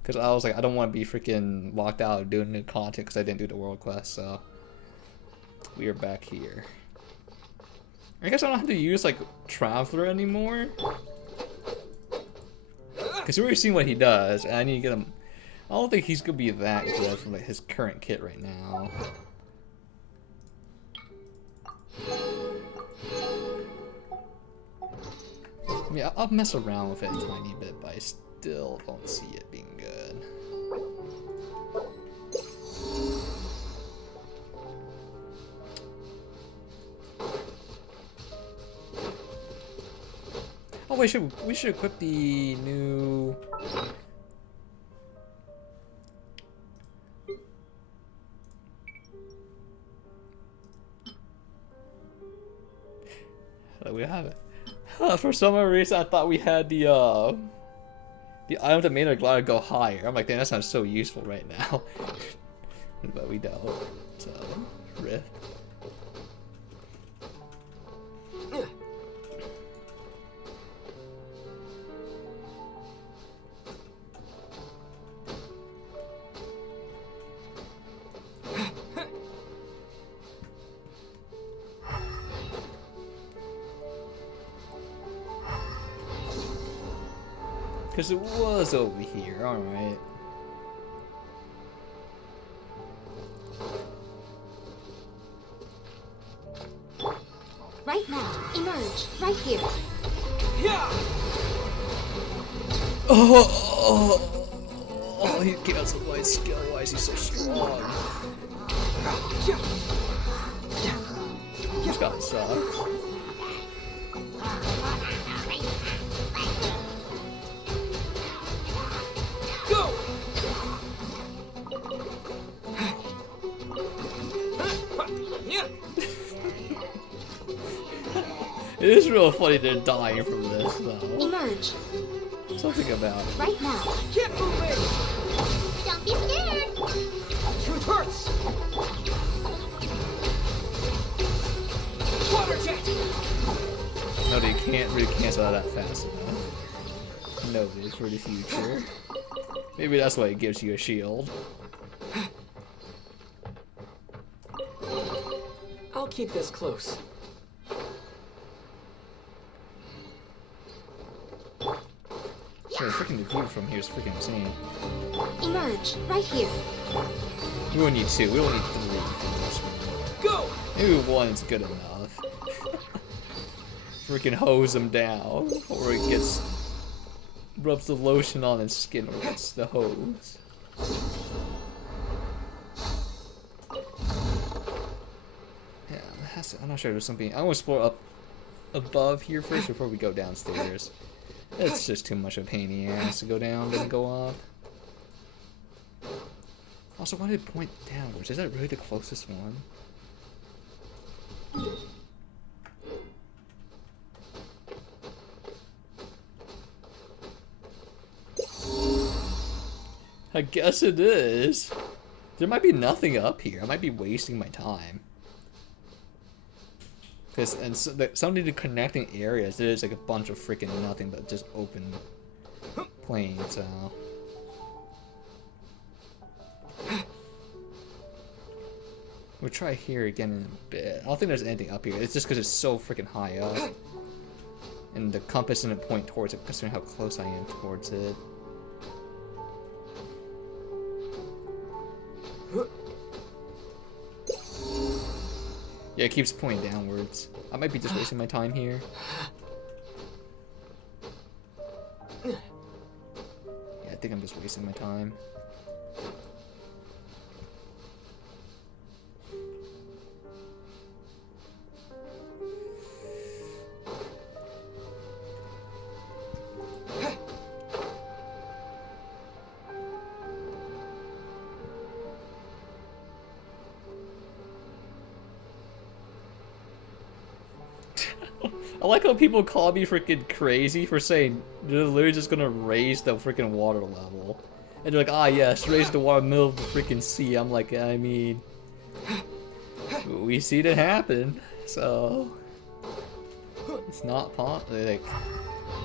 because I was like, I don't want to be freaking locked out of doing new content because I didn't do the world quest. So we are back here. I guess I don't have to use like Traveler anymore, because we already seen what he does, and I need to get him. I don't think he's gonna be that good from like his current kit right now. I mean, I'll mess around with it a tiny bit, but I still don't see it being good. Oh, we should equip the new. We have it. For some reason, I thought we had the item that made our glider go higher. I'm like, damn, that sounds so useful right now. But we don't. So, rip. Because it was over here, alright. Right now, emerge, right here. Yeah! Oh, he canceled my skill. Why is he so strong? This guy sucks. Go! It is real funny they're dying from this, though. Emerge. Something about it. Right now. Keep moving! Don't be scared! Truth hurts! Water jet! No, they can't really cancel that fast enough. Noted for the future. Maybe that's why it gives you a shield. I'll keep this close. Sure, freaking the view from here is freaking insane. Emerge, right here. We don't need two, we don't need three for this one. Go! Maybe one's good enough. Freaking hose him down, or it gets rubs the lotion on his skin, or gets the hose. Yeah, I'm not sure there's something. I want to explore up above here first before we go downstairs. It's just too much of a pain in the ass to go down, then go up. Also, why did it point downwards? Is that really the closest one? I guess it is. There might be nothing up here. I might be wasting my time. Because some of the connecting areas, there's like a bunch of freaking nothing but just open plains, so. We'll try here again in a bit. I don't think there's anything up here. It's just because it's so freaking high up. And the compass didn't point towards it, considering how close I am towards it. Yeah, it keeps pointing downwards. I might be just wasting my time here. Yeah, I think I'm just wasting my time. I like how people call me freaking crazy for saying they're literally just gonna raise the freaking water level. And they're like, ah yes, raise the water middle of the freaking sea. I'm like, I mean, we see it happen, so it's not like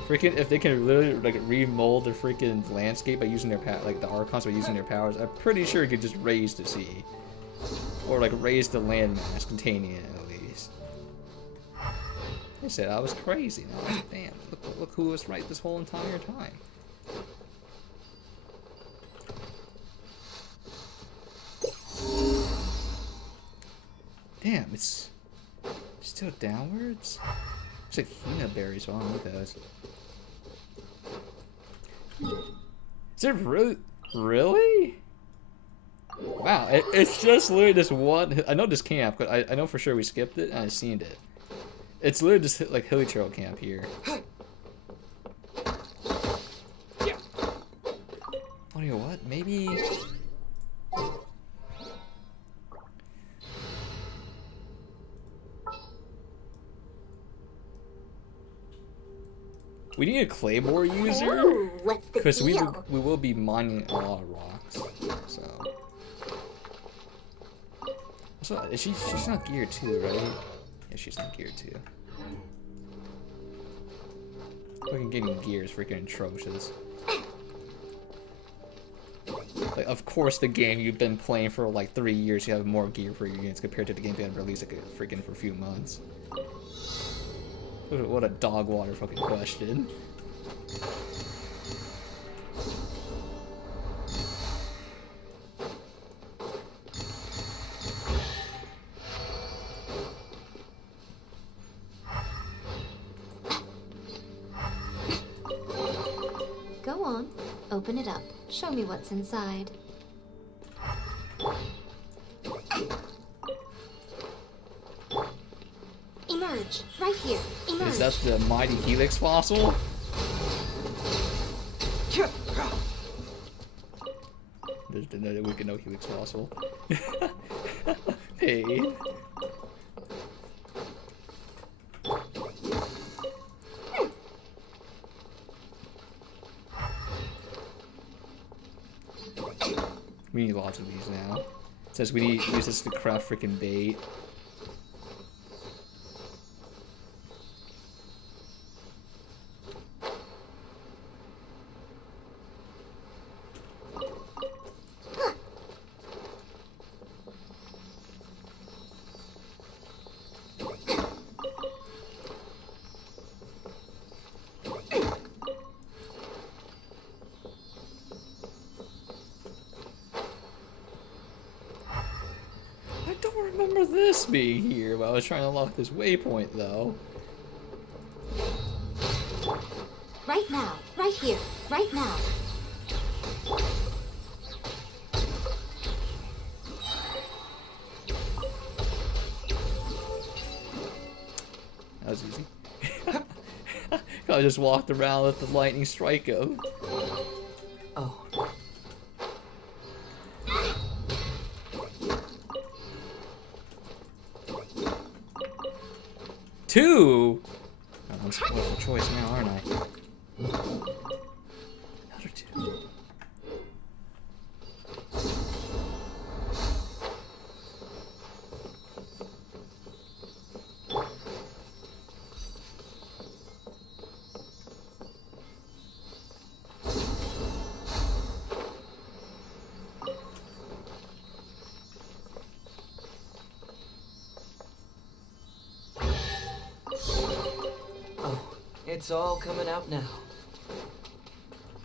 freaking if they can literally like remold the freaking landscape by using their like the Archons by using their powers. I'm pretty sure it could just raise the sea or like raise the landmass containing it at least. They said I was crazy. And I was like, damn, look who was right this whole entire time. Damn, it's still downwards? It's like Hina berries. Wow, look at those. Is it really? Really? Wow, it's just literally this one. I know this camp, but I know for sure we skipped it and I seen it. It's literally just like hilly trail camp here. Oh, you know what? Maybe. We need a claymore user because we will be mining a lot of rocks. So is she's not geared too, right? Yeah, she's not geared too. Fucking getting gear is freaking atrocious. Like, of course, the game you've been playing for like 3 years, you have more gear for your units compared to the game they had released like freaking for a few months. What a dog water fucking question. Go on, open it up. Show me what's inside. Emerge, right here. Emerge. Is that the mighty helix fossil? There's no we can know helix fossil. Hey. We need lots of these now. It says we need to use this to craft freaking bait. Being here, but I was trying to unlock this waypoint though. Right now, right here, right now. That was easy. I just walked around, let the lightning strike him. Oh. Two? Oh, I'm spoiled for choice now, aren't I? Another two. It's all coming out now.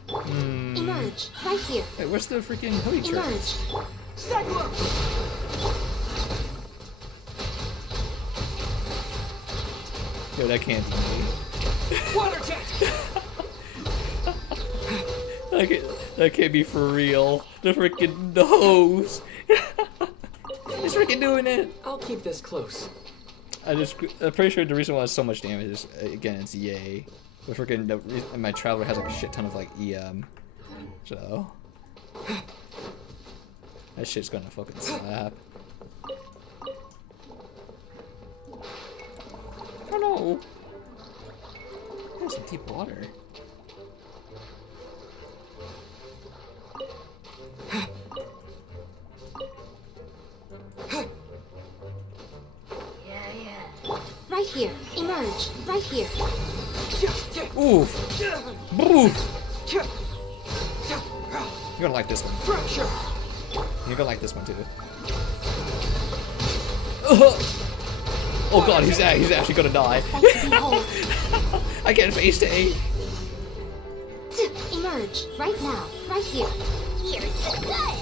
Emerge, right here. Hey, where's the freaking hoodie chart? Emerge. Cyclone! Yo, that can't be me. Water jet! That can't be for real. The freaking nose. He's freaking doing it. I'll keep this close. I'm pretty sure the reason why it's so much damage is, again, it's EA. But freaking, my Traveler has like a shit ton of like EM. So. That shit's gonna fucking slap. Oh no! deep water? Right here. Emerge. Right here. Oof. Oof. You're gonna like this one. You're gonna like this one too. Oh god, he's actually gonna die. I can't face A. Emerge. Right now. Right here. Here's the gun.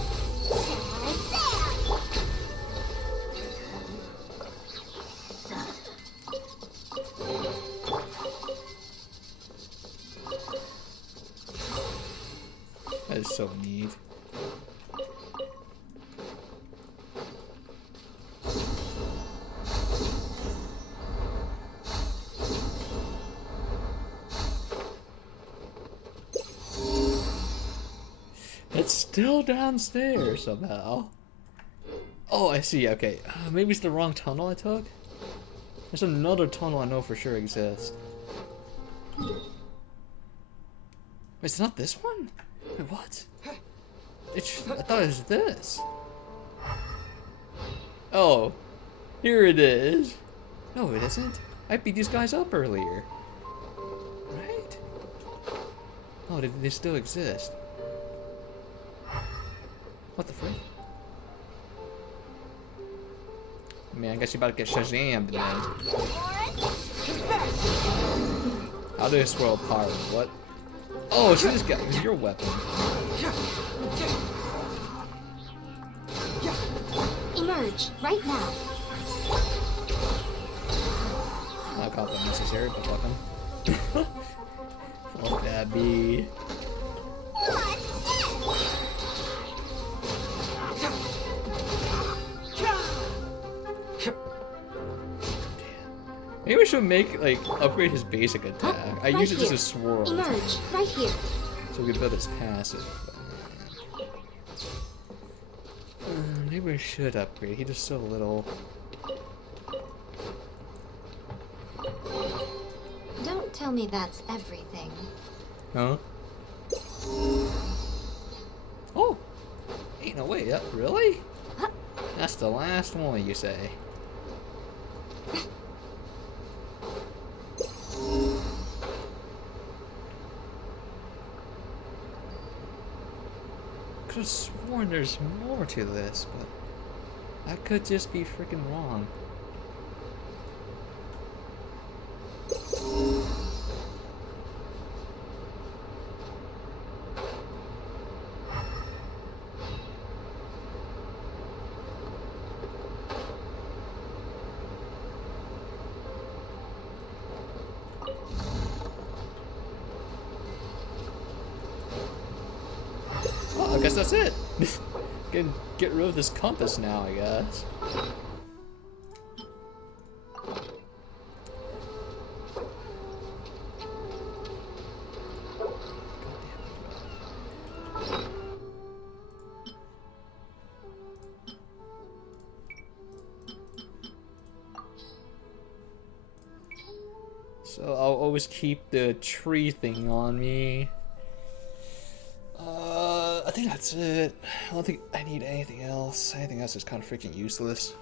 That is so neat. It's still downstairs somehow. Oh, I see. Okay, maybe it's the wrong tunnel I took. There's another tunnel I know for sure exists. Wait, it's not this one? Wait, what? I thought it was this. Oh, here it is. No, it isn't. I beat these guys up earlier. Right? Oh, they still exist. What the frick? Man, I guess you about to get Shazammed then. How do I swirl power? What? Oh, so this guy is your weapon. Emerge. Right now. Not call that necessary, but fuck him. Fuck that bee. Maybe we should upgrade his basic attack. I use it just as swirl. Emerge. Right here. So we can build his passive. Maybe we should upgrade. He does so little. Don't tell me that's everything. Huh? Oh! Ain't no way up, really? That's the last one, you say? I could have sworn there's more to this, but I could just be freaking wrong. Well, I guess that's it. Can get rid of this compass now, I guess. So I'll always keep the tree thing on me. I think that's it. I don't think I need anything else. Anything else is kind of freaking useless.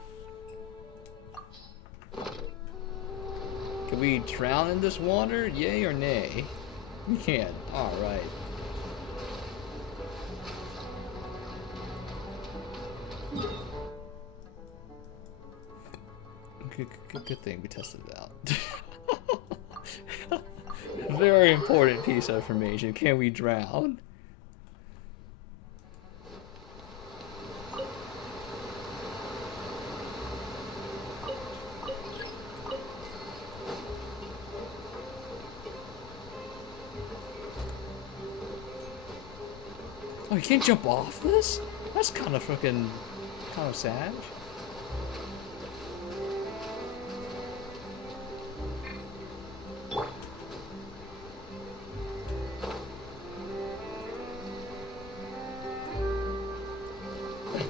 Can we drown in this water? Yay or nay? We can. Alright. Good thing we tested it out. Very important piece of information. Can we drown? Oh, you can't jump off this? That's kind of sad.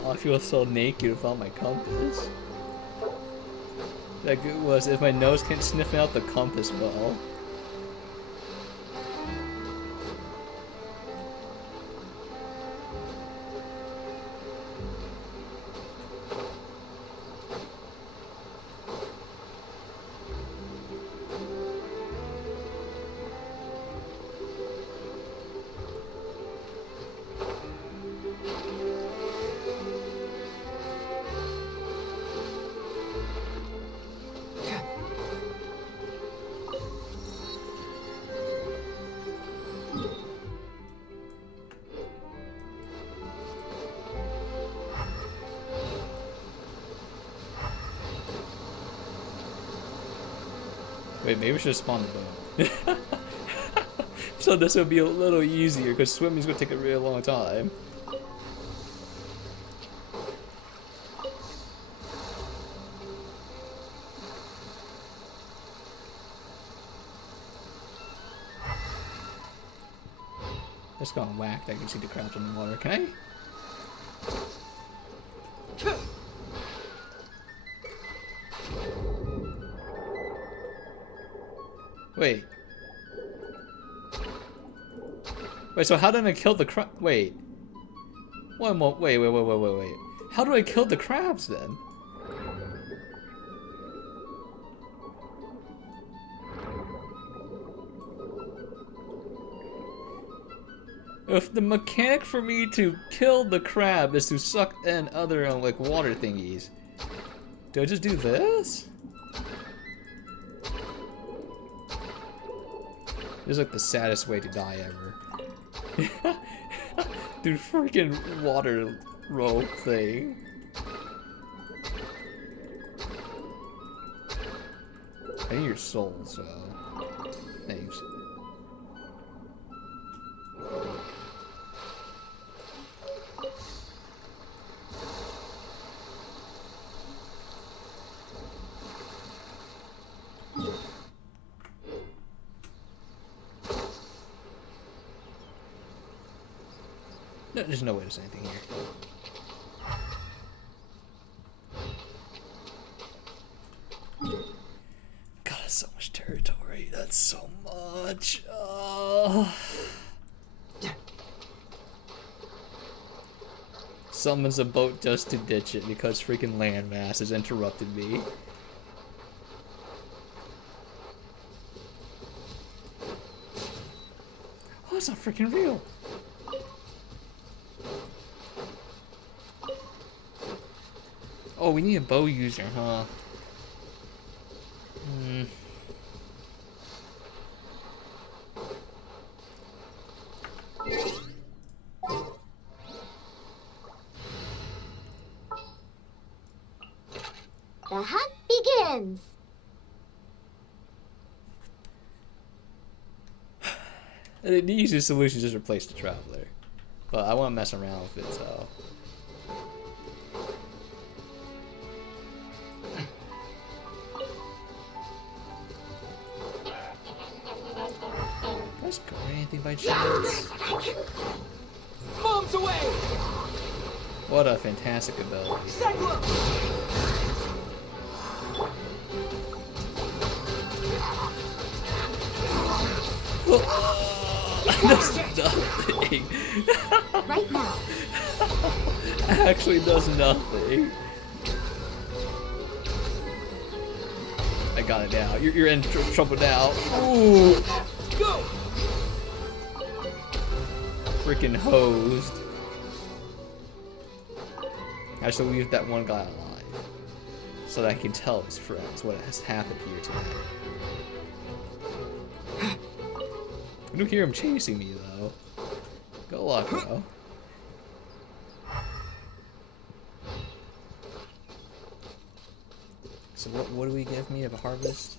Oh, I feel so naked without my compass. Like it was if my nose can't sniff out the compass well. Wait, maybe we should spawn the boat. So this will be a little easier, because swimming is going to take a really long time. It's gone whacked. I can see the crabs in the water. Can I? Wait. Wait, so how did I kill the crab? Wait. One more. Wait. How do I kill the crabs then? If the mechanic for me to kill the crab is to suck in other like water thingies, do I just do this? This is like the saddest way to die ever. Dude, freaking water rope thing. I need your soul, so thanks. No, there's no way to say anything here. God, that's so much territory. That's so much. Summons a boat just to ditch it because freaking landmass has interrupted me. Oh, it's not freaking real. Oh, we need a bow user, huh? The hunt begins. The easiest solution is just replace the traveler. But I want to mess around with it, so. Let's go anything by chance. Bombs away! What a fantastic ability. Cyclone! Does nothing. Right now. Actually does nothing. I got it now. You're in trouble now. Ooh. Go! Freaking hosed. I should leave that one guy alive so that I can tell his friends what has happened here tonight. I don't hear him chasing me though. Good luck though. So what do we give me of a harvest?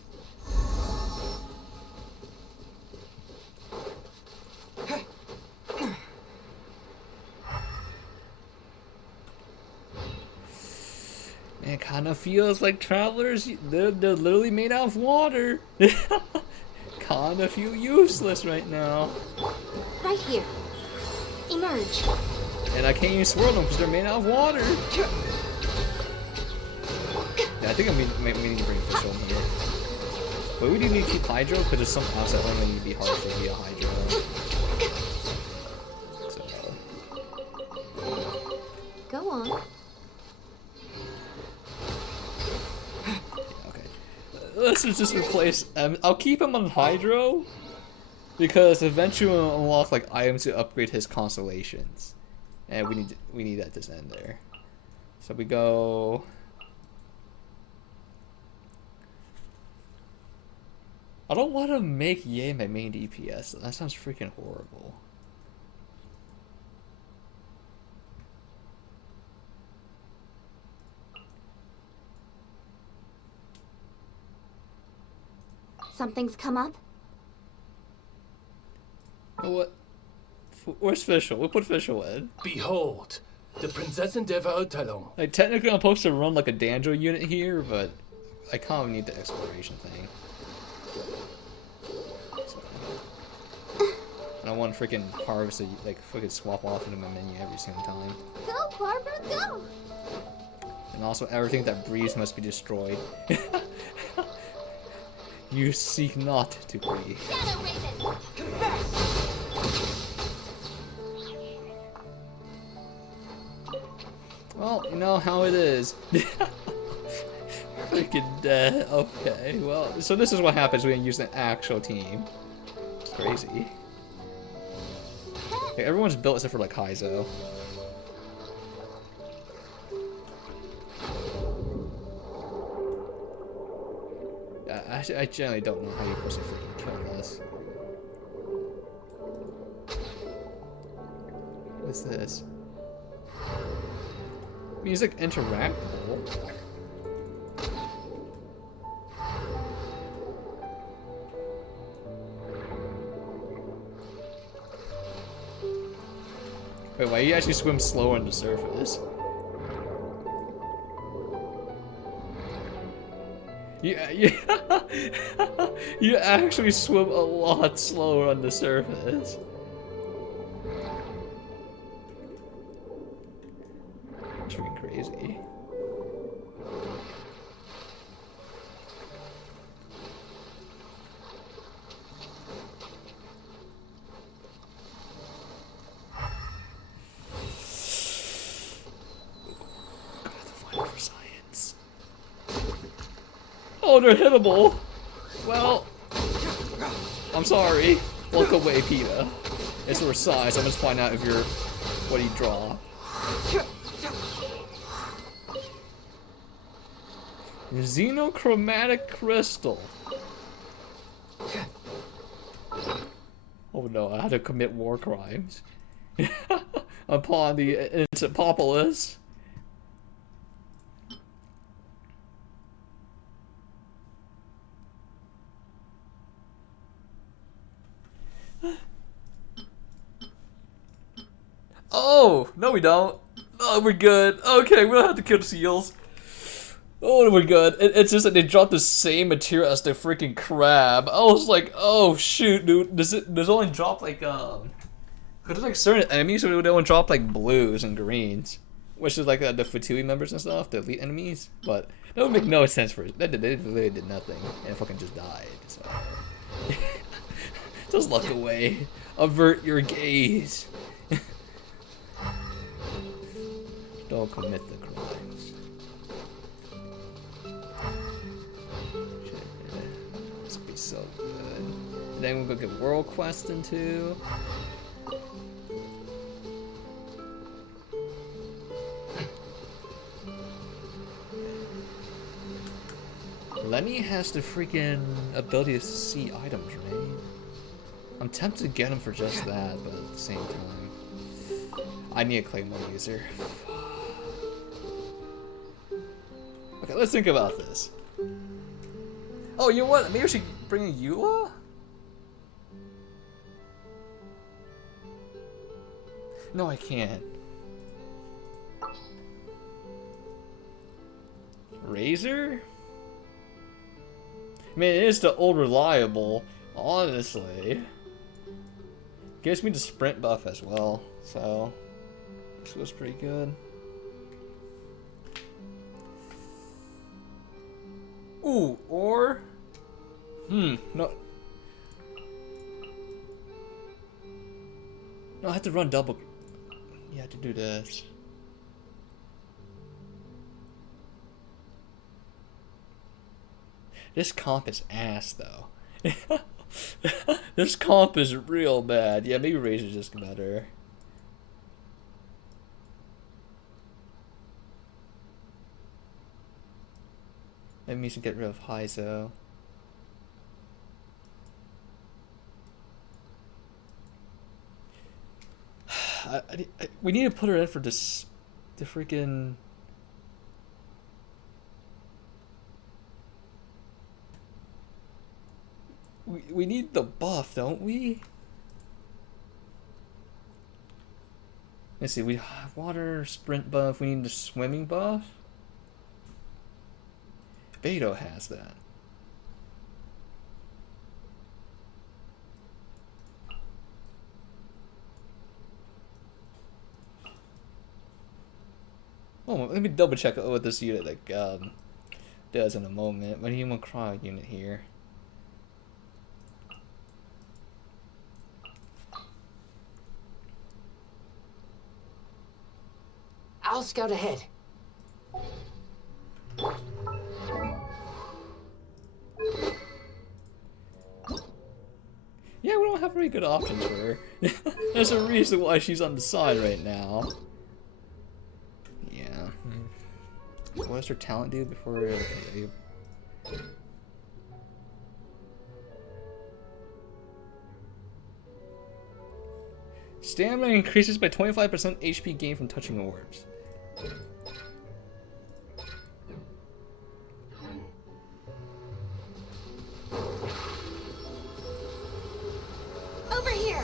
Man, it kind of feels like travelers, they're literally made out of water. Kind of feel useless right now. Right here. Emerge. And I can't even swirl them because they're made out of water. Yeah, I think we need to bring fish over here. But we do need to keep Hydro because there's some else that only need to be hard to be a Hydro. So. Go on. Let's just replace. I'll keep him on Hydro because eventually we'll unlock like items to upgrade his constellations, and we need that to end there. So we go. I don't want to make Ye my main DPS. That sounds freaking horrible. something's come up? What? Where's Fischl? We'll put Fischl in. Behold, the Prinzessin der Verurteilung. Like, technically I'm supposed to run like a Danjo unit here, but I kind of need the exploration thing. And I want to freaking harvest it, like freaking swap off into my menu every single time. Go, Barbara, go! And also everything that breathes must be destroyed. You seek not to breathe. Shadow Raven, confess! Well, you know how it is. Freaking dead. Okay, well, so this is what happens when you use an actual team. It's crazy. Okay, everyone's built except for like Heizo. I generally don't know how you're supposed to freaking kill this. What's this? Music interactable? Wait, why do you actually swim slower on the surface? You actually swim a lot slower on the surface. It's freaking crazy. Oh, they're hittable. Well, I'm sorry. Look away, PETA. It's your size. I'm just find out if you're what do you draw. Xenochromatic crystal. Oh no, I had to commit war crimes upon the innocent populace. Oh, no we don't. Oh, we're good. Okay, we don't have to kill seals. Oh, we're good. It's just that they dropped the same material as the freaking crab. I was like, oh shoot, dude. Does only drop like Cause there's like certain enemies who they only drop like blues and greens, which is like the Fatui members and stuff, the elite enemies. But that would make no sense for it. They literally did nothing and fucking just died. So just look away. Avert your gaze. Don't commit the crimes. Shit, this would be so good. And then we'll go get World Quest into. Lyney has the freaking ability to see items, right? I'm tempted to get him for just that, but at the same time, I need a Claymore user. Okay, let's think about this. Oh, you know what? Maybe I should bring in Eula? No, I can't. Razor? I mean, it is the old reliable, honestly. Gives me the sprint buff as well, so this was pretty good. Ooh, or no. No, I have to run double. You have to do this. This comp is ass though. This comp is real bad. Yeah, maybe Razor's just better. Maybe we should get rid of Heizo. We need to put her in for this, the freaking. we need the buff, don't we? Let's see, we have water, sprint buff, we need the swimming buff. Beto has that. Oh, let me double check what this unit like does in a moment. But human cry unit here. I'll scout ahead. Yeah, we don't have very good options for her. There's a reason why she's on the side right now. Yeah. What does her talent do before? Okay. Stamina increases by 25% HP gain from touching orbs. Over here.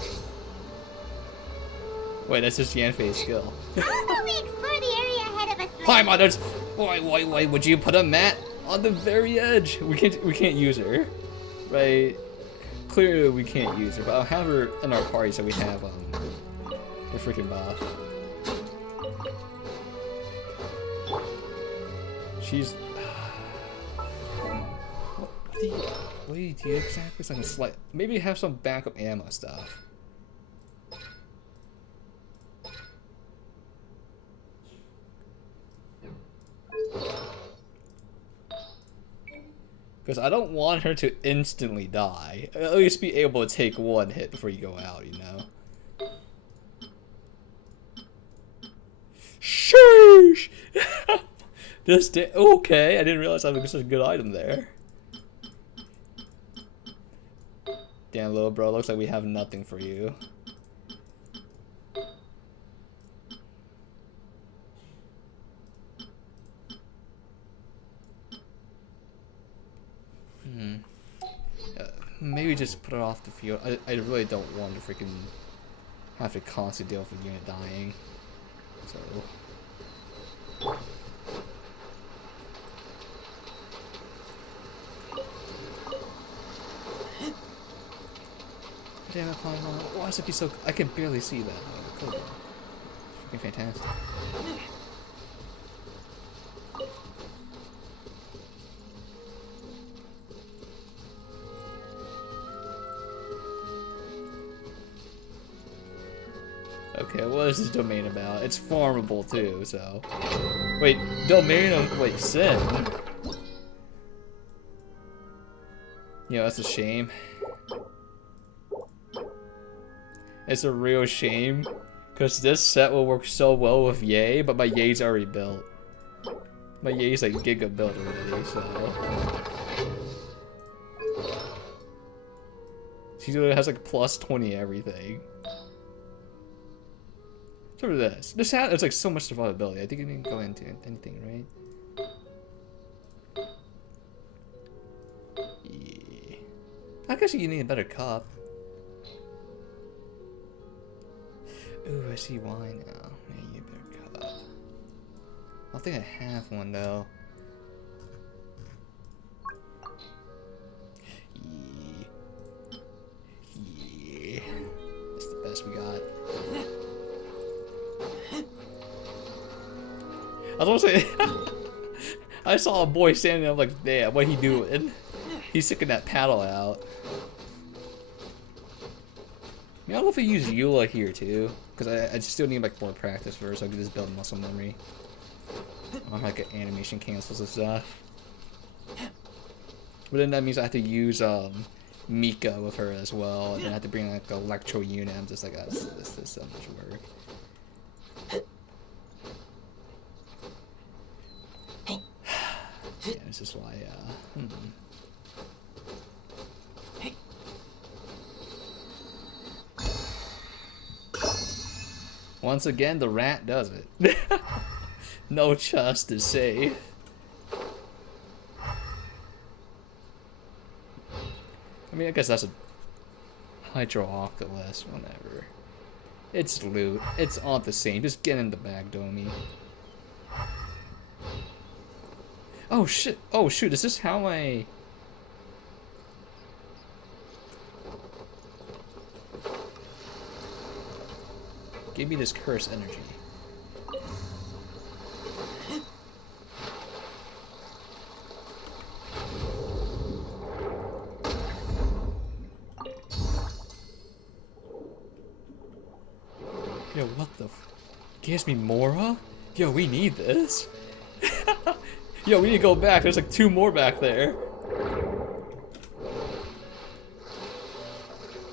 Wait, that's just Yanfei's skill. How about we explore the area ahead of us? Hi, mothers. Why would you put a mat on the very edge? We can't use her, right? Clearly we can't use her, but I'll have her in our party so we have the freaking buff. She's what do you do exactly? So I can maybe have some backup ammo stuff. Because I don't want her to instantly die. At least be able to take one hit before you go out, you know? Sheesh! Okay, I didn't realize I had such a good item there. Damn, little bro, looks like we have nothing for you. Maybe just put it off the field. I really don't want to freaking have to constantly deal with the unit dying. So. Damn it, why is it be so? I can barely see that. Cool. Freaking fantastic. Okay, what is this domain about? It's farmable too, so. Wait, domain of wait, sin. Yeah, that's a shame. It's a real shame, because this set will work so well with Yay, but my Yay's already built. My Yay's like giga built already, so. She has like plus 20 everything. What's over this? This hat has like so much survivability. I think it didn't go into anything, right? Yeah. I guess you need a better cup. Ooh, I see why now. Maybe a better cup. I don't think I have one though. Yeah. That's the best we got. I was gonna say, I saw a boy standing there, I'm like, damn, what he doing? He's sticking that paddle out. I don't know if I use Eula here too, because I still need like more practice first, so I can just build muscle memory. On like animation cancels and stuff. But then that means I have to use Mika with her as well, and then I have to bring like Electro unit. I'm just like, this is so much work. Yeah, this is why, Once again, the rat does it. No chest is safe. I mean, I guess that's a Hydro-Octolus, whatever. It's loot. It's all the same. Just get in the bag, Domi. Oh shit! Oh shoot! Is this how I? Give me this curse energy. Yo, what the f- Gives me Mora? Yo, we need this. Yo, we need to go back. There's like 2 more back there.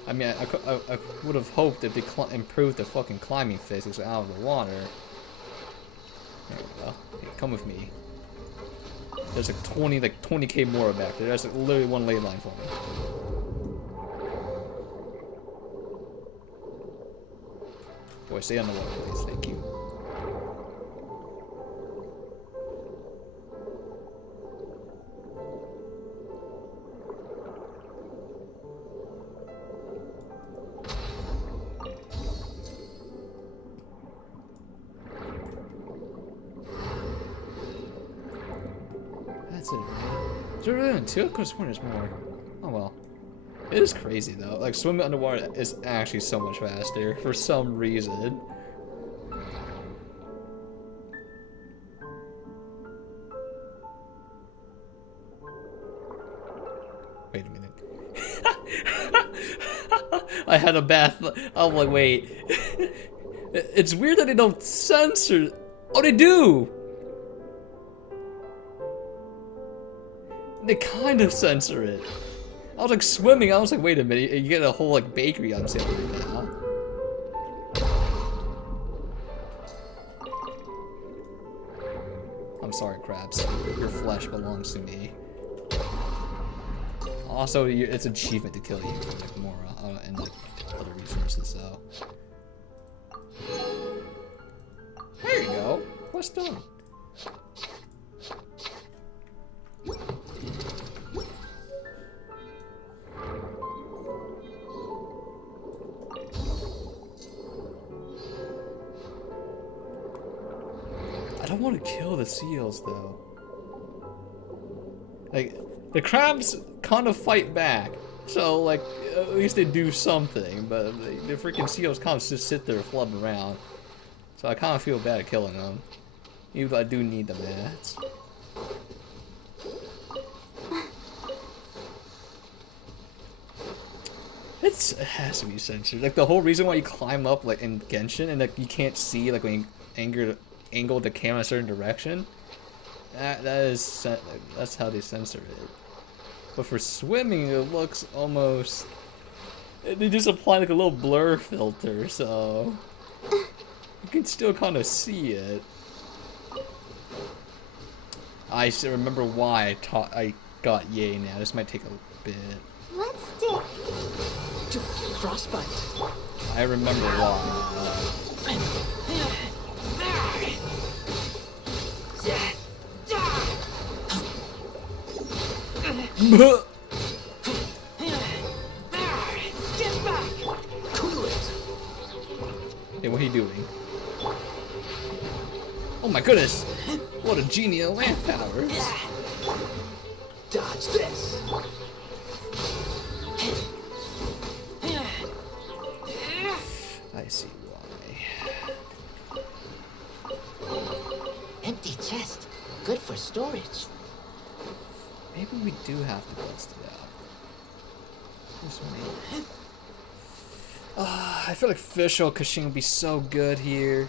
I mean, I would have hoped if they improved the fucking climbing physics out of the water. There we go. Hey, come with me. There's like 20k Mora back there. That's like literally 1 ley line for me. Boy, stay on the water, please. Thank you. That's it, right? Is there really 2? I could have sworn there's more. Oh well. It is crazy though. Like swimming underwater is actually so much faster for some reason. Wait a minute. I had a bath. I'm like, wait. It's weird that they don't censor. Oh, they do. They kind of censor it. I was like swimming. I was like, wait a minute. You get a whole like bakery on sale right now. I'm sorry, crabs. Your flesh belongs to me. Also, it's an achievement to kill you for like Mora and like other resources. So there you go. What's done? I don't want to kill the seals though. Like, the crabs kind of fight back, so like at least they do something. But the freaking seals kind of just sit there floating around, so I kind of feel bad killing them, even though I do need the mats. It has to be censored. Like the whole reason why you climb up like in Genshin and like you can't see like when you angle the camera a certain direction. That's how they censor it. But for swimming, it looks almost. They just apply like a little blur filter, so you can still kind of see it. I still remember why I got yay now. This might take a bit. Let's do frostbite. I remember why. Get back! Cool it. Hey, what are you doing? Oh my goodness! What a genial lamp powers! Dodge this. I see why. Empty chest. Good for storage. Maybe we do have to bust it out. This may... I feel like Fischl Kashin would be so good here.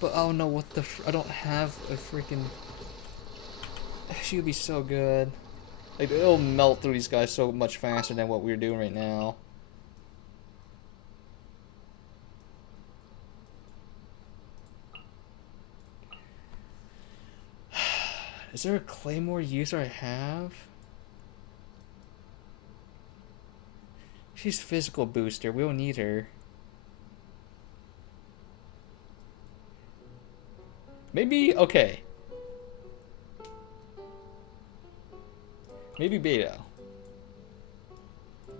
But oh no, what the I don't have a freaking... She would be so good. Like, it'll melt through these guys so much faster than what we're doing right now. Is there a Claymore user I have? She's physical booster. We'll need her. Maybe, okay. Maybe Beto.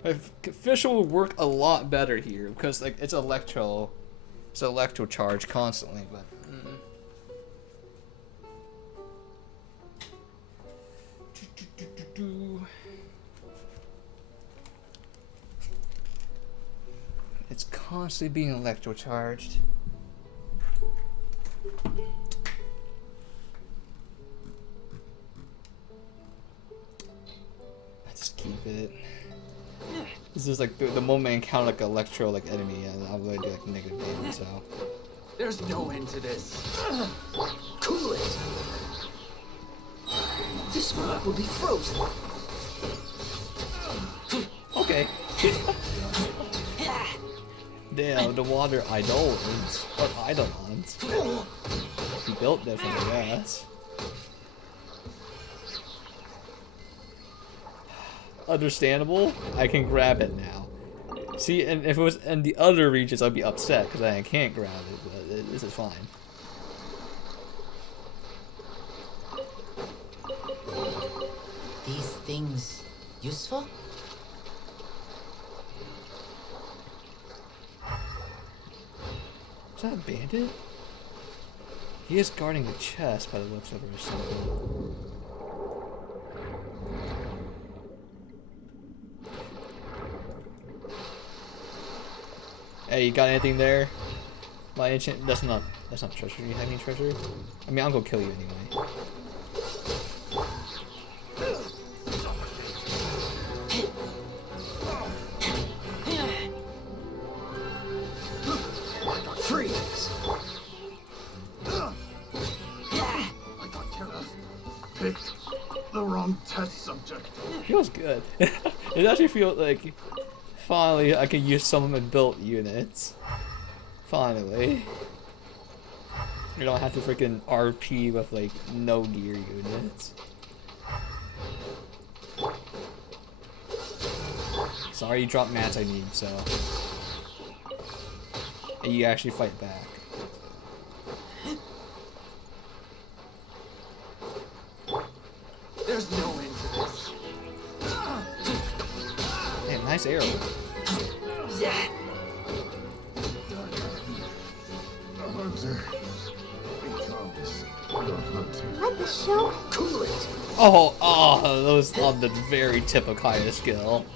Official would work a lot better here because like it's electro charge constantly, but. It's constantly being electro charged. Let's keep it. This is like the moment I encounter like electro like enemy, and I'll really do like negative damage. So. There's no end to this. Cool it. This rock will be frozen. Okay. Damn, the water eidolons. What eidolons? He built different, yes. Understandable. I can grab it now. See, and if it was in the other regions, I'd be upset because I can't grab it. But this is fine. These things useful? Is that a bandit? He is guarding the chest by the looks of it or something. Hey, you got anything there? My enchant, that's not treasure. Do you have any treasure? I mean, I'll go kill you anyway. Freeze! I got careless. Picked the wrong test subject. Feels good. It actually feels like finally I can use some of my built units. Finally. You don't have to freaking RP with like no gear units. Sorry you dropped mats I need, so. And you actually fight back. There's no end to this. Damn, nice arrow. Let the show cool it. Oh, those on the very tip of Kaya's skill.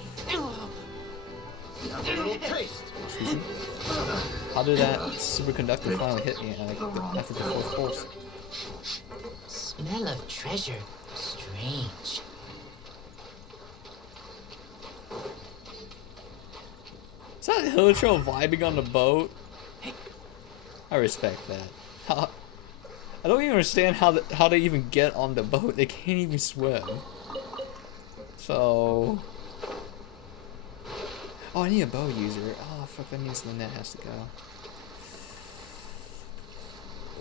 Have a little taste. How did that superconductor finally hit me after the fourth pulse? Smell of treasure. Strange. Is that Hiltro vibing on the boat? I respect that. I don't even understand how they even get on the boat. They can't even swim. So... Oh, I need a bow user. Oh, fuck, that means Lynette has to go.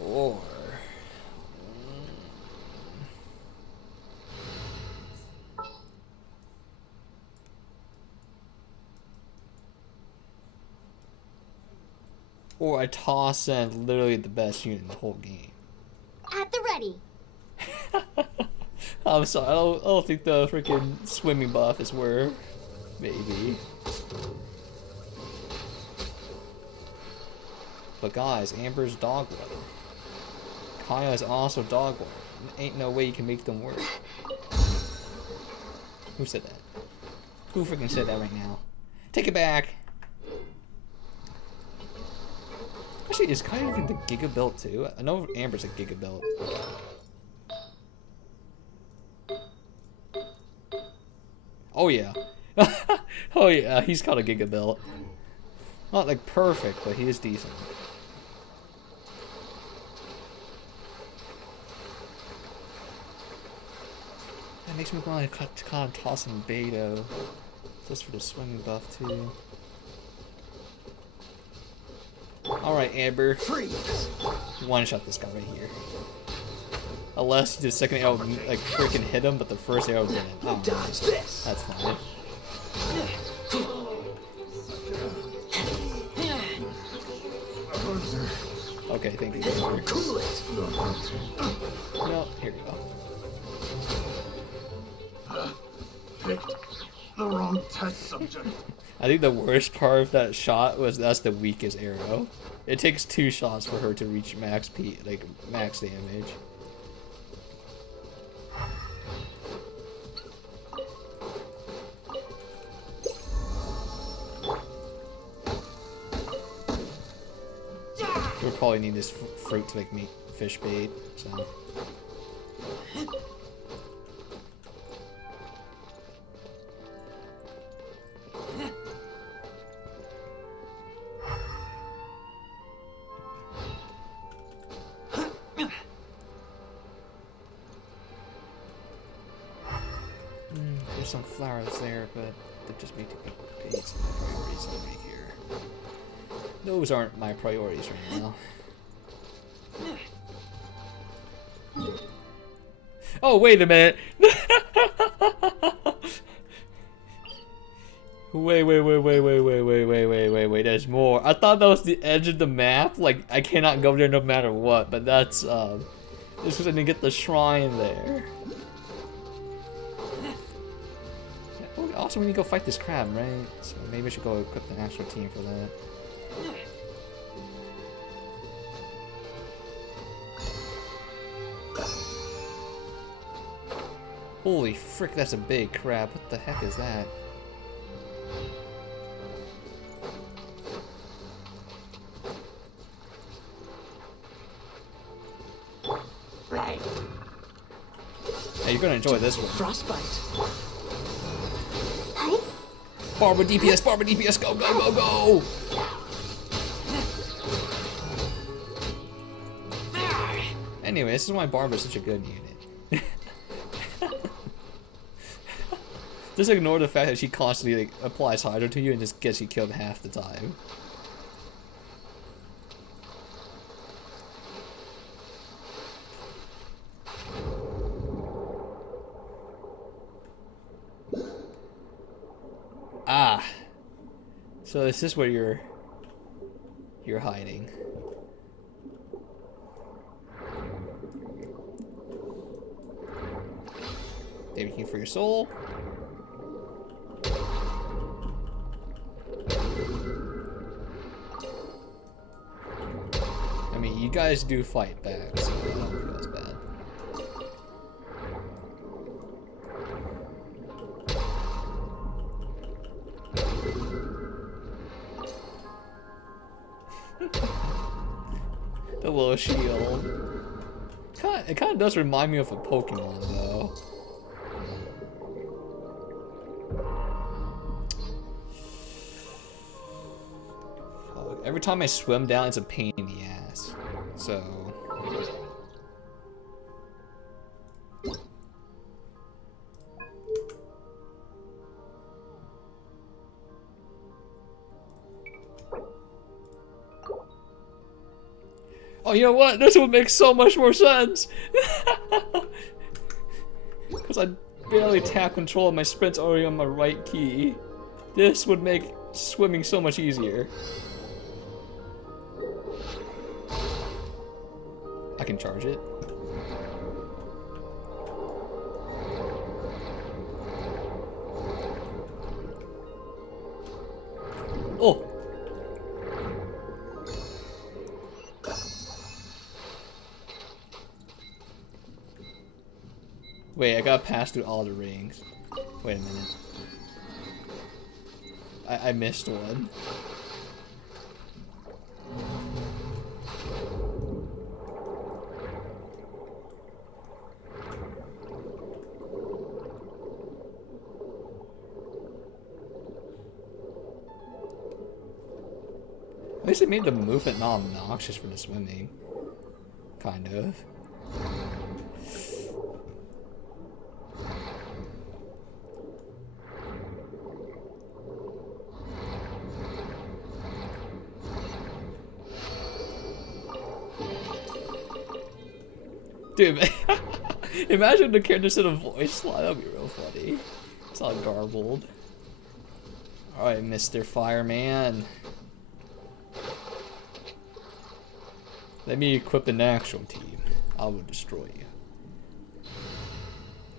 Or... Or I toss in literally the best unit in the whole game. at the ready. I'm sorry, I don't think the freaking swimming buff is worth. Maybe. But guys, Amber's dog water. Kaya is also dog water. Ain't no way you can make them work. Who said that? Who freaking said that right now? Take it back! Actually, is Kaya even the Giga Build too? I know Amber's a Giga Build. Oh yeah. Oh yeah, he's called a Giga Build. Not like perfect, but he is decent. That makes me want to kind of toss in Beto. Just for the swimming buff too. Alright, Amber. Freeze! One shot this guy right here. Unless the second arrow like freaking hit him, but the first arrow didn't. Oh, dodge this. That's fine. Okay, thank you. No, here we go. Picked the wrong test subject. I think the worst part of that shot was that's the weakest arrow. It takes 2 shots for her to reach max damage. We'll probably need this fruit to make fish bait, so. There's some flowers there, but they just make too many baits and priorities over here. Those aren't my priorities right now. Oh, wait a minute. Wait, there's more. I thought that was the edge of the map. Like, I cannot go there no matter what, but that's, this is gonna get the shrine there. Also, we need to go fight this crab, right? So maybe we should go equip the actual team for that. Holy frick, that's a big crab. What the heck is that? Right. Hey, you're gonna enjoy this one. Frostbite. Barber DPS, go, go, go, go! Anyway, this is why Barber's such a good unit. Just ignore the fact that she constantly applies Hydro to you and just gets you killed half the time. Ah, so this is where you're hiding. Thank you for your soul. I mean, you guys do fight back, so I don't think that's bad. The little shield. It kind of does remind me of a Pokemon, though. Every time I swim down, it's a pain in the ass. So... Oh, you know what? This would make so much more sense! Because I barely tap control and my sprint's already on my right key. This would make swimming so much easier. I can charge it. Oh! Wait, I gotta pass through all the rings. Wait a minute. I missed one. At least it made the movement not obnoxious for the swimming. Kind of. Dude, imagine the character said a voice line. That'd be real funny. It's all garbled. Alright, Mr. Fireman. Let me equip an actual team. I will destroy you.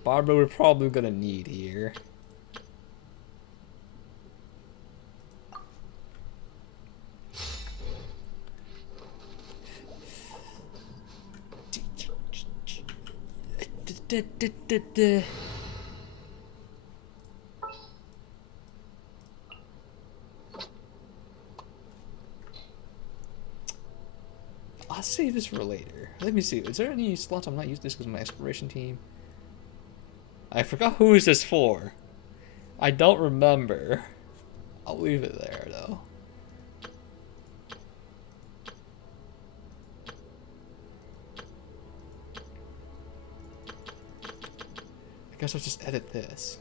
Barbara we're probably gonna need here. I'll save this for later. Let me see. Is there any slots I'm not using this because of my exploration team? I forgot who is this for. I don't remember. I'll leave it there though. I guess I'll just edit this.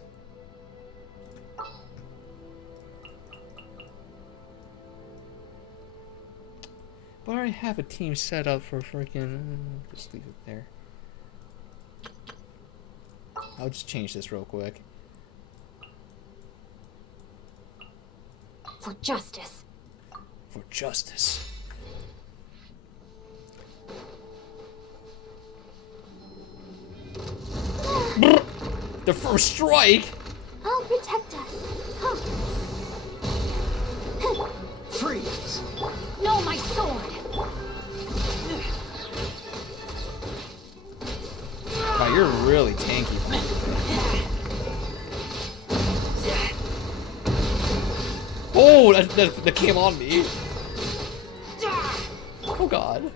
But I already have a team set up for freaking. Just leave it there. I'll just change this real quick. For justice. For justice. The first strike! I'll protect us. Come. Freeze! No, my sword! Wow, you're really tanky. Oh, that came on me. Oh god.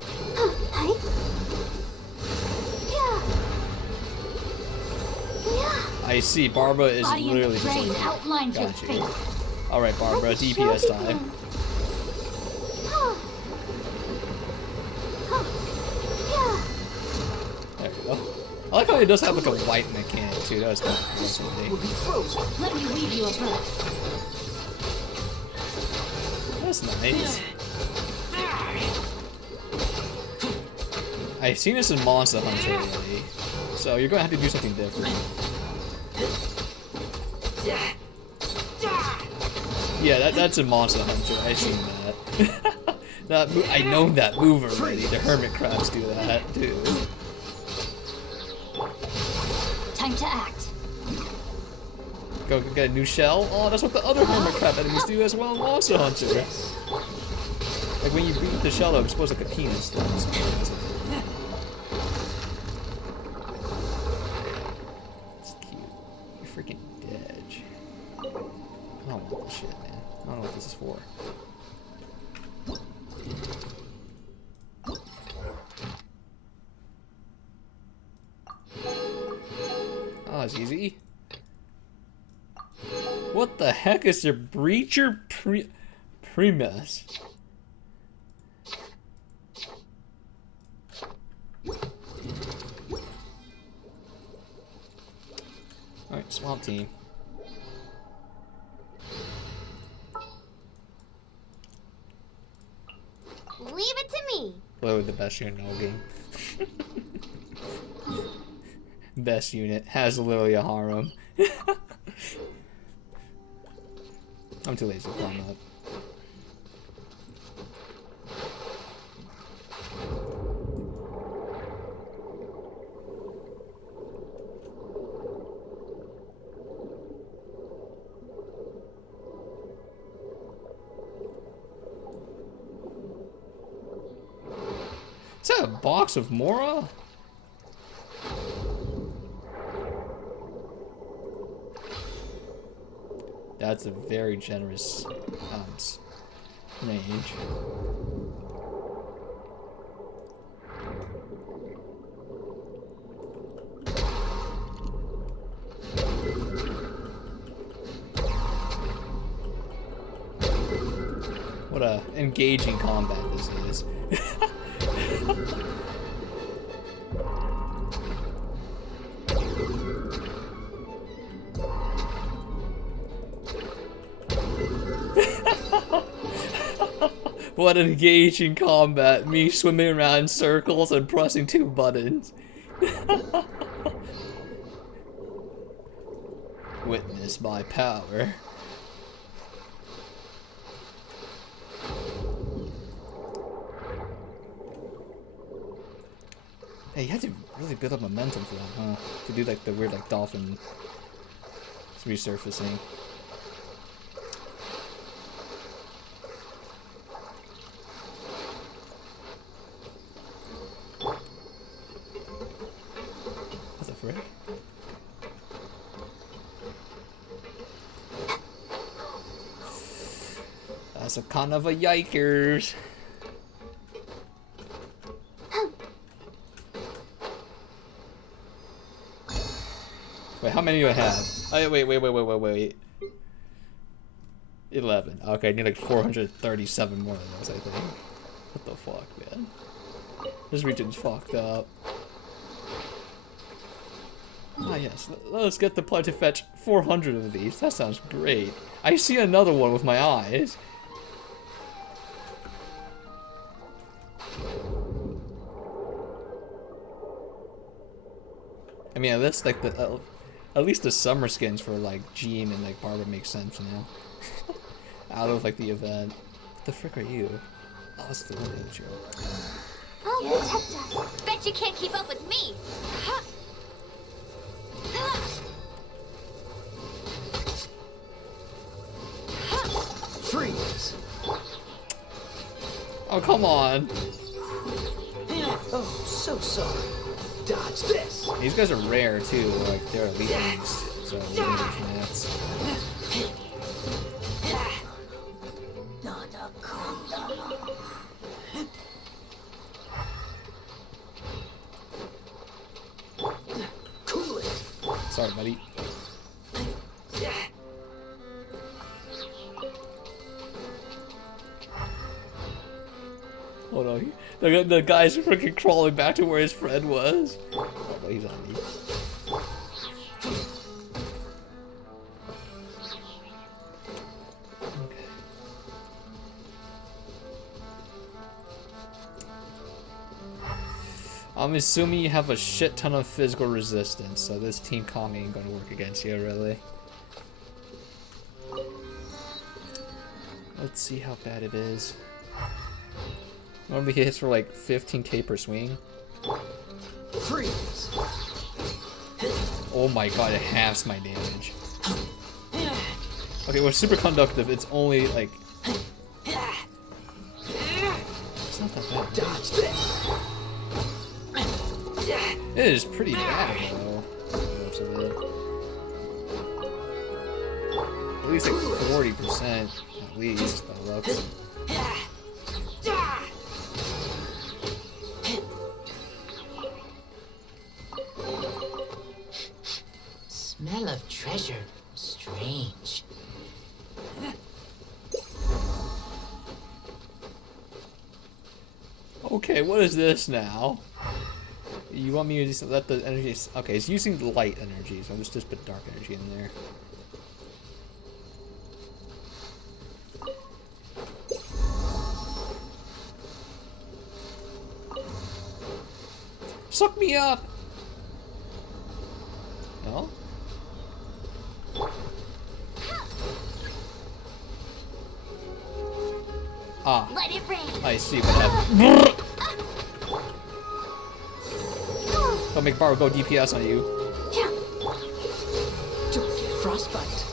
I see, Barbara is Body literally in the brain outlines your fate. Alright, Barbara, DPS time. There we go. I like how it does have like a white mechanic too. That's kind of cool. Let me weave you a birth. That's nice. I've seen this in Monster Hunter already, so you're gonna have to do something different. Yeah, that's in Monster Hunter. I've seen that. I know that move already. The hermit crabs do that too. Time to act. Go get a new shell. Oh, that's what the other hermit crab enemies do as well in Monster Hunter. Like when you beat the shell, it explodes like a penis. That's cute. You freaking dedge. I don't want this shit, man. I don't know what this is for. Oh, it's easy. What the heck is your breacher premise? Alright, swamp team. Leave it to me. Literally the best unit in the whole game. Best unit. Has literally a harem. I'm too lazy to climb up. Is that a box of Mora? That's a very generous range. What a engaging combat this is. What an engaging combat. Me swimming around in circles and pressing 2 buttons. Witness my power. Hey, you had to really build up momentum for that, huh? To do like the weird like dolphin resurfacing. What the frick? That's a kind of a yikers. Wait, how many do I have? Oh, wait. 11. Okay, I need like 437 more of those, I think. What the fuck, man? This region's fucked up. Ah, yes. Let's get the plot to fetch 400 of these. That sounds great. I see another one with my eyes. I mean, that's like the at least the summer skins for like Jean and like Barbara make sense now. Out of like the event. What the frick are you? Oh, it's the one that joke. Oh, protect us. Bet you can't keep up with me. Freeze! Oh, come on. Oh, so sorry. Dodge this. These guys are rare too, like they're elite ones. So that's cool it. sorry, buddy. Hold on. The guy's freaking crawling back to where his friend was. Oh, but he's on me. Okay. I'm assuming you have a shit ton of physical resistance, so this team calming ain't gonna work against you, really. Let's see how bad it is. Normally he hits for like 15k per swing. Freeze. Oh my god, it halves my damage. Okay, with super conductive, it's only like. It's not that bad. Dodge this. It is pretty bad though. Most of it. At least like 40%, at least. By looks. Smell of treasure. Strange. Okay, what is this now? You want me to just let the energy... Okay, it's using the light energy, so I'll just put dark energy in there. Suck me up! No? Ah. Let it rain. I see what happened. Don't make Baro go DPS on you. Don't get frostbite.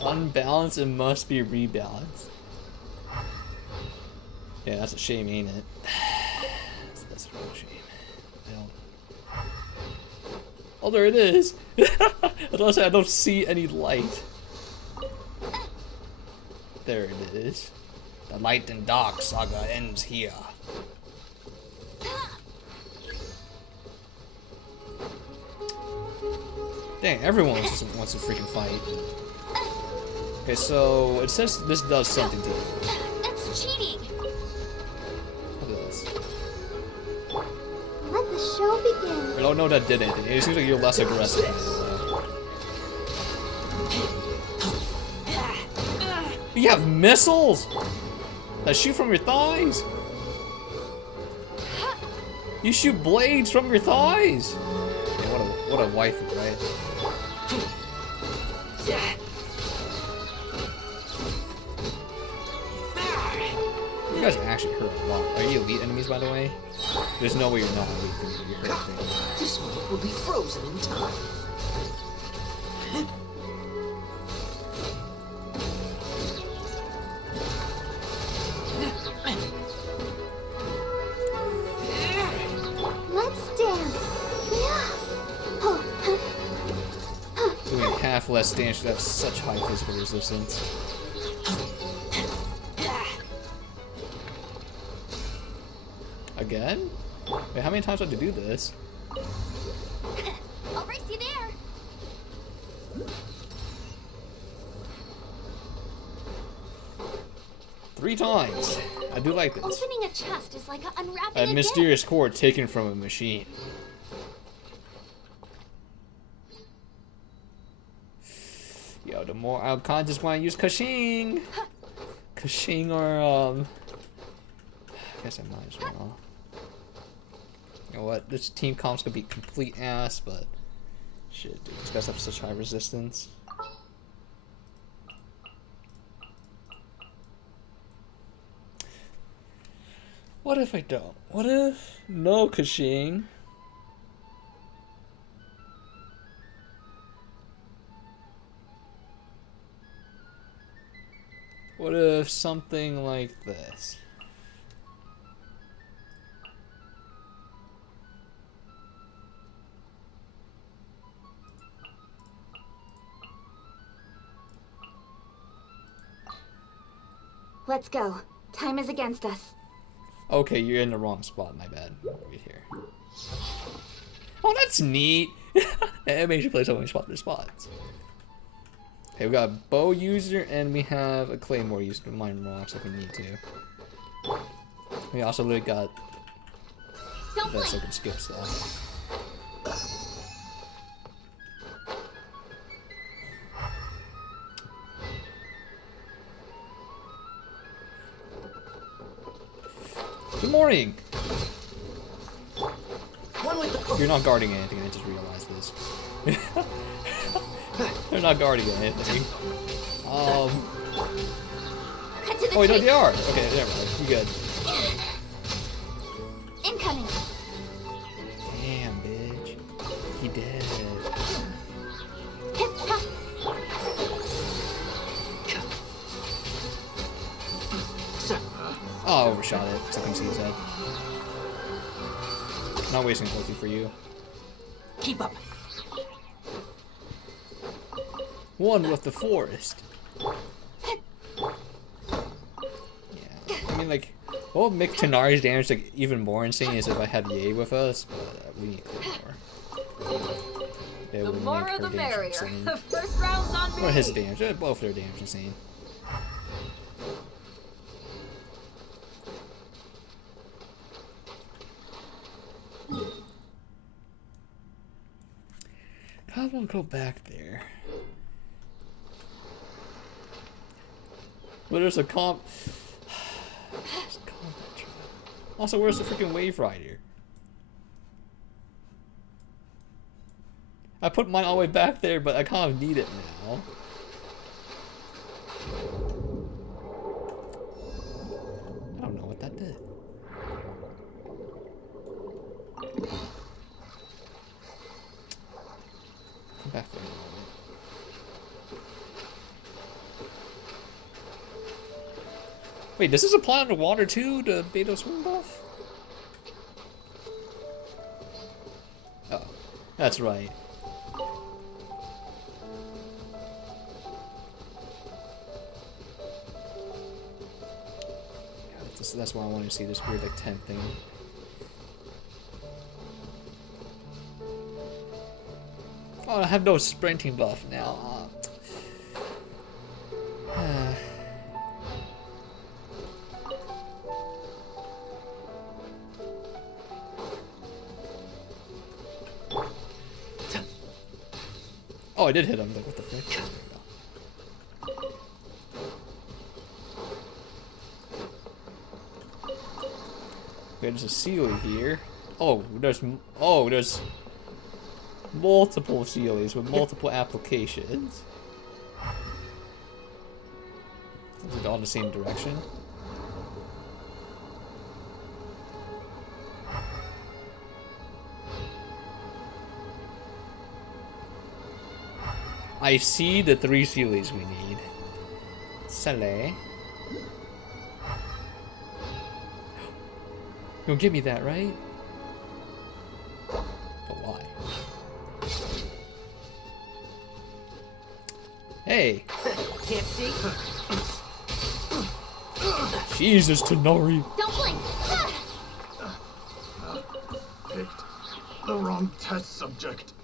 Unbalanced and must be rebalanced. Yeah, that's a shame, ain't it? That's a real shame. Oh, there it is! I don't see any light. There it is. The light and dark saga ends here. Dang, everyone wants to freaking fight. Okay, so it says this does something to it. That's cheating. Look at this. Let the show begin. I don't know that did anything. It seems like you're less aggressive. You have missiles that shoot from your thighs. You shoot blades from your thighs. Yeah, what a waifu, right? You guys actually hurt a lot. Are you elite enemies, by the way? There's no way you're not elite because you hurt me. This one will be frozen in time. half less damage to have such high physical resistance. Again? Wait, how many times do I have to do this? I'll race you there. 3 times. I do like this. Opening a chest is like unwrapping A mysterious cord taken from a machine. Yo, the more I kind of just want to use Kashing. Kashing or I guess I might as well. You know what? This team comp's gonna be complete ass, but shit, dude, these guys have such high resistance. What if I don't? What if no Kashing? What if something like this? Let's go. Time is against us. Okay, you're in the wrong spot, my bad. Right here. Oh, that's neat! It makes you play so many spots. Okay, we got a bow user and we have a claymore user to mine rocks if we need to. We also really got this so I can skip stuff. Good morning! You're not guarding anything, I just realized this. They're not guarding anything. Oh wait, no, they are! Okay, never mind. You good. Incoming! Damn, bitch. He dead. Oh, I overshot it, so I can see his head. Not wasting quality for you. Keep up. One with the forest. Yeah, I mean, like, what would make Tanari's damage like even more insane is if I had Ye with us, but we need more. The more the merrier. The first round's on me. Or his damage, both their damage insane. How will go back there? But there's a comp. Also, where's the freaking Wave Rider? I put mine all the way back there, but I kind of need it now. I don't know what that did. Come back there. Wait, does this apply underwater too, the Beto swim buff? Oh, that's right. That's why I want to see this weird like tent thing. Oh, I have no sprinting buff now. Oh, I did hit him. Like, what the frick? There we go. Okay, there's a Sealy here. Oh, there's multiple Sealies with multiple applications. Is it all the same direction? I see the 3 Sealies we need. Saleh. You'll give me that, right? But why? Hey! Can't see? Jesus, Tenori! Don't blink! Picked the wrong test subject.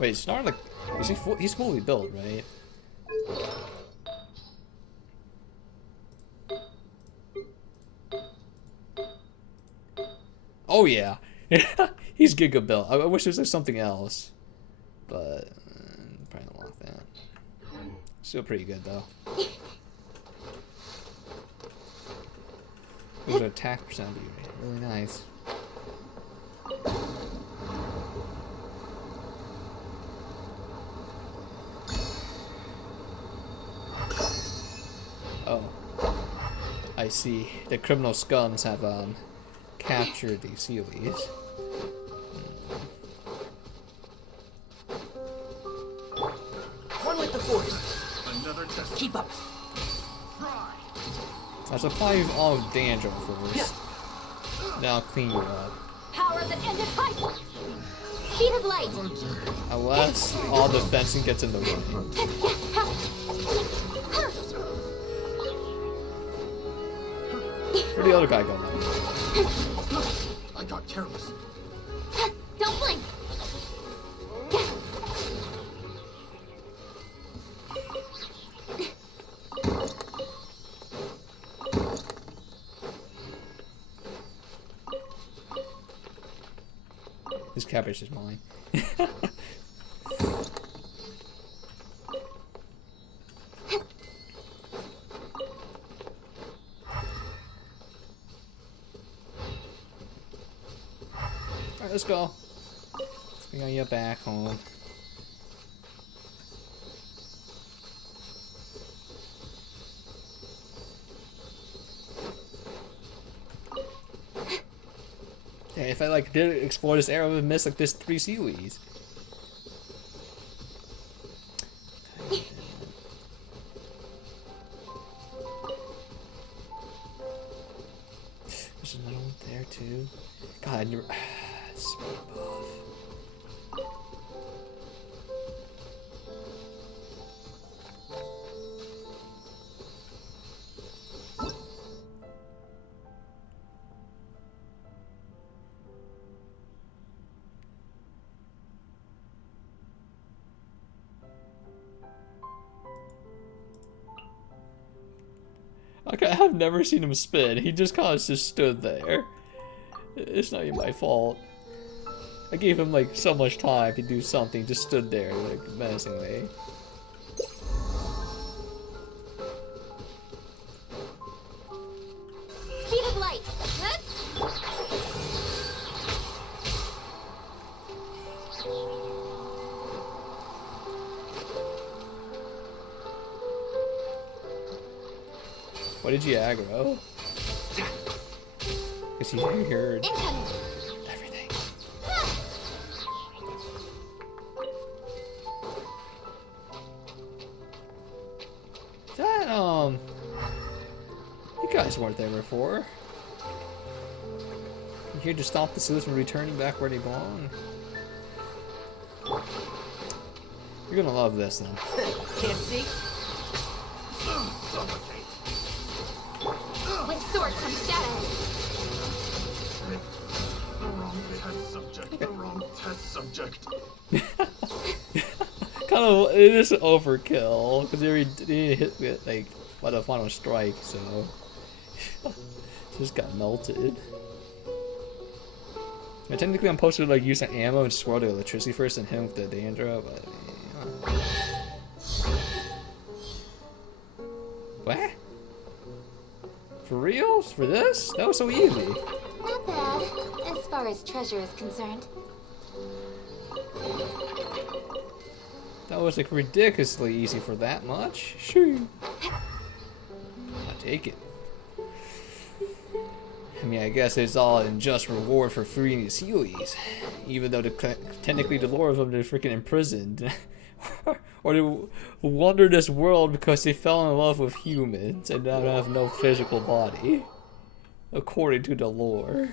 Wait, it's not like... He's fully built, right? Oh yeah! He's Giga built. I wish there was like something else. But... probably don't want that. Still pretty good though. Those attack percentage really nice. Oh, I see. The criminal scums have captured the Sealies. One with the force. Another test. Keep up. I'll supply you all of danger first. Then I'll clean you up. Power that ended fight! Speed of light! Unless all the fencing gets in the way. Where'd the other guy go now? I got careless. Don't blink! This cabbage is mine. Alright, let's go. Let's bring you back home. Yeah, if I like did explore this area, I would have missed like this 3 seaweeds. There's another one there too. God, you're speed buff. Okay, I have never seen him spin. He just kind of just stood there. It's not even my fault. I gave him like so much time to do something. Just stood there like menacingly. Speed of light! Why did you aggro? Because he heard everything. That, you guys weren't there before. You here to stop the Seals from returning back where they belong? You're gonna love this then. Can't see? With sword comes shadow! The wrong test subject. The wrong test subject. Kind of, it is overkill because he already hit me like by the final strike, so just got melted. And technically, I'm supposed to like use the ammo and swirl the electricity first, and hit him with the danger, but yeah. What? For reals? For this? That was so easy. Not bad, as far as treasure is concerned. That was like ridiculously easy for that much. Shoo. I'll take it. I mean, I guess it's all in just reward for freeing the Sealies. Even though technically the lore of them they're freaking imprisoned. Or they wander this world because they fell in love with humans and now have no physical body. According to the lore.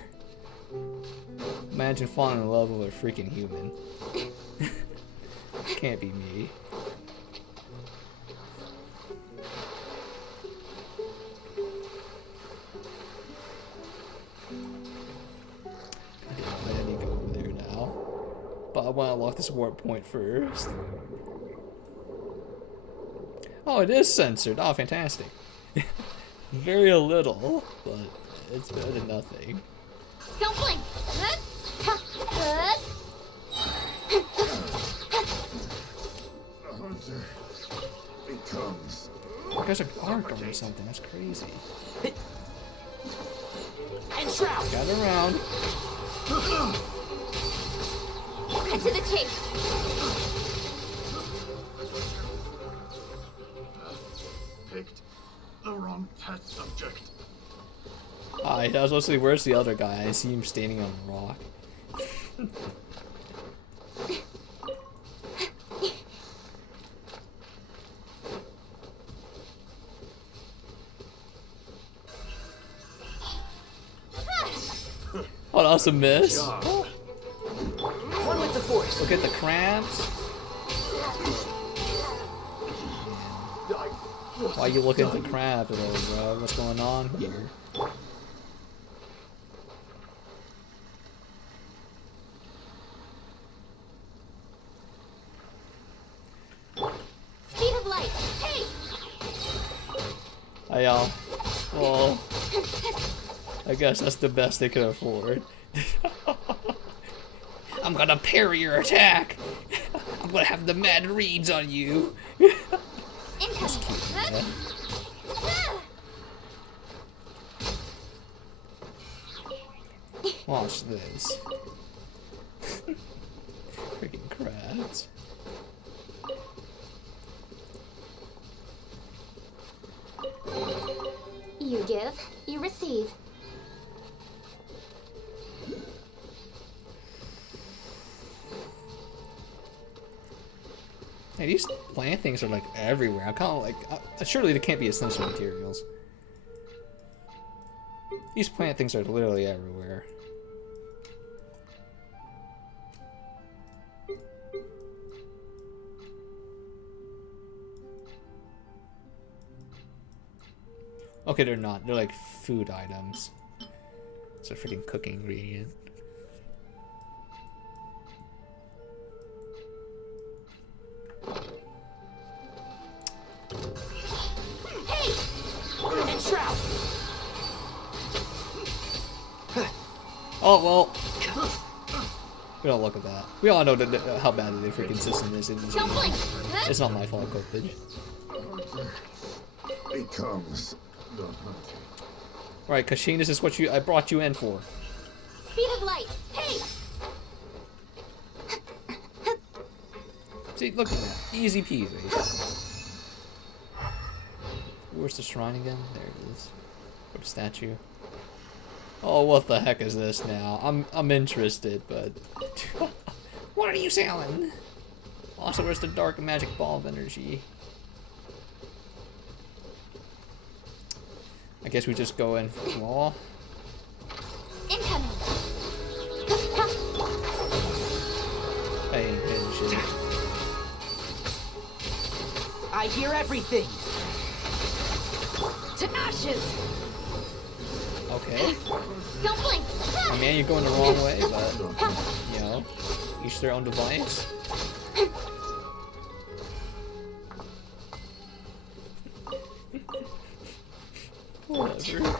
Imagine falling in love with a freaking human. Can't be me. I need to go over there now. But I want to unlock this warp point first. Oh, it is censored. Oh, fantastic. Very little, but it's better than nothing. Don't blink. The hunter becomes. You guys are Arkham or something. That's crazy. And Shroud. Got around. Cut to the chase. Picked the wrong test subject. I was supposed to say, where's the other guy? I see him standing on a rock. Oh, that was a miss. One with the force. Look at the crabs. Why are you looking at the crab, bro? What's going on here? Speed of light. Hey! Well, I guess that's the best they could afford. I'm gonna parry your attack. I'm gonna have the mad reads on you. That's cute, man. Watch this. Freaking crabs. You give, you receive. Hey, these plant things are like everywhere. I kind of like. Surely they can't be essential materials. These plant things are literally everywhere. Okay, they're not. They're like food items. It's a freaking cooking ingredient. Hey! And Shroud. Oh well. We don't look at that. We all know that, how bad the freaking system is. It's not my fault, Copage. Becomes the hunter. Right, Kashin, this is what I brought you in for. Speed of light. Hey! See, look at that. Easy peasy. Where's the shrine again? There it is. Or the statue. Oh, what the heck is this now? I'm interested, but what are you selling? Also, where's the dark magic ball of energy? I guess we just go in for law. Incoming. Paying attention. I hear everything. To ashes. Okay. Don't blink. I mean, you're going the wrong way, but you know, each their own device. Whatever.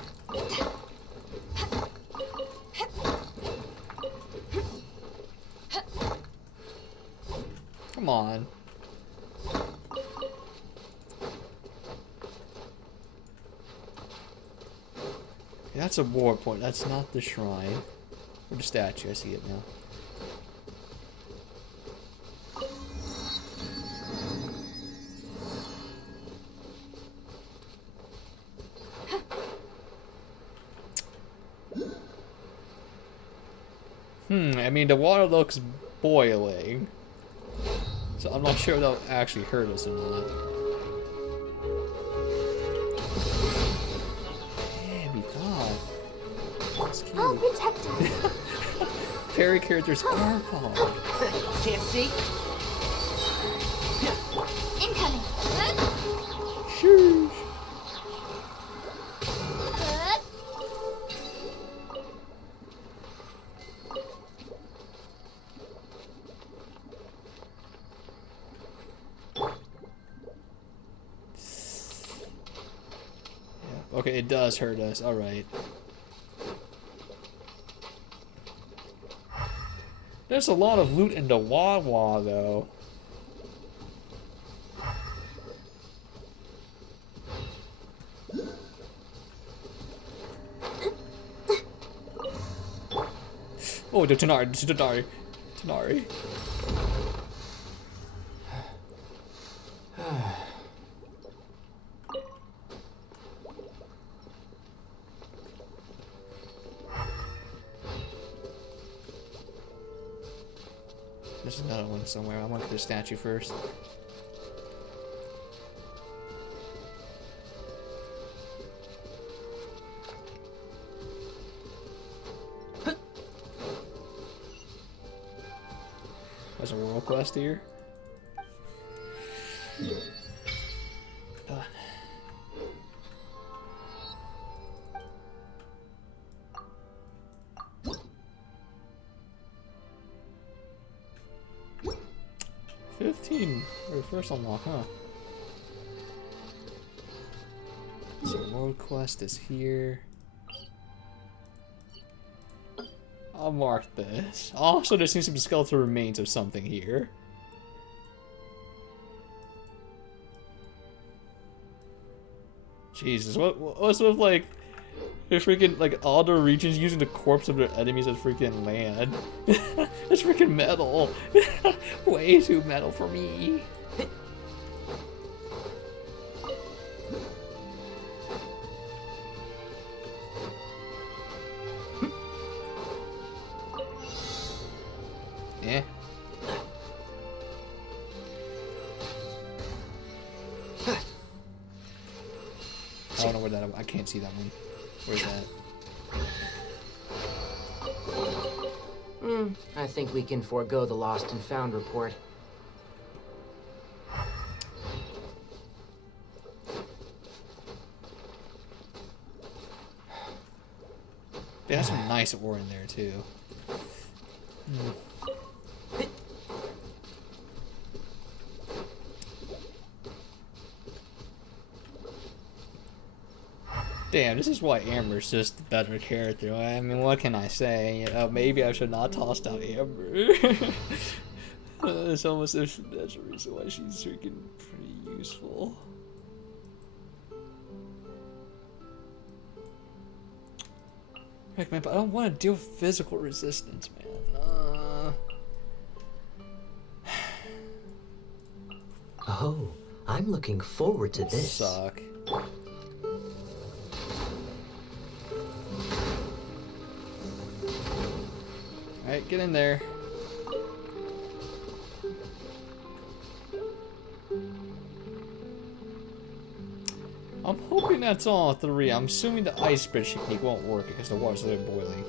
Come on. That's a war point. That's not the shrine. Or the statue. I see it now. I mean, the water looks boiling. So I'm not sure that'll actually hurt us or not. I'll protect us. Fairy characters are called. Can't see? Okay, it does hurt us. Alright. There's a lot of loot in the Wawa, though. Oh, the Tanari. There's another one somewhere. I want to get the statue first. There's a world quest here. Done. Or first unlock, huh? So world quest is here. I'll mark this. Also, there seems to be skeletal remains of something here. Jesus, what's with like the freaking like all the regions using the corpse of their enemies as freaking land? It's freaking metal. Way too metal for me. Yeah. I don't know where that. I can't see that one. Where's that? I think we can forego the lost and found report. They have some nice ore in there too. Damn, this is why Amber's just the better character. I mean, what can I say? You know, maybe I should not toss out Amber. It's almost as if that's the reason why she's freaking pretty useful. Heck, man, but I don't want to deal with physical resistance, man. Oh, I'm looking forward to this. Suck. Alright, get in there. I'm hoping that's all three. I'm assuming the ice bridge technique won't work because the water's really boiling.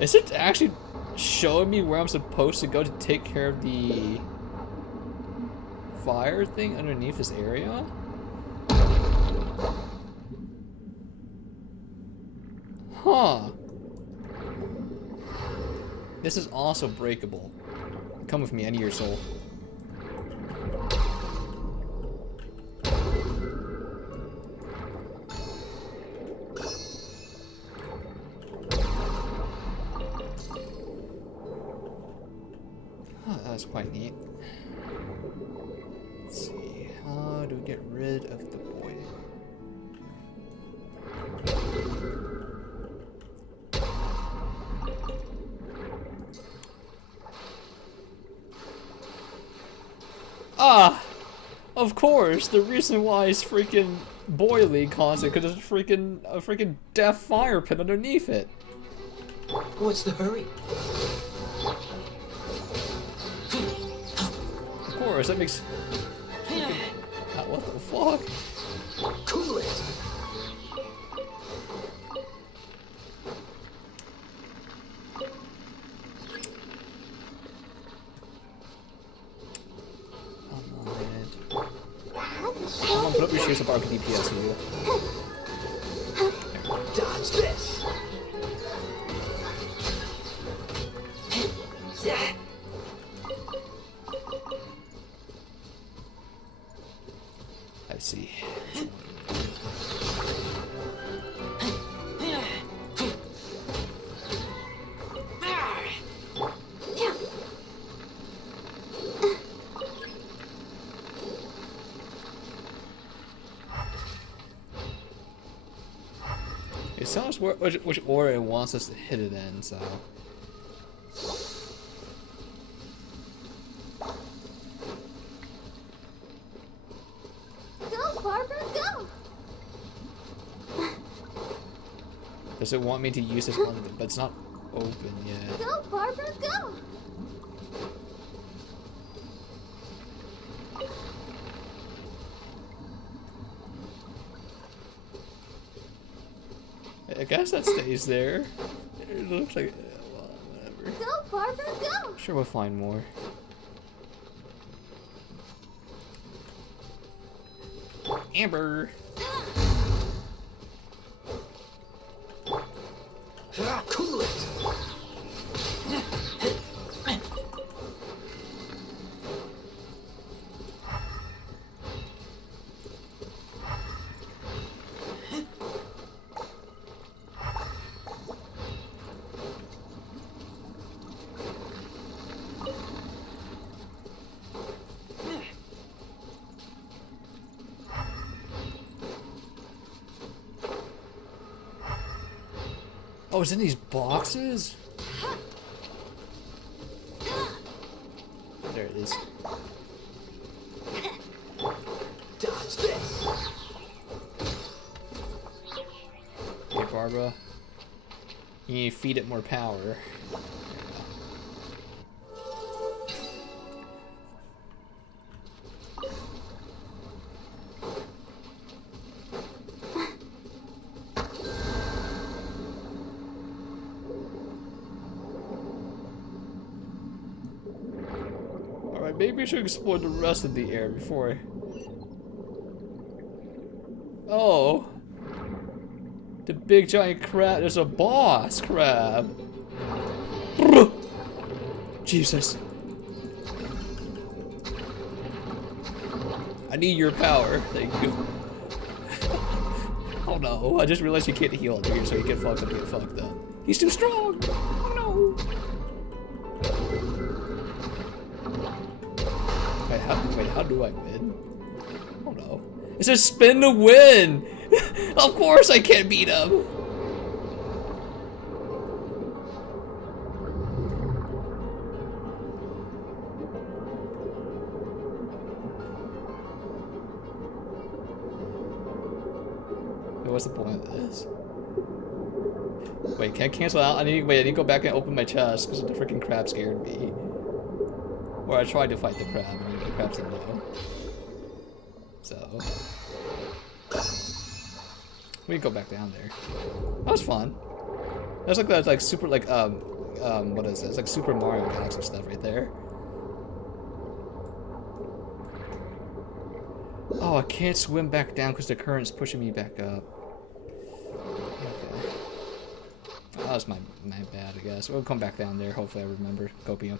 Is it actually showing me where I'm supposed to go to take care of the fire thing underneath this area? Huh. This is also breakable. Come with me, I need your soul. That's quite neat. Let's see, how do we get rid of the void? Ah! Of course, the reason why is freaking boiling constantly because there's a freaking death fire pit underneath it. What's the hurry? Of course, that makes. What the fuck? Cool it. Come on, put up your shoes up our DPS here. Dodge this. I see. It sounds which order it wants us to hit it in, so. Go, Barbara, go! Does it want me to use this one? But it's not open yet. Go, Barbara, go! I guess that stays there. It looks like, well, whatever. Go, Barbara, go! Sure, we'll find more. Amber. Cool it. Oh, it's in these boxes? There it is. Dodge this. Hey, Barbara. You need to feed it more power. Maybe we should explore the rest of the air before. Oh, the big giant crab. There's a boss crab. Jesus. I need your power. Thank you. Oh no, I just realized you can't heal under here, so you get fucked up, get fucked up. He's too strong. Oh no. Wait, how do I win? Oh no. It says spin to win! Of course I can't beat him! What's the point of this? Wait, can I cancel out? I need to go back and open my chest because the freaking crab scared me. Or I tried to fight the crab, and the crab said no. So we can go back down there. That was fun. That's like super what is it? It's like Super Mario Galaxy stuff right there. Oh, I can't swim back down because the current's pushing me back up. Okay. That was my bad, I guess. We'll come back down there. Hopefully I remember Copium.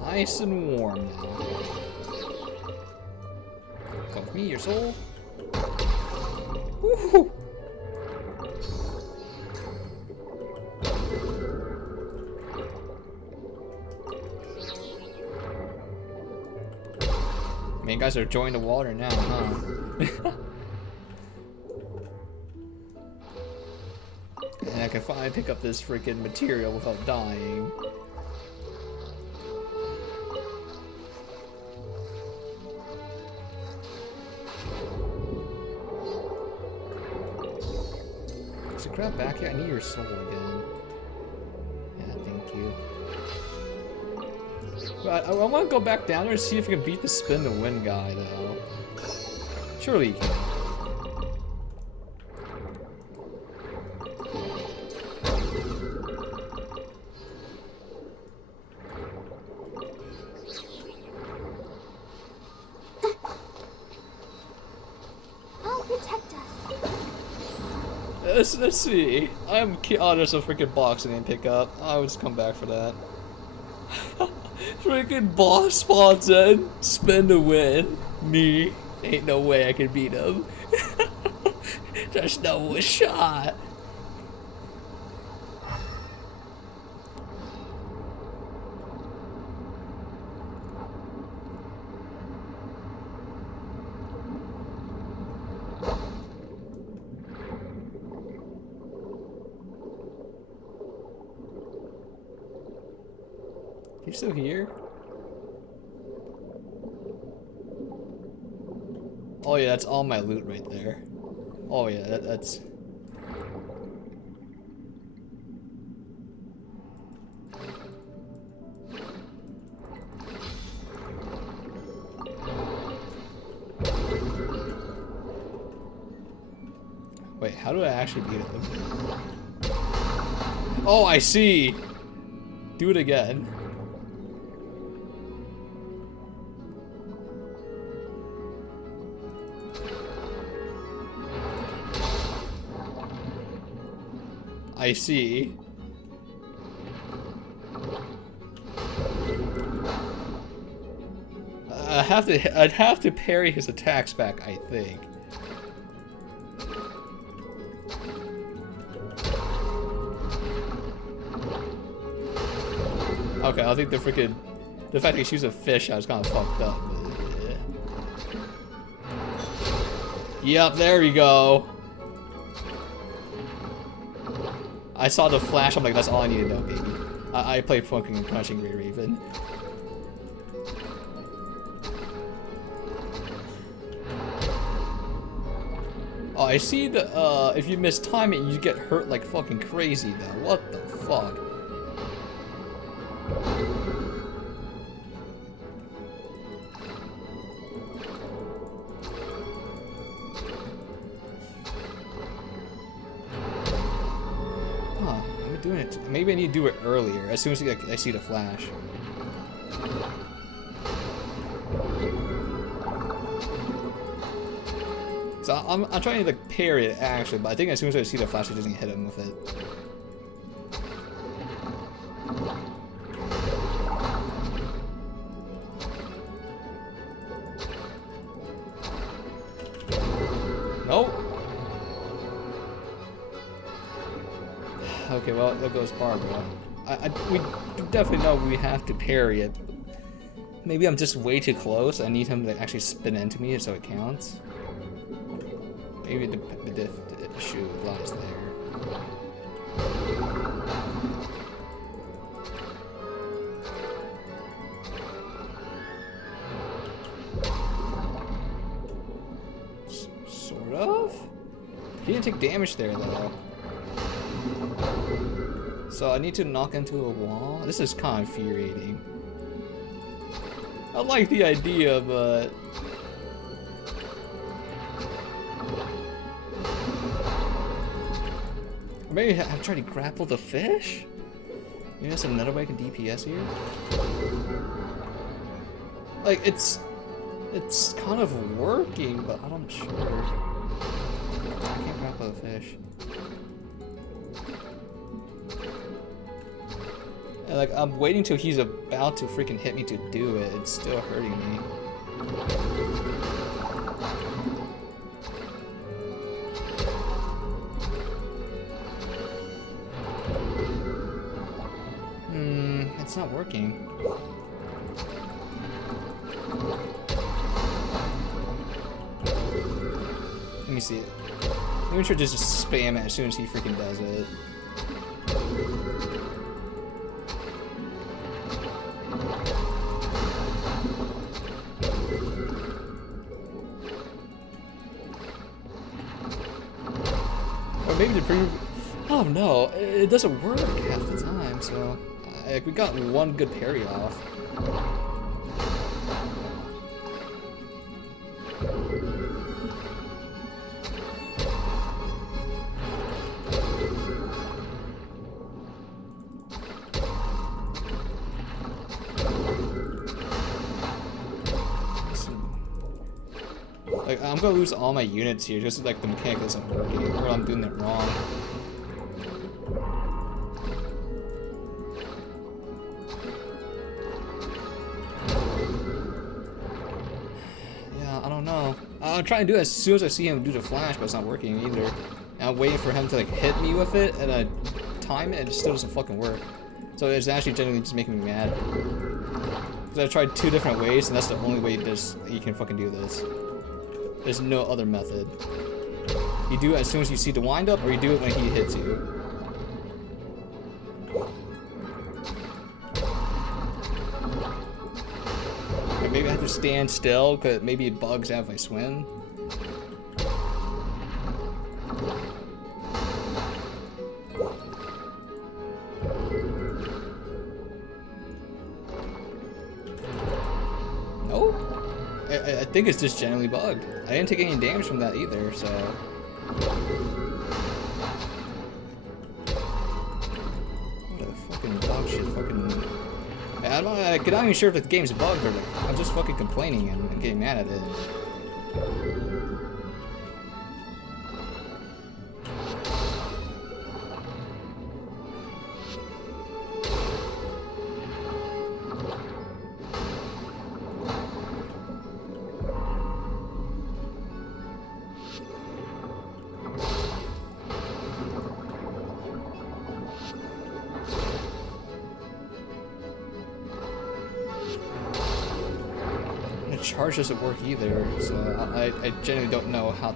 Nice and warm now. Come with me, your soul. Woohoo! Man, guys are enjoying the water now, huh? And I can finally pick up this freaking material without dying. Is the crab back here? I need your soul again. Yeah, thank you. But I want to go back down there and see if I can beat the spin to win guy, though. Surely you can. I'll protect us. Let's see. Oh, there's a freaking box I didn't pick up. I would just come back for that. Freaking boss spawns in. Spin to win. Me. Ain't no way I can beat him. There's no shot. You still here? Oh yeah, that's all my loot right there. Oh yeah, that's... Wait, how do I actually beat him? Oh, I see! Do it again. I see. I'd have to parry his attacks back, I think. Okay, I think the fact that he shoots a fish, I was kind of fucked up. Yep, there we go. I saw the flash, I'm like, that's all I need to know, baby. I play fucking Punishing Grey Raven. Oh, I see the, if you miss time it, you get hurt like fucking crazy, though. What the fuck? Doing it. Maybe I need to do it earlier, as soon as I see the flash. So I'm trying to like parry it actually, but I think as soon as I see the flash, it doesn't hit him with it. Nope. Okay, well, there goes Barbara. We definitely know we have to parry it. Maybe I'm just way too close. I need him to actually spin into me so it counts. Maybe the issue lies there. Sort of? He didn't take damage there, though. So I need to knock into a wall? This is kind of infuriating. I like the idea, but... Maybe I'm trying to grapple the fish? Maybe that's another way I can DPS here? Like, it's kind of working, but I'm not sure. I can't grapple the fish. Like, I'm waiting till he's about to freaking hit me to do it. It's still hurting me. It's not working. me see it. Let me try to just spam it as soon as he freaking does it. Or maybe to prove... Oh no, it doesn't work half the time, so... we got one good parry off. Like, I'm gonna lose all my units here just like the mechanic isn't working, or I'm doing it wrong. Yeah, I don't know. I'm trying to do it as soon as I see him do the flash, but it's not working either. And I'm waiting for him to like hit me with it, and I time it, and it still doesn't fucking work. So it's actually genuinely just making me mad. Because I've tried 2 different ways, and that's the only way you can fucking do this. There's no other method. You do it as soon as you see the wind up, or you do it when he hits you. Or maybe I have to stand still, because maybe it bugs out if I swim. No? I think it's just generally bugged. I didn't take any damage from that either, so... What a fucking dog shit fucking... I'm not even sure if the game's bugged or like, I'm just fucking complaining and getting mad at it. Charge doesn't work either, so I genuinely don't know how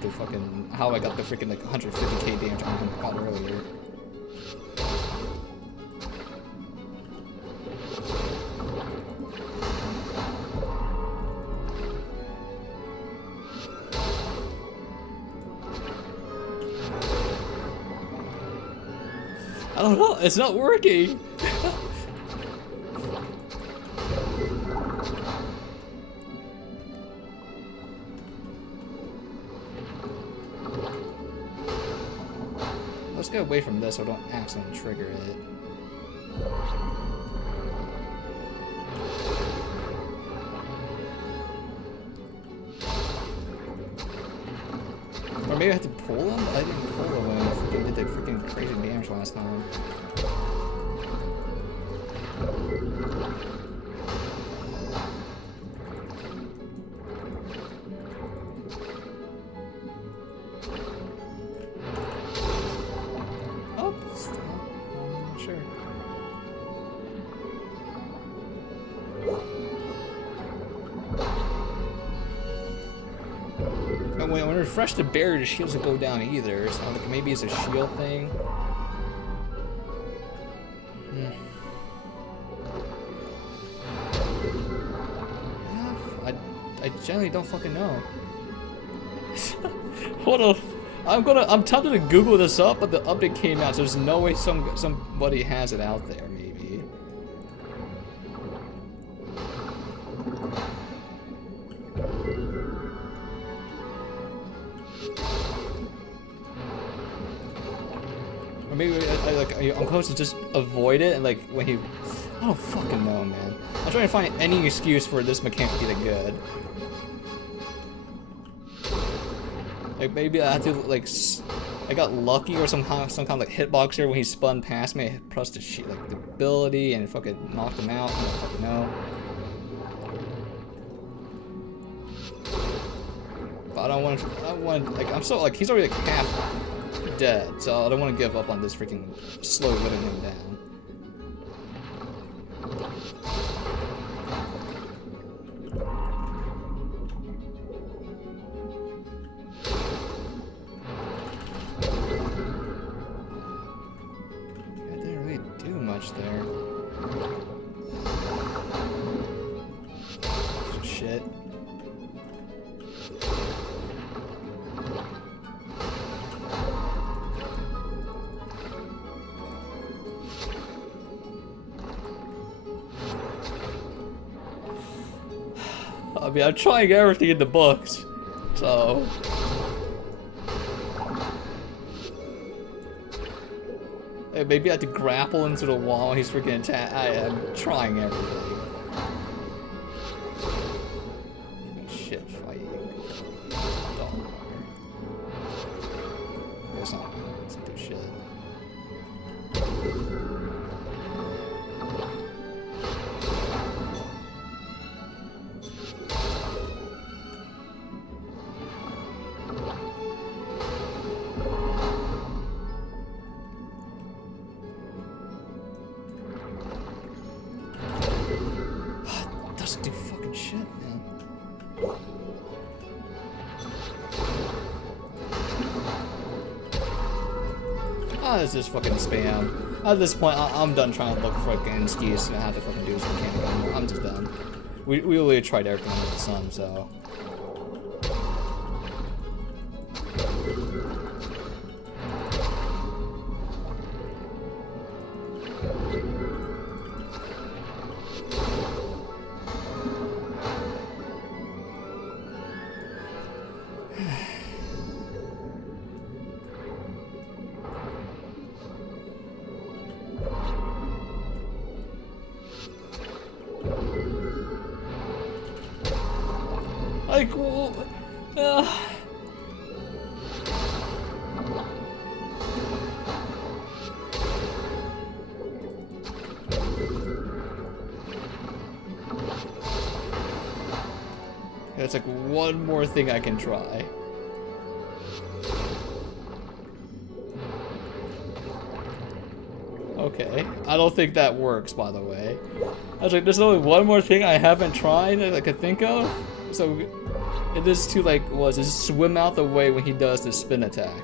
I got the freaking like 150k damage on him I got earlier. I don't know, it's not working! Let's get away from this so I don't accidentally trigger it. Or maybe I have to pull him? I didn't pull him when I freaking did the freaking crazy damage last time. When I refresh the barrier, the shield doesn't go down either, so like maybe it's a shield thing. I generally don't fucking know. What a... I'm tempted to Google this up, but the update came out, so there's no way somebody has it out there, maybe. Or maybe I'm supposed to just avoid it and like when he... I don't fucking know, man. I'm trying to find any excuse for this mechanic to be that good. Like maybe I had to like... I got lucky or some kind of like hitboxer when he spun past me. I pressed the like the ability and fucking knocked him out. I don't fucking know. But I don't want like I'm so like he's already like half dead, so I don't want to give up on this freaking slow whittling him down. shit. I mean, I'm trying everything in the books, so... Hey, maybe I have to grapple into the wall. He's freaking attack. I am trying everything. Shit, fighting. Don't. It's not. It's not do shit. Doesn't do fucking shit, man. Oh, this is fucking spam. At this point, I'm done trying to look for fucking excuse and have to fucking do this mechanic anymore. I'm just done. We really tried everything under the sun, so. Like, well, it's like one more thing I can try. Okay, I don't think that works, by the way. I was like, there's only one more thing I haven't tried that I could think of. So it is to like, just swim out the way when he does the spin attack.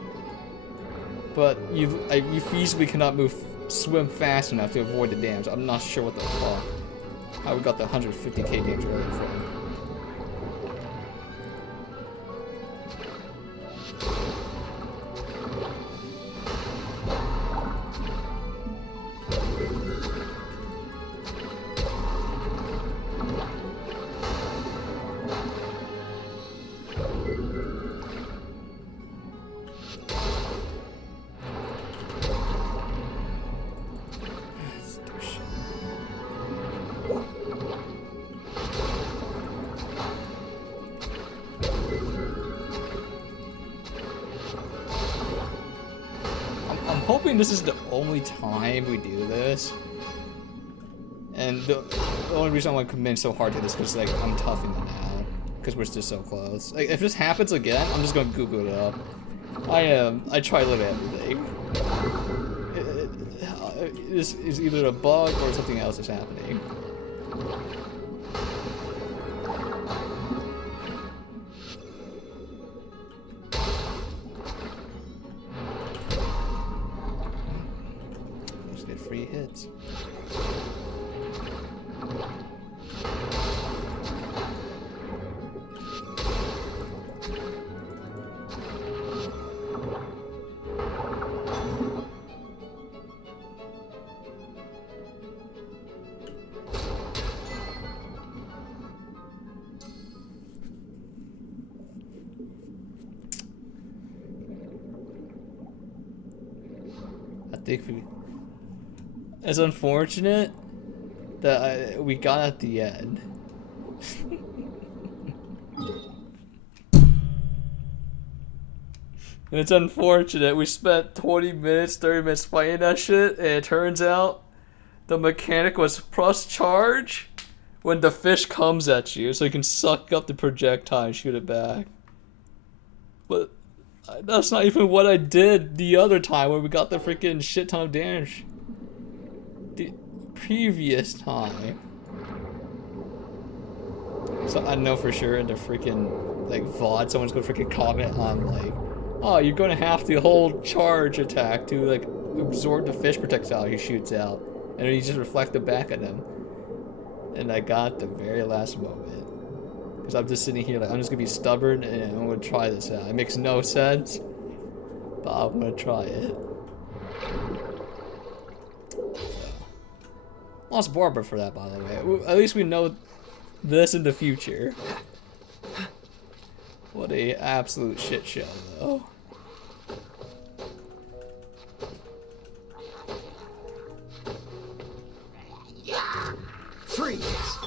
But you feasibly cannot swim fast enough to avoid the damage. I'm not sure what the fuck. How we got the 150k damage earlier from. I'm hoping this is the only time we do this. And the only reason I want to commit so hard to this is because like I'm toughing it now. Because we're just so close. Like if this happens again, I'm just gonna Google it up. I try literally everything. This is either a bug or something else is happening. Let's get free hits. It's unfortunate that we got at the end. And it's unfortunate we spent 20 minutes, 30 minutes fighting that shit, and it turns out the mechanic was plus charge when the fish comes at you, so you can suck up the projectile and shoot it back. But that's not even what I did the other time where we got the freaking shit ton of damage. The previous time. So I know for sure in the freaking like VOD someone's gonna freaking comment on like, oh, you're gonna have to hold charge attack to like absorb the fish projectile he shoots out. And then you just reflect it back at him. And I got the very last moment. Because I'm just sitting here like, I'm just gonna be stubborn and I'm gonna try this out. It makes no sense, but I'm gonna try it. Lost Barbara for that, by the way. At least we know this in the future. What a absolute shit show, though. Freeze!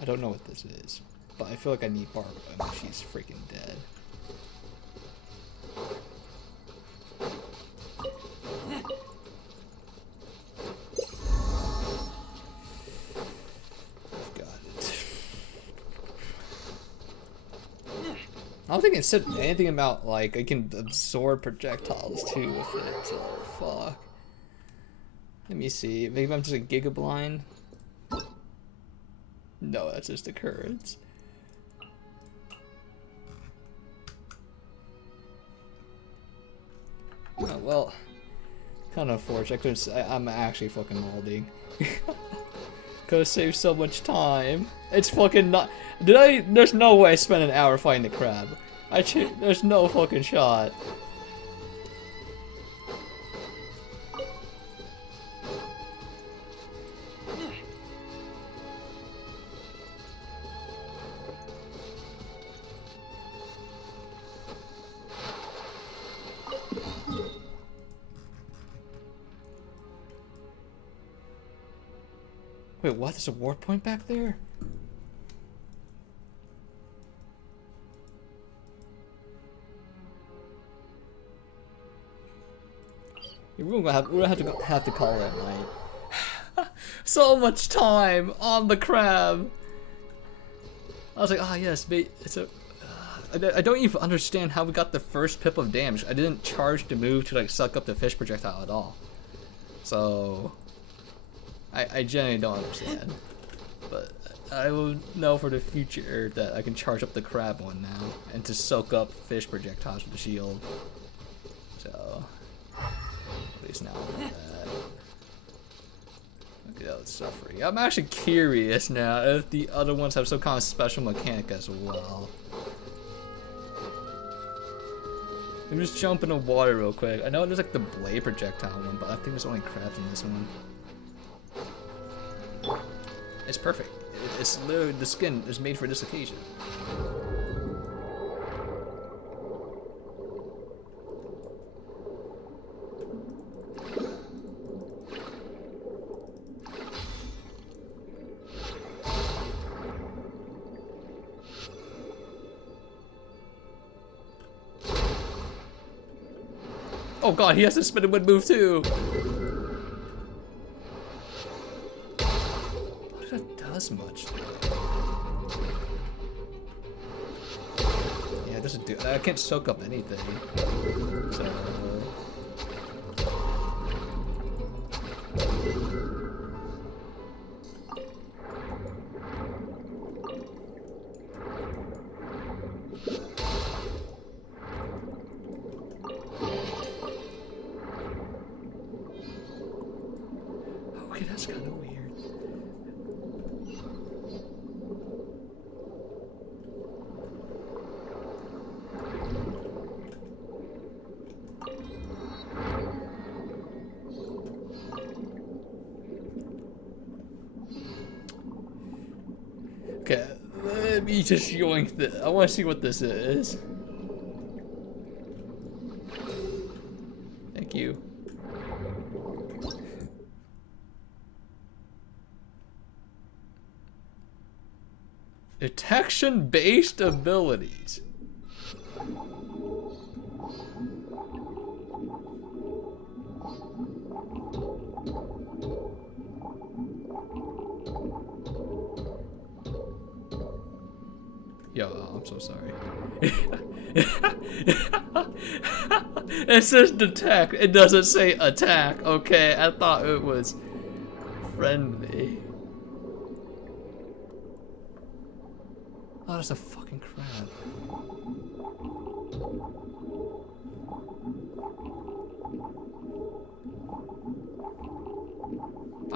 I don't know what this is, but I feel like I need Barbara. I mean, she's freaking dead. I don't think it said anything about, like, I can absorb projectiles too with it. Oh, fuck. Let me see. Maybe I'm just a gigablind? No, that's just occurrence. Oh, well, kind of unfortunate. I'm actually fucking molding. Could have saved so much time. It's fucking not. There's no way I spent an hour fighting the crab. There's no fucking shot. Wait, what? There's a warp point back there? We're gonna have to call it at night. So much time on the crab. I was like, ah, yes, it's a. I don't even understand how we got the first pip of damage. I didn't charge the move to like suck up the fish projectile at all. So I genuinely don't understand. But I will know for the future that I can charge up the crab one now and to soak up fish projectiles with the shield. So at least now I know that. Look at that suffering. I'm actually curious now if the other ones have some kind of special mechanic as well. Let me just jump in the water real quick. I know there's like the blade projectile one, but I think there's only crabs in this one. It's perfect. It's literally, the skin is made for this occasion. Oh god, he has to spin a wind move too! But that does much. Yeah, it doesn't do. I can't soak up anything. So. Okay, that's kind of weird. Okay, let me just yoink this. I want to see what this is. Thank you. Detection-based abilities. Yo, I'm so sorry. It says detect. It doesn't say attack. Okay, I thought it was friendly. Oh, that's a fucking crab.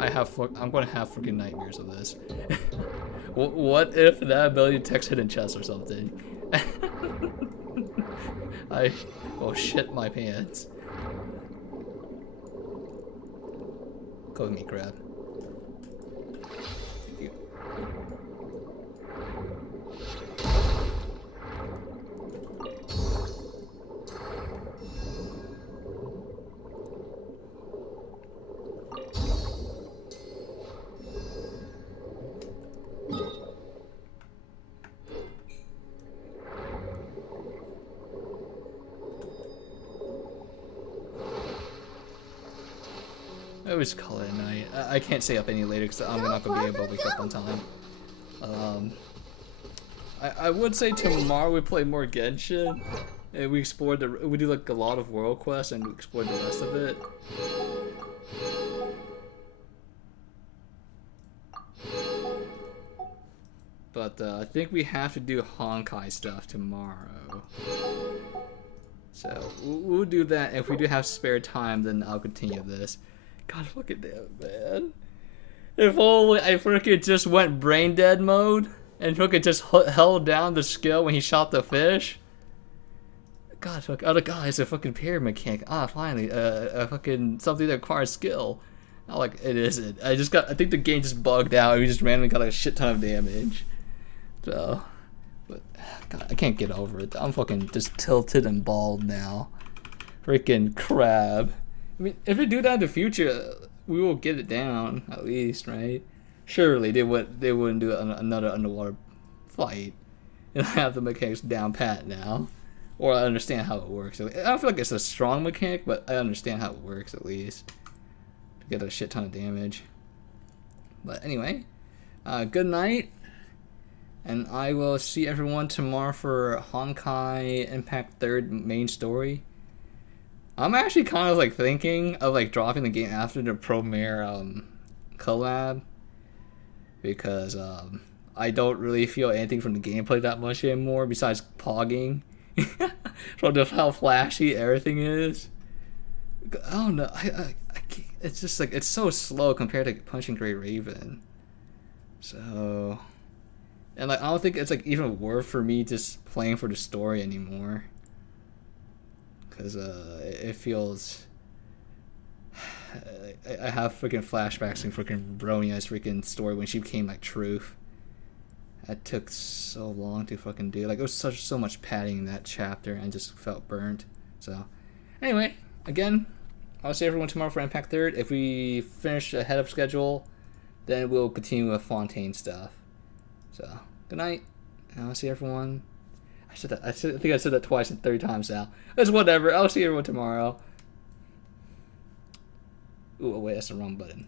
I'm gonna have freaking nightmares of this. What if that ability detects hidden chests or something? Oh shit my pants. Go with me, crab. Thank you. I always call it a night. I can't stay up any later because I'm not gonna be able to wake up on time. I would say tomorrow we play more Genshin and we do like a lot of world quests and we explore the rest of it. But I think we have to do Honkai stuff tomorrow. So we'll do that. If we do have spare time, then I'll continue this. God fucking damn it, man. If only I freaking just went brain dead mode and freaking just held down the skill when he shot the fish. God, fuck, oh god, it's a fucking pyramid mechanic. Ah, finally, a fucking something that requires skill. Not like it isn't. I think the game just bugged out. We just randomly got like a shit ton of damage. So, but God, I can't get over it. I'm fucking just tilted and bald now. Freaking crab. I mean, if we do that in the future, we will get it down at least, right? Surely they wouldn't do another underwater fight and have the mechanics down pat now, or I understand how it works. I don't feel like it's a strong mechanic, but I understand how it works at least to get a shit ton of damage. But anyway, good night, and I will see everyone tomorrow for Honkai Impact 3rd main story. I'm actually kind of like thinking of like dropping the game after the Promare collab because I don't really feel anything from the gameplay that much anymore besides pogging from just how flashy everything is. I don't know. I can't, it's just like it's so slow compared to Punching Gray Raven. So, and like I don't think it's like even worth for me just playing for the story anymore. Because it feels I have freaking flashbacks and freaking Bronia's freaking story when she became like truth. That took so long to fucking do. Like it was so much padding in that chapter and I just felt burnt. So anyway, again, I'll see everyone tomorrow for Impact 3rd. If we finish ahead of schedule, then we'll continue with Fontaine stuff. So good night, and I'll see everyone. I think I said that twice and 3 times now. It's whatever. I'll see everyone tomorrow. Ooh, wait, that's the wrong button.